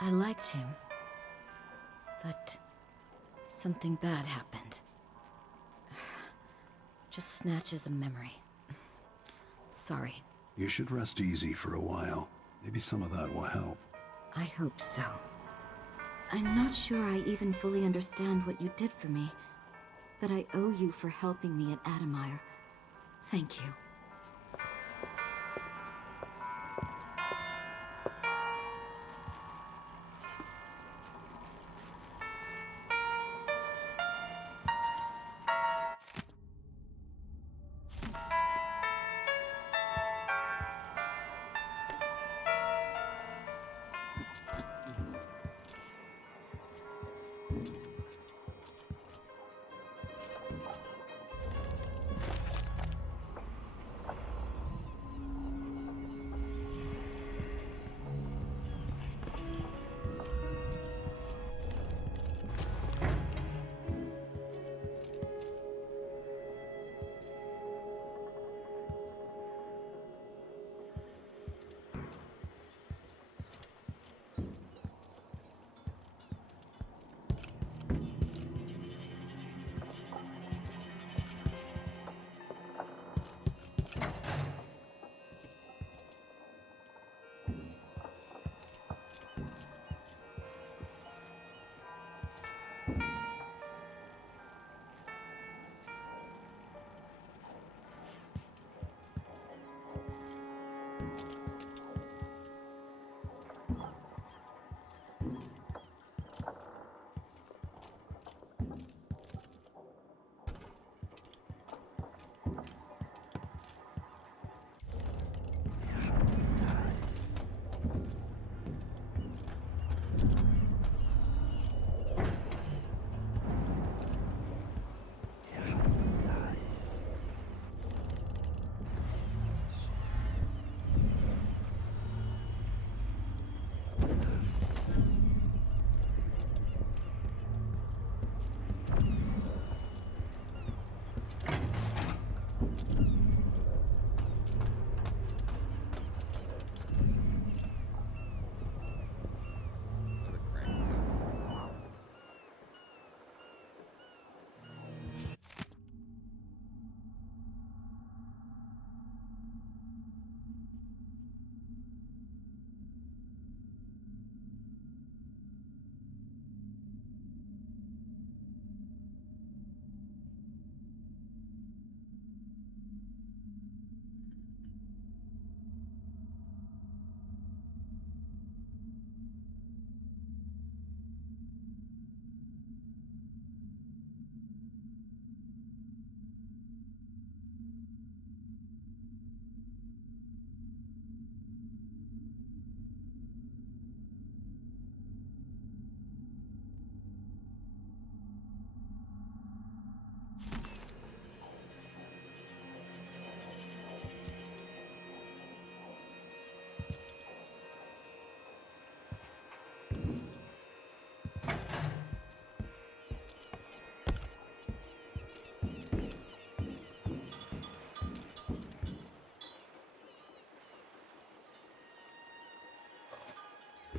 I liked him. But something bad happened. Just snatches of memory. Sorry. You should rest easy for a while. Maybe some of that will help. I hope so. I'm not sure I even fully understand what you did for me, but I owe you for helping me at Adamir. Thank you.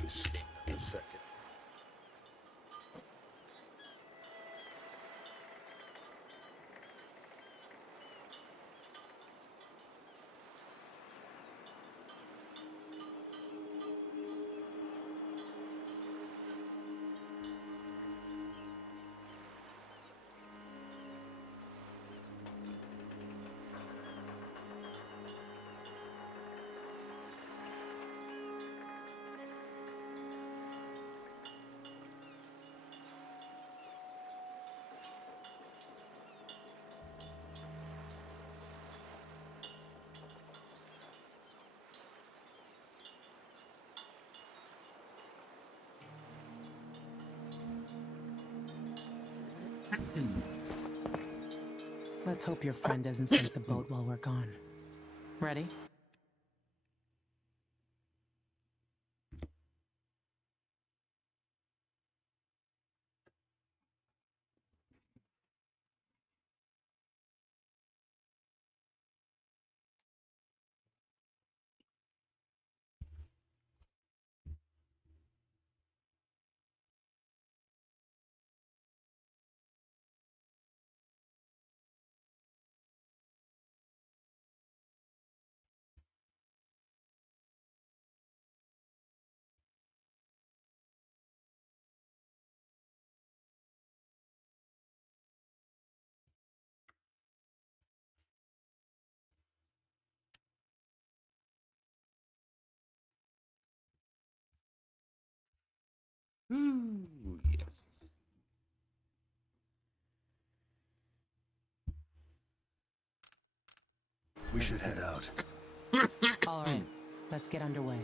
Steam in a second. Let's hope your friend doesn't sink the boat while we're gone. Ready? Ooh, yes. We should head out. All right, let's get underway.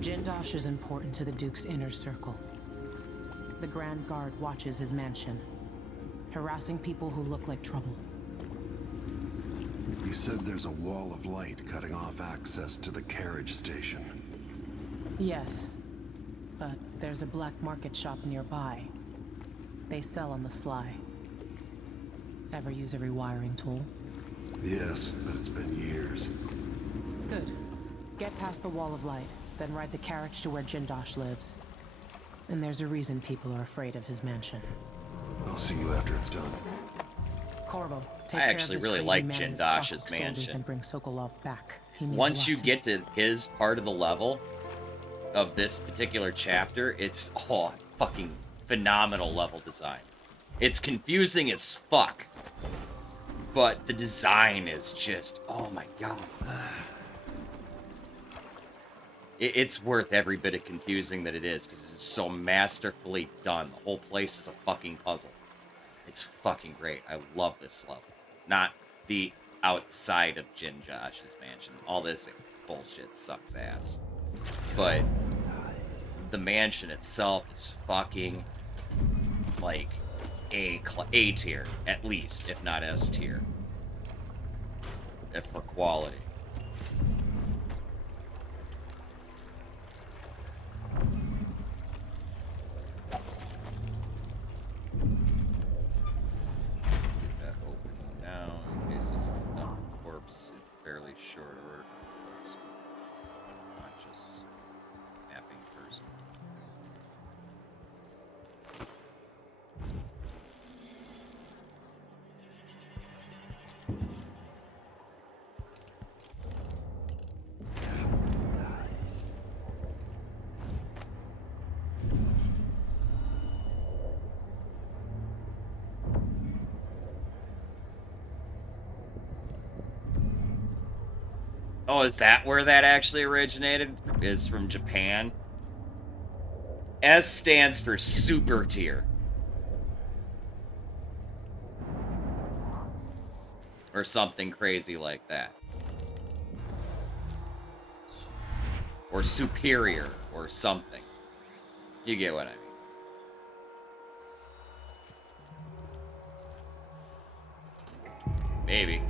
Jindosh is important to the Duke's inner circle. The Grand Guard watches his mansion, harassing people who look like trouble. You said there's a wall of light cutting off access to the carriage station. Yes, but there's a black market shop nearby. They sell on the sly. Ever use a rewiring tool? Yes, but it's been years. Good. Get past the wall of light, then ride the carriage to where Jindosh lives. And there's a reason people are afraid of his mansion. I'll see you after it's done. Corvo, take I care actually of this really crazy like man and his Jindosh's Krakow soldiers, mansion. then bring Sokolov back. He means a Once lot you to me. get to his part of the level of this particular chapter, it's fucking phenomenal level design. It's confusing as fuck, but the design is just, oh my god. It's worth every bit of confusing that it is, because it's so masterfully done. The whole place is a fucking puzzle. It's fucking great. I love this level. Not the outside of Jindosh's mansion. All this bullshit sucks ass. But the mansion itself is fucking, like, A tier, at least, if not S tier. If for quality. Get that open now, in case I need to dump a corpse in fairly short order. Corpse. Conscious. Mapping person. Oh, is that where that actually originated? Is from Japan? S stands for super tier. Or something crazy like that. Or superior, or something. You get what I mean. Maybe.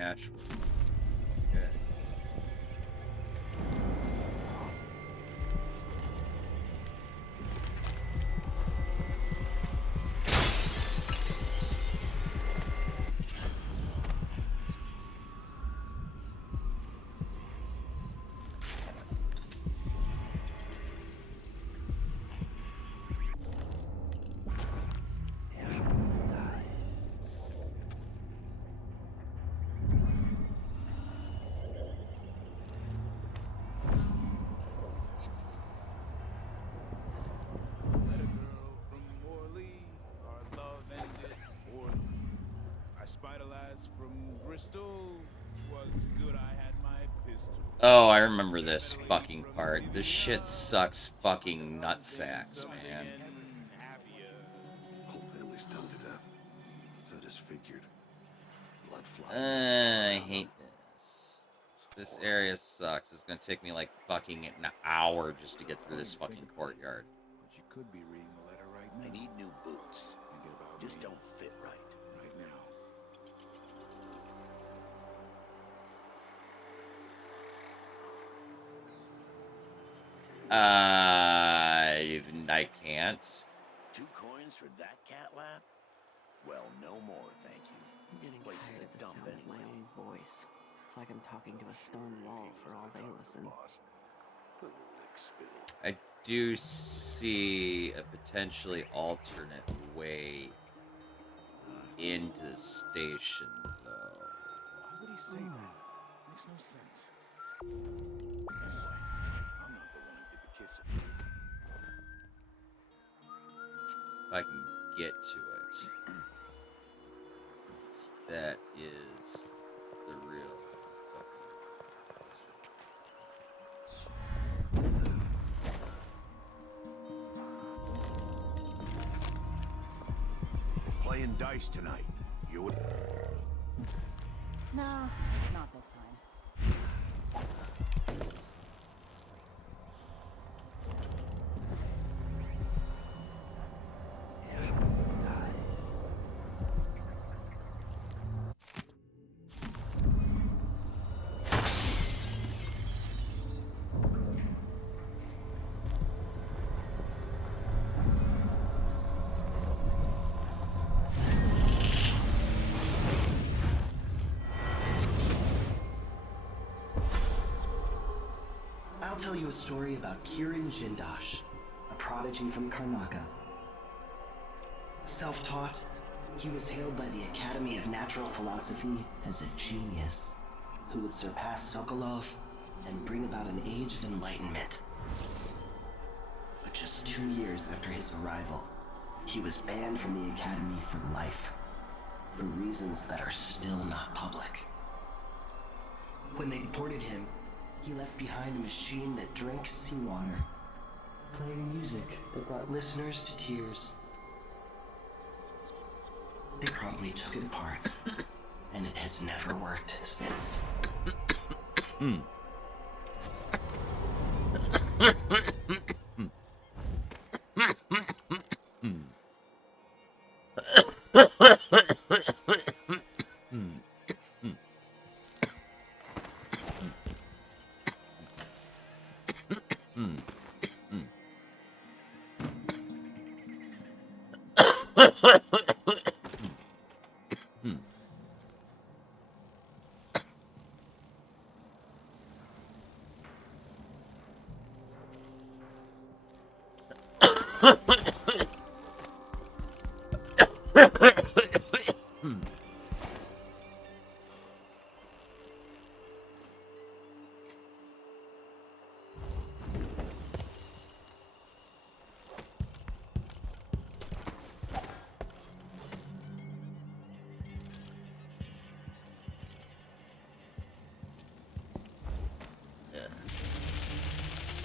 Ashwood. Okay. Met a girl from Morley, our love ended poorly. I spied a lass from Bristol, 'twas good I had my pistol. Oh, I remember this fucking part. This shit sucks fucking nutsacks, man. Whole family stoned to death. So disfigured. Blood flying. I hate this. This area sucks. It's gonna take me like fucking an hour just to get through this fucking courtyard. But you could be reading the letter right now. I need new boots. Thinking about Just reading don't fit right. right now. I can't. 2 coins for that cat lap? Well, no more, thank you. I'm getting Place is tired a of the dump sound of my anyway. own voice. It's like I'm talking to a stone wall for all they listen. Put a little lick spittle. I do see a potentially alternate way into the station, though. Why would he say that? Makes no sense. Anyway, I'm not the one who did the kissing. If I can get to it. That is the real Playing dice tonight. You would. No, not this time. I'll tell you a story about Kirin Jindosh, a prodigy from Karnaka. Self-taught, he was hailed by the Academy of Natural Philosophy as a genius who would surpass Sokolov and bring about an age of enlightenment. But just 2 years after his arrival, he was banned from the Academy for life, for reasons that are still not public. When they deported him, he left behind a machine that drank seawater, playing music that brought listeners to tears. They promptly took it apart, and it has never worked since.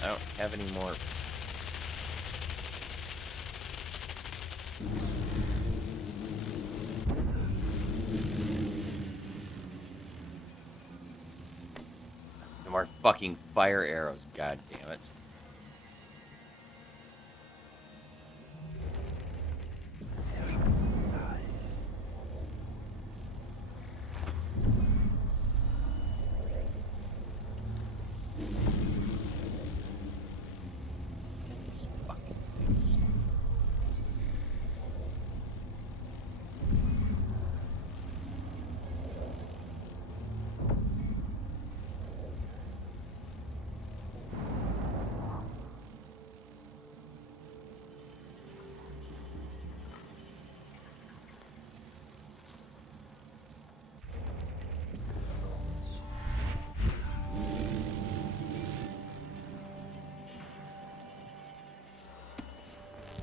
I don't have any more. No more fucking fire arrows, god damn it.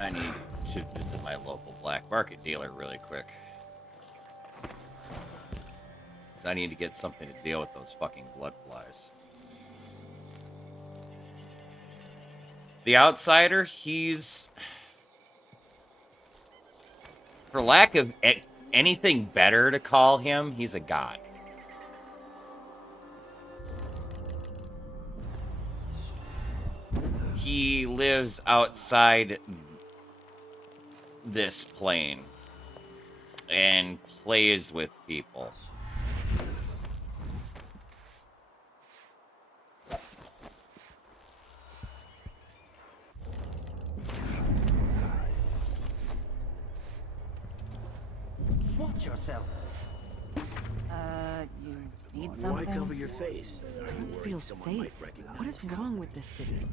I need to visit my local black market dealer really quick. So I need to get something to deal with those fucking blood flies. The Outsider, he's... For lack of anything better to call him, he's a god. He lives outside this plane and plays with people. Watch yourself. You need Why something? cover your face? I don't feel safe. What is wrong with this city?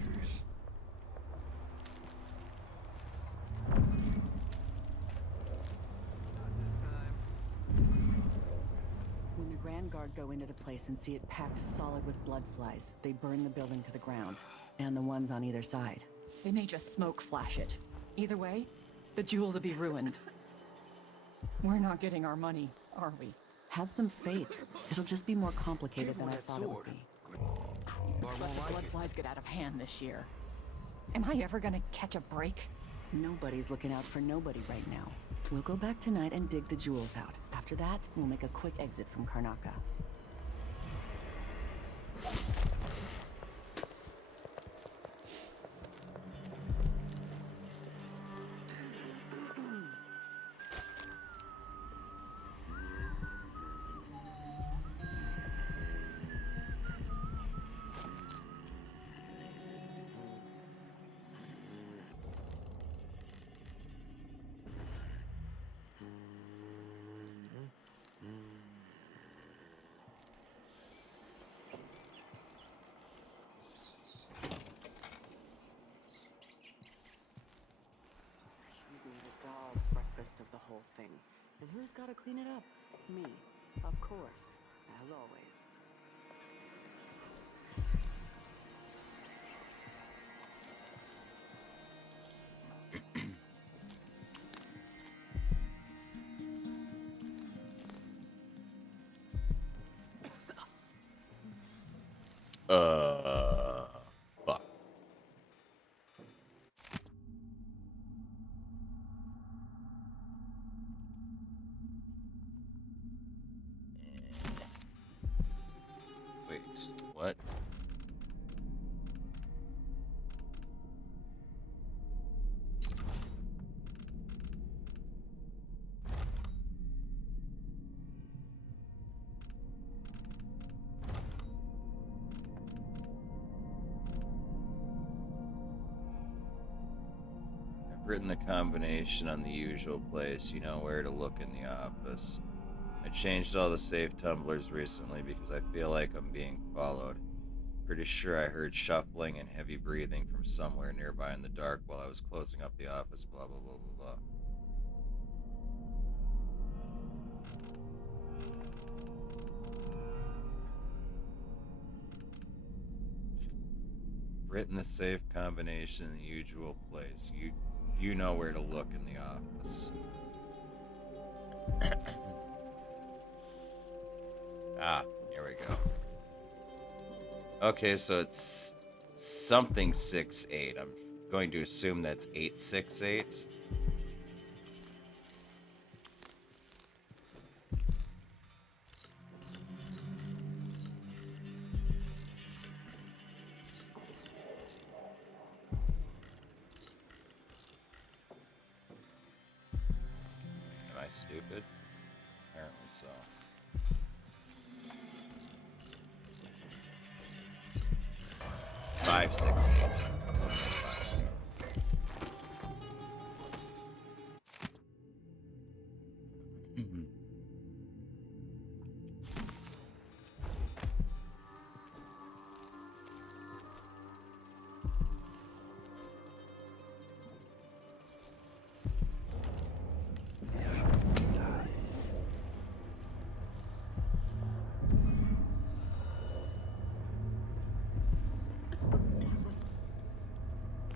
When the Grand Guard go into the place and see it packed solid with blood flies, they burn the building to the ground, and the ones on either side. They may just smoke flash it. Either way, the jewels will be ruined. We're not getting our money, are we? Have some faith. It'll just be more complicated than I thought it would be. Let the blood flies get out of hand this year. Am I ever gonna catch a break? Nobody's looking out for nobody right now. We'll go back tonight and dig the jewels out. After that, we'll make a quick exit from Karnaca. Of the whole thing. And who's got to clean it up? Me, of course, as always. Fuck. Wait, what? I've written the combination on the usual place. You know where to look in the office. I changed all the safe tumblers recently because I feel like I'm being followed. Pretty sure I heard shuffling and heavy breathing from somewhere nearby in the dark while I was closing up the office, blah blah blah blah blah. Written the safe combination in the usual place. You know where to look in the office. Ah, here we go. Okay, so it's something 6-8. I'm going to assume that's 868. Am I stupid? Apparently so. 568.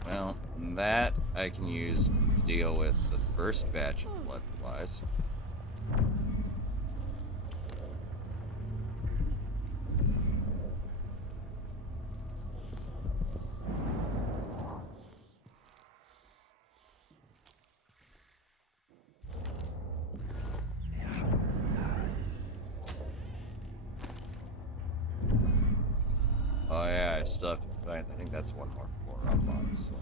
Well, that I can use to deal with the first batch of blood flies. Oh yeah, I still have to find. I think that's one more floor up, honestly.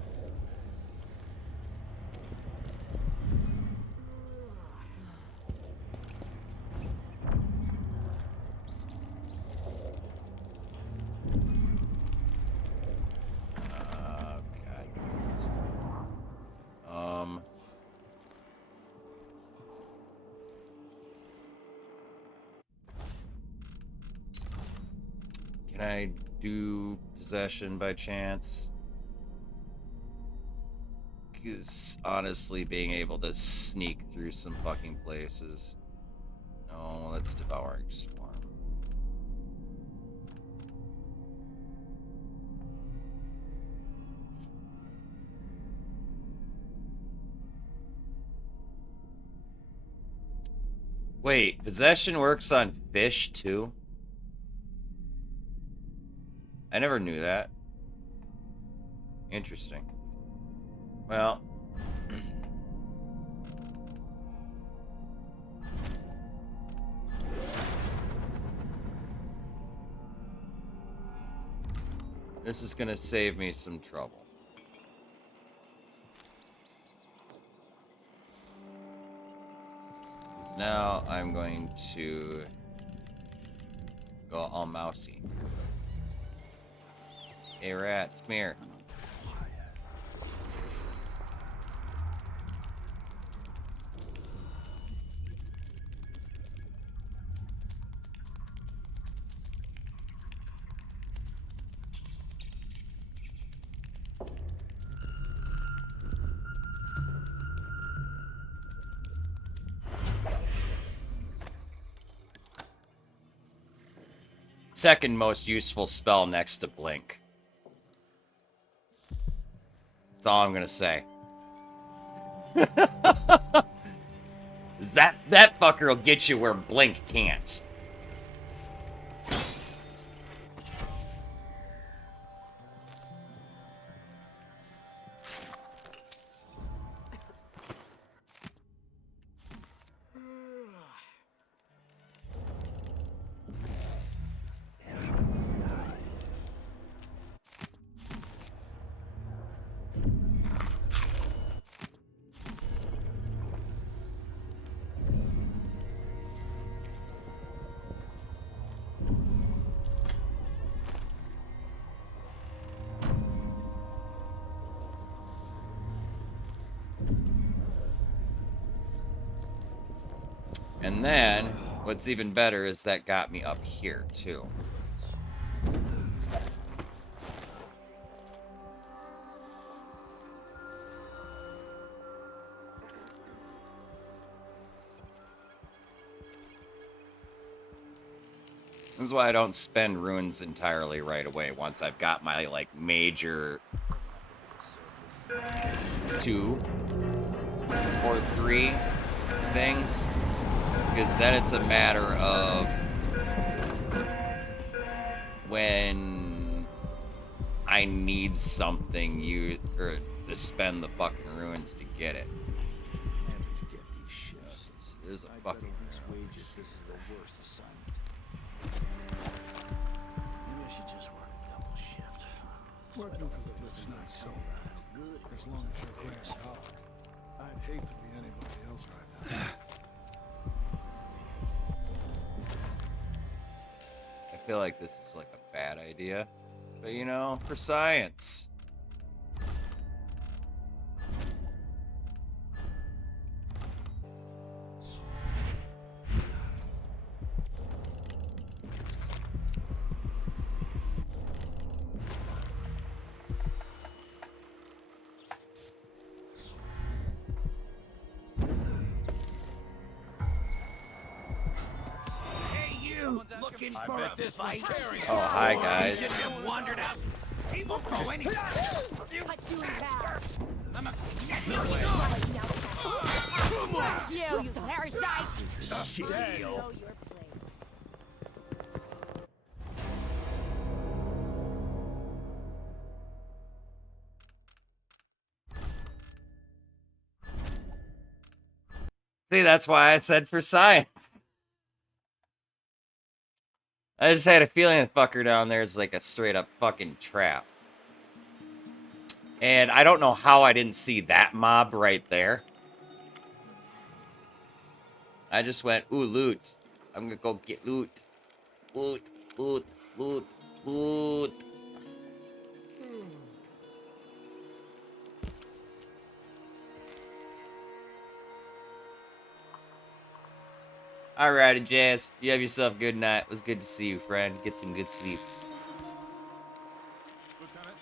Can I do possession by chance? Because honestly, being able to sneak through some fucking places. No, that's Devouring Swarm. Wait, possession works on fish too? I never knew that. Interesting. Well. This is gonna save me some trouble. Because now I'm going to go all mousy. Hey rats, come here. Second most useful spell next to Blink. That's all I'm gonna say. that fucker will get you where Blink can't. And then, what's even better is that got me up here, too. This is why I don't spend runes entirely right away once I've got my, like, major 2 or 3 things. Because then it's a matter of when I need something or to spend the fucking runes to get it. Get these shifts. There's a fucking wages. This is the worst assignment. Maybe I should just work a double shift. Working for the looks not so bad. Good. As long as you're grass hog. I'd hate to be anybody else right now. I feel like this is like a bad idea, but you know, for science. Looking for a fight? Oh, hi guys. Wandered out. People go anywhere. Cut you in half. You parasite! Shit. Know your place. See, that's why I said for science. I just had a feeling the fucker down there is like a straight up fucking trap. And I don't know how I didn't see that mob right there. I just went, ooh, loot. I'm gonna go get loot. Loot, loot, loot, loot. Alrighty, Jazz. You have yourself a good night. It was good to see you, friend. Get some good sleep. Lieutenant,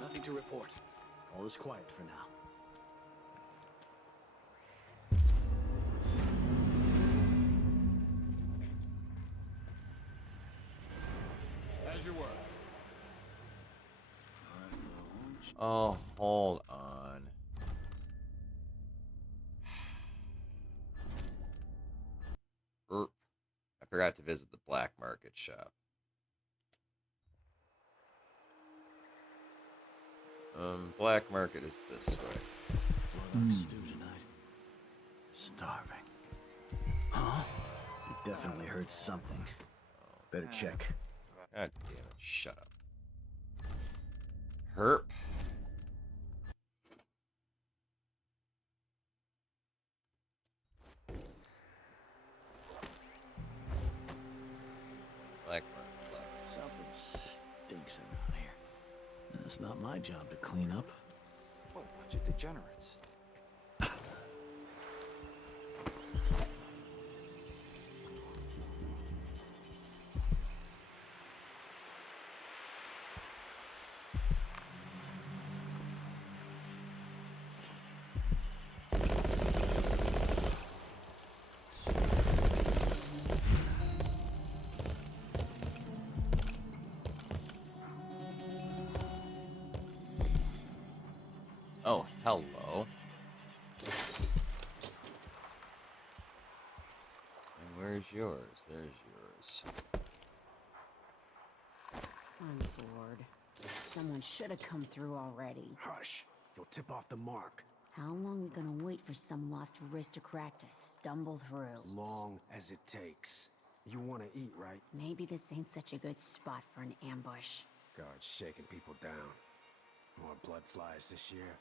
nothing to report. All is quiet for now. As you were. Oh, hold on. I forgot to visit the black market shop. Black market is this way. Stew tonight. Starving. Huh? You definitely heard something. Better check. God damn it, shut up. Herp. Black market. Something stinks around here. It's not my job to clean up. What a bunch of degenerates. Oh, hello. And where's yours? There's yours. I'm bored. Someone should have come through already. Hush. You'll tip off the mark. How long we gonna wait for some lost aristocrat to stumble through? As long as it takes. You want to eat, right? Maybe this ain't such a good spot for an ambush. Guards shaking people down. More blood flies this year.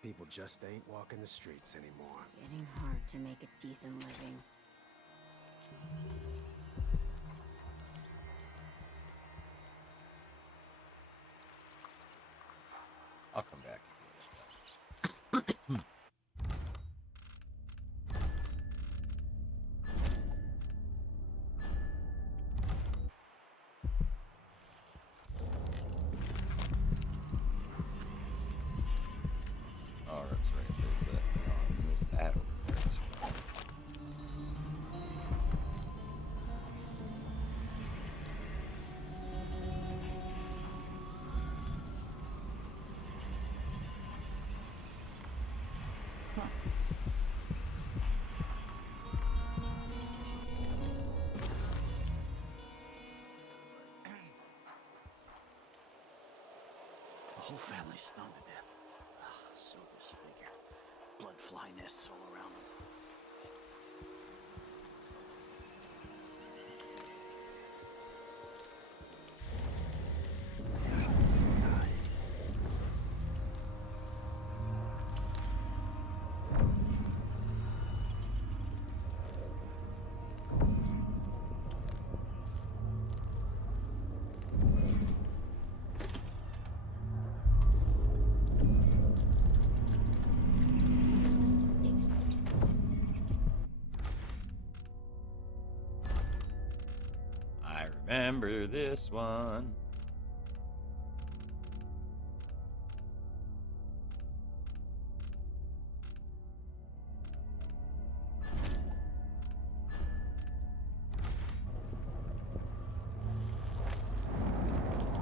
People just ain't walking the streets anymore. Getting hard to make a decent living. I'll come back. Oh, that's right. There's that over there as well. The whole family's stoned to death. So disfigured. Blood fly nests all around them. Remember this one.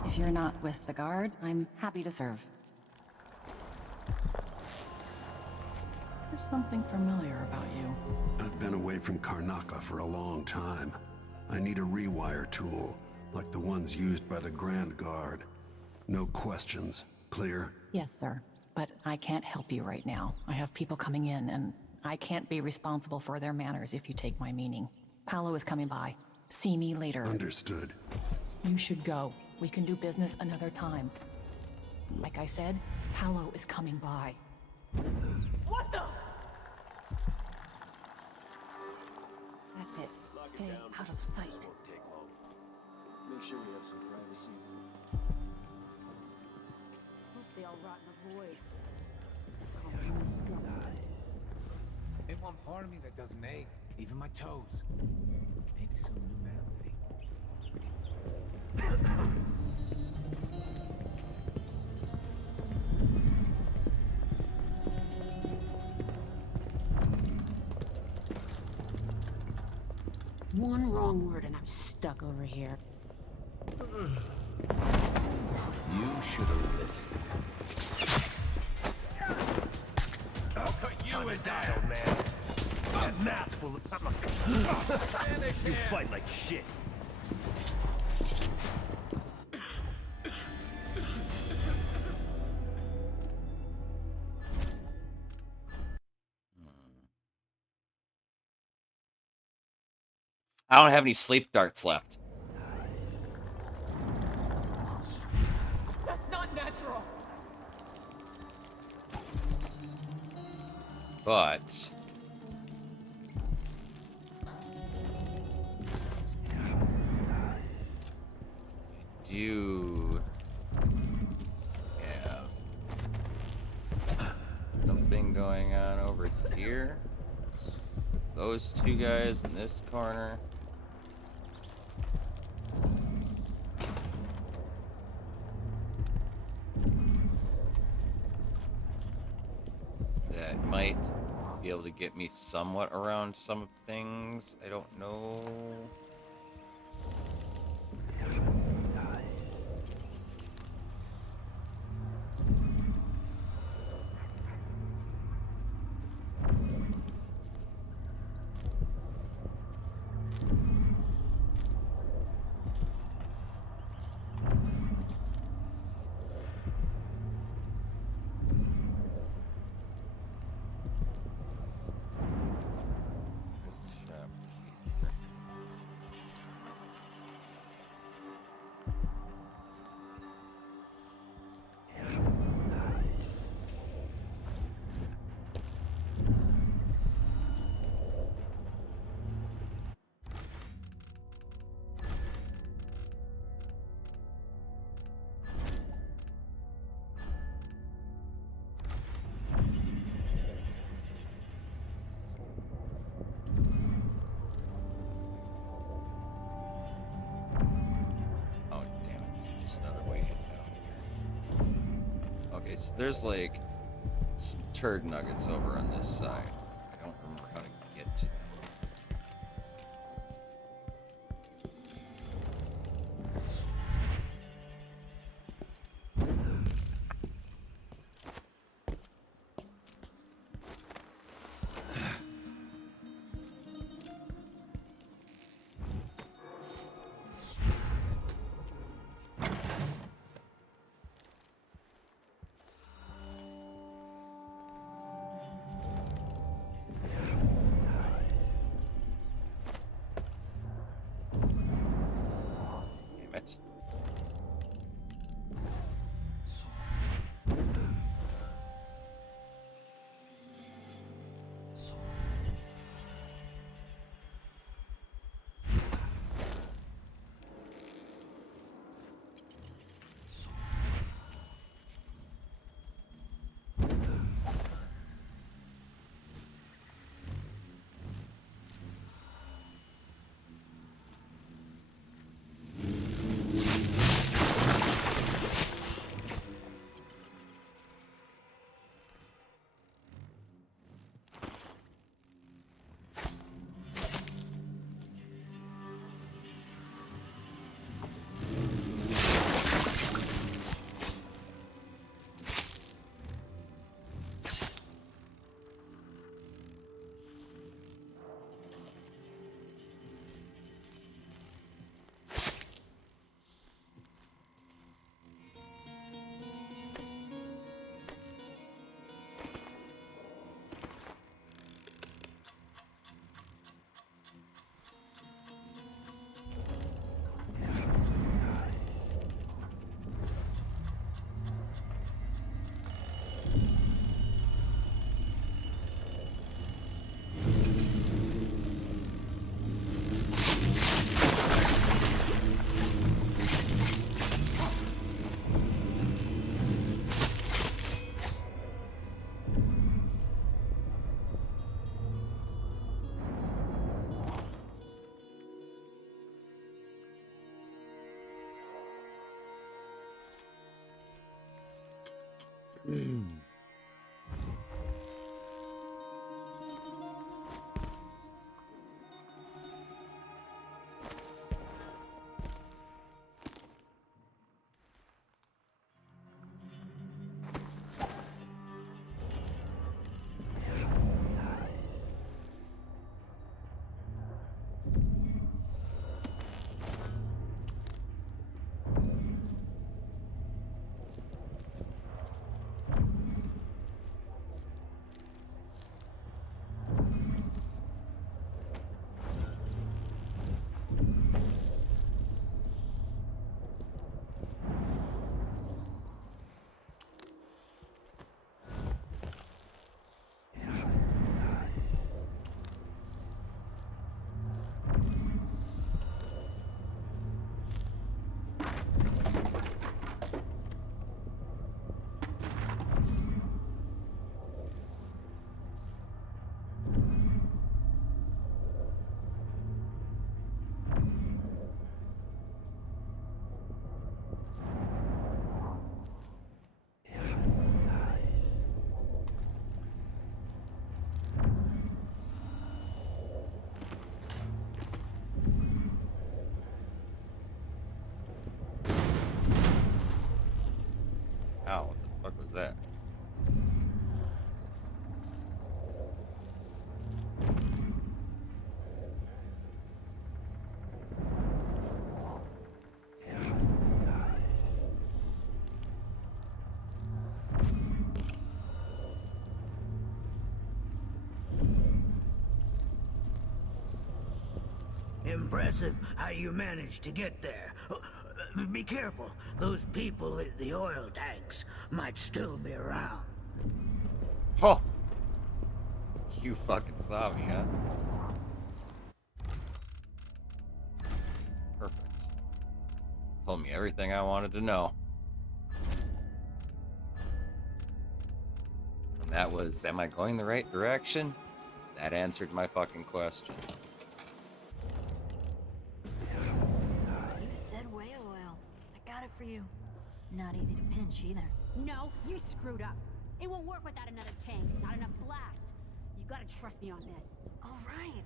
If you're not with the guard, I'm happy to serve. There's something familiar about you. I've been away from Karnaca for a long time. I need a rewire tool, like the ones used by the Grand Guard. No questions. Clear? Yes, sir. But I can't help you right now. I have people coming in, and I can't be responsible for their manners if you take my meaning. Paolo is coming by. See me later. Understood. You should go. We can do business another time. Like I said, Paolo is coming by. What the? That's it. Stay out of sight. Make sure we have some privacy. Hope they all rot in the void. Ain't one part of me that doesn't ache, even my toes. Maybe some new memory. One wrong word and I'm stuck over here. You should have listened. I'll cut you a dial, man. That mask will... You fight like shit. I don't have any sleep darts left. That's not natural. But I do, yeah, something going on over here. Those two guys in this corner. That might be able to get me somewhat around some things. I don't know. So there's like some turd nuggets over on this side. I don't remember how to get to them. Ow, what the fuck was that? Impressive how you managed to get there. Be careful. Those people at the oil tanks might still be around. Oh! You fucking saw me, huh? Perfect. Told me everything I wanted to know. And that was, am I going the right direction? That answered my fucking question. You said whale oil. I got it for you. Not easy to pinch either. No, you screwed up. It won't work without another tank, not enough blast. You gotta trust me on this. All right.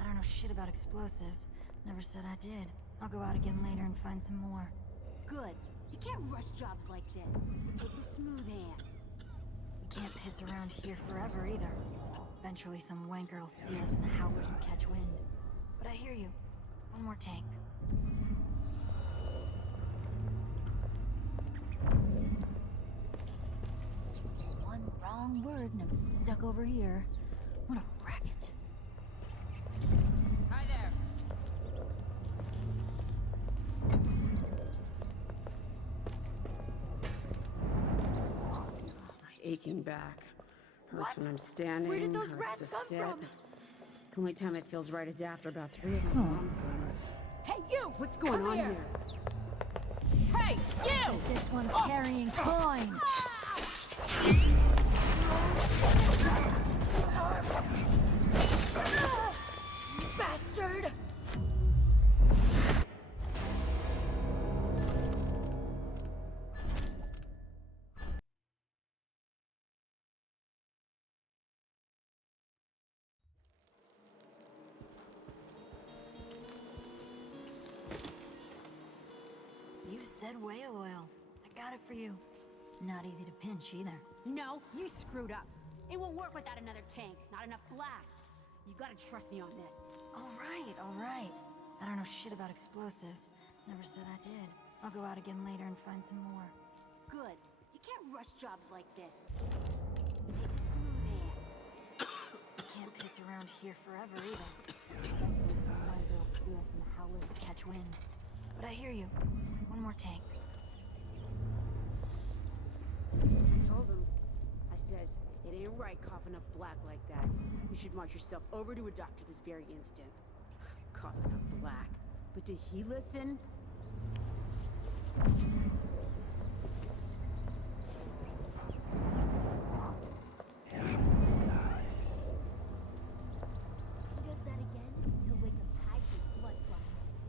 I don't know shit about explosives. Never said I did. I'll go out again later and find some more. Good. You can't rush jobs like this. It takes a smooth hand. We can't piss around here forever either. Eventually some wanker will see us and the howlers will catch wind. But I hear you. One more tank. One wrong word and I'm stuck over here. What a racket. Hi there. My aching back. Hurts What? when I'm standing, Where did those hurts rats to come sit. from? Only time it feels right is after about 3 of them bomb things. Hey, you! What's going Come on here. here? Hey, you! This one's carrying coin. Bastard! You said whale oil. I got it for you. Not easy to pinch either. No, you screwed up. It won't work without another tank, not enough blast. You gotta trust me on this. All right. I don't know shit about explosives. Never said I did. I'll go out again later and find some more. Good. You can't rush jobs like this. It takes a smooth hand. Can't piss around here forever either. Eventually some wanker will see us and the howlers will catch wind. But I hear you. One more tank. I told him. I says, it ain't right coughing up black like that. You should march yourself over to a doctor this very instant. Coughing up black. But did he listen? If he does that again, he'll wake up tied to a blood clot nest.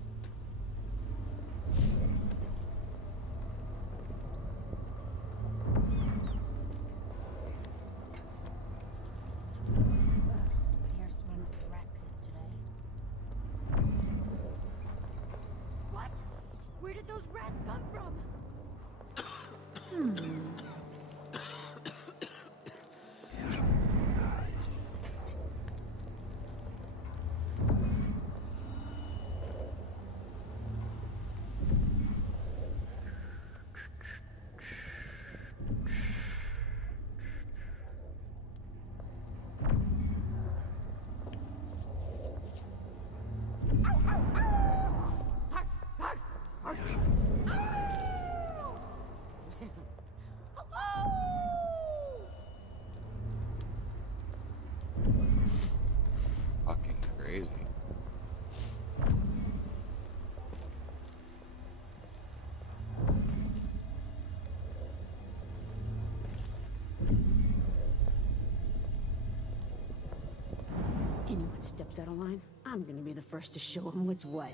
steps out of line, I'm gonna be the first to show him what's what.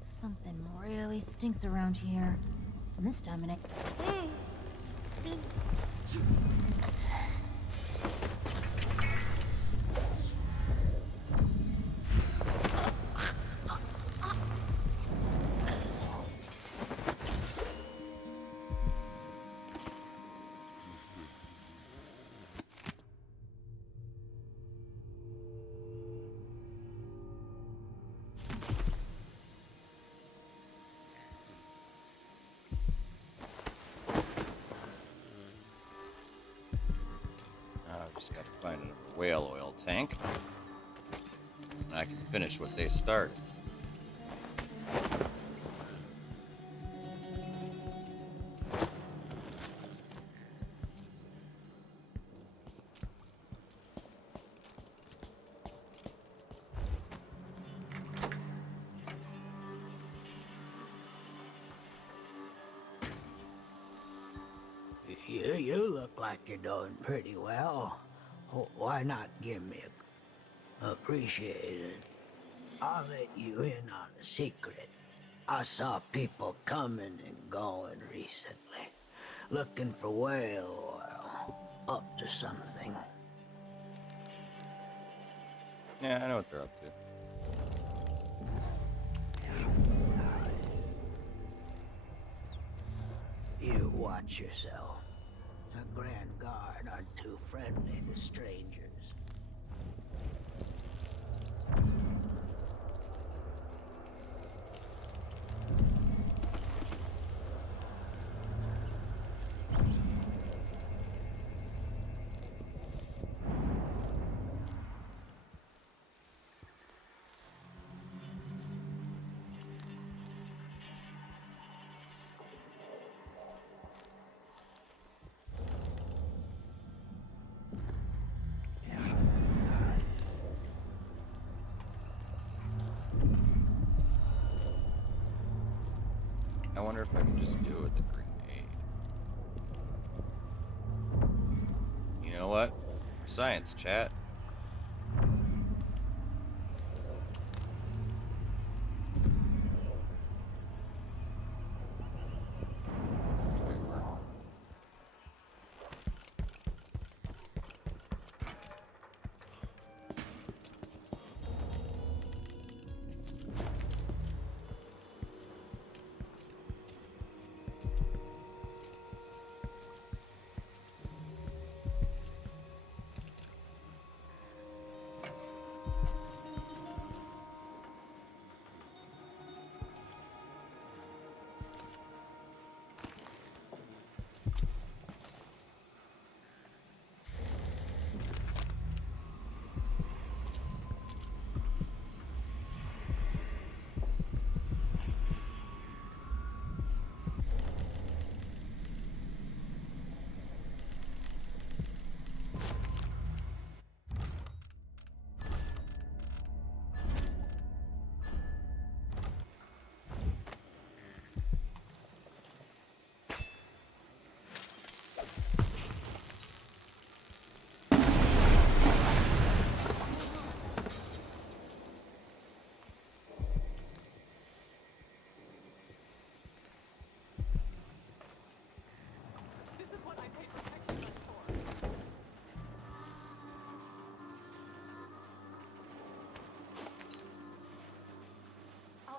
Something really stinks around here. And this time it ain't. Just gotta find another whale oil tank. And I can finish what they started. You look like you're doing pretty well. Why not give me a... Appreciate it. I'll let you in on a secret. I saw people coming and going recently, looking for whale oil, up to something. Yeah, I know what they're up to. You watch yourself. A Grand Guard aren't too friendly to strangers. I wonder if I can just do it with a grenade. You know what? Science, chat.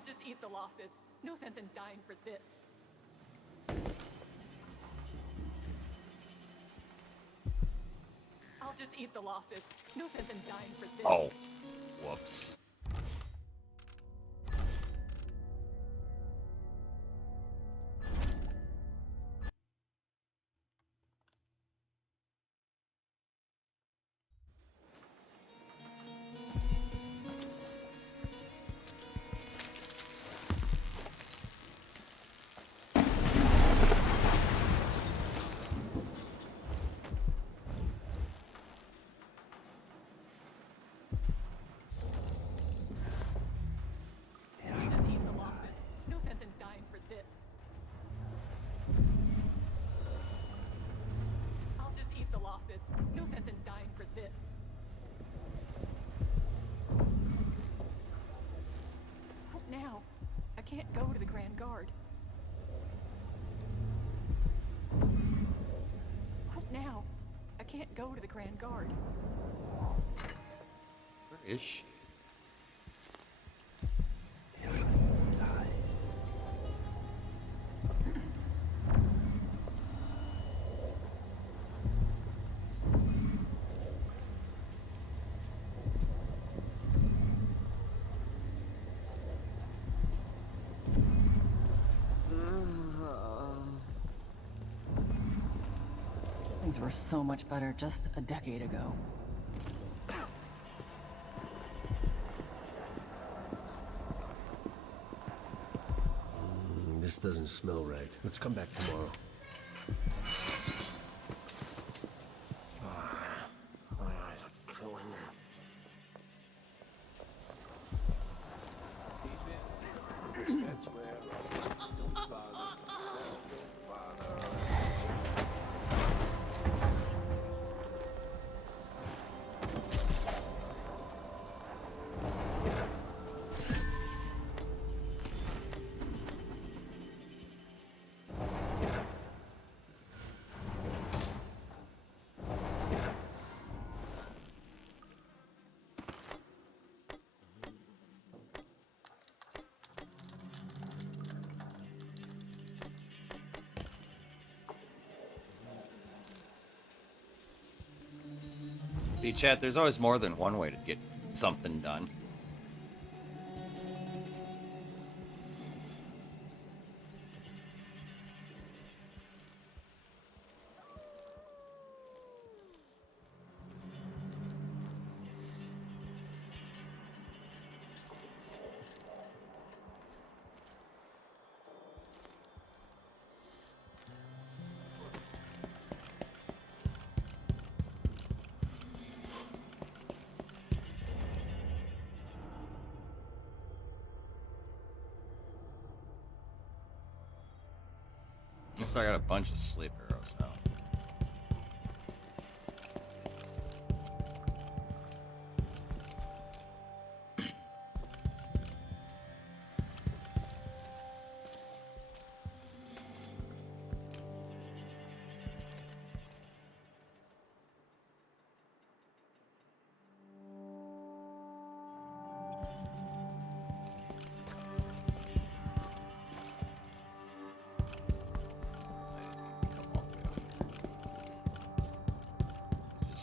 I'll just eat the losses. No sense in dying for this. I'll just eat the losses. No sense in dying for this. Oh. Whoops. No sense in dying for this. What now? I can't go to the Grand Guard. What now? I can't go to the Grand Guard. Where is she? Things were so much better just a decade ago. This doesn't smell right. Let's come back tomorrow. My eyes are killing me. That's where don't bother. Don't bother. See, chat, there's always more than one way to get something done. Looks like I got a bunch of sleep arrows now.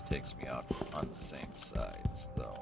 Takes me out on the same sides, though.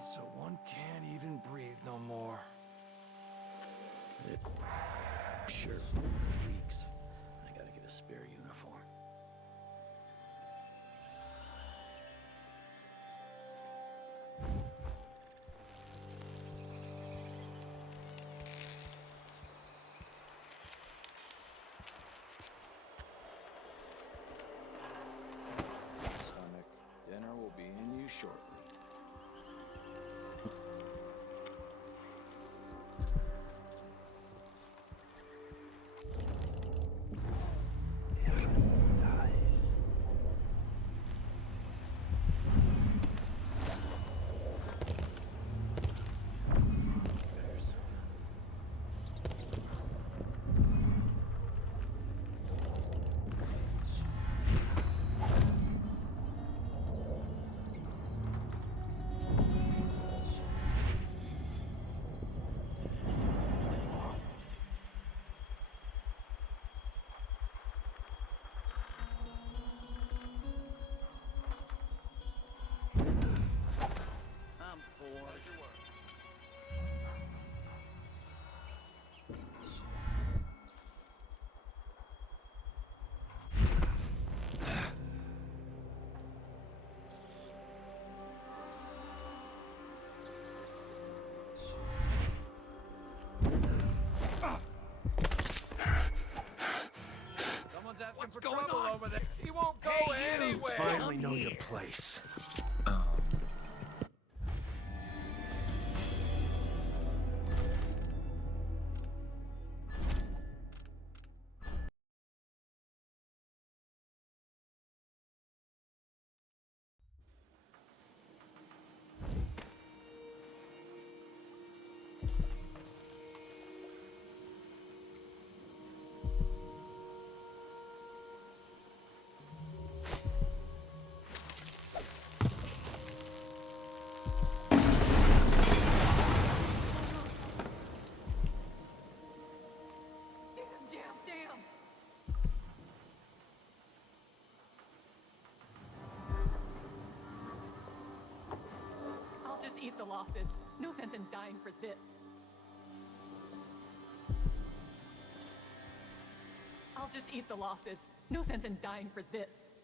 So one can't even breathe no more. It sure reeks. I gotta get a spare uniform. Sonic, dinner will be in you shortly. I'm bored. Someone's asking What's for going trouble on? over there. He won't go anywhere. Finally know your place. Damn! I'll just eat the losses. No sense in dying for this. I'll just eat the losses. No sense in dying for this.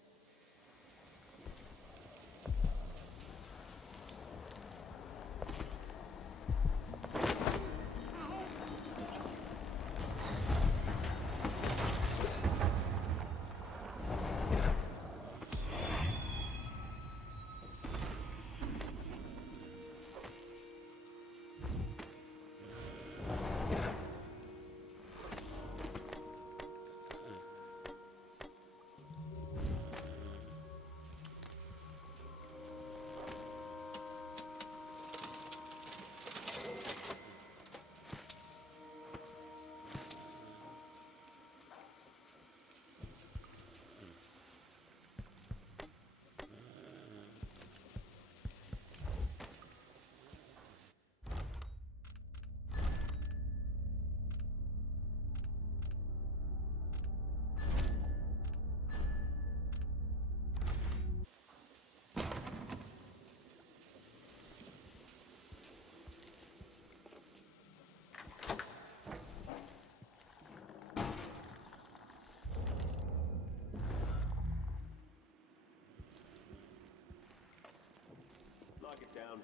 Lock it down.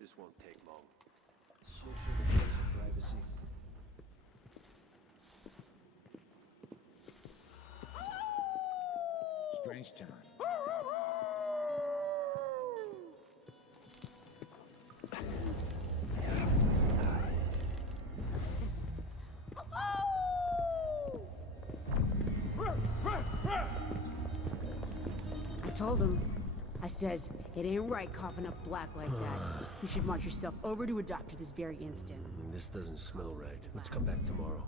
This won't take long. Make sure the place of privacy. Strange turn. I told him. I says, it ain't right coughing up black like that. You should march yourself over to a doctor this very instant. This doesn't smell right. Let's come back tomorrow.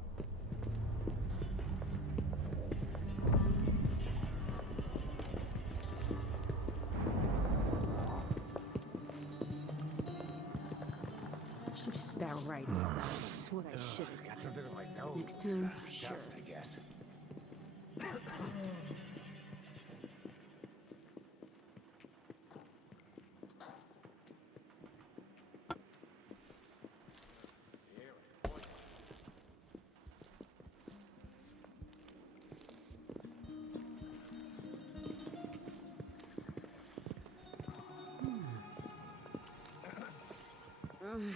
Should just spat right in his eye. That's what I should have Got something in my nose. Next time, sure. Dust, I guess. Once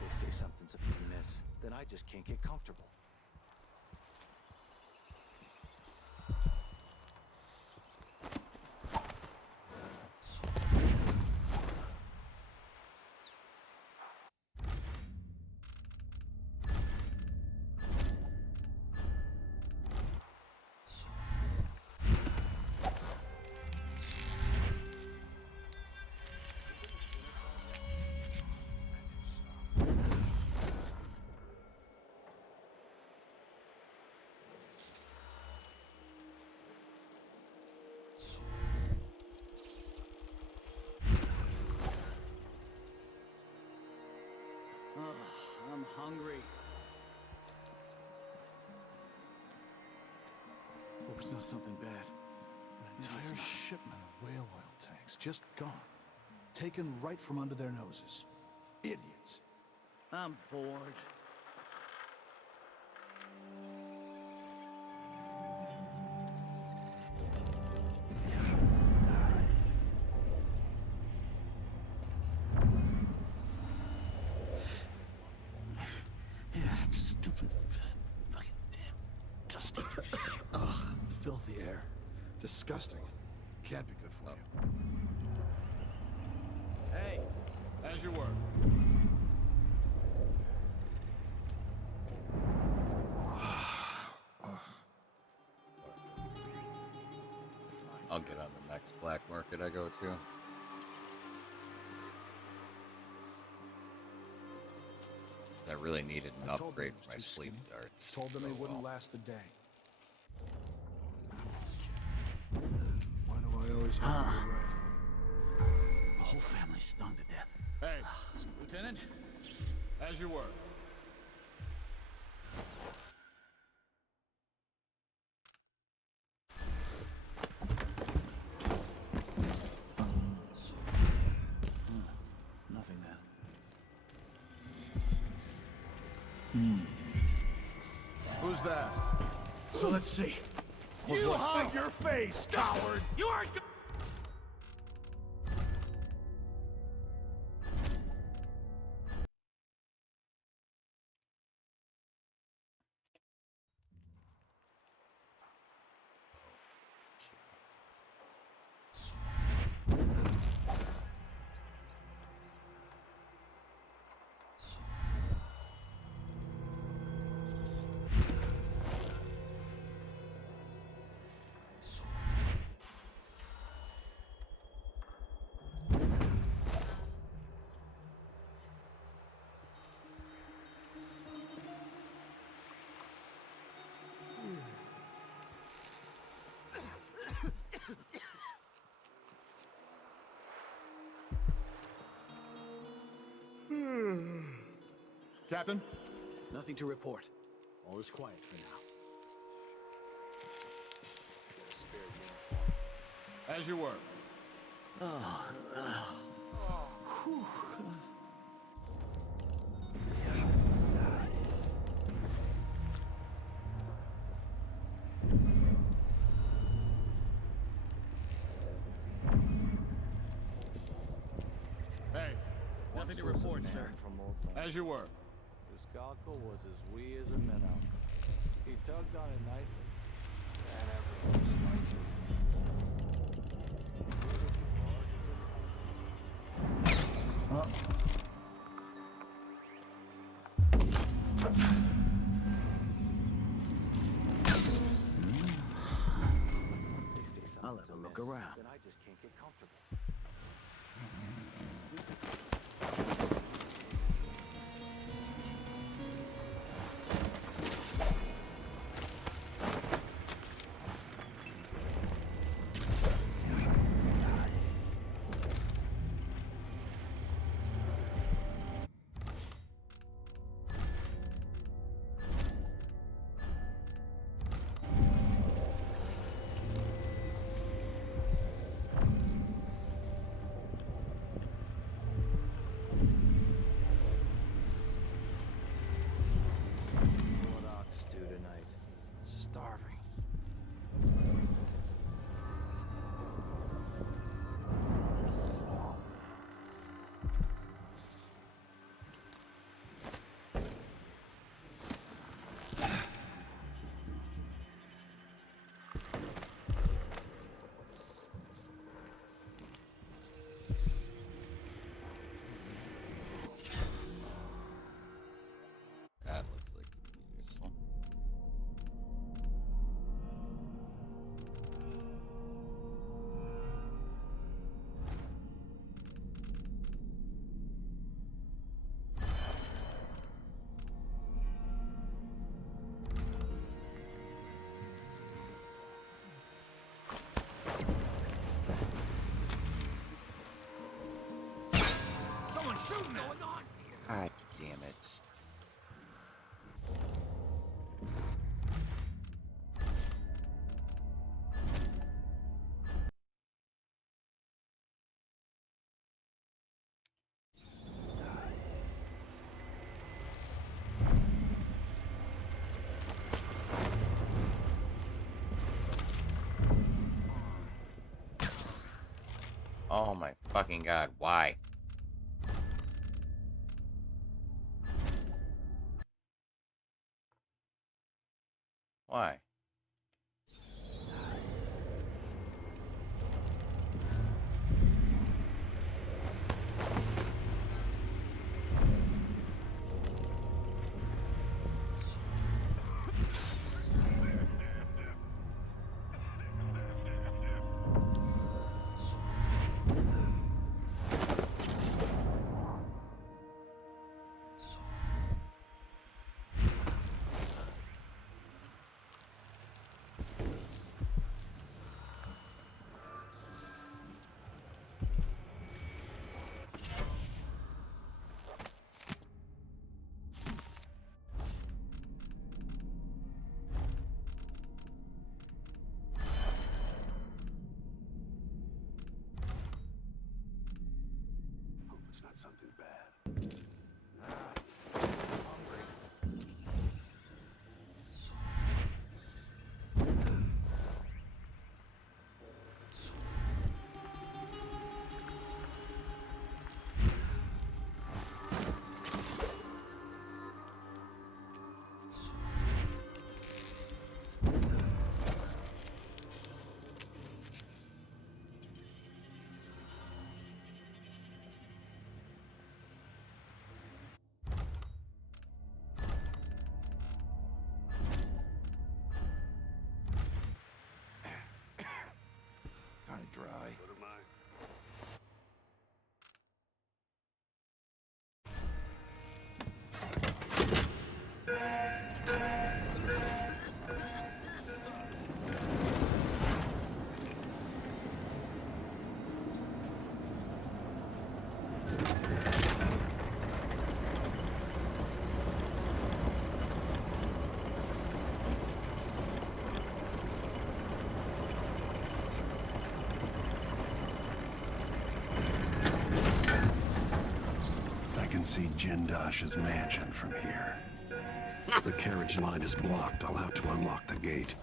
they say something's a big miss, then I just can't get comfortable. I'm hungry. Hope it's not something bad. An entire shipment of whale oil tanks just gone. Taken right from under their noses. Idiots. I'm bored. Yeah, stupid, fucking damn, dusty. Ugh, filthy air. Disgusting. Can't be good for you. Hey, as you were. I'll get on the next black market I go to. I really needed an I told them upgrade it was for my too sleep skinny. darts. Told them Oh, they wouldn't well. last the day. Why do I always have to be right? The whole family's stung to death. Hey, Lieutenant, as you were. Nothing there. Who's that? So let's see. You hide your face, coward! You aren't. Captain? Nothing to report. All is quiet for now. As you were. Whew. Hey, nothing to report, sir. As you were. His cockle was as wee as a minnow. He tugged on it nightly, and everyone was I'll have a look around. Then I just can't get comfortable. shooting going on? God damn it. Oh my fucking god, why? Why? Hope it's not something bad. Kinda dry. So am I. I can see Jindosh's mansion from here. The carriage line is blocked. I'll have to unlock the gate.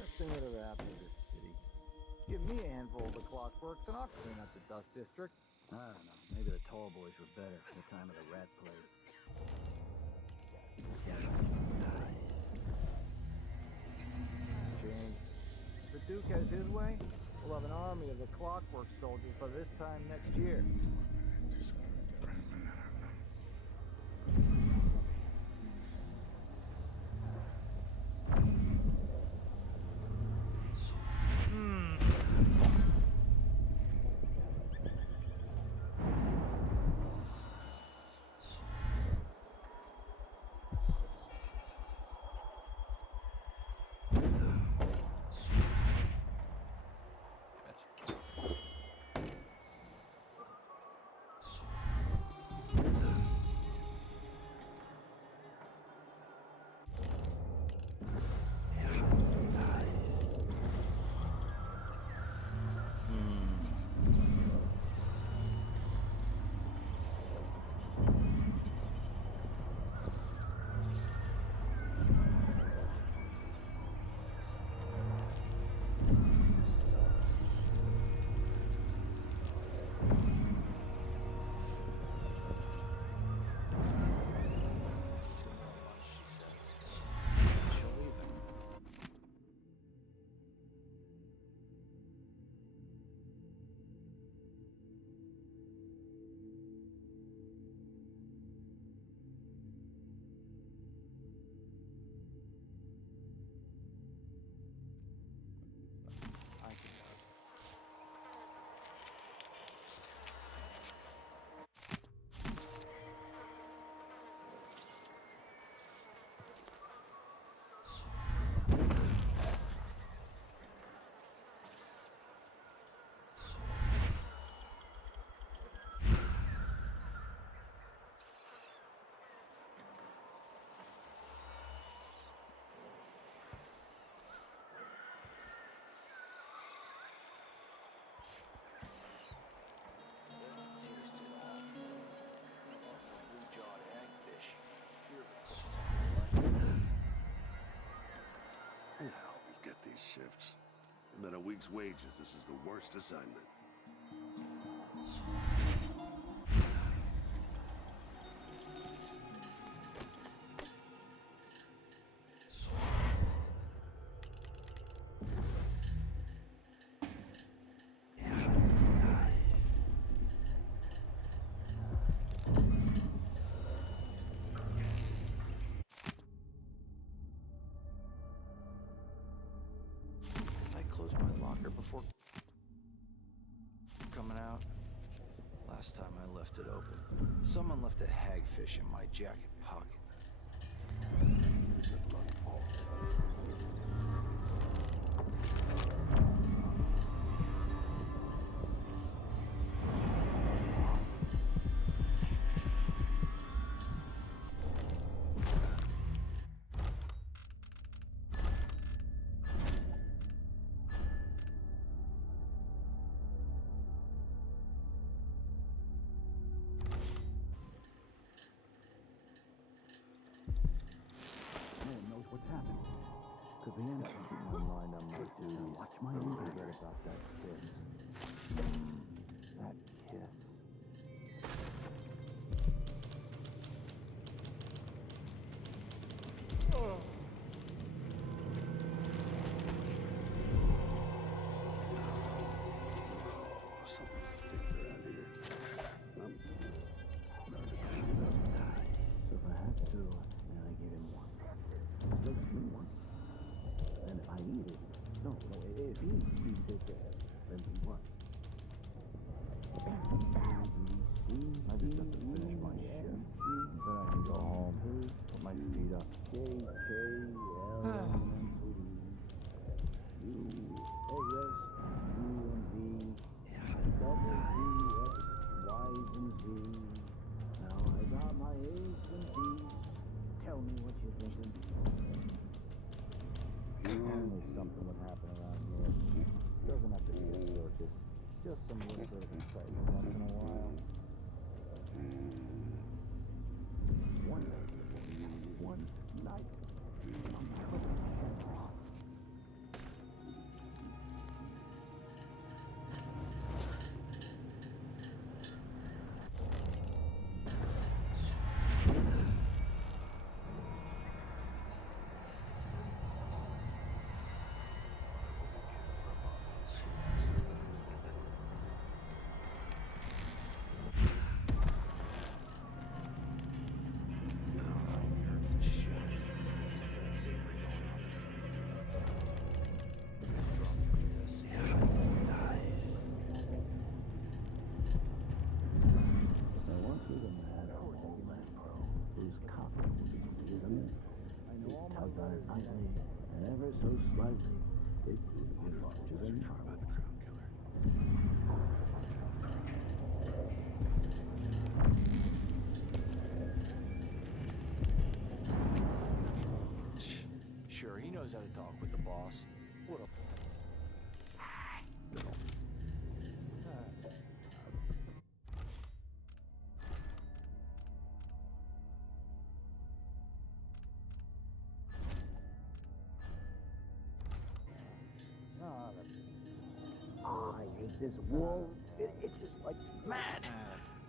Best thing that ever happened to this city. Give me a handful of the clockworks and I'll clean up the dust district. I don't know. Maybe the tall boys were better for the time of the rat plague. Change. If the Duke has his way, we'll have an army of the clockwork soldiers by this time next year. At a week's wages, this is the worst assignment. I closed my locker before coming out. Last time I left it open, someone left a hagfish in my jacket pocket. No one knows what's happening. Could be anything. I'm lined up my duties. Watch my movie. Forget about that kiss. That kiss. If I have to, then I give him one. Let's give him one. And if I eat it, no, if he eats it, then he what? I just have to finish my shift. Then I can go home, put my feet up. Now I got my A's and B's. Tell me what you're thinking. Only something would happen around here. Doesn't have to be a circus. Just some little bit of excitement once in a while. One night. And ever so slightly, it approaches a about the crown killer. Sure, he knows how to talk with the boss. What a... I hate this wool. It's just like mad.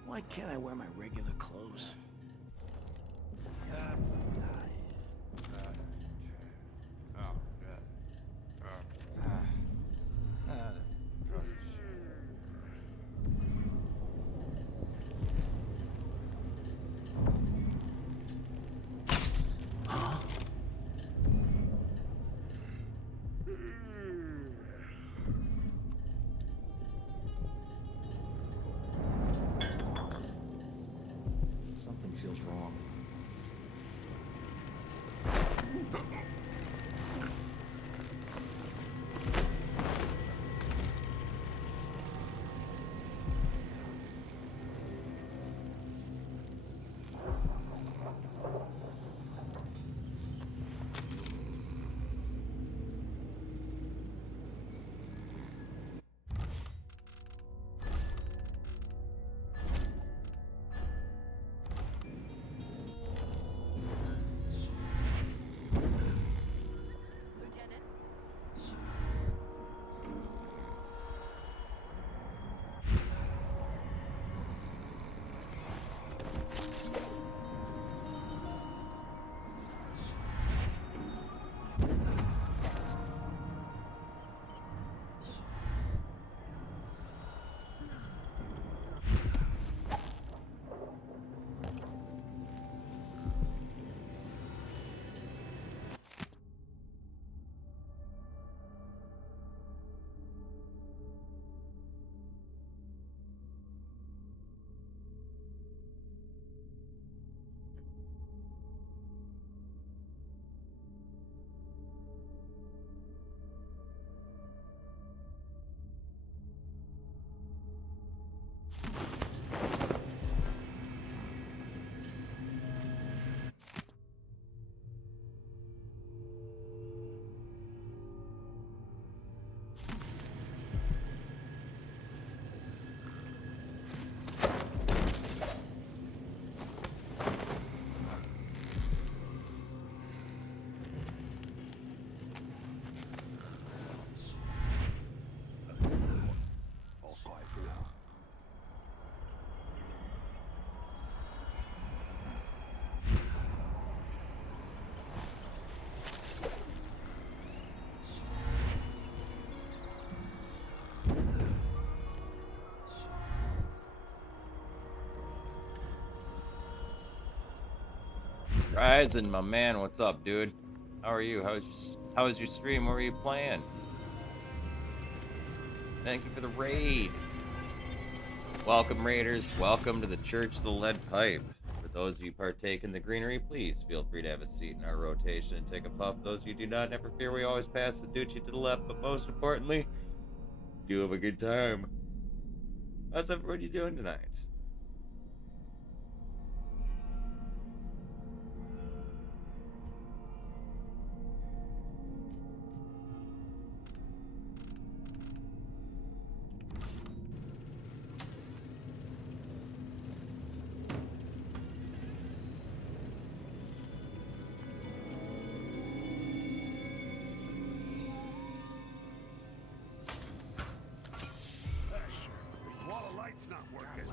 Why can't I wear my regular clothes? Something feels wrong. Ryzen, my man, what's up, dude? How are you? How was your stream? What were you playing? Thank you for the raid. Welcome, raiders. Welcome to the Church of the Lead Pipe. For those of you partake in the greenery, please feel free to have a seat in our rotation and take a puff. Those of you who do not, never fear, we always pass the doochie to the left, but most importantly, do have a good time. How's everybody doing tonight? Wall of light's not working.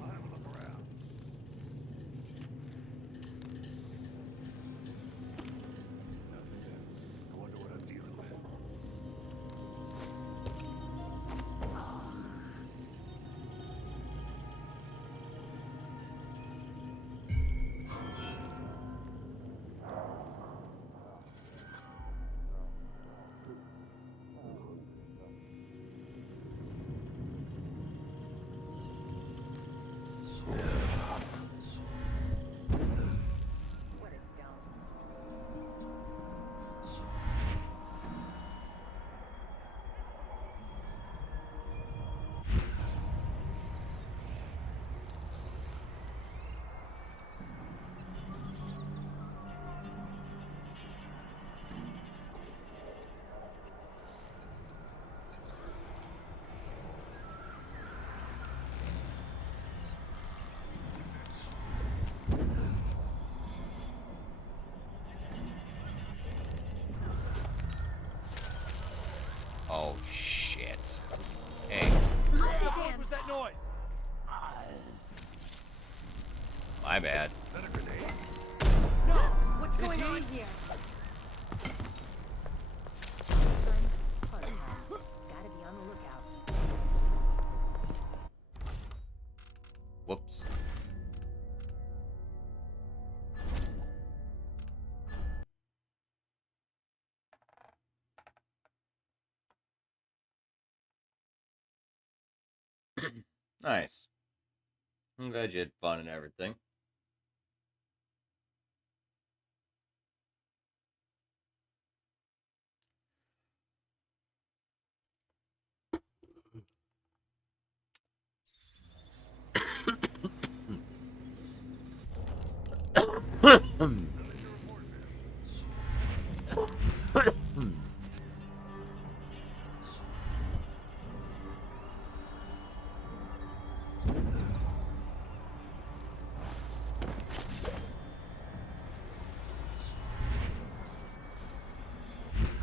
I'll have a look around. I wonder what I'm dealing with. Oh, shit. Hey. What was that noise? My bad. No! What's going on here? Friends, fuzz tags. Gotta be on the lookout. Whoops. Nice. I'm glad you had fun and everything.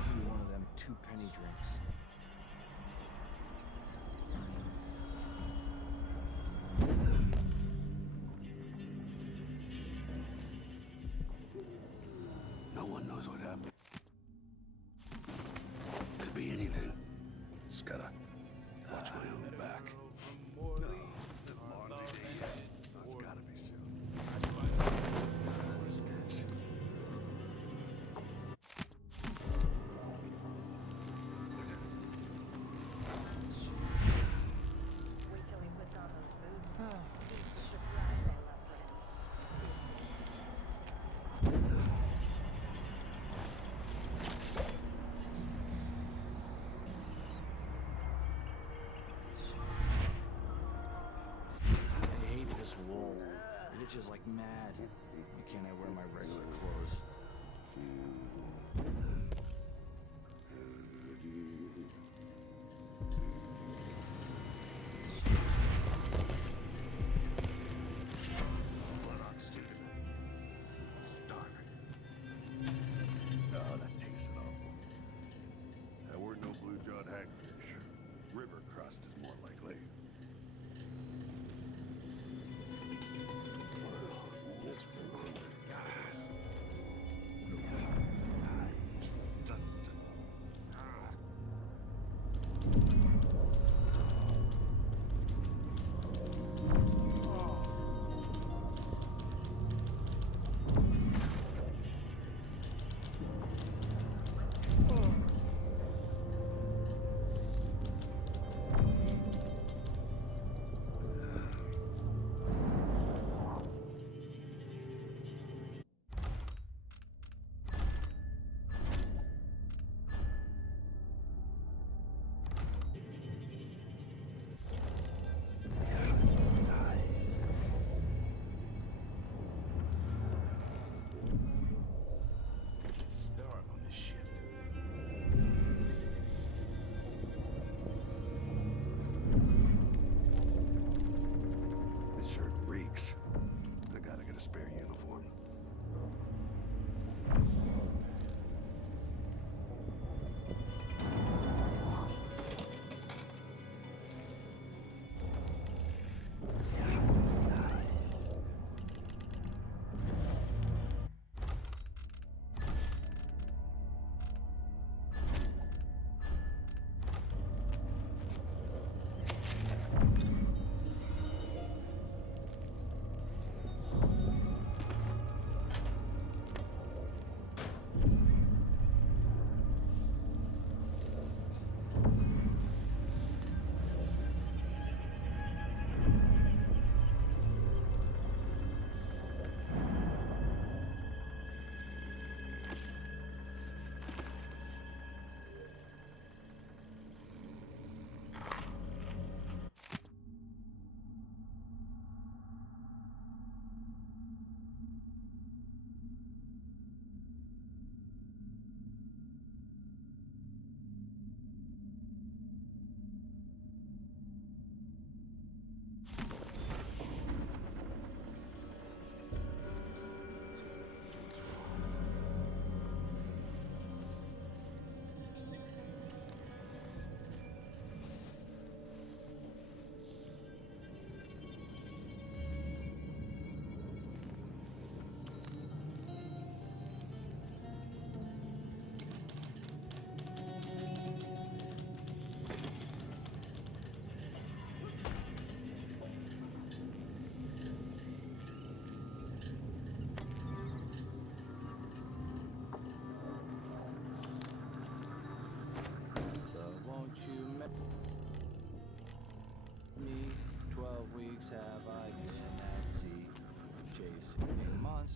Maybe one of them 2-penny drinks. No one knows what happened. Could be anything. Just gotta watch my own back. Gotta be soon. Wait till he puts on those boots. Here's the surprise I left for him. I hate this wool. It itches like mad. Why can't I wear my regular clothes? Blood-on student. Starving. Oh, that tasted awful. There weren't no blue-jawed hagfish. River crusted, more likely. This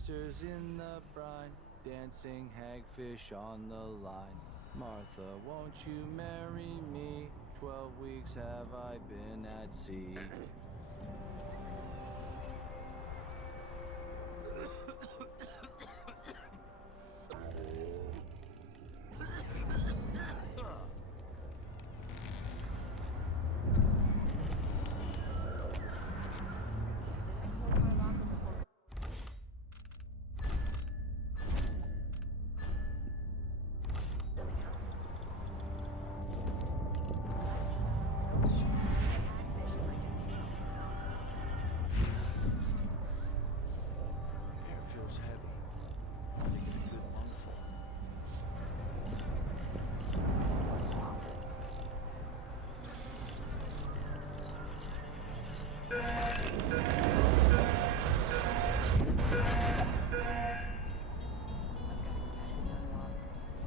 oysters in the brine, dancing hagfish on the line. Martha, won't you marry me? 12 weeks have I been at sea. Air feels heavy. I'm taking a good lungful.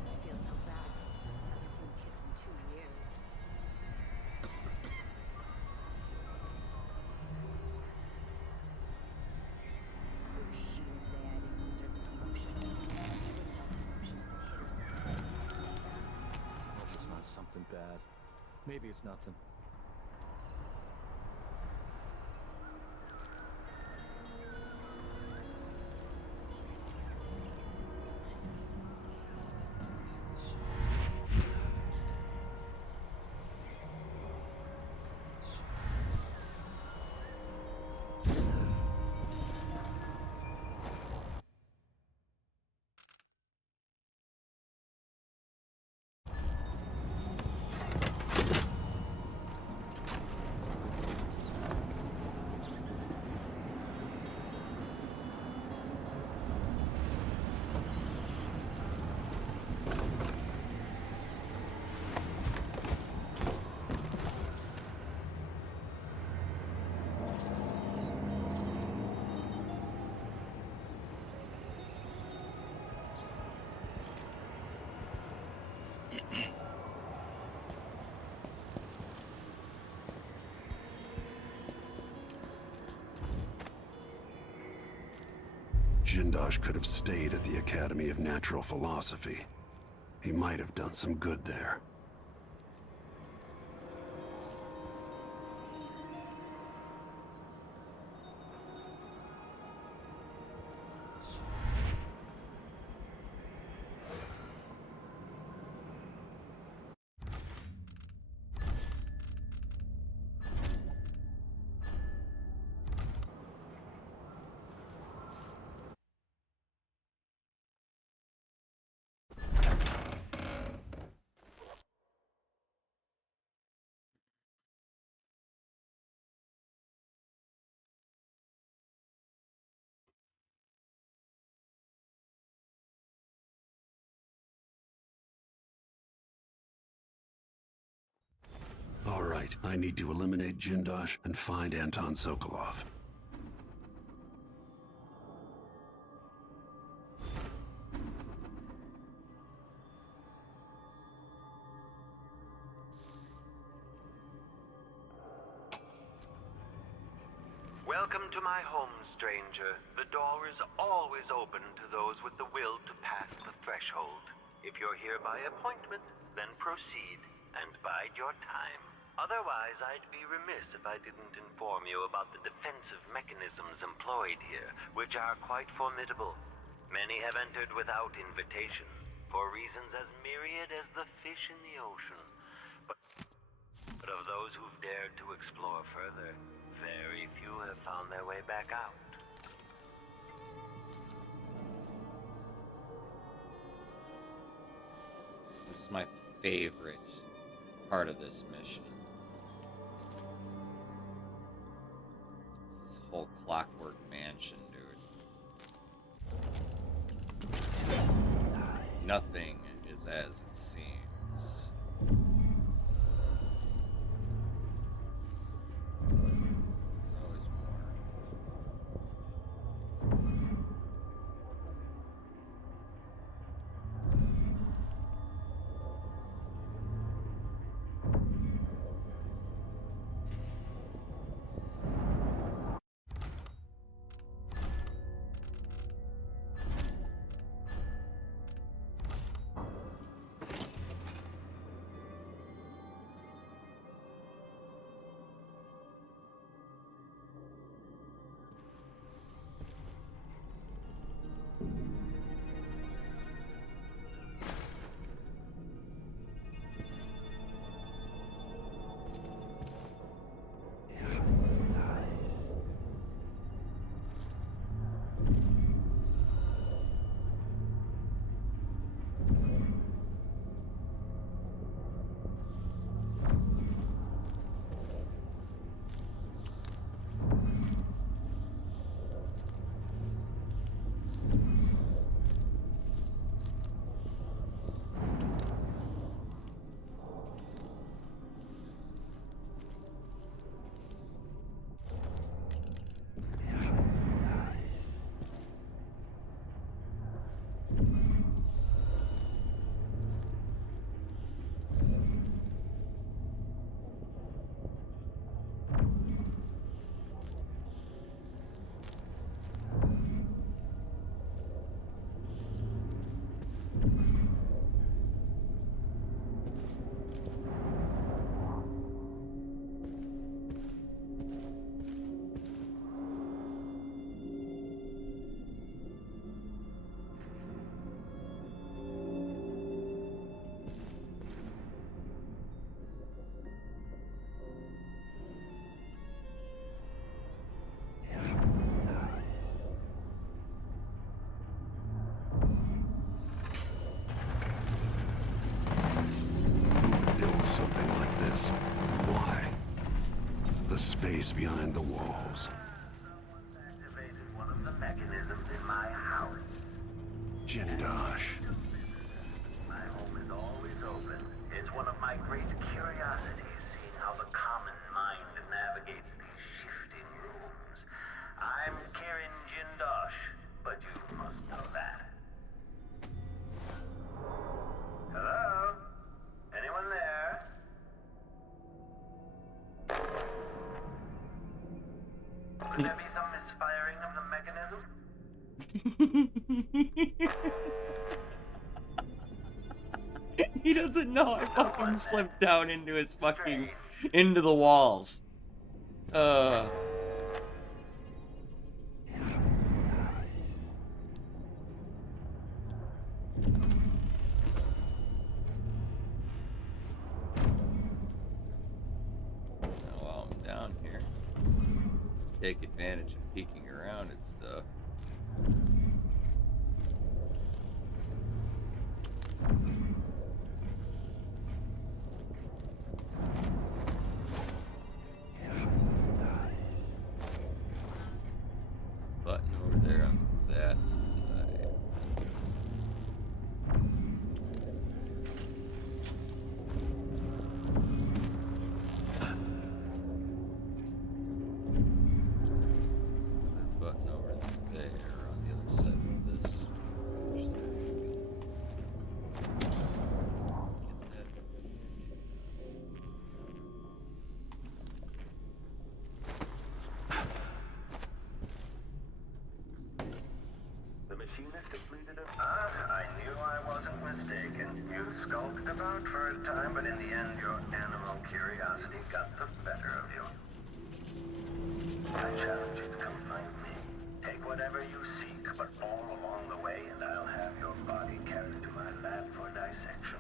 I feel so bad. I haven't seen kids in 2 years. Oh, she was say I didn't deserve the promotion. I wouldn't let a promotion have been hidden. Hope it's not something bad. Maybe it's nothing. Jindosh could have stayed at the Academy of Natural Philosophy. He might have done some good there. All right, I need to eliminate Jindosh and find Anton Sokolov. Welcome to my home, stranger. The door is always open to those with the will to pass the threshold. If you're here by appointment, then proceed and bide your time. Otherwise, I'd be remiss if I didn't inform you about the defensive mechanisms employed here, which are quite formidable. Many have entered without invitation, for reasons as myriad as the fish in the ocean. But of those who've dared to explore further, very few have found their way back out. This is my favorite part of this mission. It's this whole clockwork mansion, dude. Nothing is as it seems. There's always more. space behind the walls. One of the mechanisms in my house. Jindosh. My home is always open. It's one of my great curiosities, seeing how the common mind navigates these shifting rooms. I'm Karen Jindosh, but you must know that. Hello? Anyone there? Could there be some misfiring of the mechanism? He doesn't know I fucking slipped down into his fucking into the walls. While I'm down here, take advantage of peeking around and stuff. Button over there on that side. That button over there on the other side of this. The machinist completed it. I knew I wasn't mistaken. You skulked about for a time, but in the end, your animal curiosity got the better of you. I challenge you to come find me. Take whatever you seek, but all along the way, and I'll have your body carried to my lab for dissection.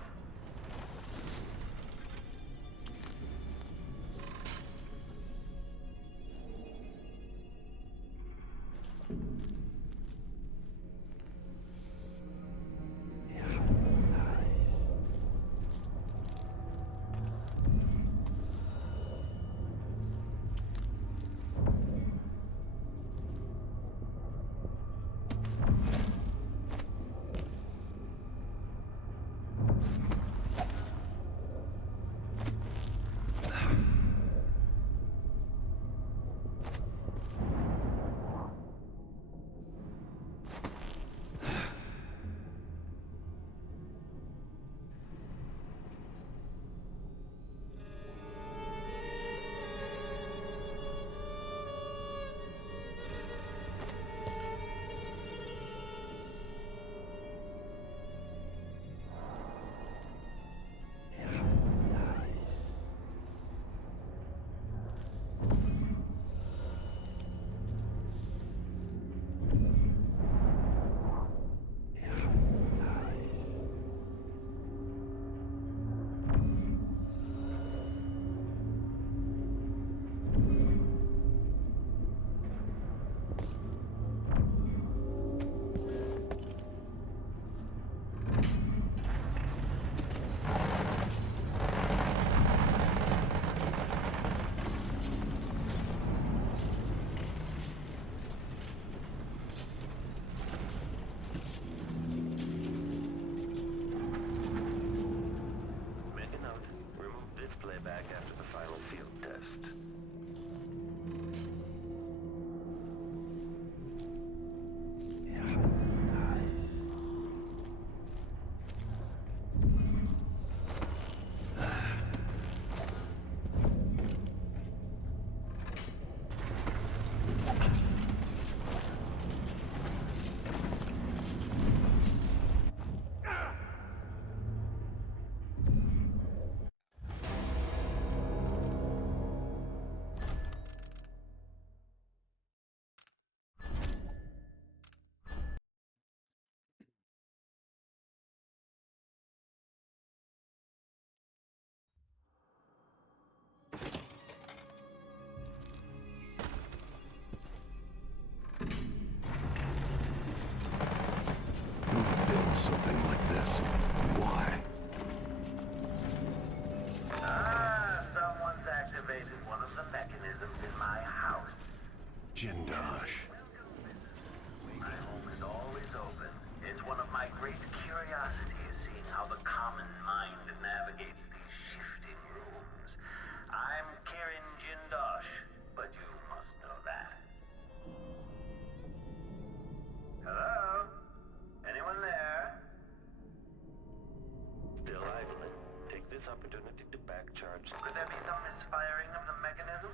this opportunity to backcharge. Could there be some misfiring of the mechanism?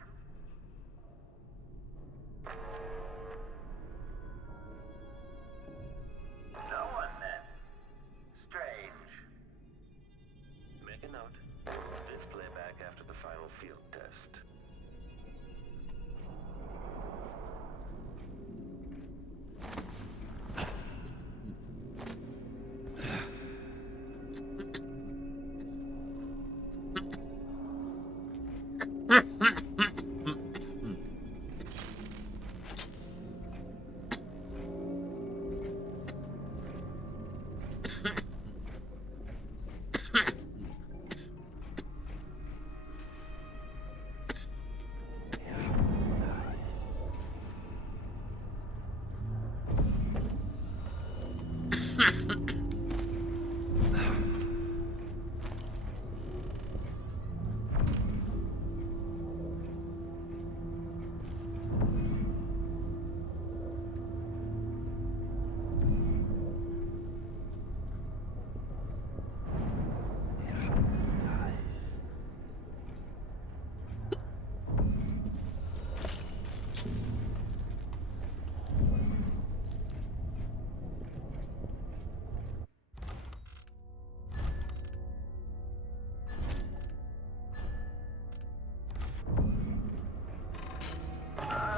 No one then. Strange. Make a note. This playback after the final field test.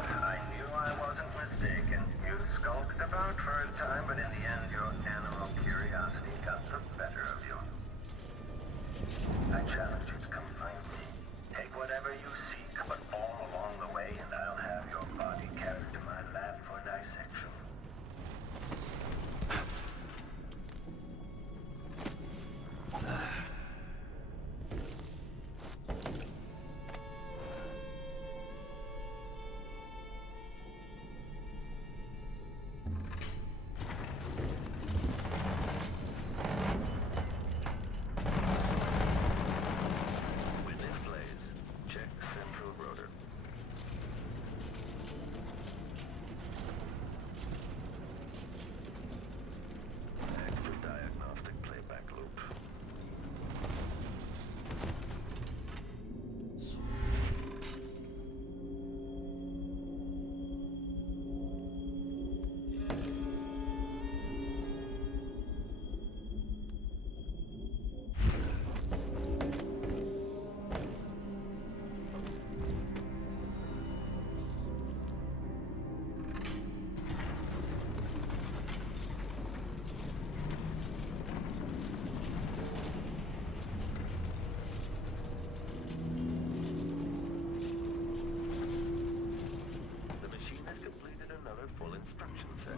I knew I wasn't mistaken. You skulked about for a time, but in the end, your animal curiosity got the better of you. I challenge you to come find me. Take whatever you seek, but all along the way, and I'll have your body carried to my lab for dissection. With this blaze, check central rotor. Active diagnostic playback loop. The machine has completed another full instruction set.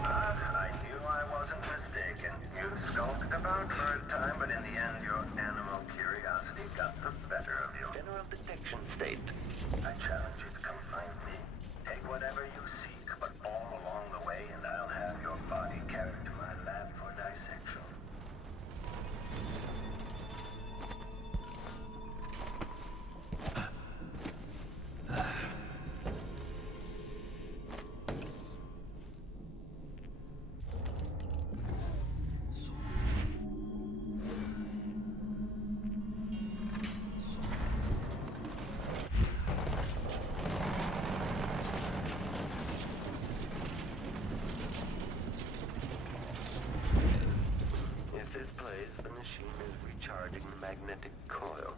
I knew I wasn't mistaken. You skulked about for a time, but in the end, your animal curiosity got the better of you. General detection state. I challenge you to come find me. Take whatever you seek, but all along the way, and I'll have your body carried to my lab for dissection. If this plays, the machine is recharging the magnetic coil.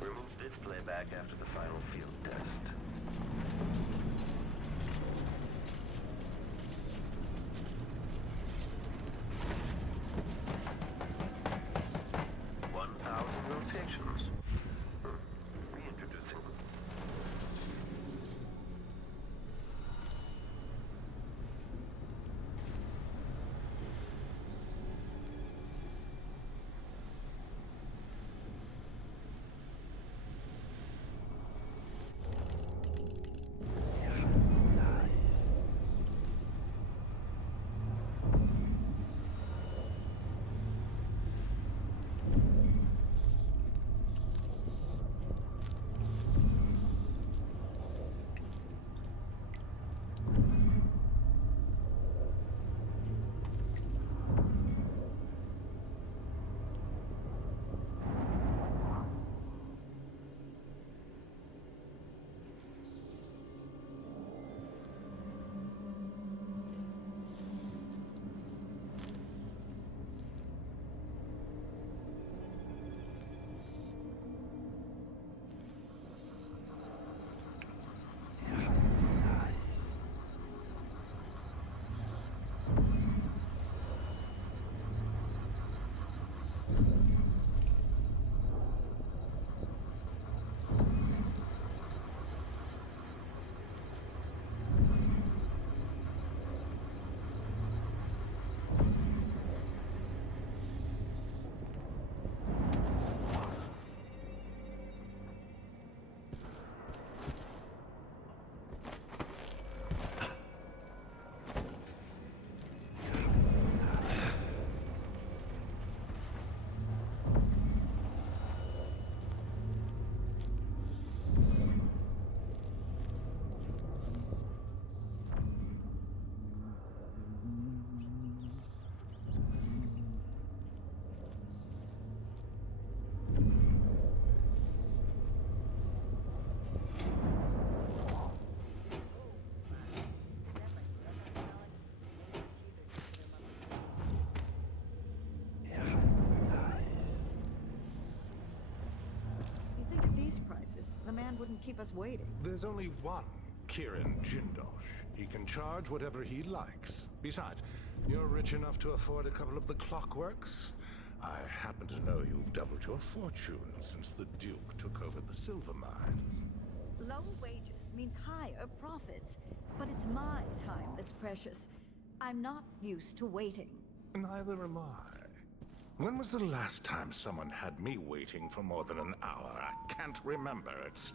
Remove this playback after the final field test. Rotations. Reintroducing. man wouldn't keep us waiting. There's only one Kirin Jindosh. He can charge whatever he likes. Besides, you're rich enough to afford a couple of the clockworks. I happen to know you've doubled your fortune since the Duke took over the silver mines. Low wages means higher profits, but it's my time that's precious. I'm not used to waiting. Neither am I. When was the last time someone had me waiting for more than an hour? I can't remember. It's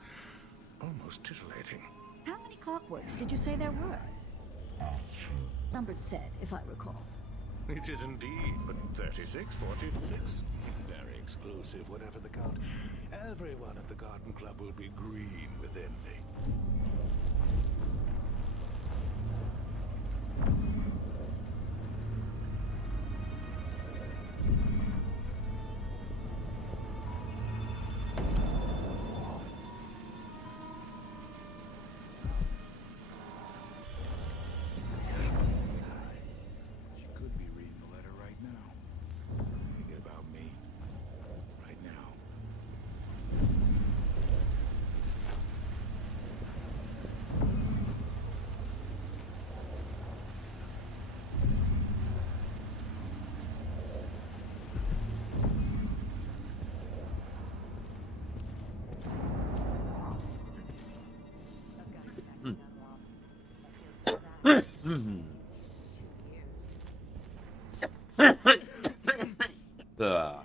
almost titillating. How many clockworks did you say there were? Numbered set, if I recall. It is indeed, but 36, 46. Very exclusive, whatever the count. Everyone at the Garden Club will be green with envy. She could be reading the letter right now. Thinking about me. Right now. The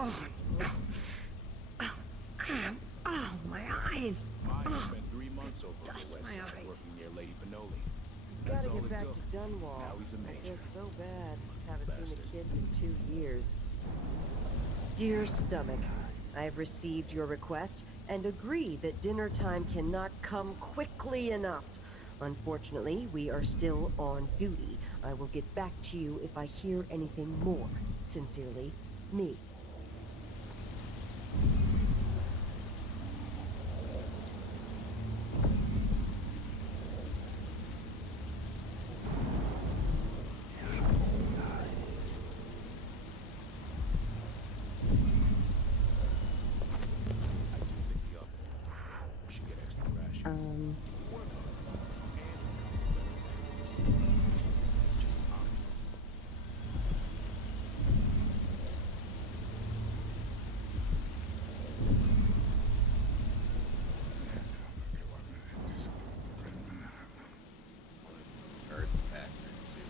Oh, no. Oh, oh, my eyes. Maya spent 3 months over on the dust west my side eyes. working near Lady Benoli. Gotta That's all get it back took. to Dunwall. Now he's a I major. feel so bad. Haven't seen Bastard. the kids in 2 years. Dear Stomach, I have received your request and agree that dinner time cannot come quickly enough. Unfortunately, we are still on duty. I will get back to you if I hear anything more. Sincerely, me. Should get extra rations. Earth factor too.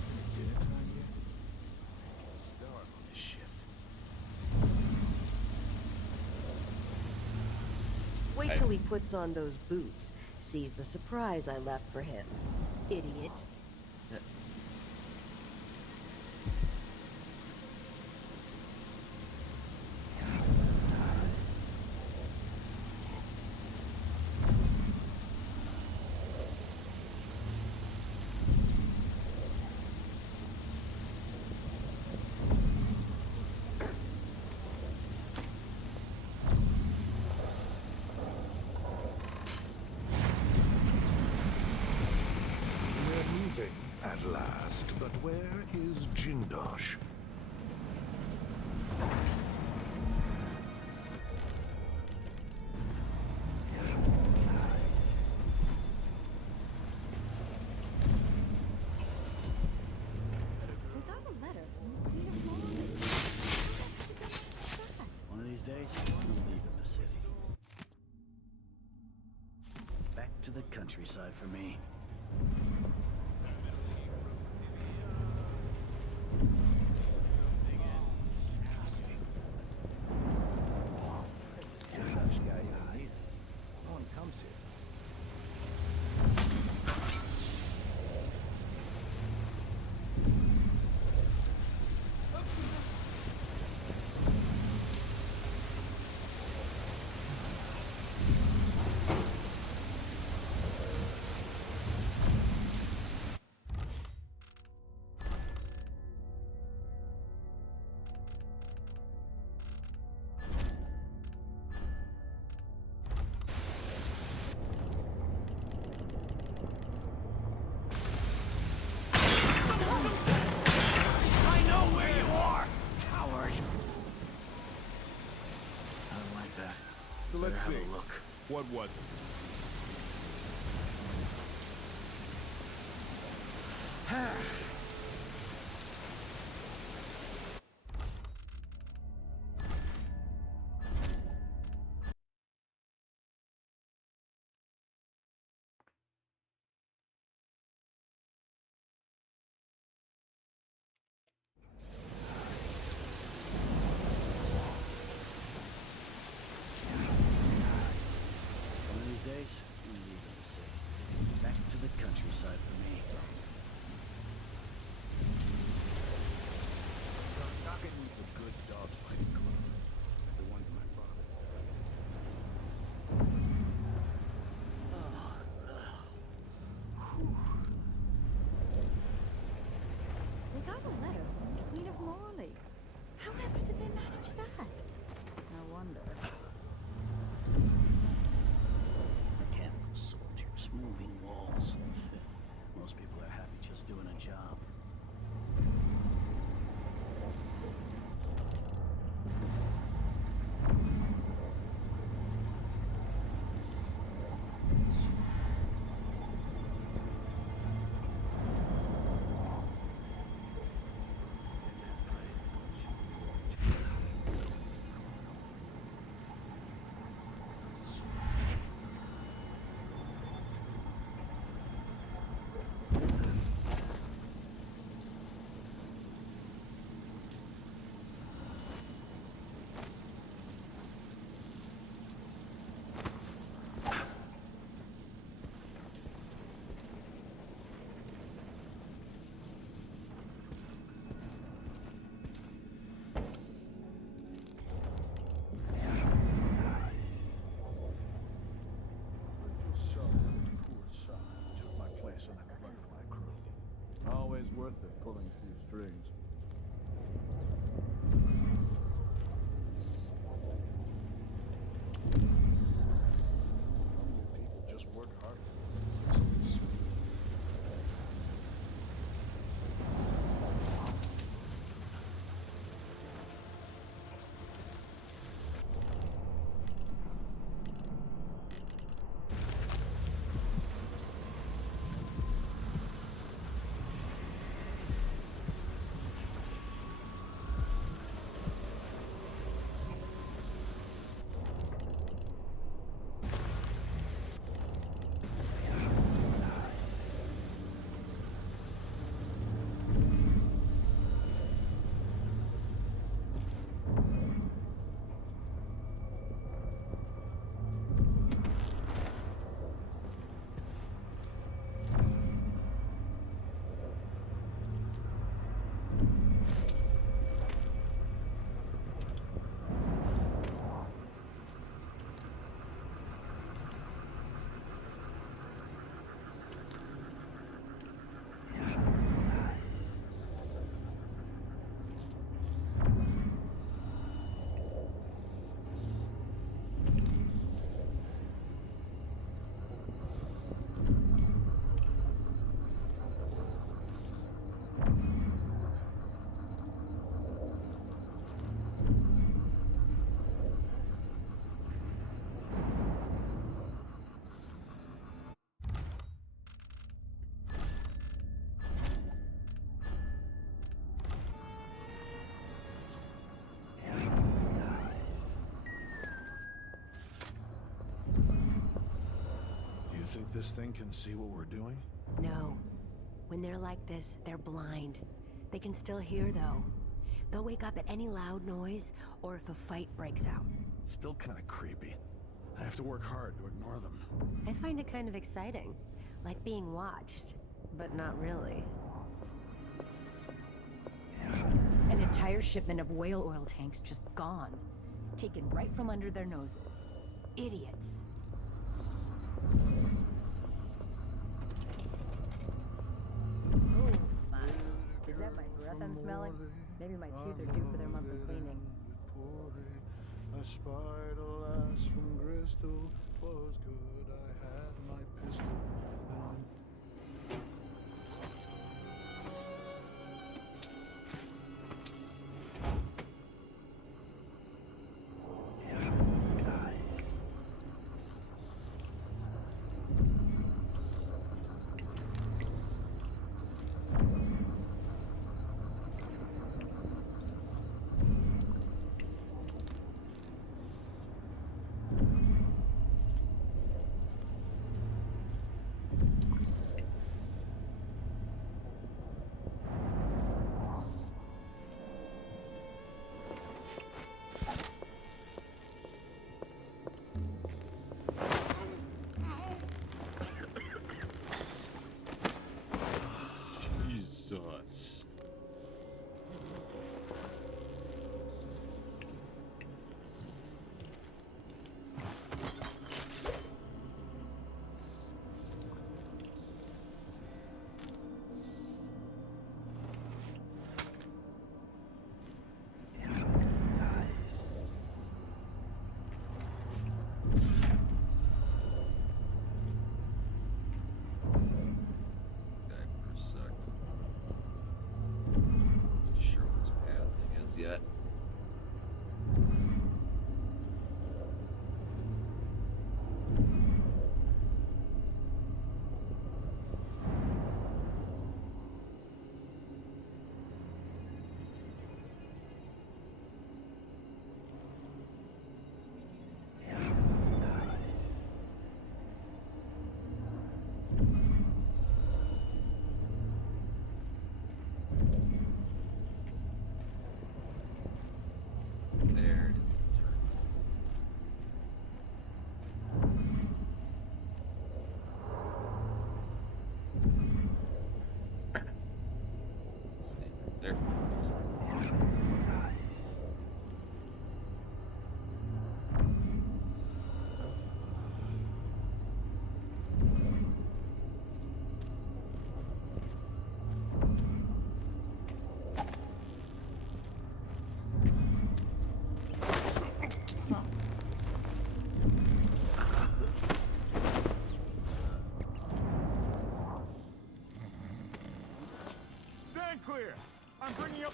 Isn't it dinner time yet? I can starve on this shift. Wait till he puts on those boots, sees the surprise I left for him. Idiot. We're moving at last, but where is Jindosh? We got a letter from Queen of Norway. One of these days, I'm leaving the city. Back to the countryside for me. No one comes here. I know where you are, coward! I don't like that. So let's Better see. have a look. What was it? One of these days, I'm leaving the city. Back to the countryside for me. Docket needs a good dogfighting club. Like the one my father. They got a letter from the Queen of Morley. However did they manage that? I wonder. Mechanical soldiers, moving walls. Most people are happy just doing a job. they're pulling a few strings. People just work hard. Think this thing can see what we're doing? No. When they're like this, they're blind. They can still hear, though. They'll wake up at any loud noise, or if a fight breaks out. Still kind of creepy. I have to work hard to ignore them. I find it kind of exciting. Like being watched, but not really. An entire shipment of whale oil tanks just gone. Taken right from under their noses. Idiots. Is that my breath I'm smelling? Maybe my teeth are due for their monthly cleaning. I spied a lass from Bristol. 'Twas good I had my pistol.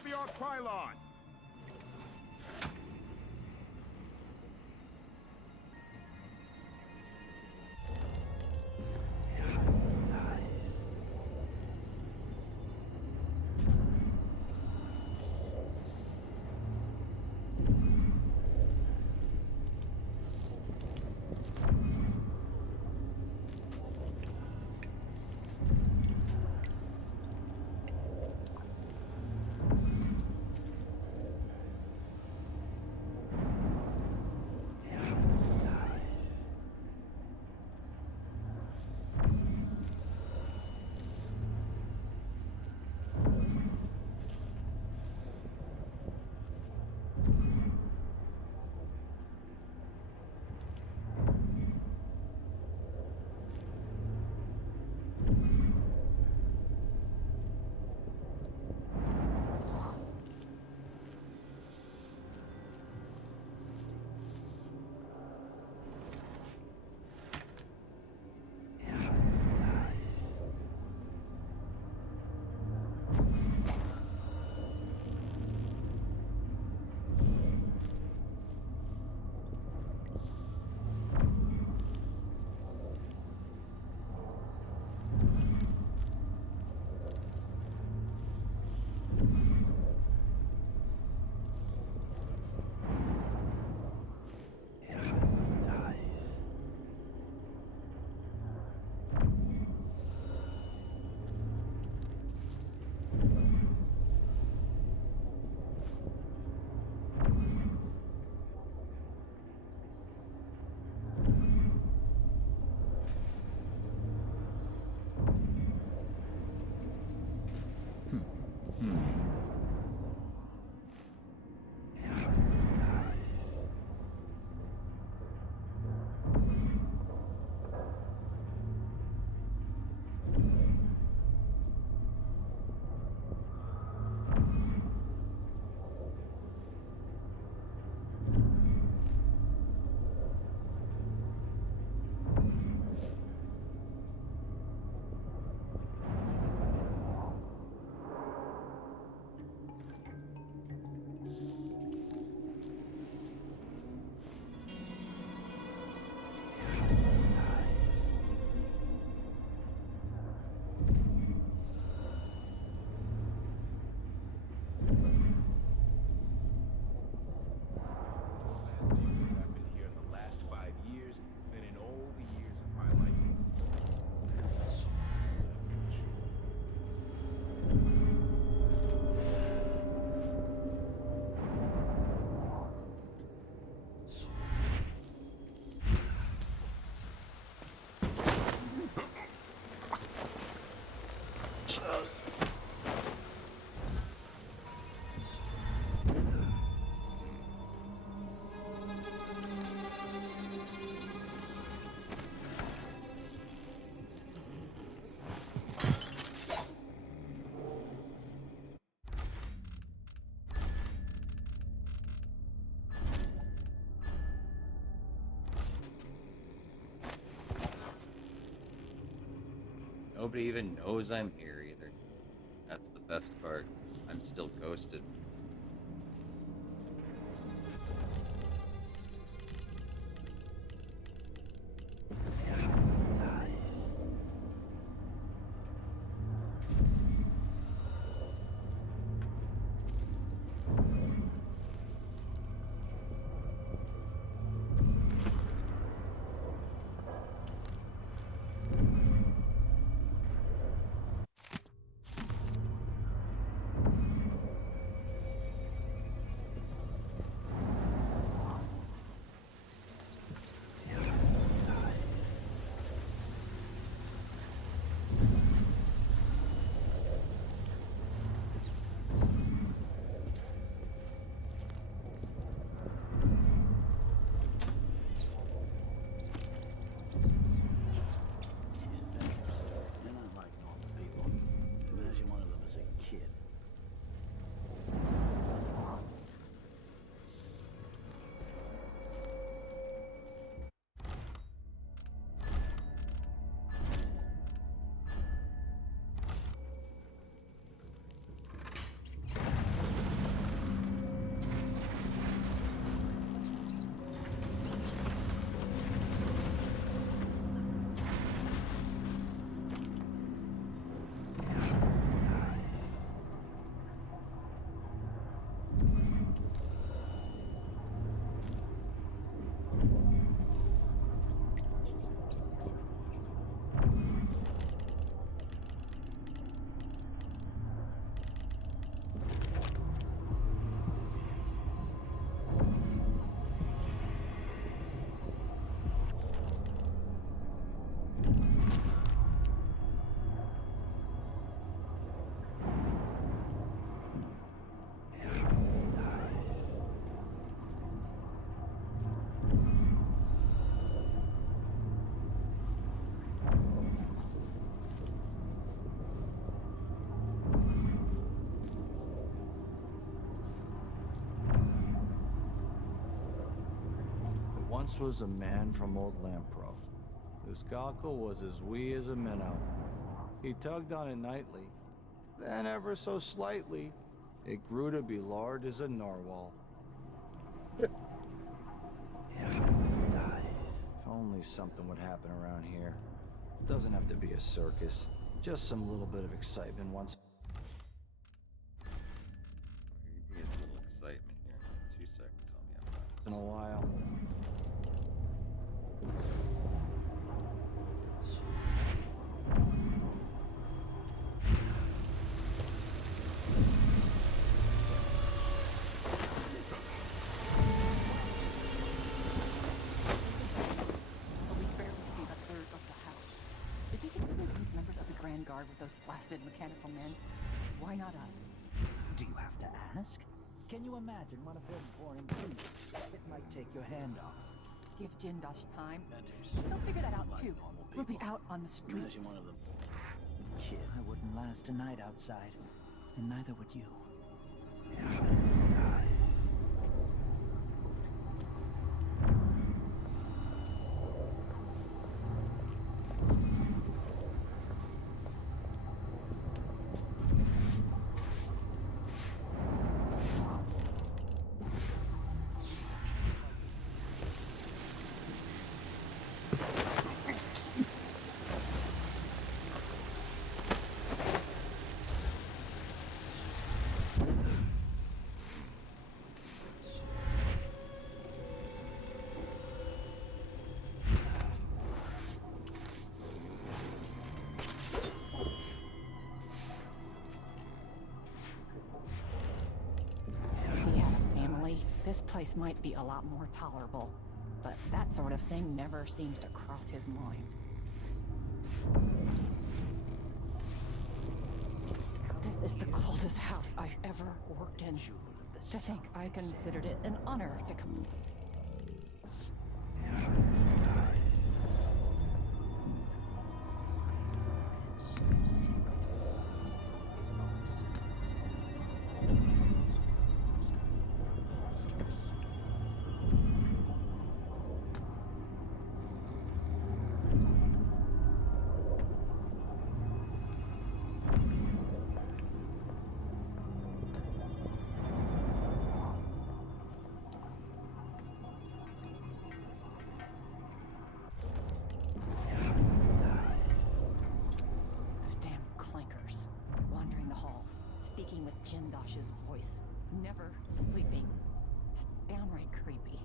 off the arc pylon! Nobody even knows I'm here either. That's the best part. I'm still ghosted. once was a man from old Lampro, whose cockle was as wee as a minnow. He tugged on it nightly, then ever so slightly, it grew to be large as a narwhal. If only something would happen around here. Doesn't have to be a circus, just some little bit of excitement once. You can get a little excitement here. 2 seconds, I'll be out. In a while. But we barely see a third of the house. If he can really use members of the Grand Guard with those blasted mechanical men, why not us? Do you have to ask? Can you imagine one of them pouring juice? It might take your hand off. Give Jindosh time. He'll figure that out too. We'll be out on the streets. Imagine one of them. Kid, I wouldn't last a night outside, and neither would you. This place might be a lot more tolerable, but that sort of thing never seems to cross his mind. This is the coldest house I've ever worked in. To think I considered it an honor to come. Jindosh's voice, never sleeping. It's downright creepy.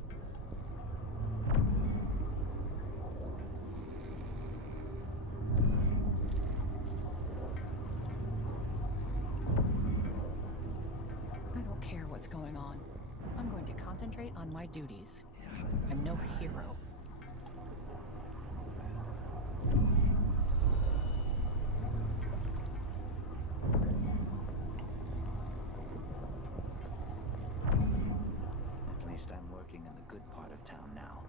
I don't care what's going on. I'm going to concentrate on my duties. I'm no hero. I'm working in the good part of town now.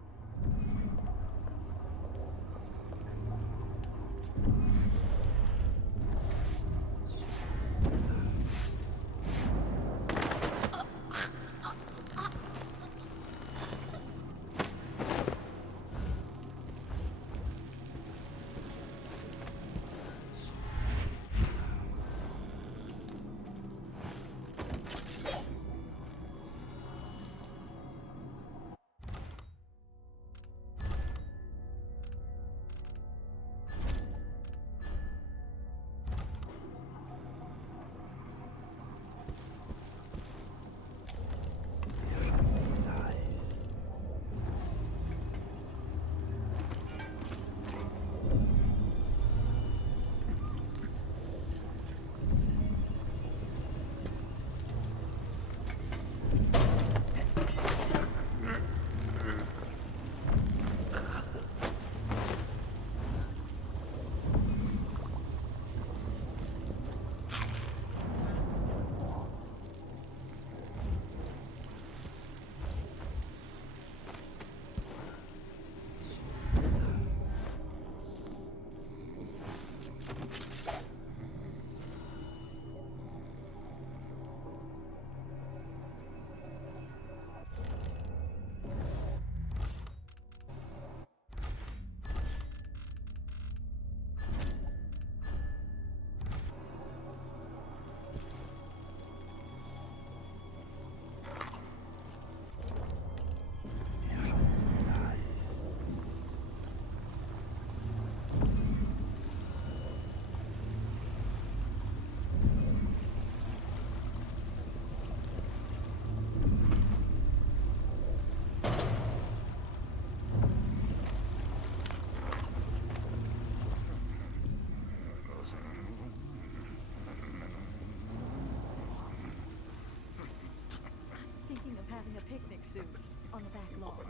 having a picnic soon on the back lawn.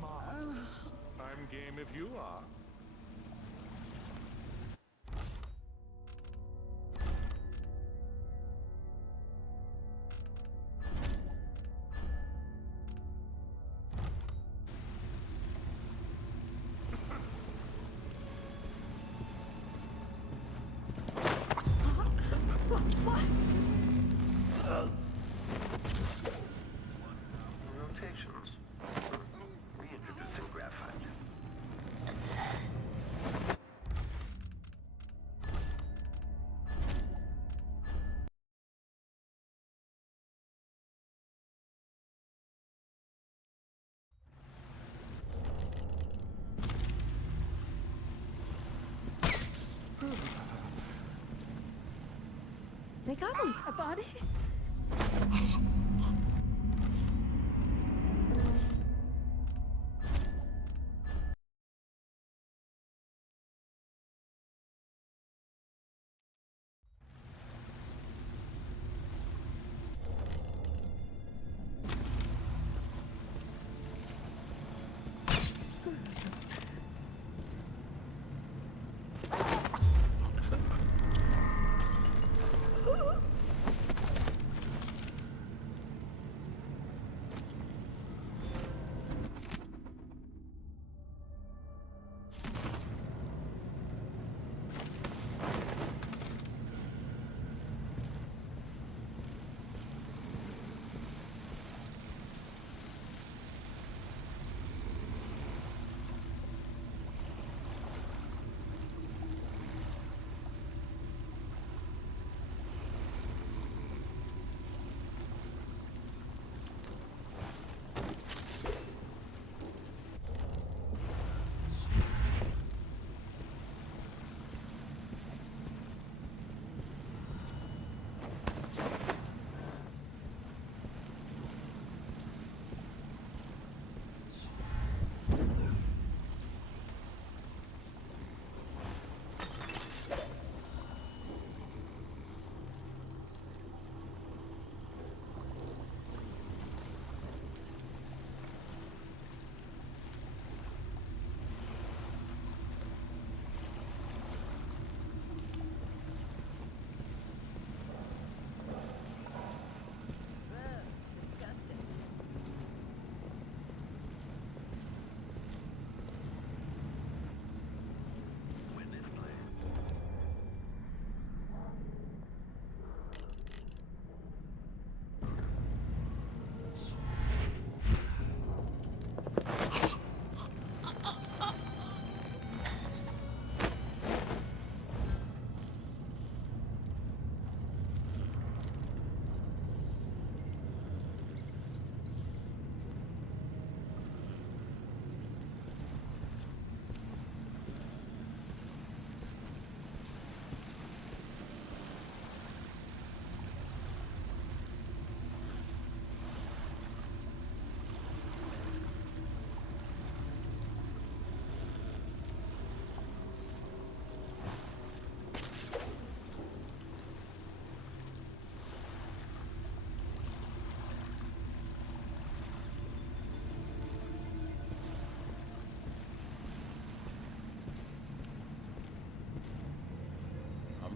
Marvelous. I'm game if you are. Rotations. Reintroducing graphite. They got me, a body.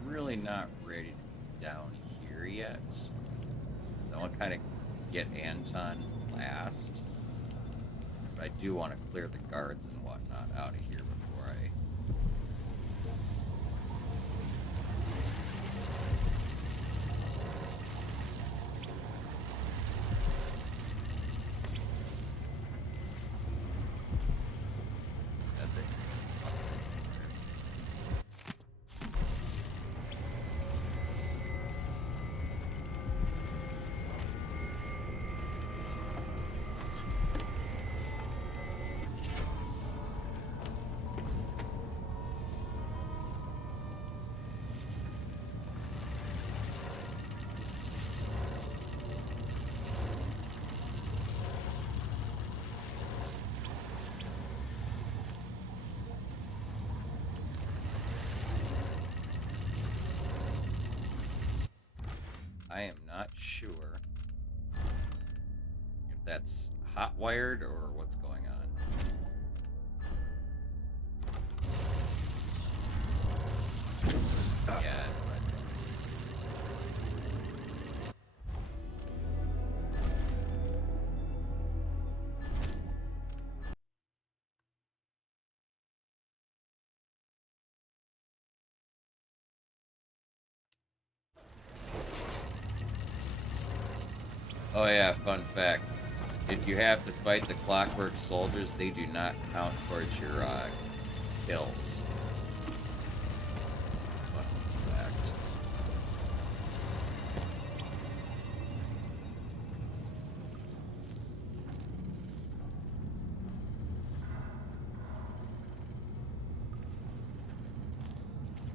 Really not ready to be down here yet. I want to kind of get Anton last. But I do want to clear the guards and whatnot out of here before I... That thing. I am not sure that's hot wired or what's going on. Yeah, that's what I think. Oh yeah, fun fact. If you have to fight the clockwork soldiers, they do not count towards your kills. Fun fact.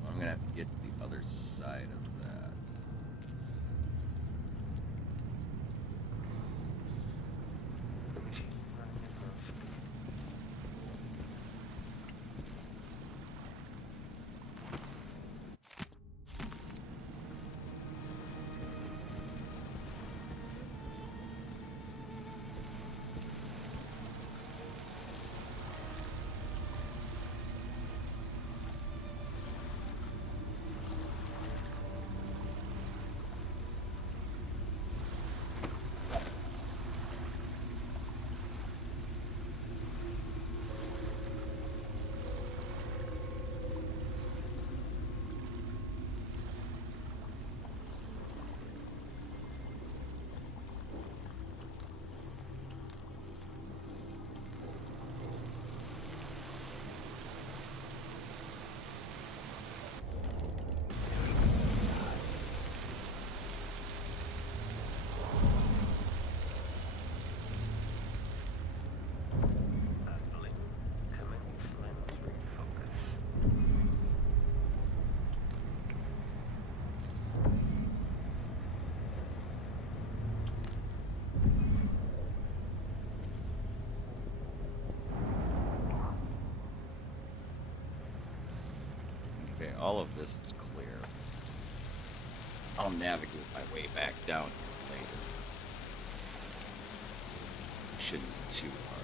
I'm gonna have to get to the other side of that. Okay, all of this is clear. I'll navigate my way back down here later. Shouldn't be too hard.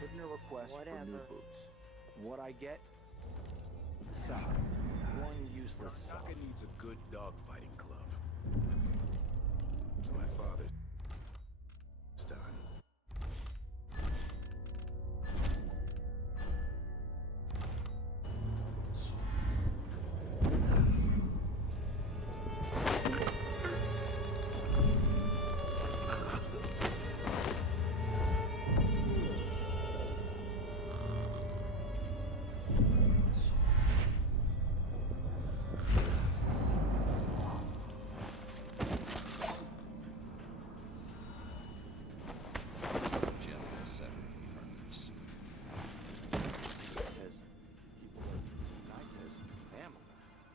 Put in a request for new Whatever. boots. What I get? Solid. One useless sock. Arasaka needs a good dogfighting club. So my father's done.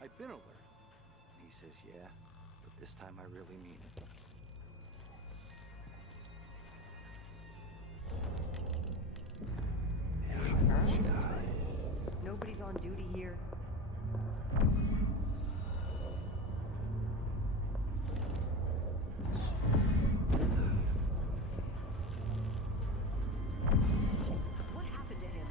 I've been alert. He says, yeah, but this time I really mean it. Nobody's on duty here. What happened to him?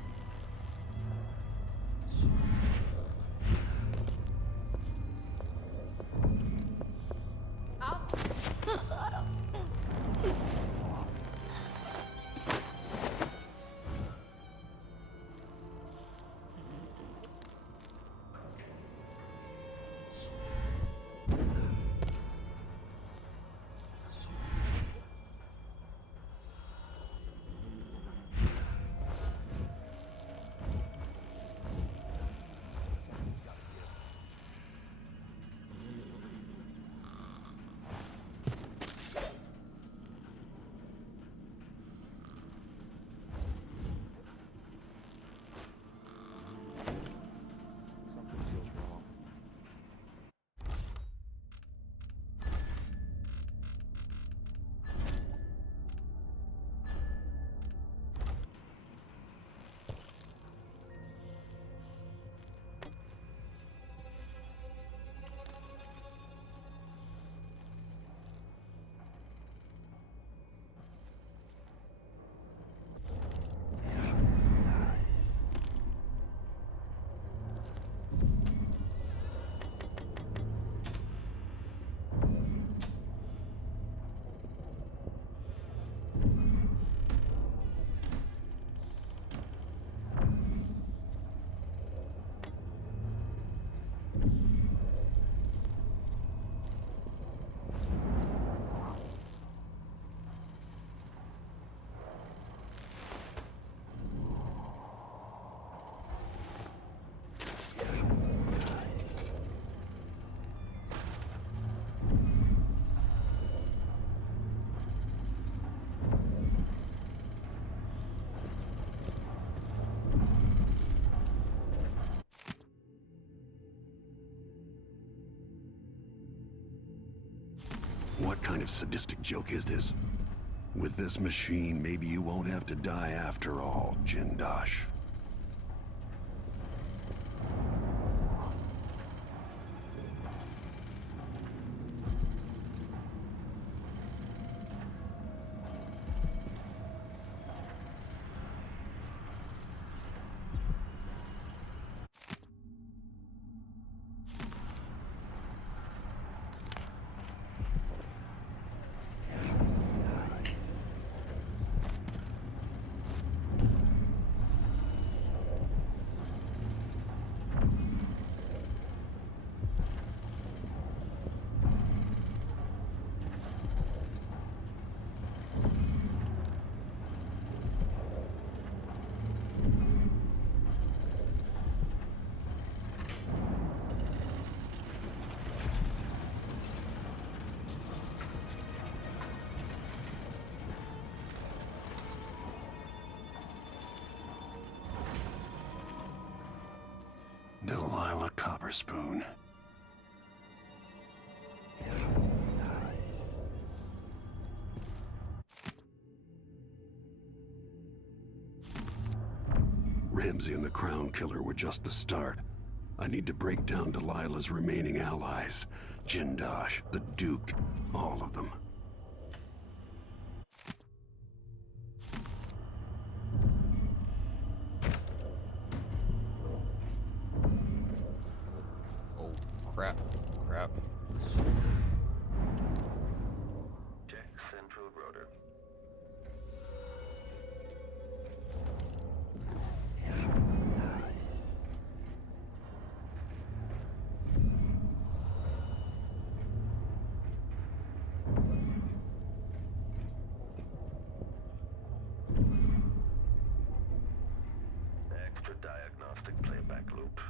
kind of sadistic joke is this? With this machine, maybe you won't have to die after all, Jindosh. Delilah Copperspoon. Ramsey and the Crown Killer were just the start. I need to break down Delilah's remaining allies. Jindosh, the Duke, all of them. Crap. Check central rotor. Extra diagnostic playback loop.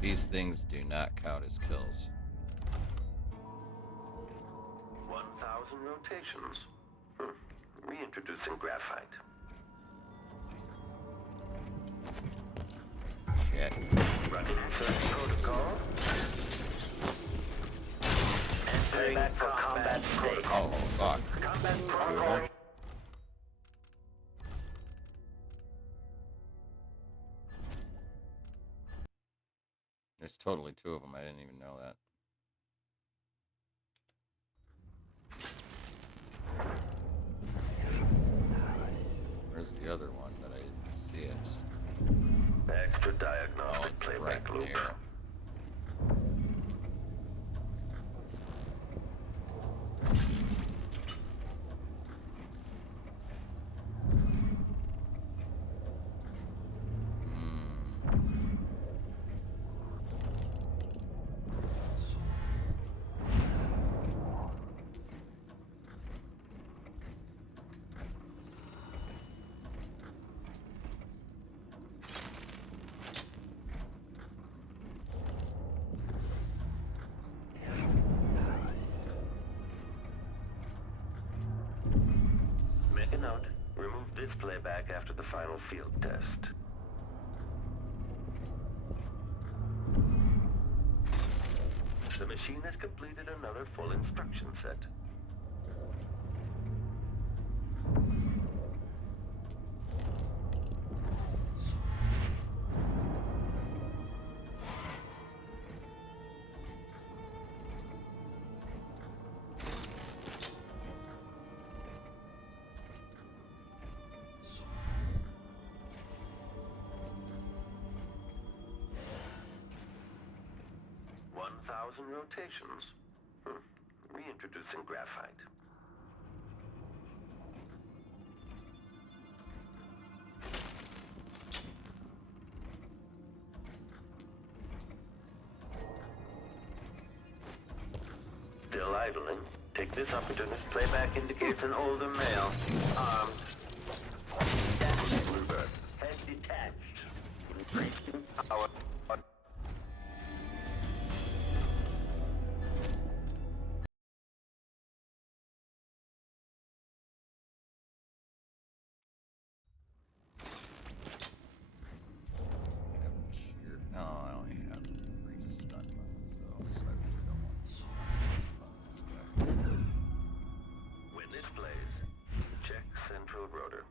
These things do not count as kills. 1,000 rotations. Reintroducing graphite. Check. Running search protocol. Entering back for combat state. Oh, fuck. Combat protocol. There's totally two of them. I didn't even know that. Where's the other one that I didn't see it? Extra diagnostic playback loop. There. Make a note. Remove this playback after the final field test. The machine has completed another full instruction set. 1,000 rotations. Reintroducing graphite. Still idling? Take this opportunist. Playback indicates an older male. Armed. Damage rebirth. Head detached. Increasing power. No, I only have 3 stun buttons though, so I really don't want to use buttons. When this plays, check central rotor.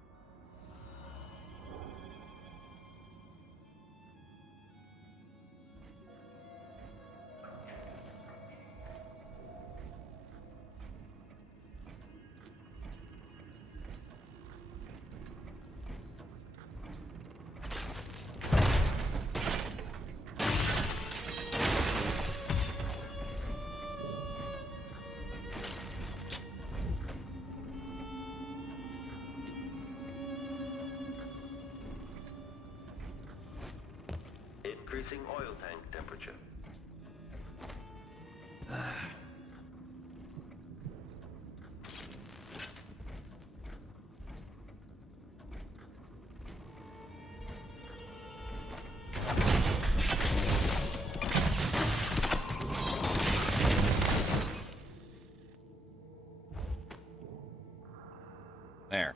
Increasing oil tank temperature. There.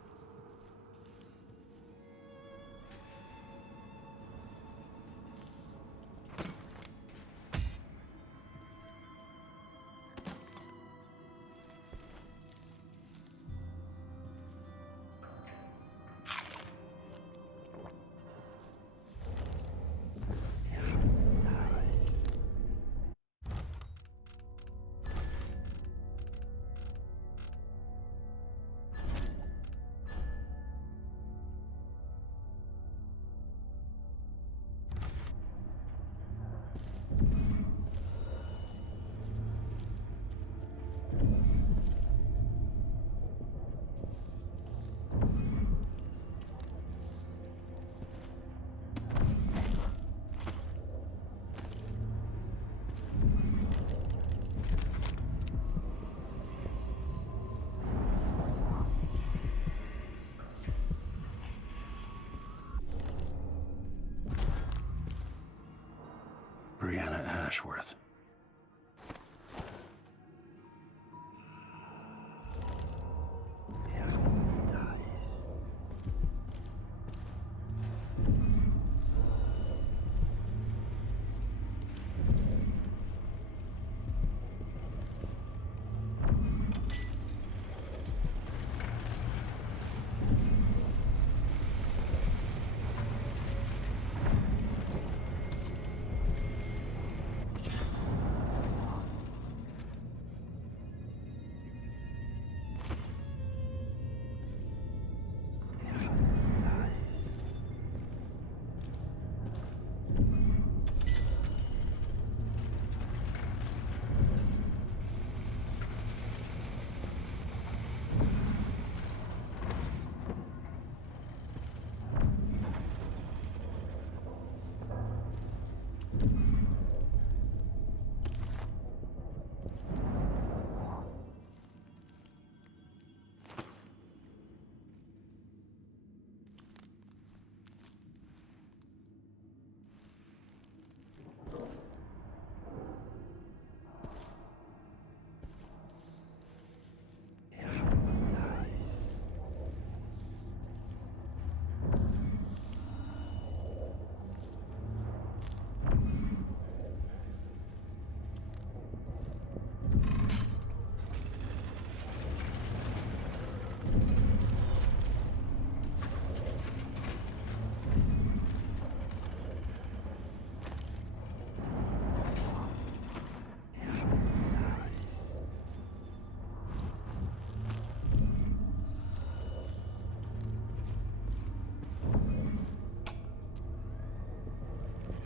Brianna Ashworth.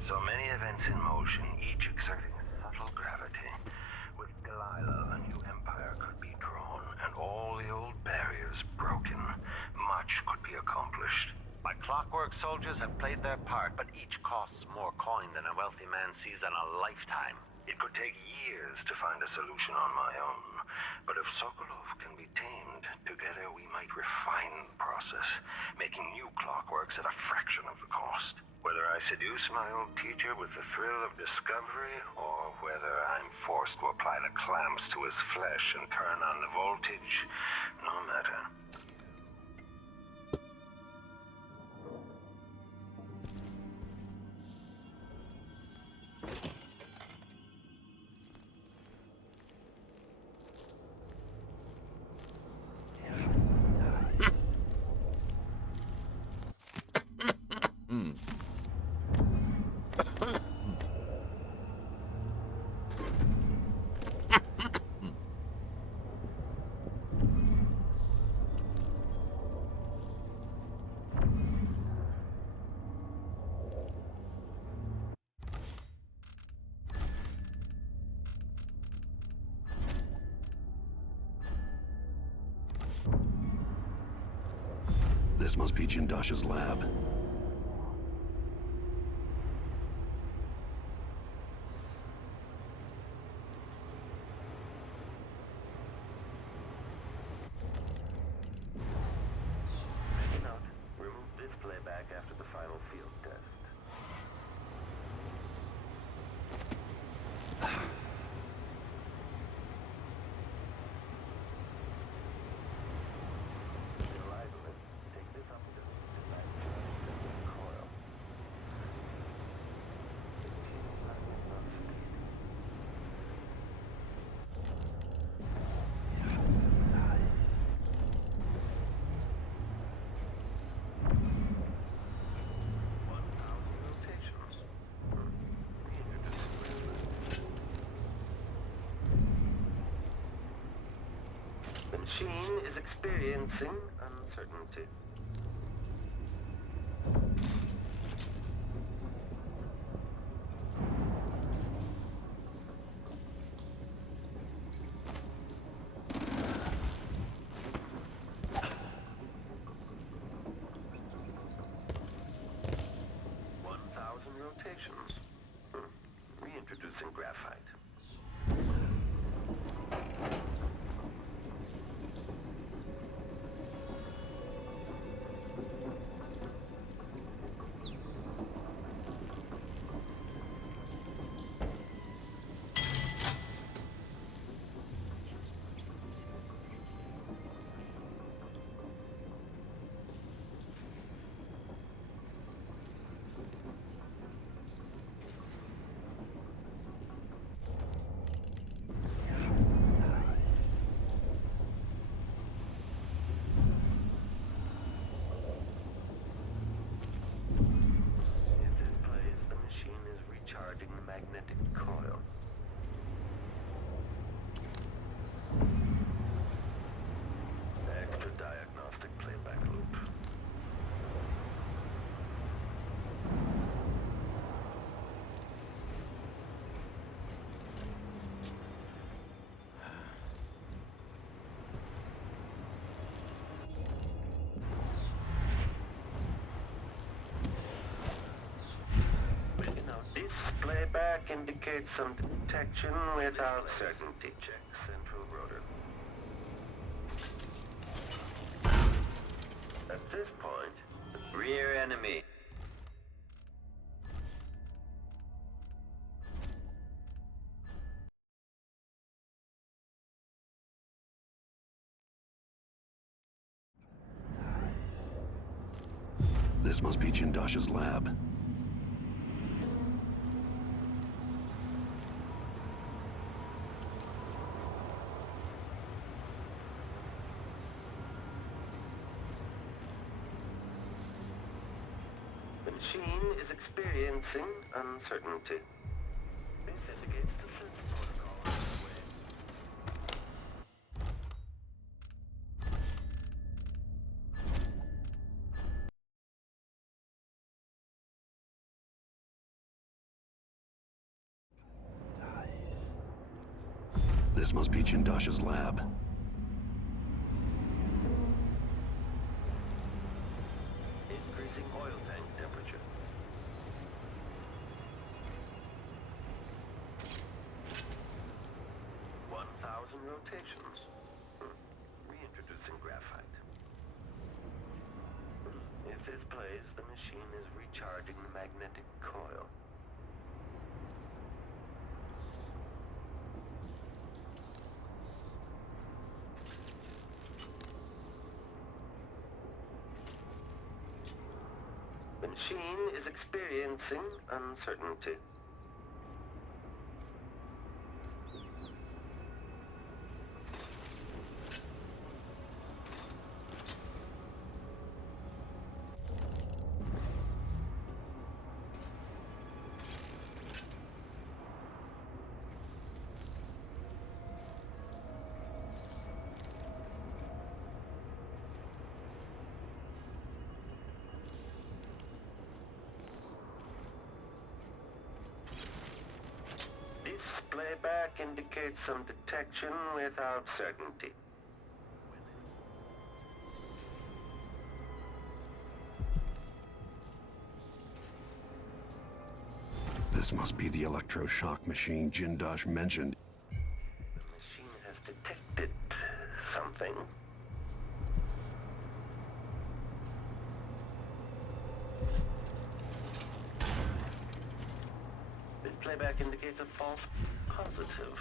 So many events in motion, each exerting subtle gravity. Clockwork soldiers have played their part, but each costs more coin than a wealthy man sees in a lifetime. It could take years to find a solution on my own. But if Sokolov can be tamed, together we might refine the process, making new clockworks at a fraction of the cost. Whether I seduce my old teacher with the thrill of discovery, or whether I'm forced to apply the clamps to his flesh and turn on the voltage, no matter. This must be Jindosh's lab. Maybe not. Remove this playback after the final field test. The machine is experiencing uncertainty. Rotations. Reintroducing graphite. Charging the magnetic coil. Extra diagnostic playback loop. This playback indicates some detection without certainty. Check central rotor. At this point, rear enemy. This must be Jindosh's lab. The machine is experiencing uncertainty. This indicates the sense protocol is underway. This must be Jindosh's lab. Increasing oil rotations. Reintroducing graphite. If this plays, the machine is recharging the magnetic coil. The machine is experiencing uncertainty. Playback indicates some detection without certainty. This must be the electroshock machine Jindosh mentioned. The machine has detected something. This playback indicates a false positive.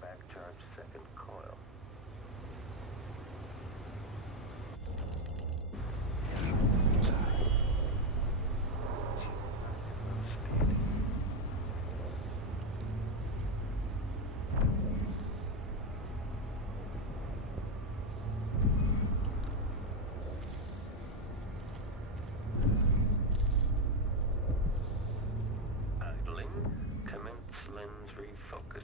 Backcharge second coil. Idling. Commence lens refocus.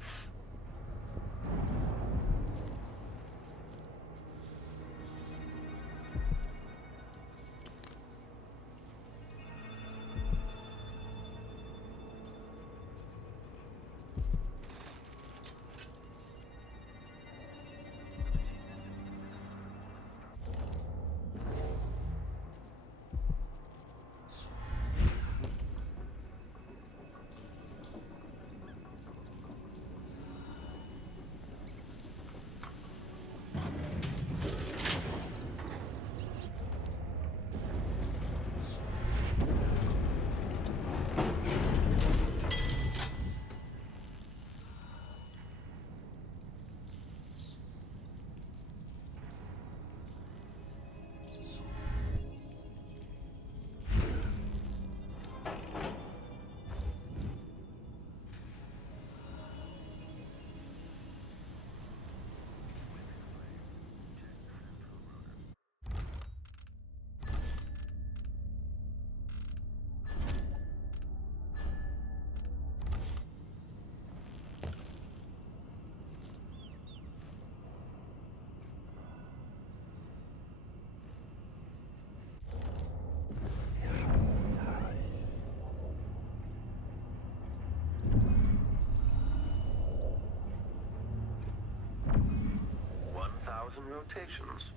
Rotations.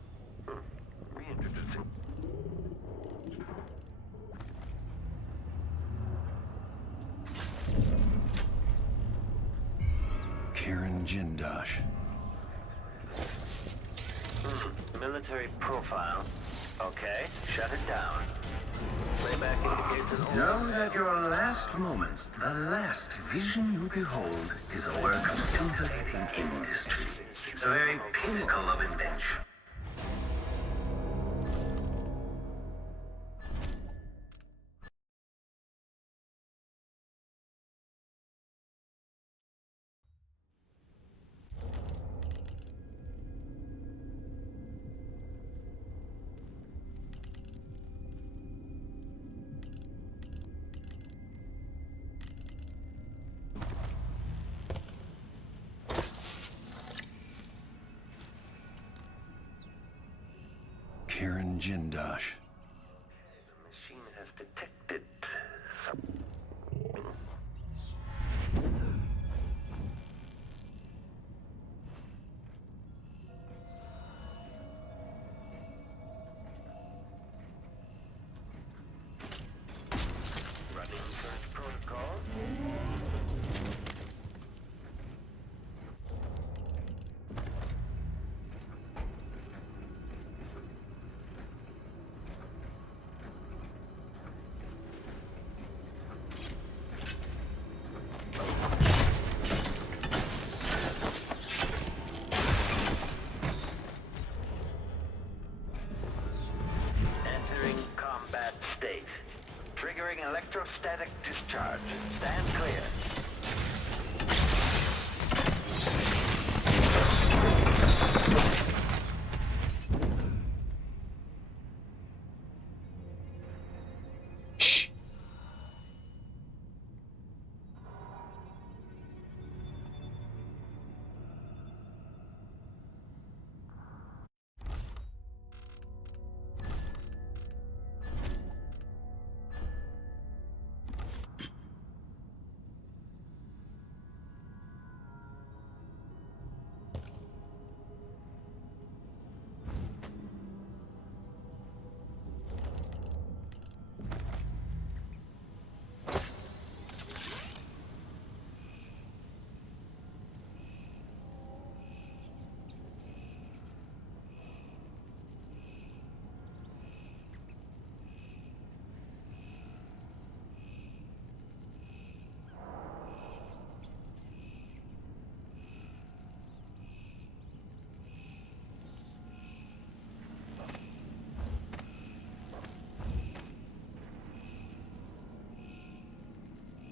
Reintroducing. Karen Jindosh. Military profile. Okay, shut it down. Playback indicates an Know that your last moment, the last vision you behold, is a work of scintillating industry. The very pinnacle of invention. Karen Jindosh. The machine has detected something. static discharge. Stand clear.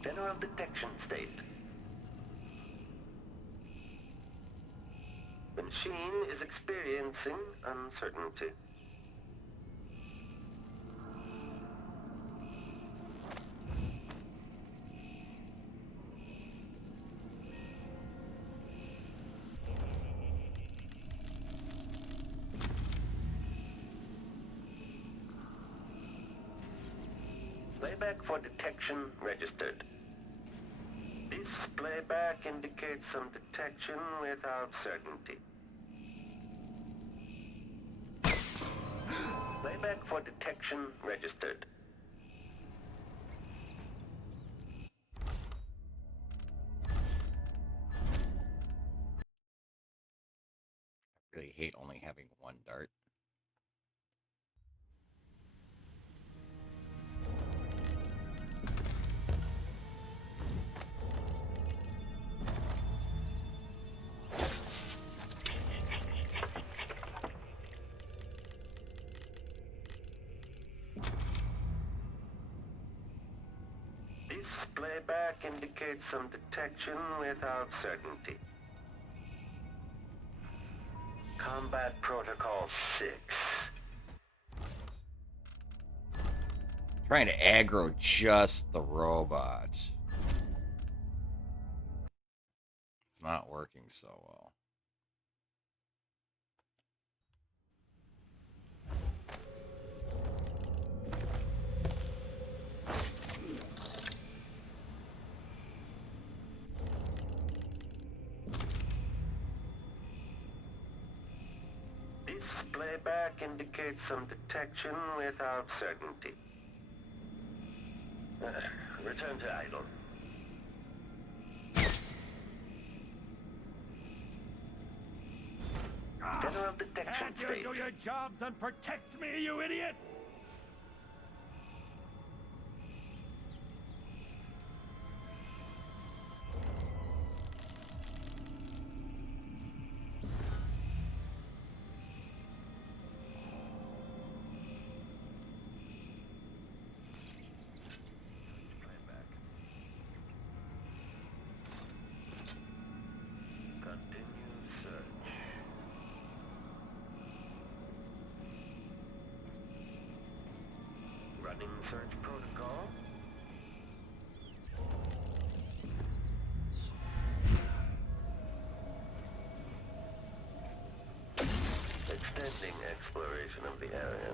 General detection state. The machine is experiencing uncertainty. Playback for detection registered. This playback indicates some detection without certainty. Playback for detection registered. I really hate only having one dart. Playback indicates some detection without certainty. Combat Protocol 6. Trying to aggro just the robot. It's not working so well. Playback indicates some detection without certainty. Return to idle. General detection state. Do your jobs and protect me, you idiots! Running search protocol. Extending exploration of the area.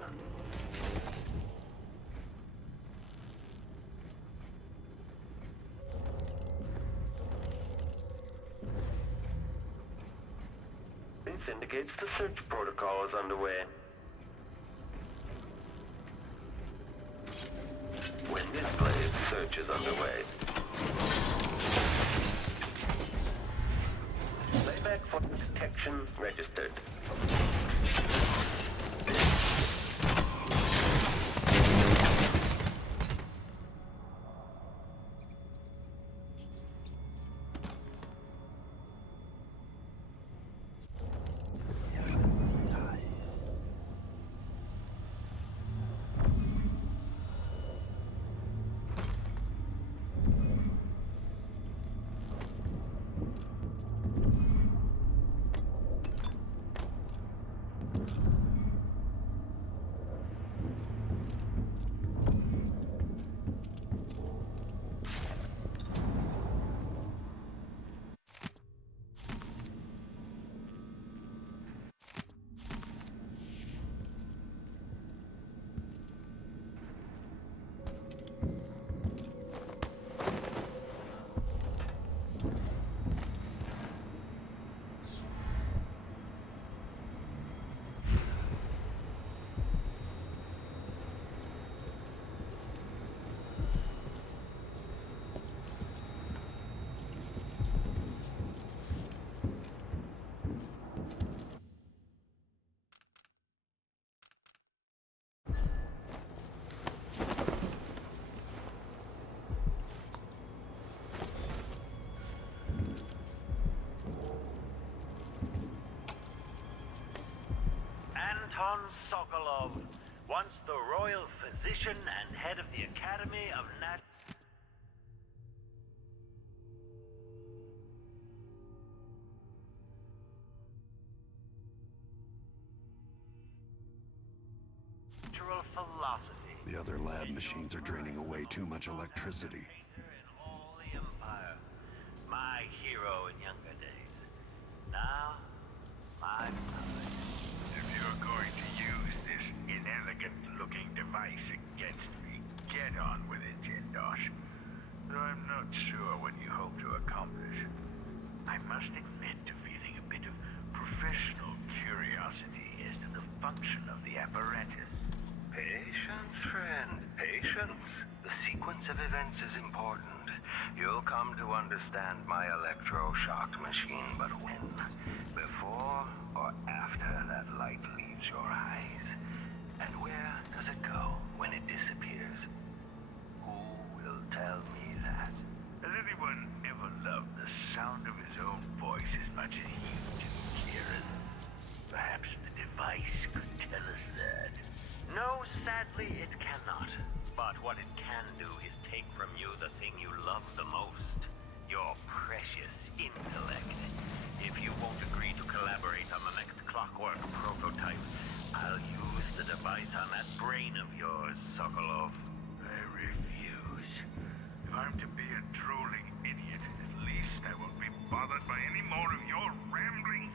This indicates the search protocol is underway. When displayed, search is underway. Playback for detection registered. Anton Sokolov, once the royal physician and head of the Academy of Natural Philosophy. The other lab machines are draining away too much electricity. All the Empire. My hero in younger days. Now, my father. If you're going to use this inelegant-looking device against me, get on with it, Jindosh. Though I'm not sure what you hope to accomplish. I must admit to feeling a bit of professional curiosity as to the function of the apparatus. Patience, friend, patience. The sequence of events is important. You'll come to understand my electroshock machine, but when? Before or after that light leaves your eyes? And where does it go when it disappears? Who will tell me that? Has anyone ever loved the sound of his own voice as much as you do, Kieran? Perhaps the device could tell us that. No, sadly, it cannot. But what it can do is take from you the thing you love the most. Your precious intellect. If you won't agree to collaborate on the next clockwork prototype, I'll use the device on that brain of yours, Sokolov. I refuse. If I'm to be a drooling idiot, at least I won't be bothered by any more of your rambling.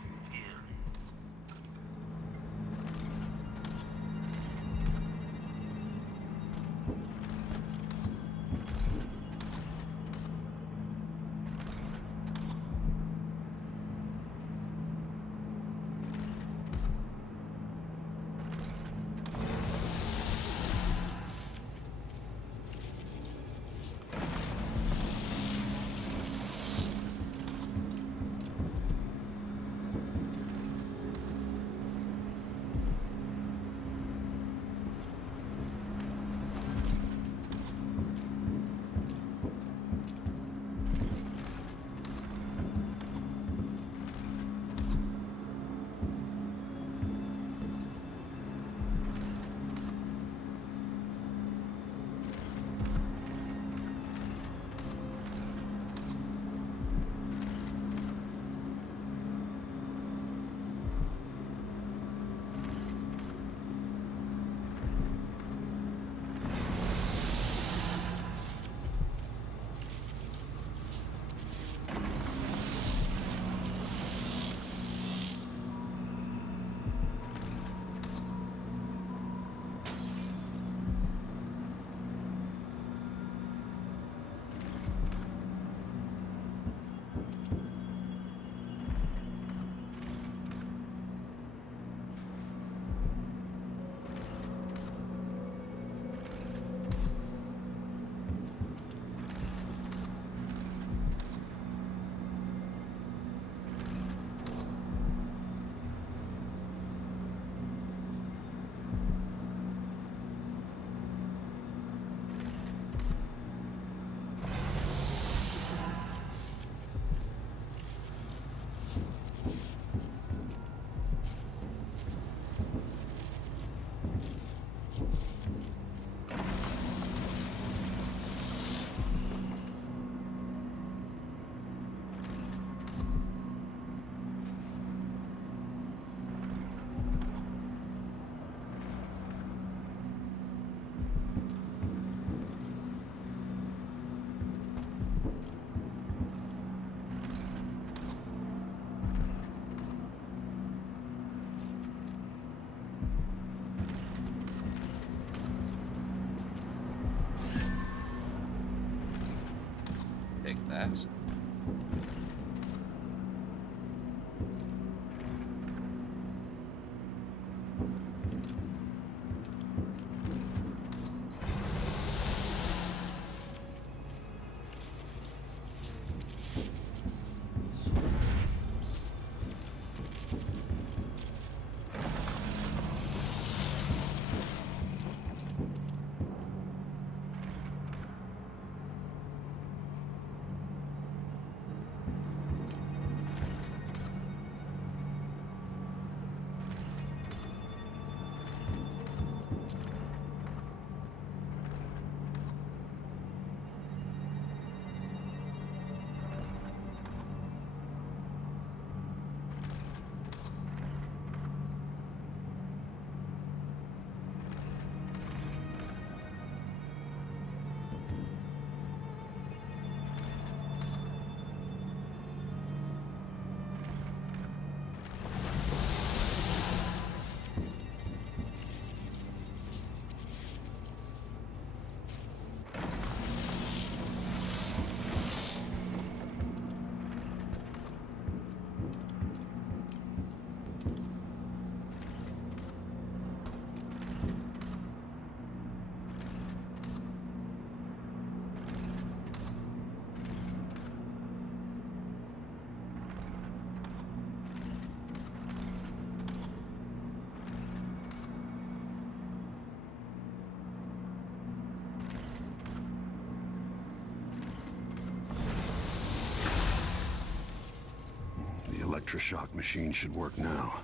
electroshock machine should work now.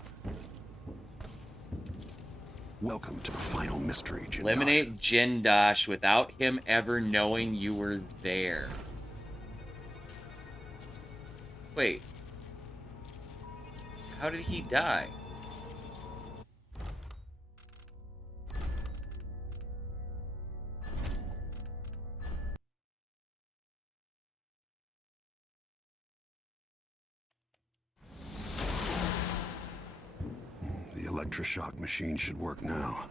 Welcome to the final mystery, Jindosh. Eliminate Jindosh without him ever knowing you were there. Wait. How did he die? The electroshock machine should work now.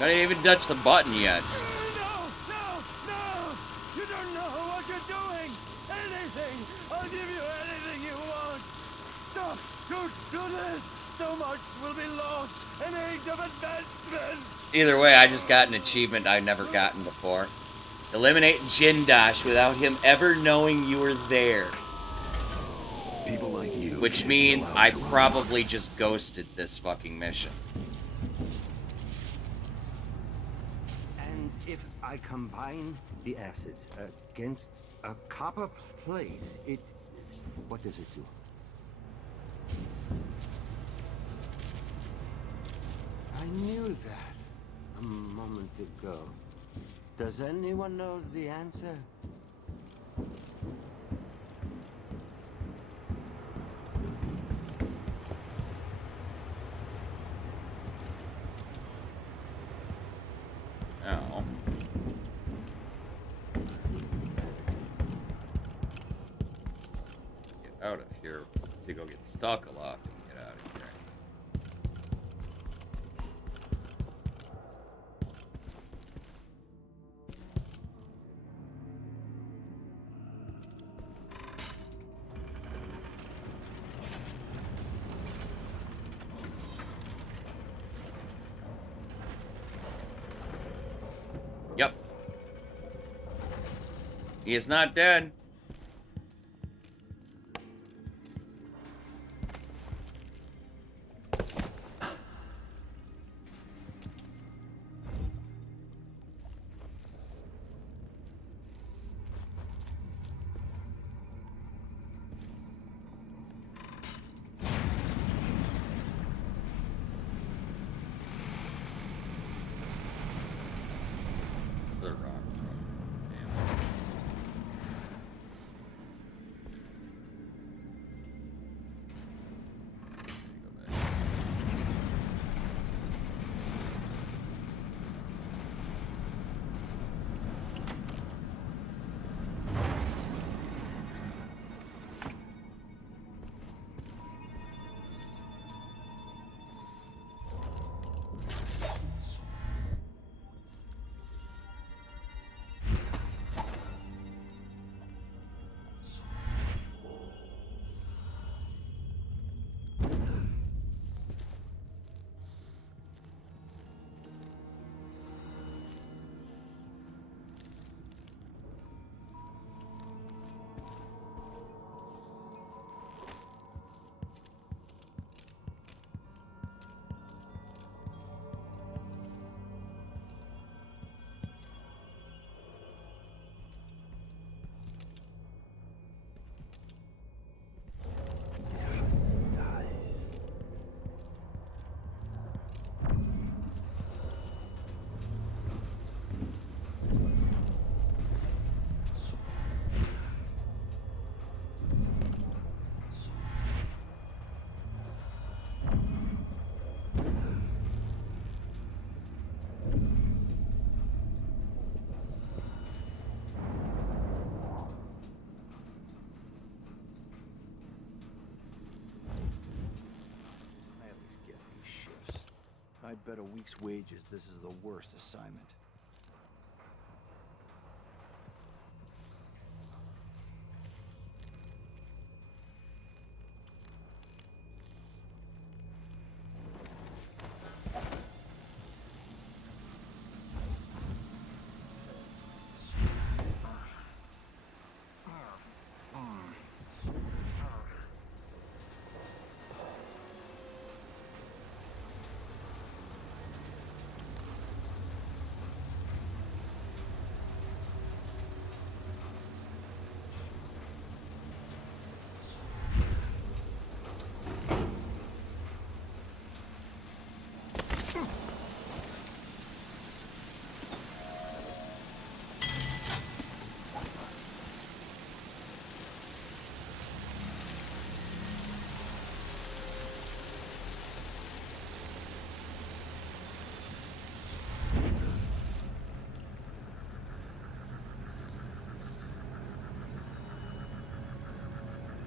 I didn't even touch the button yet. You don't know what you're doing! Anything! I'll give you anything you want! Stop! Don't do this! So much will be lost! An age of advancement! Either way, I just got an achievement I'd never gotten before. Eliminate Jindosh without him ever knowing you were there. People like you. Which means I probably just ghosted this fucking mission. And if I combine the acid against a copper plate, what does it do? I knew that a moment ago. Does anyone know the answer? Oh. Get out of here. To go get stuck a lot and get out of here. Yep. He is not dead. I'd bet a week's wages this is the worst assignment.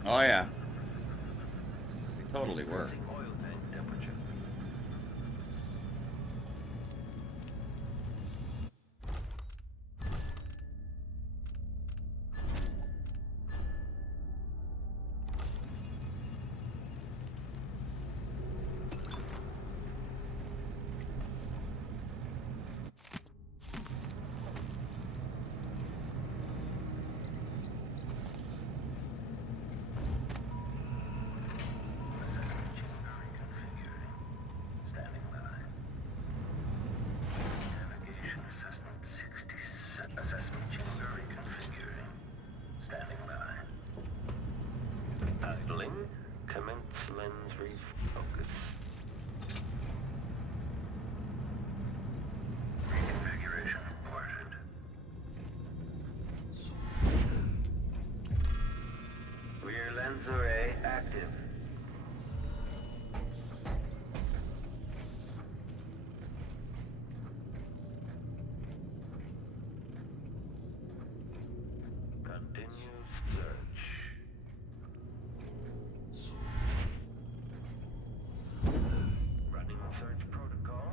Oh yeah. They totally were. Idling. Commence lens refocus. Reconfiguration reported. Rear lens array active. Continue search. Running search protocol.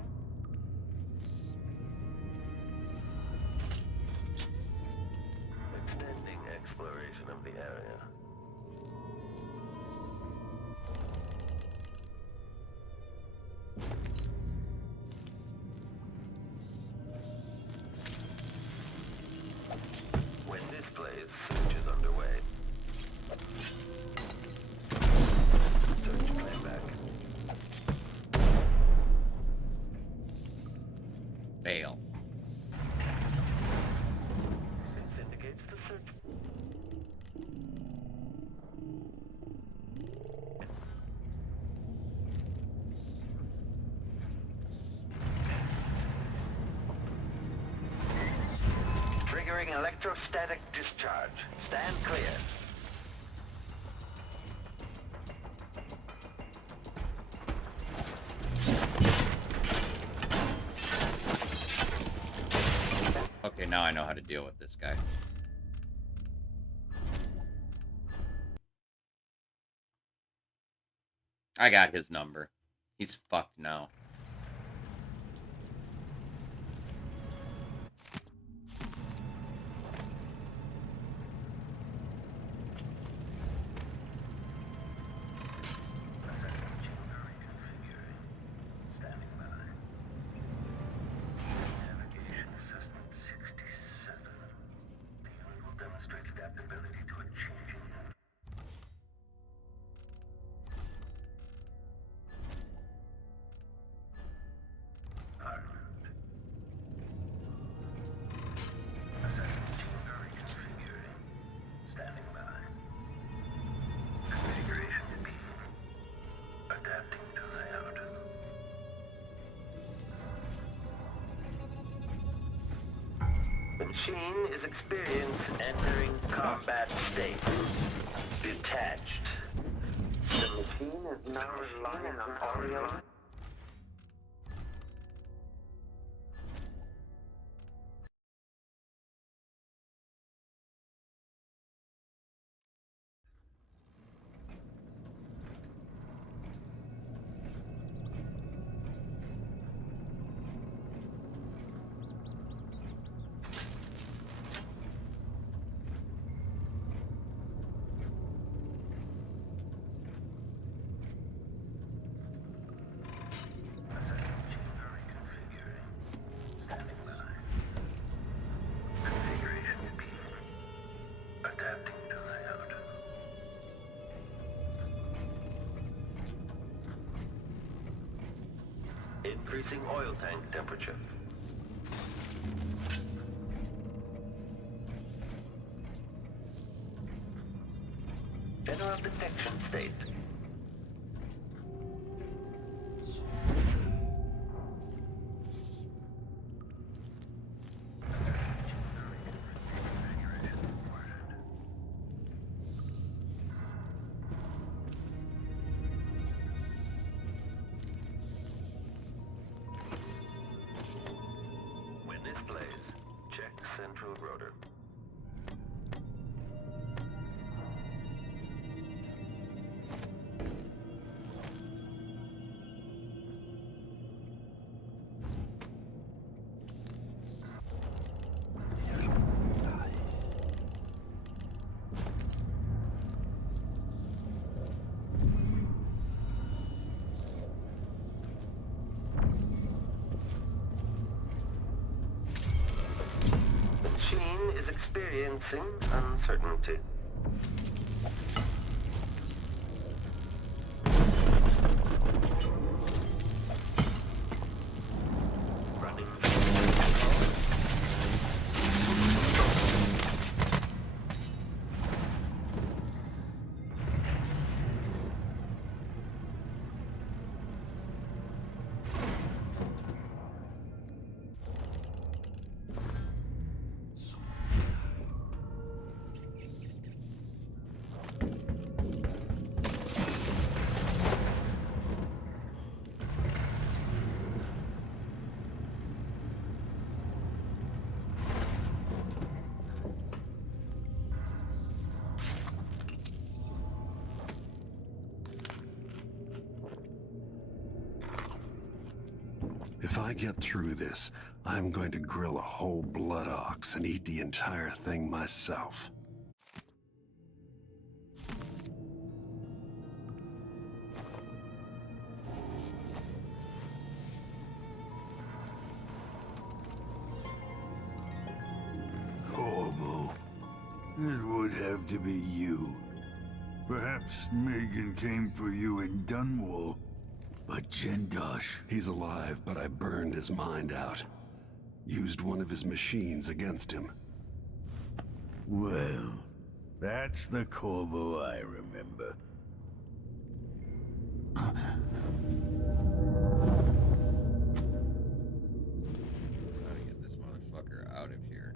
Extending exploration of the area. When this plays, search is underway. Search playback. Fail. This indicates the search. Triggering electrostatic discharge. Stand clear. Okay, now I know how to deal with this guy. I got his number. He's fucked now. The machine is experienced entering combat state. Detached. The machine is now relying on audio. Increasing oil tank temperature. General detection state. experiencing uncertainty. Running. If I get through this, I'm going to grill a whole blood ox and eat the entire thing myself. Corvo. It would have to be you. Perhaps Megan came for you in Dunwall. But Jindosh... He's alive, but I burned his mind out. Used one of his machines against him. Well, that's the Corvo I remember. Gotta get this motherfucker out of here.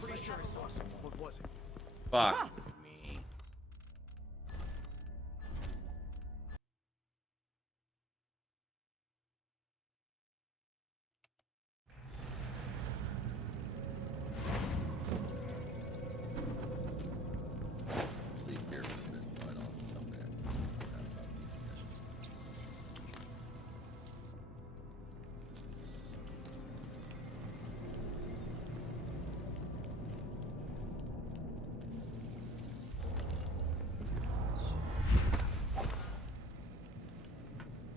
Pretty sure I saw someone. What was it? Fuck me. Leave here for a bit so I don't come back.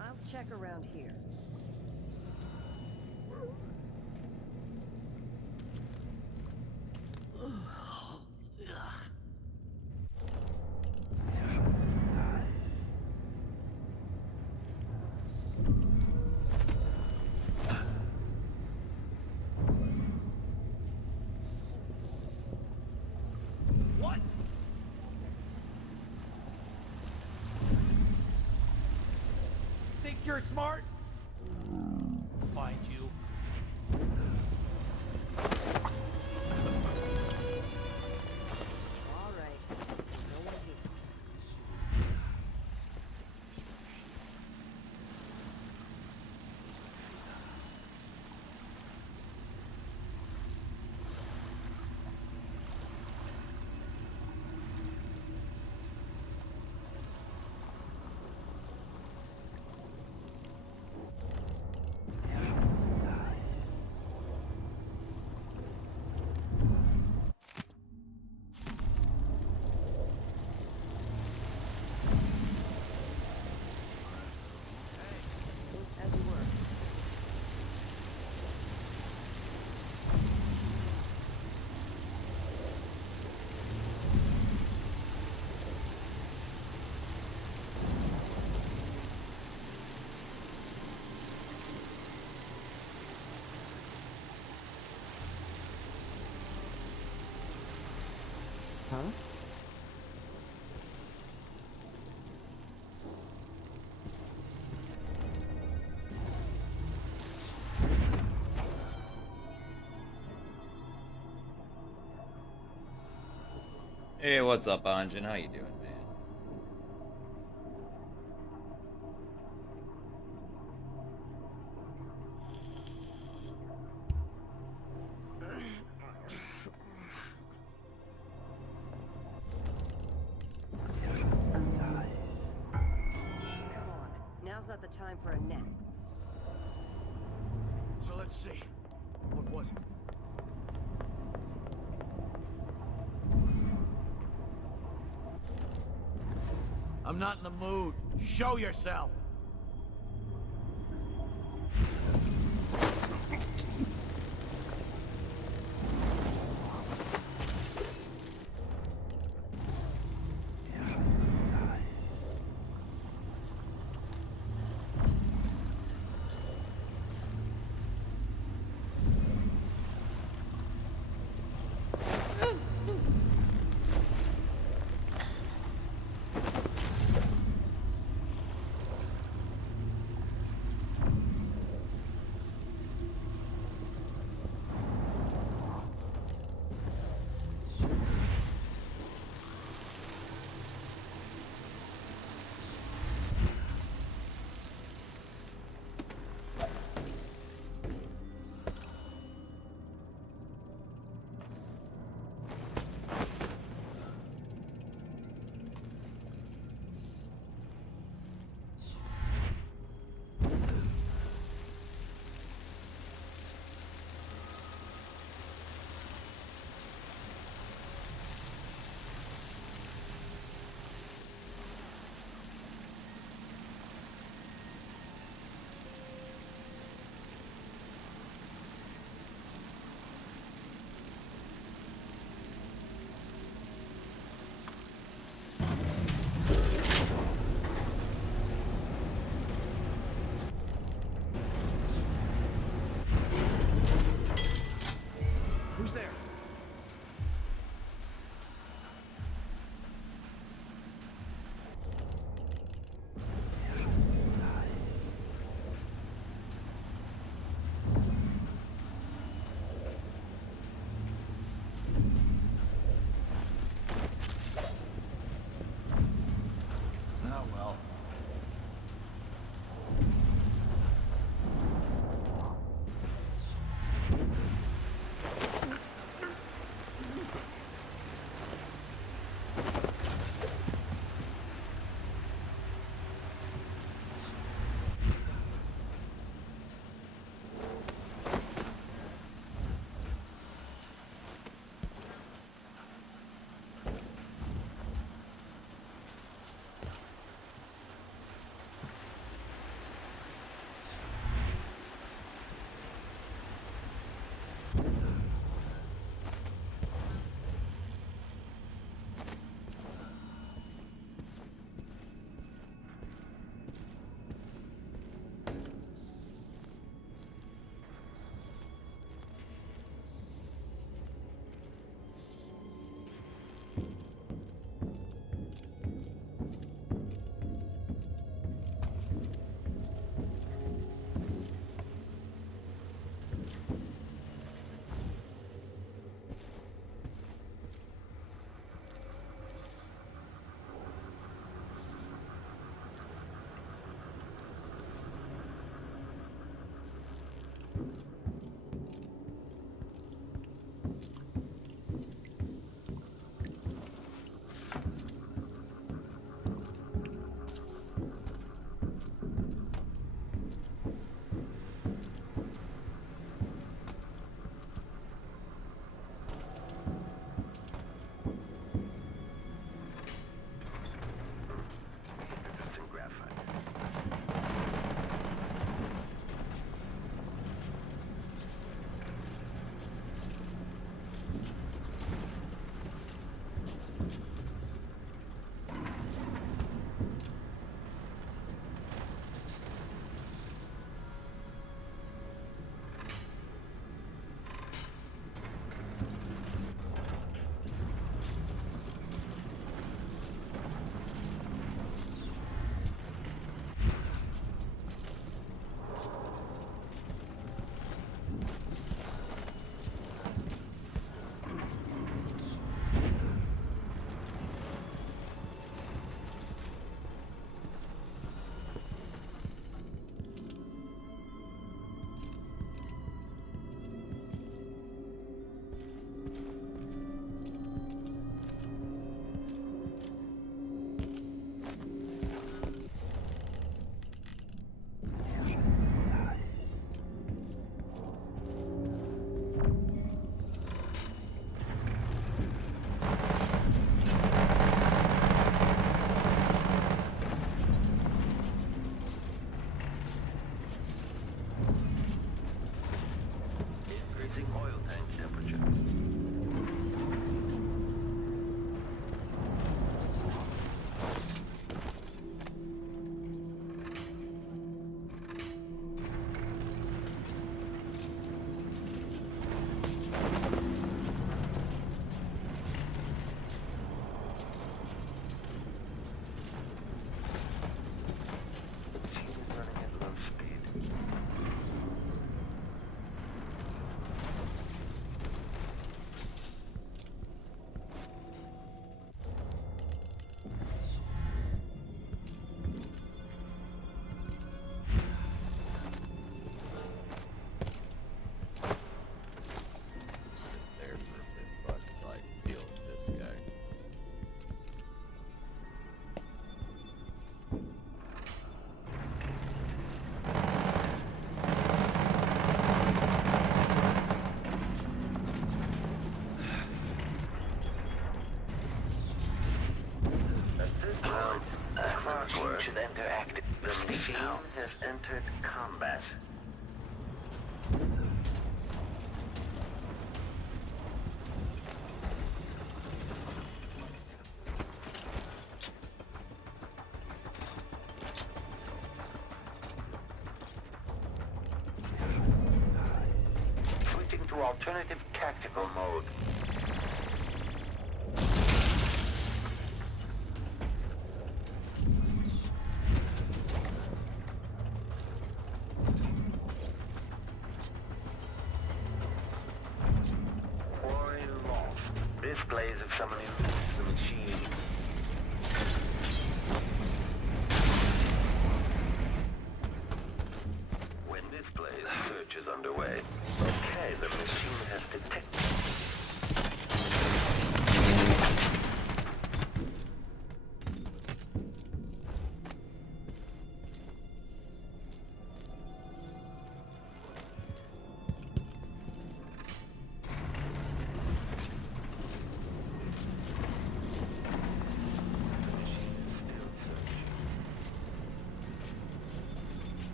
I'll check around here. What? Think you're smart? Find you. All right. No one here. Huh? Hey, what's up, Anjan? How you doing, man? Come on. Now's not the time for a nap. So let's see. What was it? I'm not in the mood. Show yourself! to alternative tactical mode. This blaze of summoning the machine. When this blaze search is underway, okay, the machine has detected.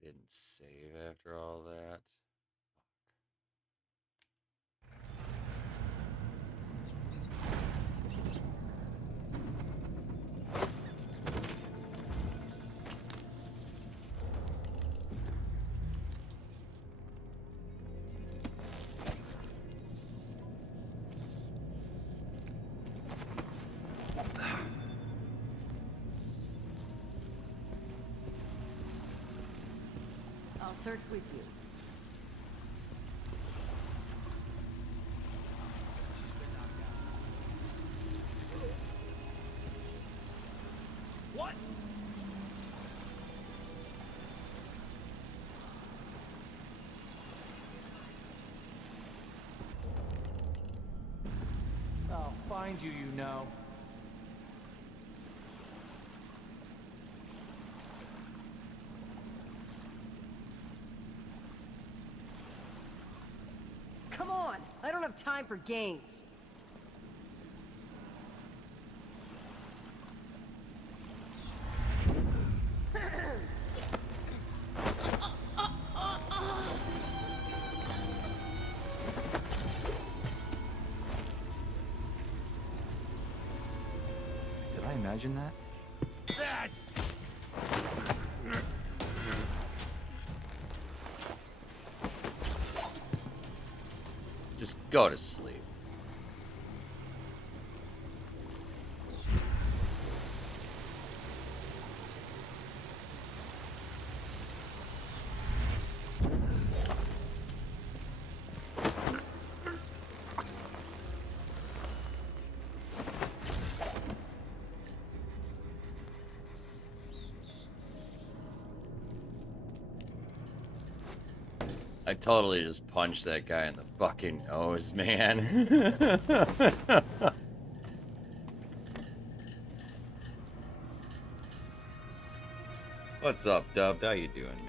I didn't save after all that. I'll search with you. What? I'll find you, you know. Come on! I don't have time for games. Did I imagine that? Just go to sleep. I totally just punched that guy in the fucking nose, man. What's up, Dub? How you doing, man?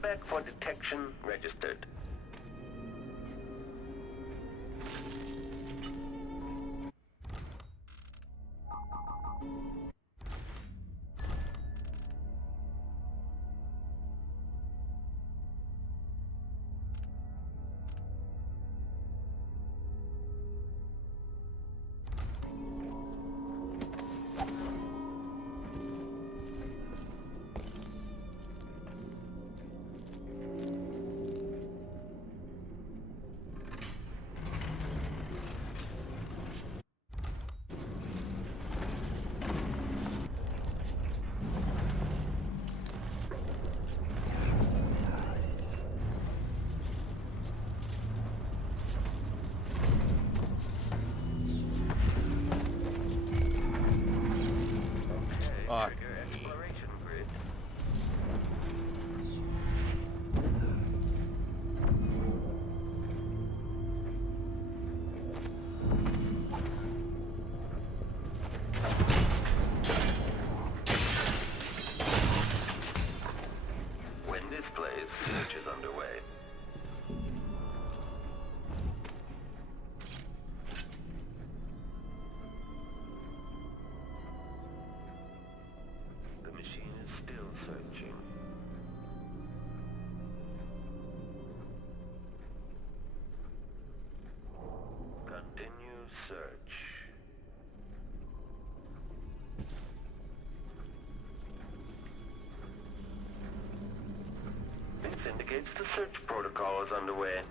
Playback for detection registered. Fuck. Exploration grid. When this plays, search is underway. The machine is still searching. Continue search. This indicates the search protocol is underway.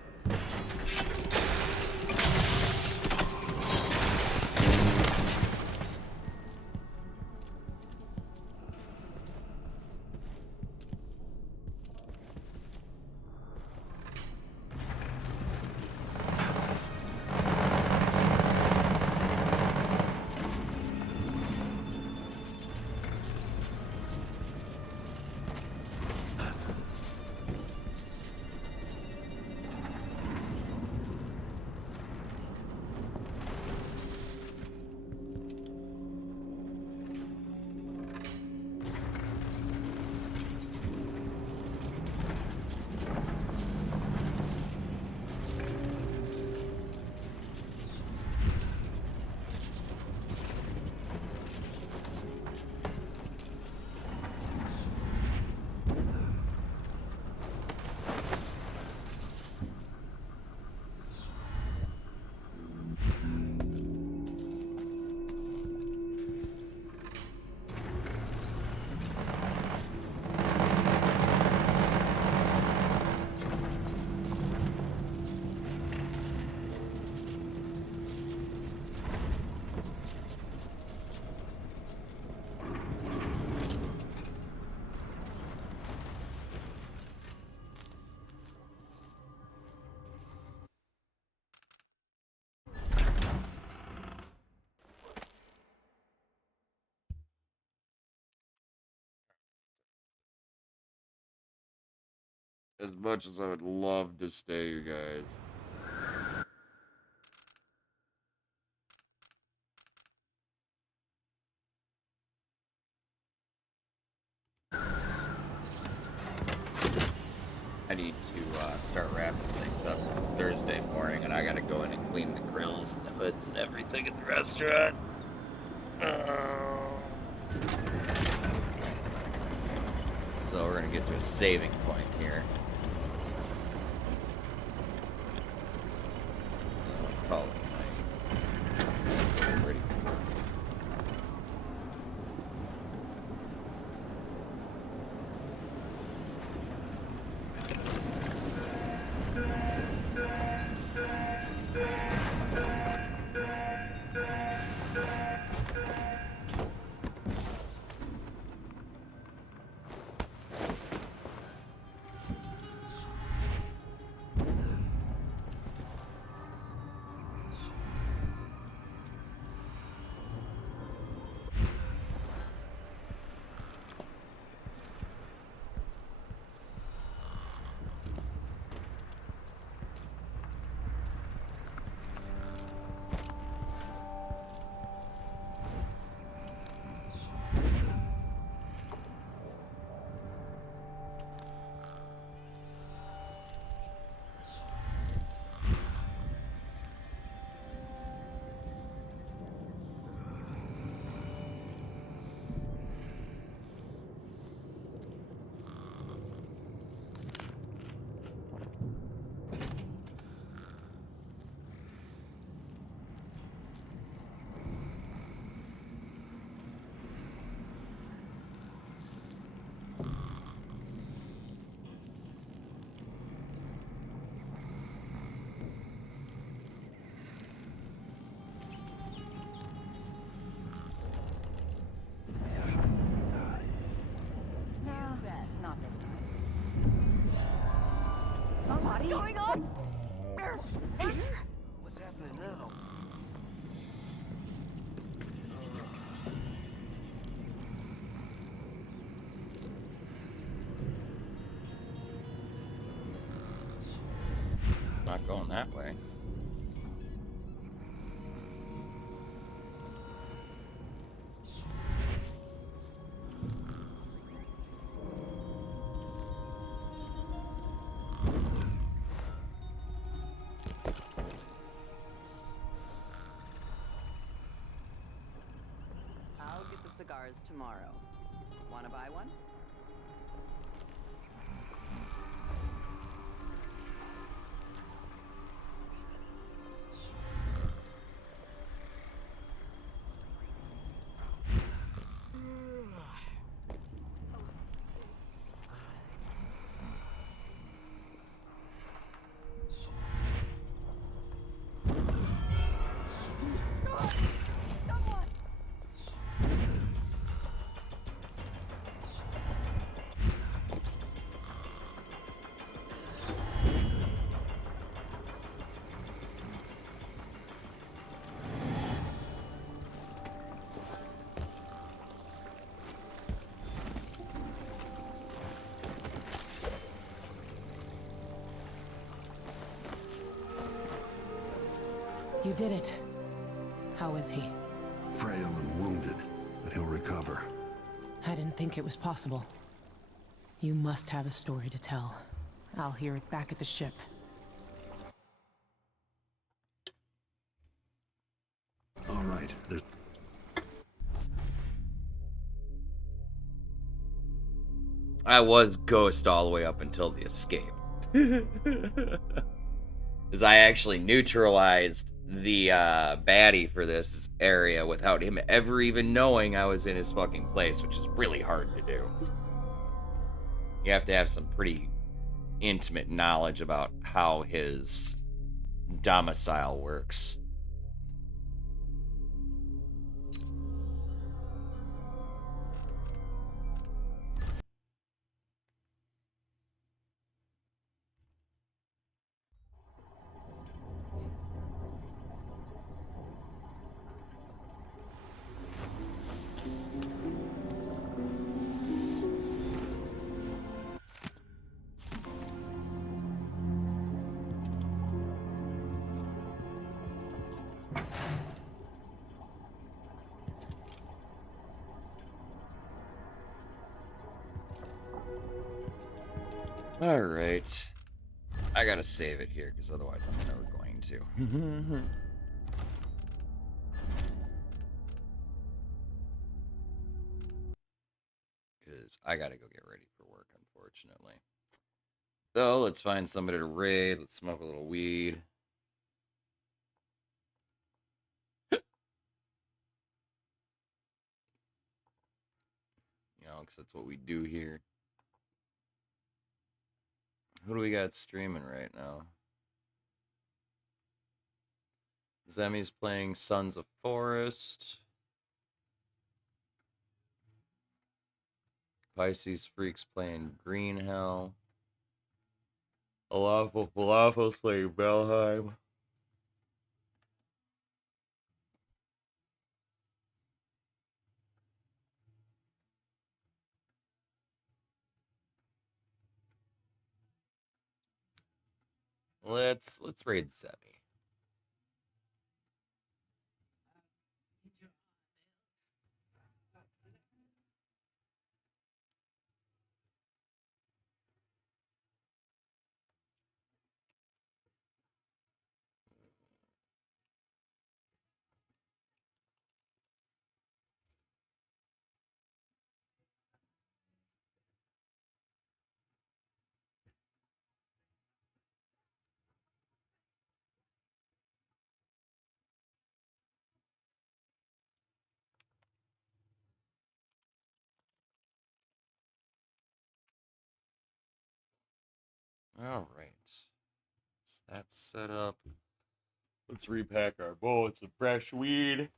As much as I would love to stay, you guys. I need to start wrapping things up. It's Thursday morning, and I gotta go in and clean the grills and the hoods and everything at the restaurant. So we're gonna get to a saving point here. Call it a night. Pretty cool. Here! Here! What's happening now? Not going that way. I'll get the cigars tomorrow. Wanna buy one? You did it. How is he? Frail and wounded, but he'll recover. I didn't think it was possible. You must have a story to tell. I'll hear it back at the ship. All right, there's... I was Ghost all the way up until the escape. Because I actually neutralized the baddie for this area without him ever even knowing I was in his fucking place, which is really hard to do. You have to have some pretty intimate knowledge about how his domicile works. Alright. I gotta save it here, because otherwise I'm never going to. Because I gotta go get ready for work, unfortunately. So, let's find somebody to raid. Let's smoke a little weed. You know, because that's what we do here. Who do we got streaming right now? Zemi's playing Sons of Forest. Pisces Freaks playing Green Hell. Falafel's playing Valheim. Let's raid Zemi. All right. That's set up. Let's repack our bullets of fresh weed.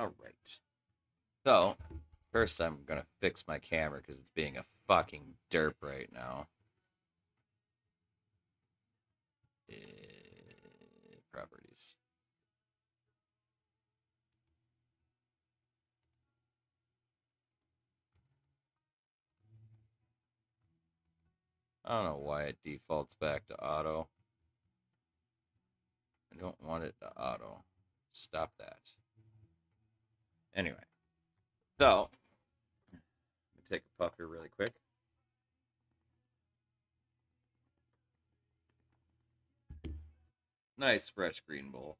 Alright. So, first I'm gonna fix my camera because it's being a fucking derp right now. Properties. I don't know why it defaults back to auto. I don't want it to auto. Stop that. Anyway. So, let me take a puff here really quick. Nice fresh green bowl.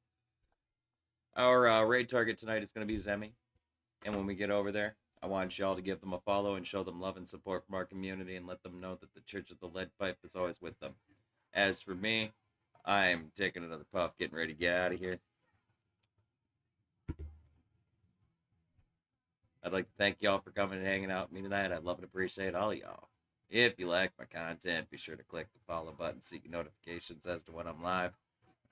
Our raid target tonight is going to be Zemi. And when we get over there, I want y'all to give them a follow and show them love and support from our community and let them know that the Church of the Lead Pipe is always with them. As for me, I'm taking another puff, getting ready to get out of here. I'd like to thank y'all for coming and hanging out with me tonight. I'd love and appreciate all y'all. If you like my content, be sure to click the follow button so you get notifications as to when I'm live.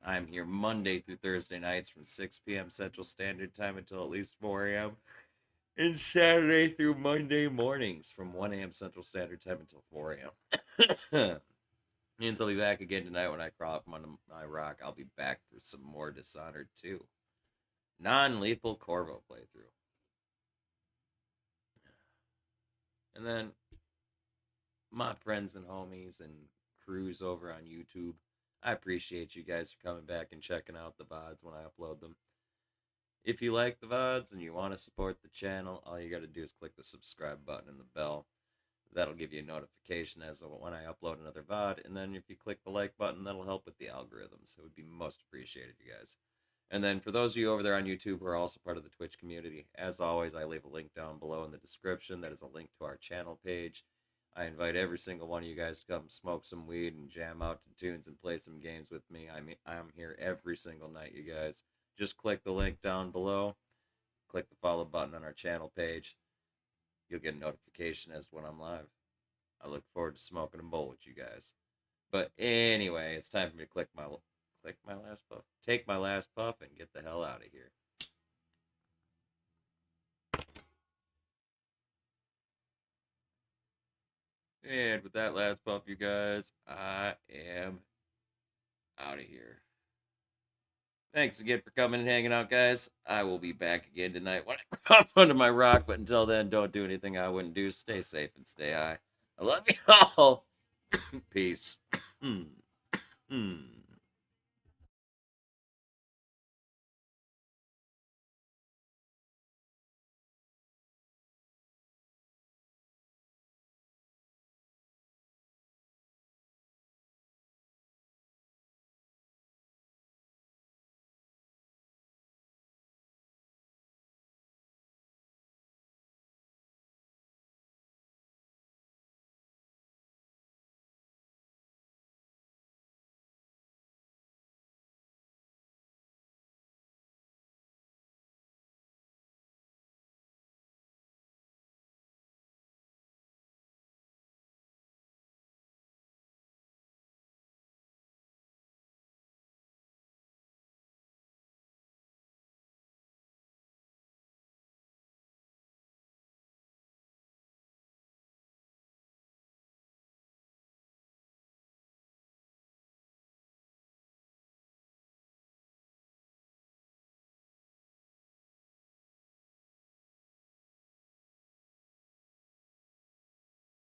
I'm here Monday through Thursday nights from 6 p.m. Central Standard Time until at least 4 a.m. And Saturday through Monday mornings from 1 a.m. Central Standard Time until 4 a.m. And I'll be back again tonight when I crawl up on my rock. I'll be back for some more Dishonored 2. Non-lethal Corvo playthrough. And then my friends and homies and crews over on YouTube, I appreciate you guys for coming back and checking out the VODs when I upload them. If you like the VODs and you want to support the channel, all you got to do is click the subscribe button and the bell. That'll give you a notification as of when I upload another VOD. And then if you click the like button, that'll help with the algorithms. It would be most appreciated, you guys. And then for those of you over there on YouTube who are also part of the Twitch community, as always, I leave a link down below in the description. That is a link to our channel page. I invite every single one of you guys to come smoke some weed and jam out to tunes and play some games with me. I'm here every single night, you guys. Just click the link down below. Click the follow button on our channel page. You'll get a notification as to when I'm live. I look forward to smoking a bowl with you guys. But anyway, it's time for me to click my last puff. Take my last puff and get the hell out of here. And with that last puff, you guys, I am out of here. Thanks again for coming and hanging out, guys. I will be back again tonight when I crop under my rock. But until then, don't do anything I wouldn't do. Stay safe and stay high. I love you all. Peace.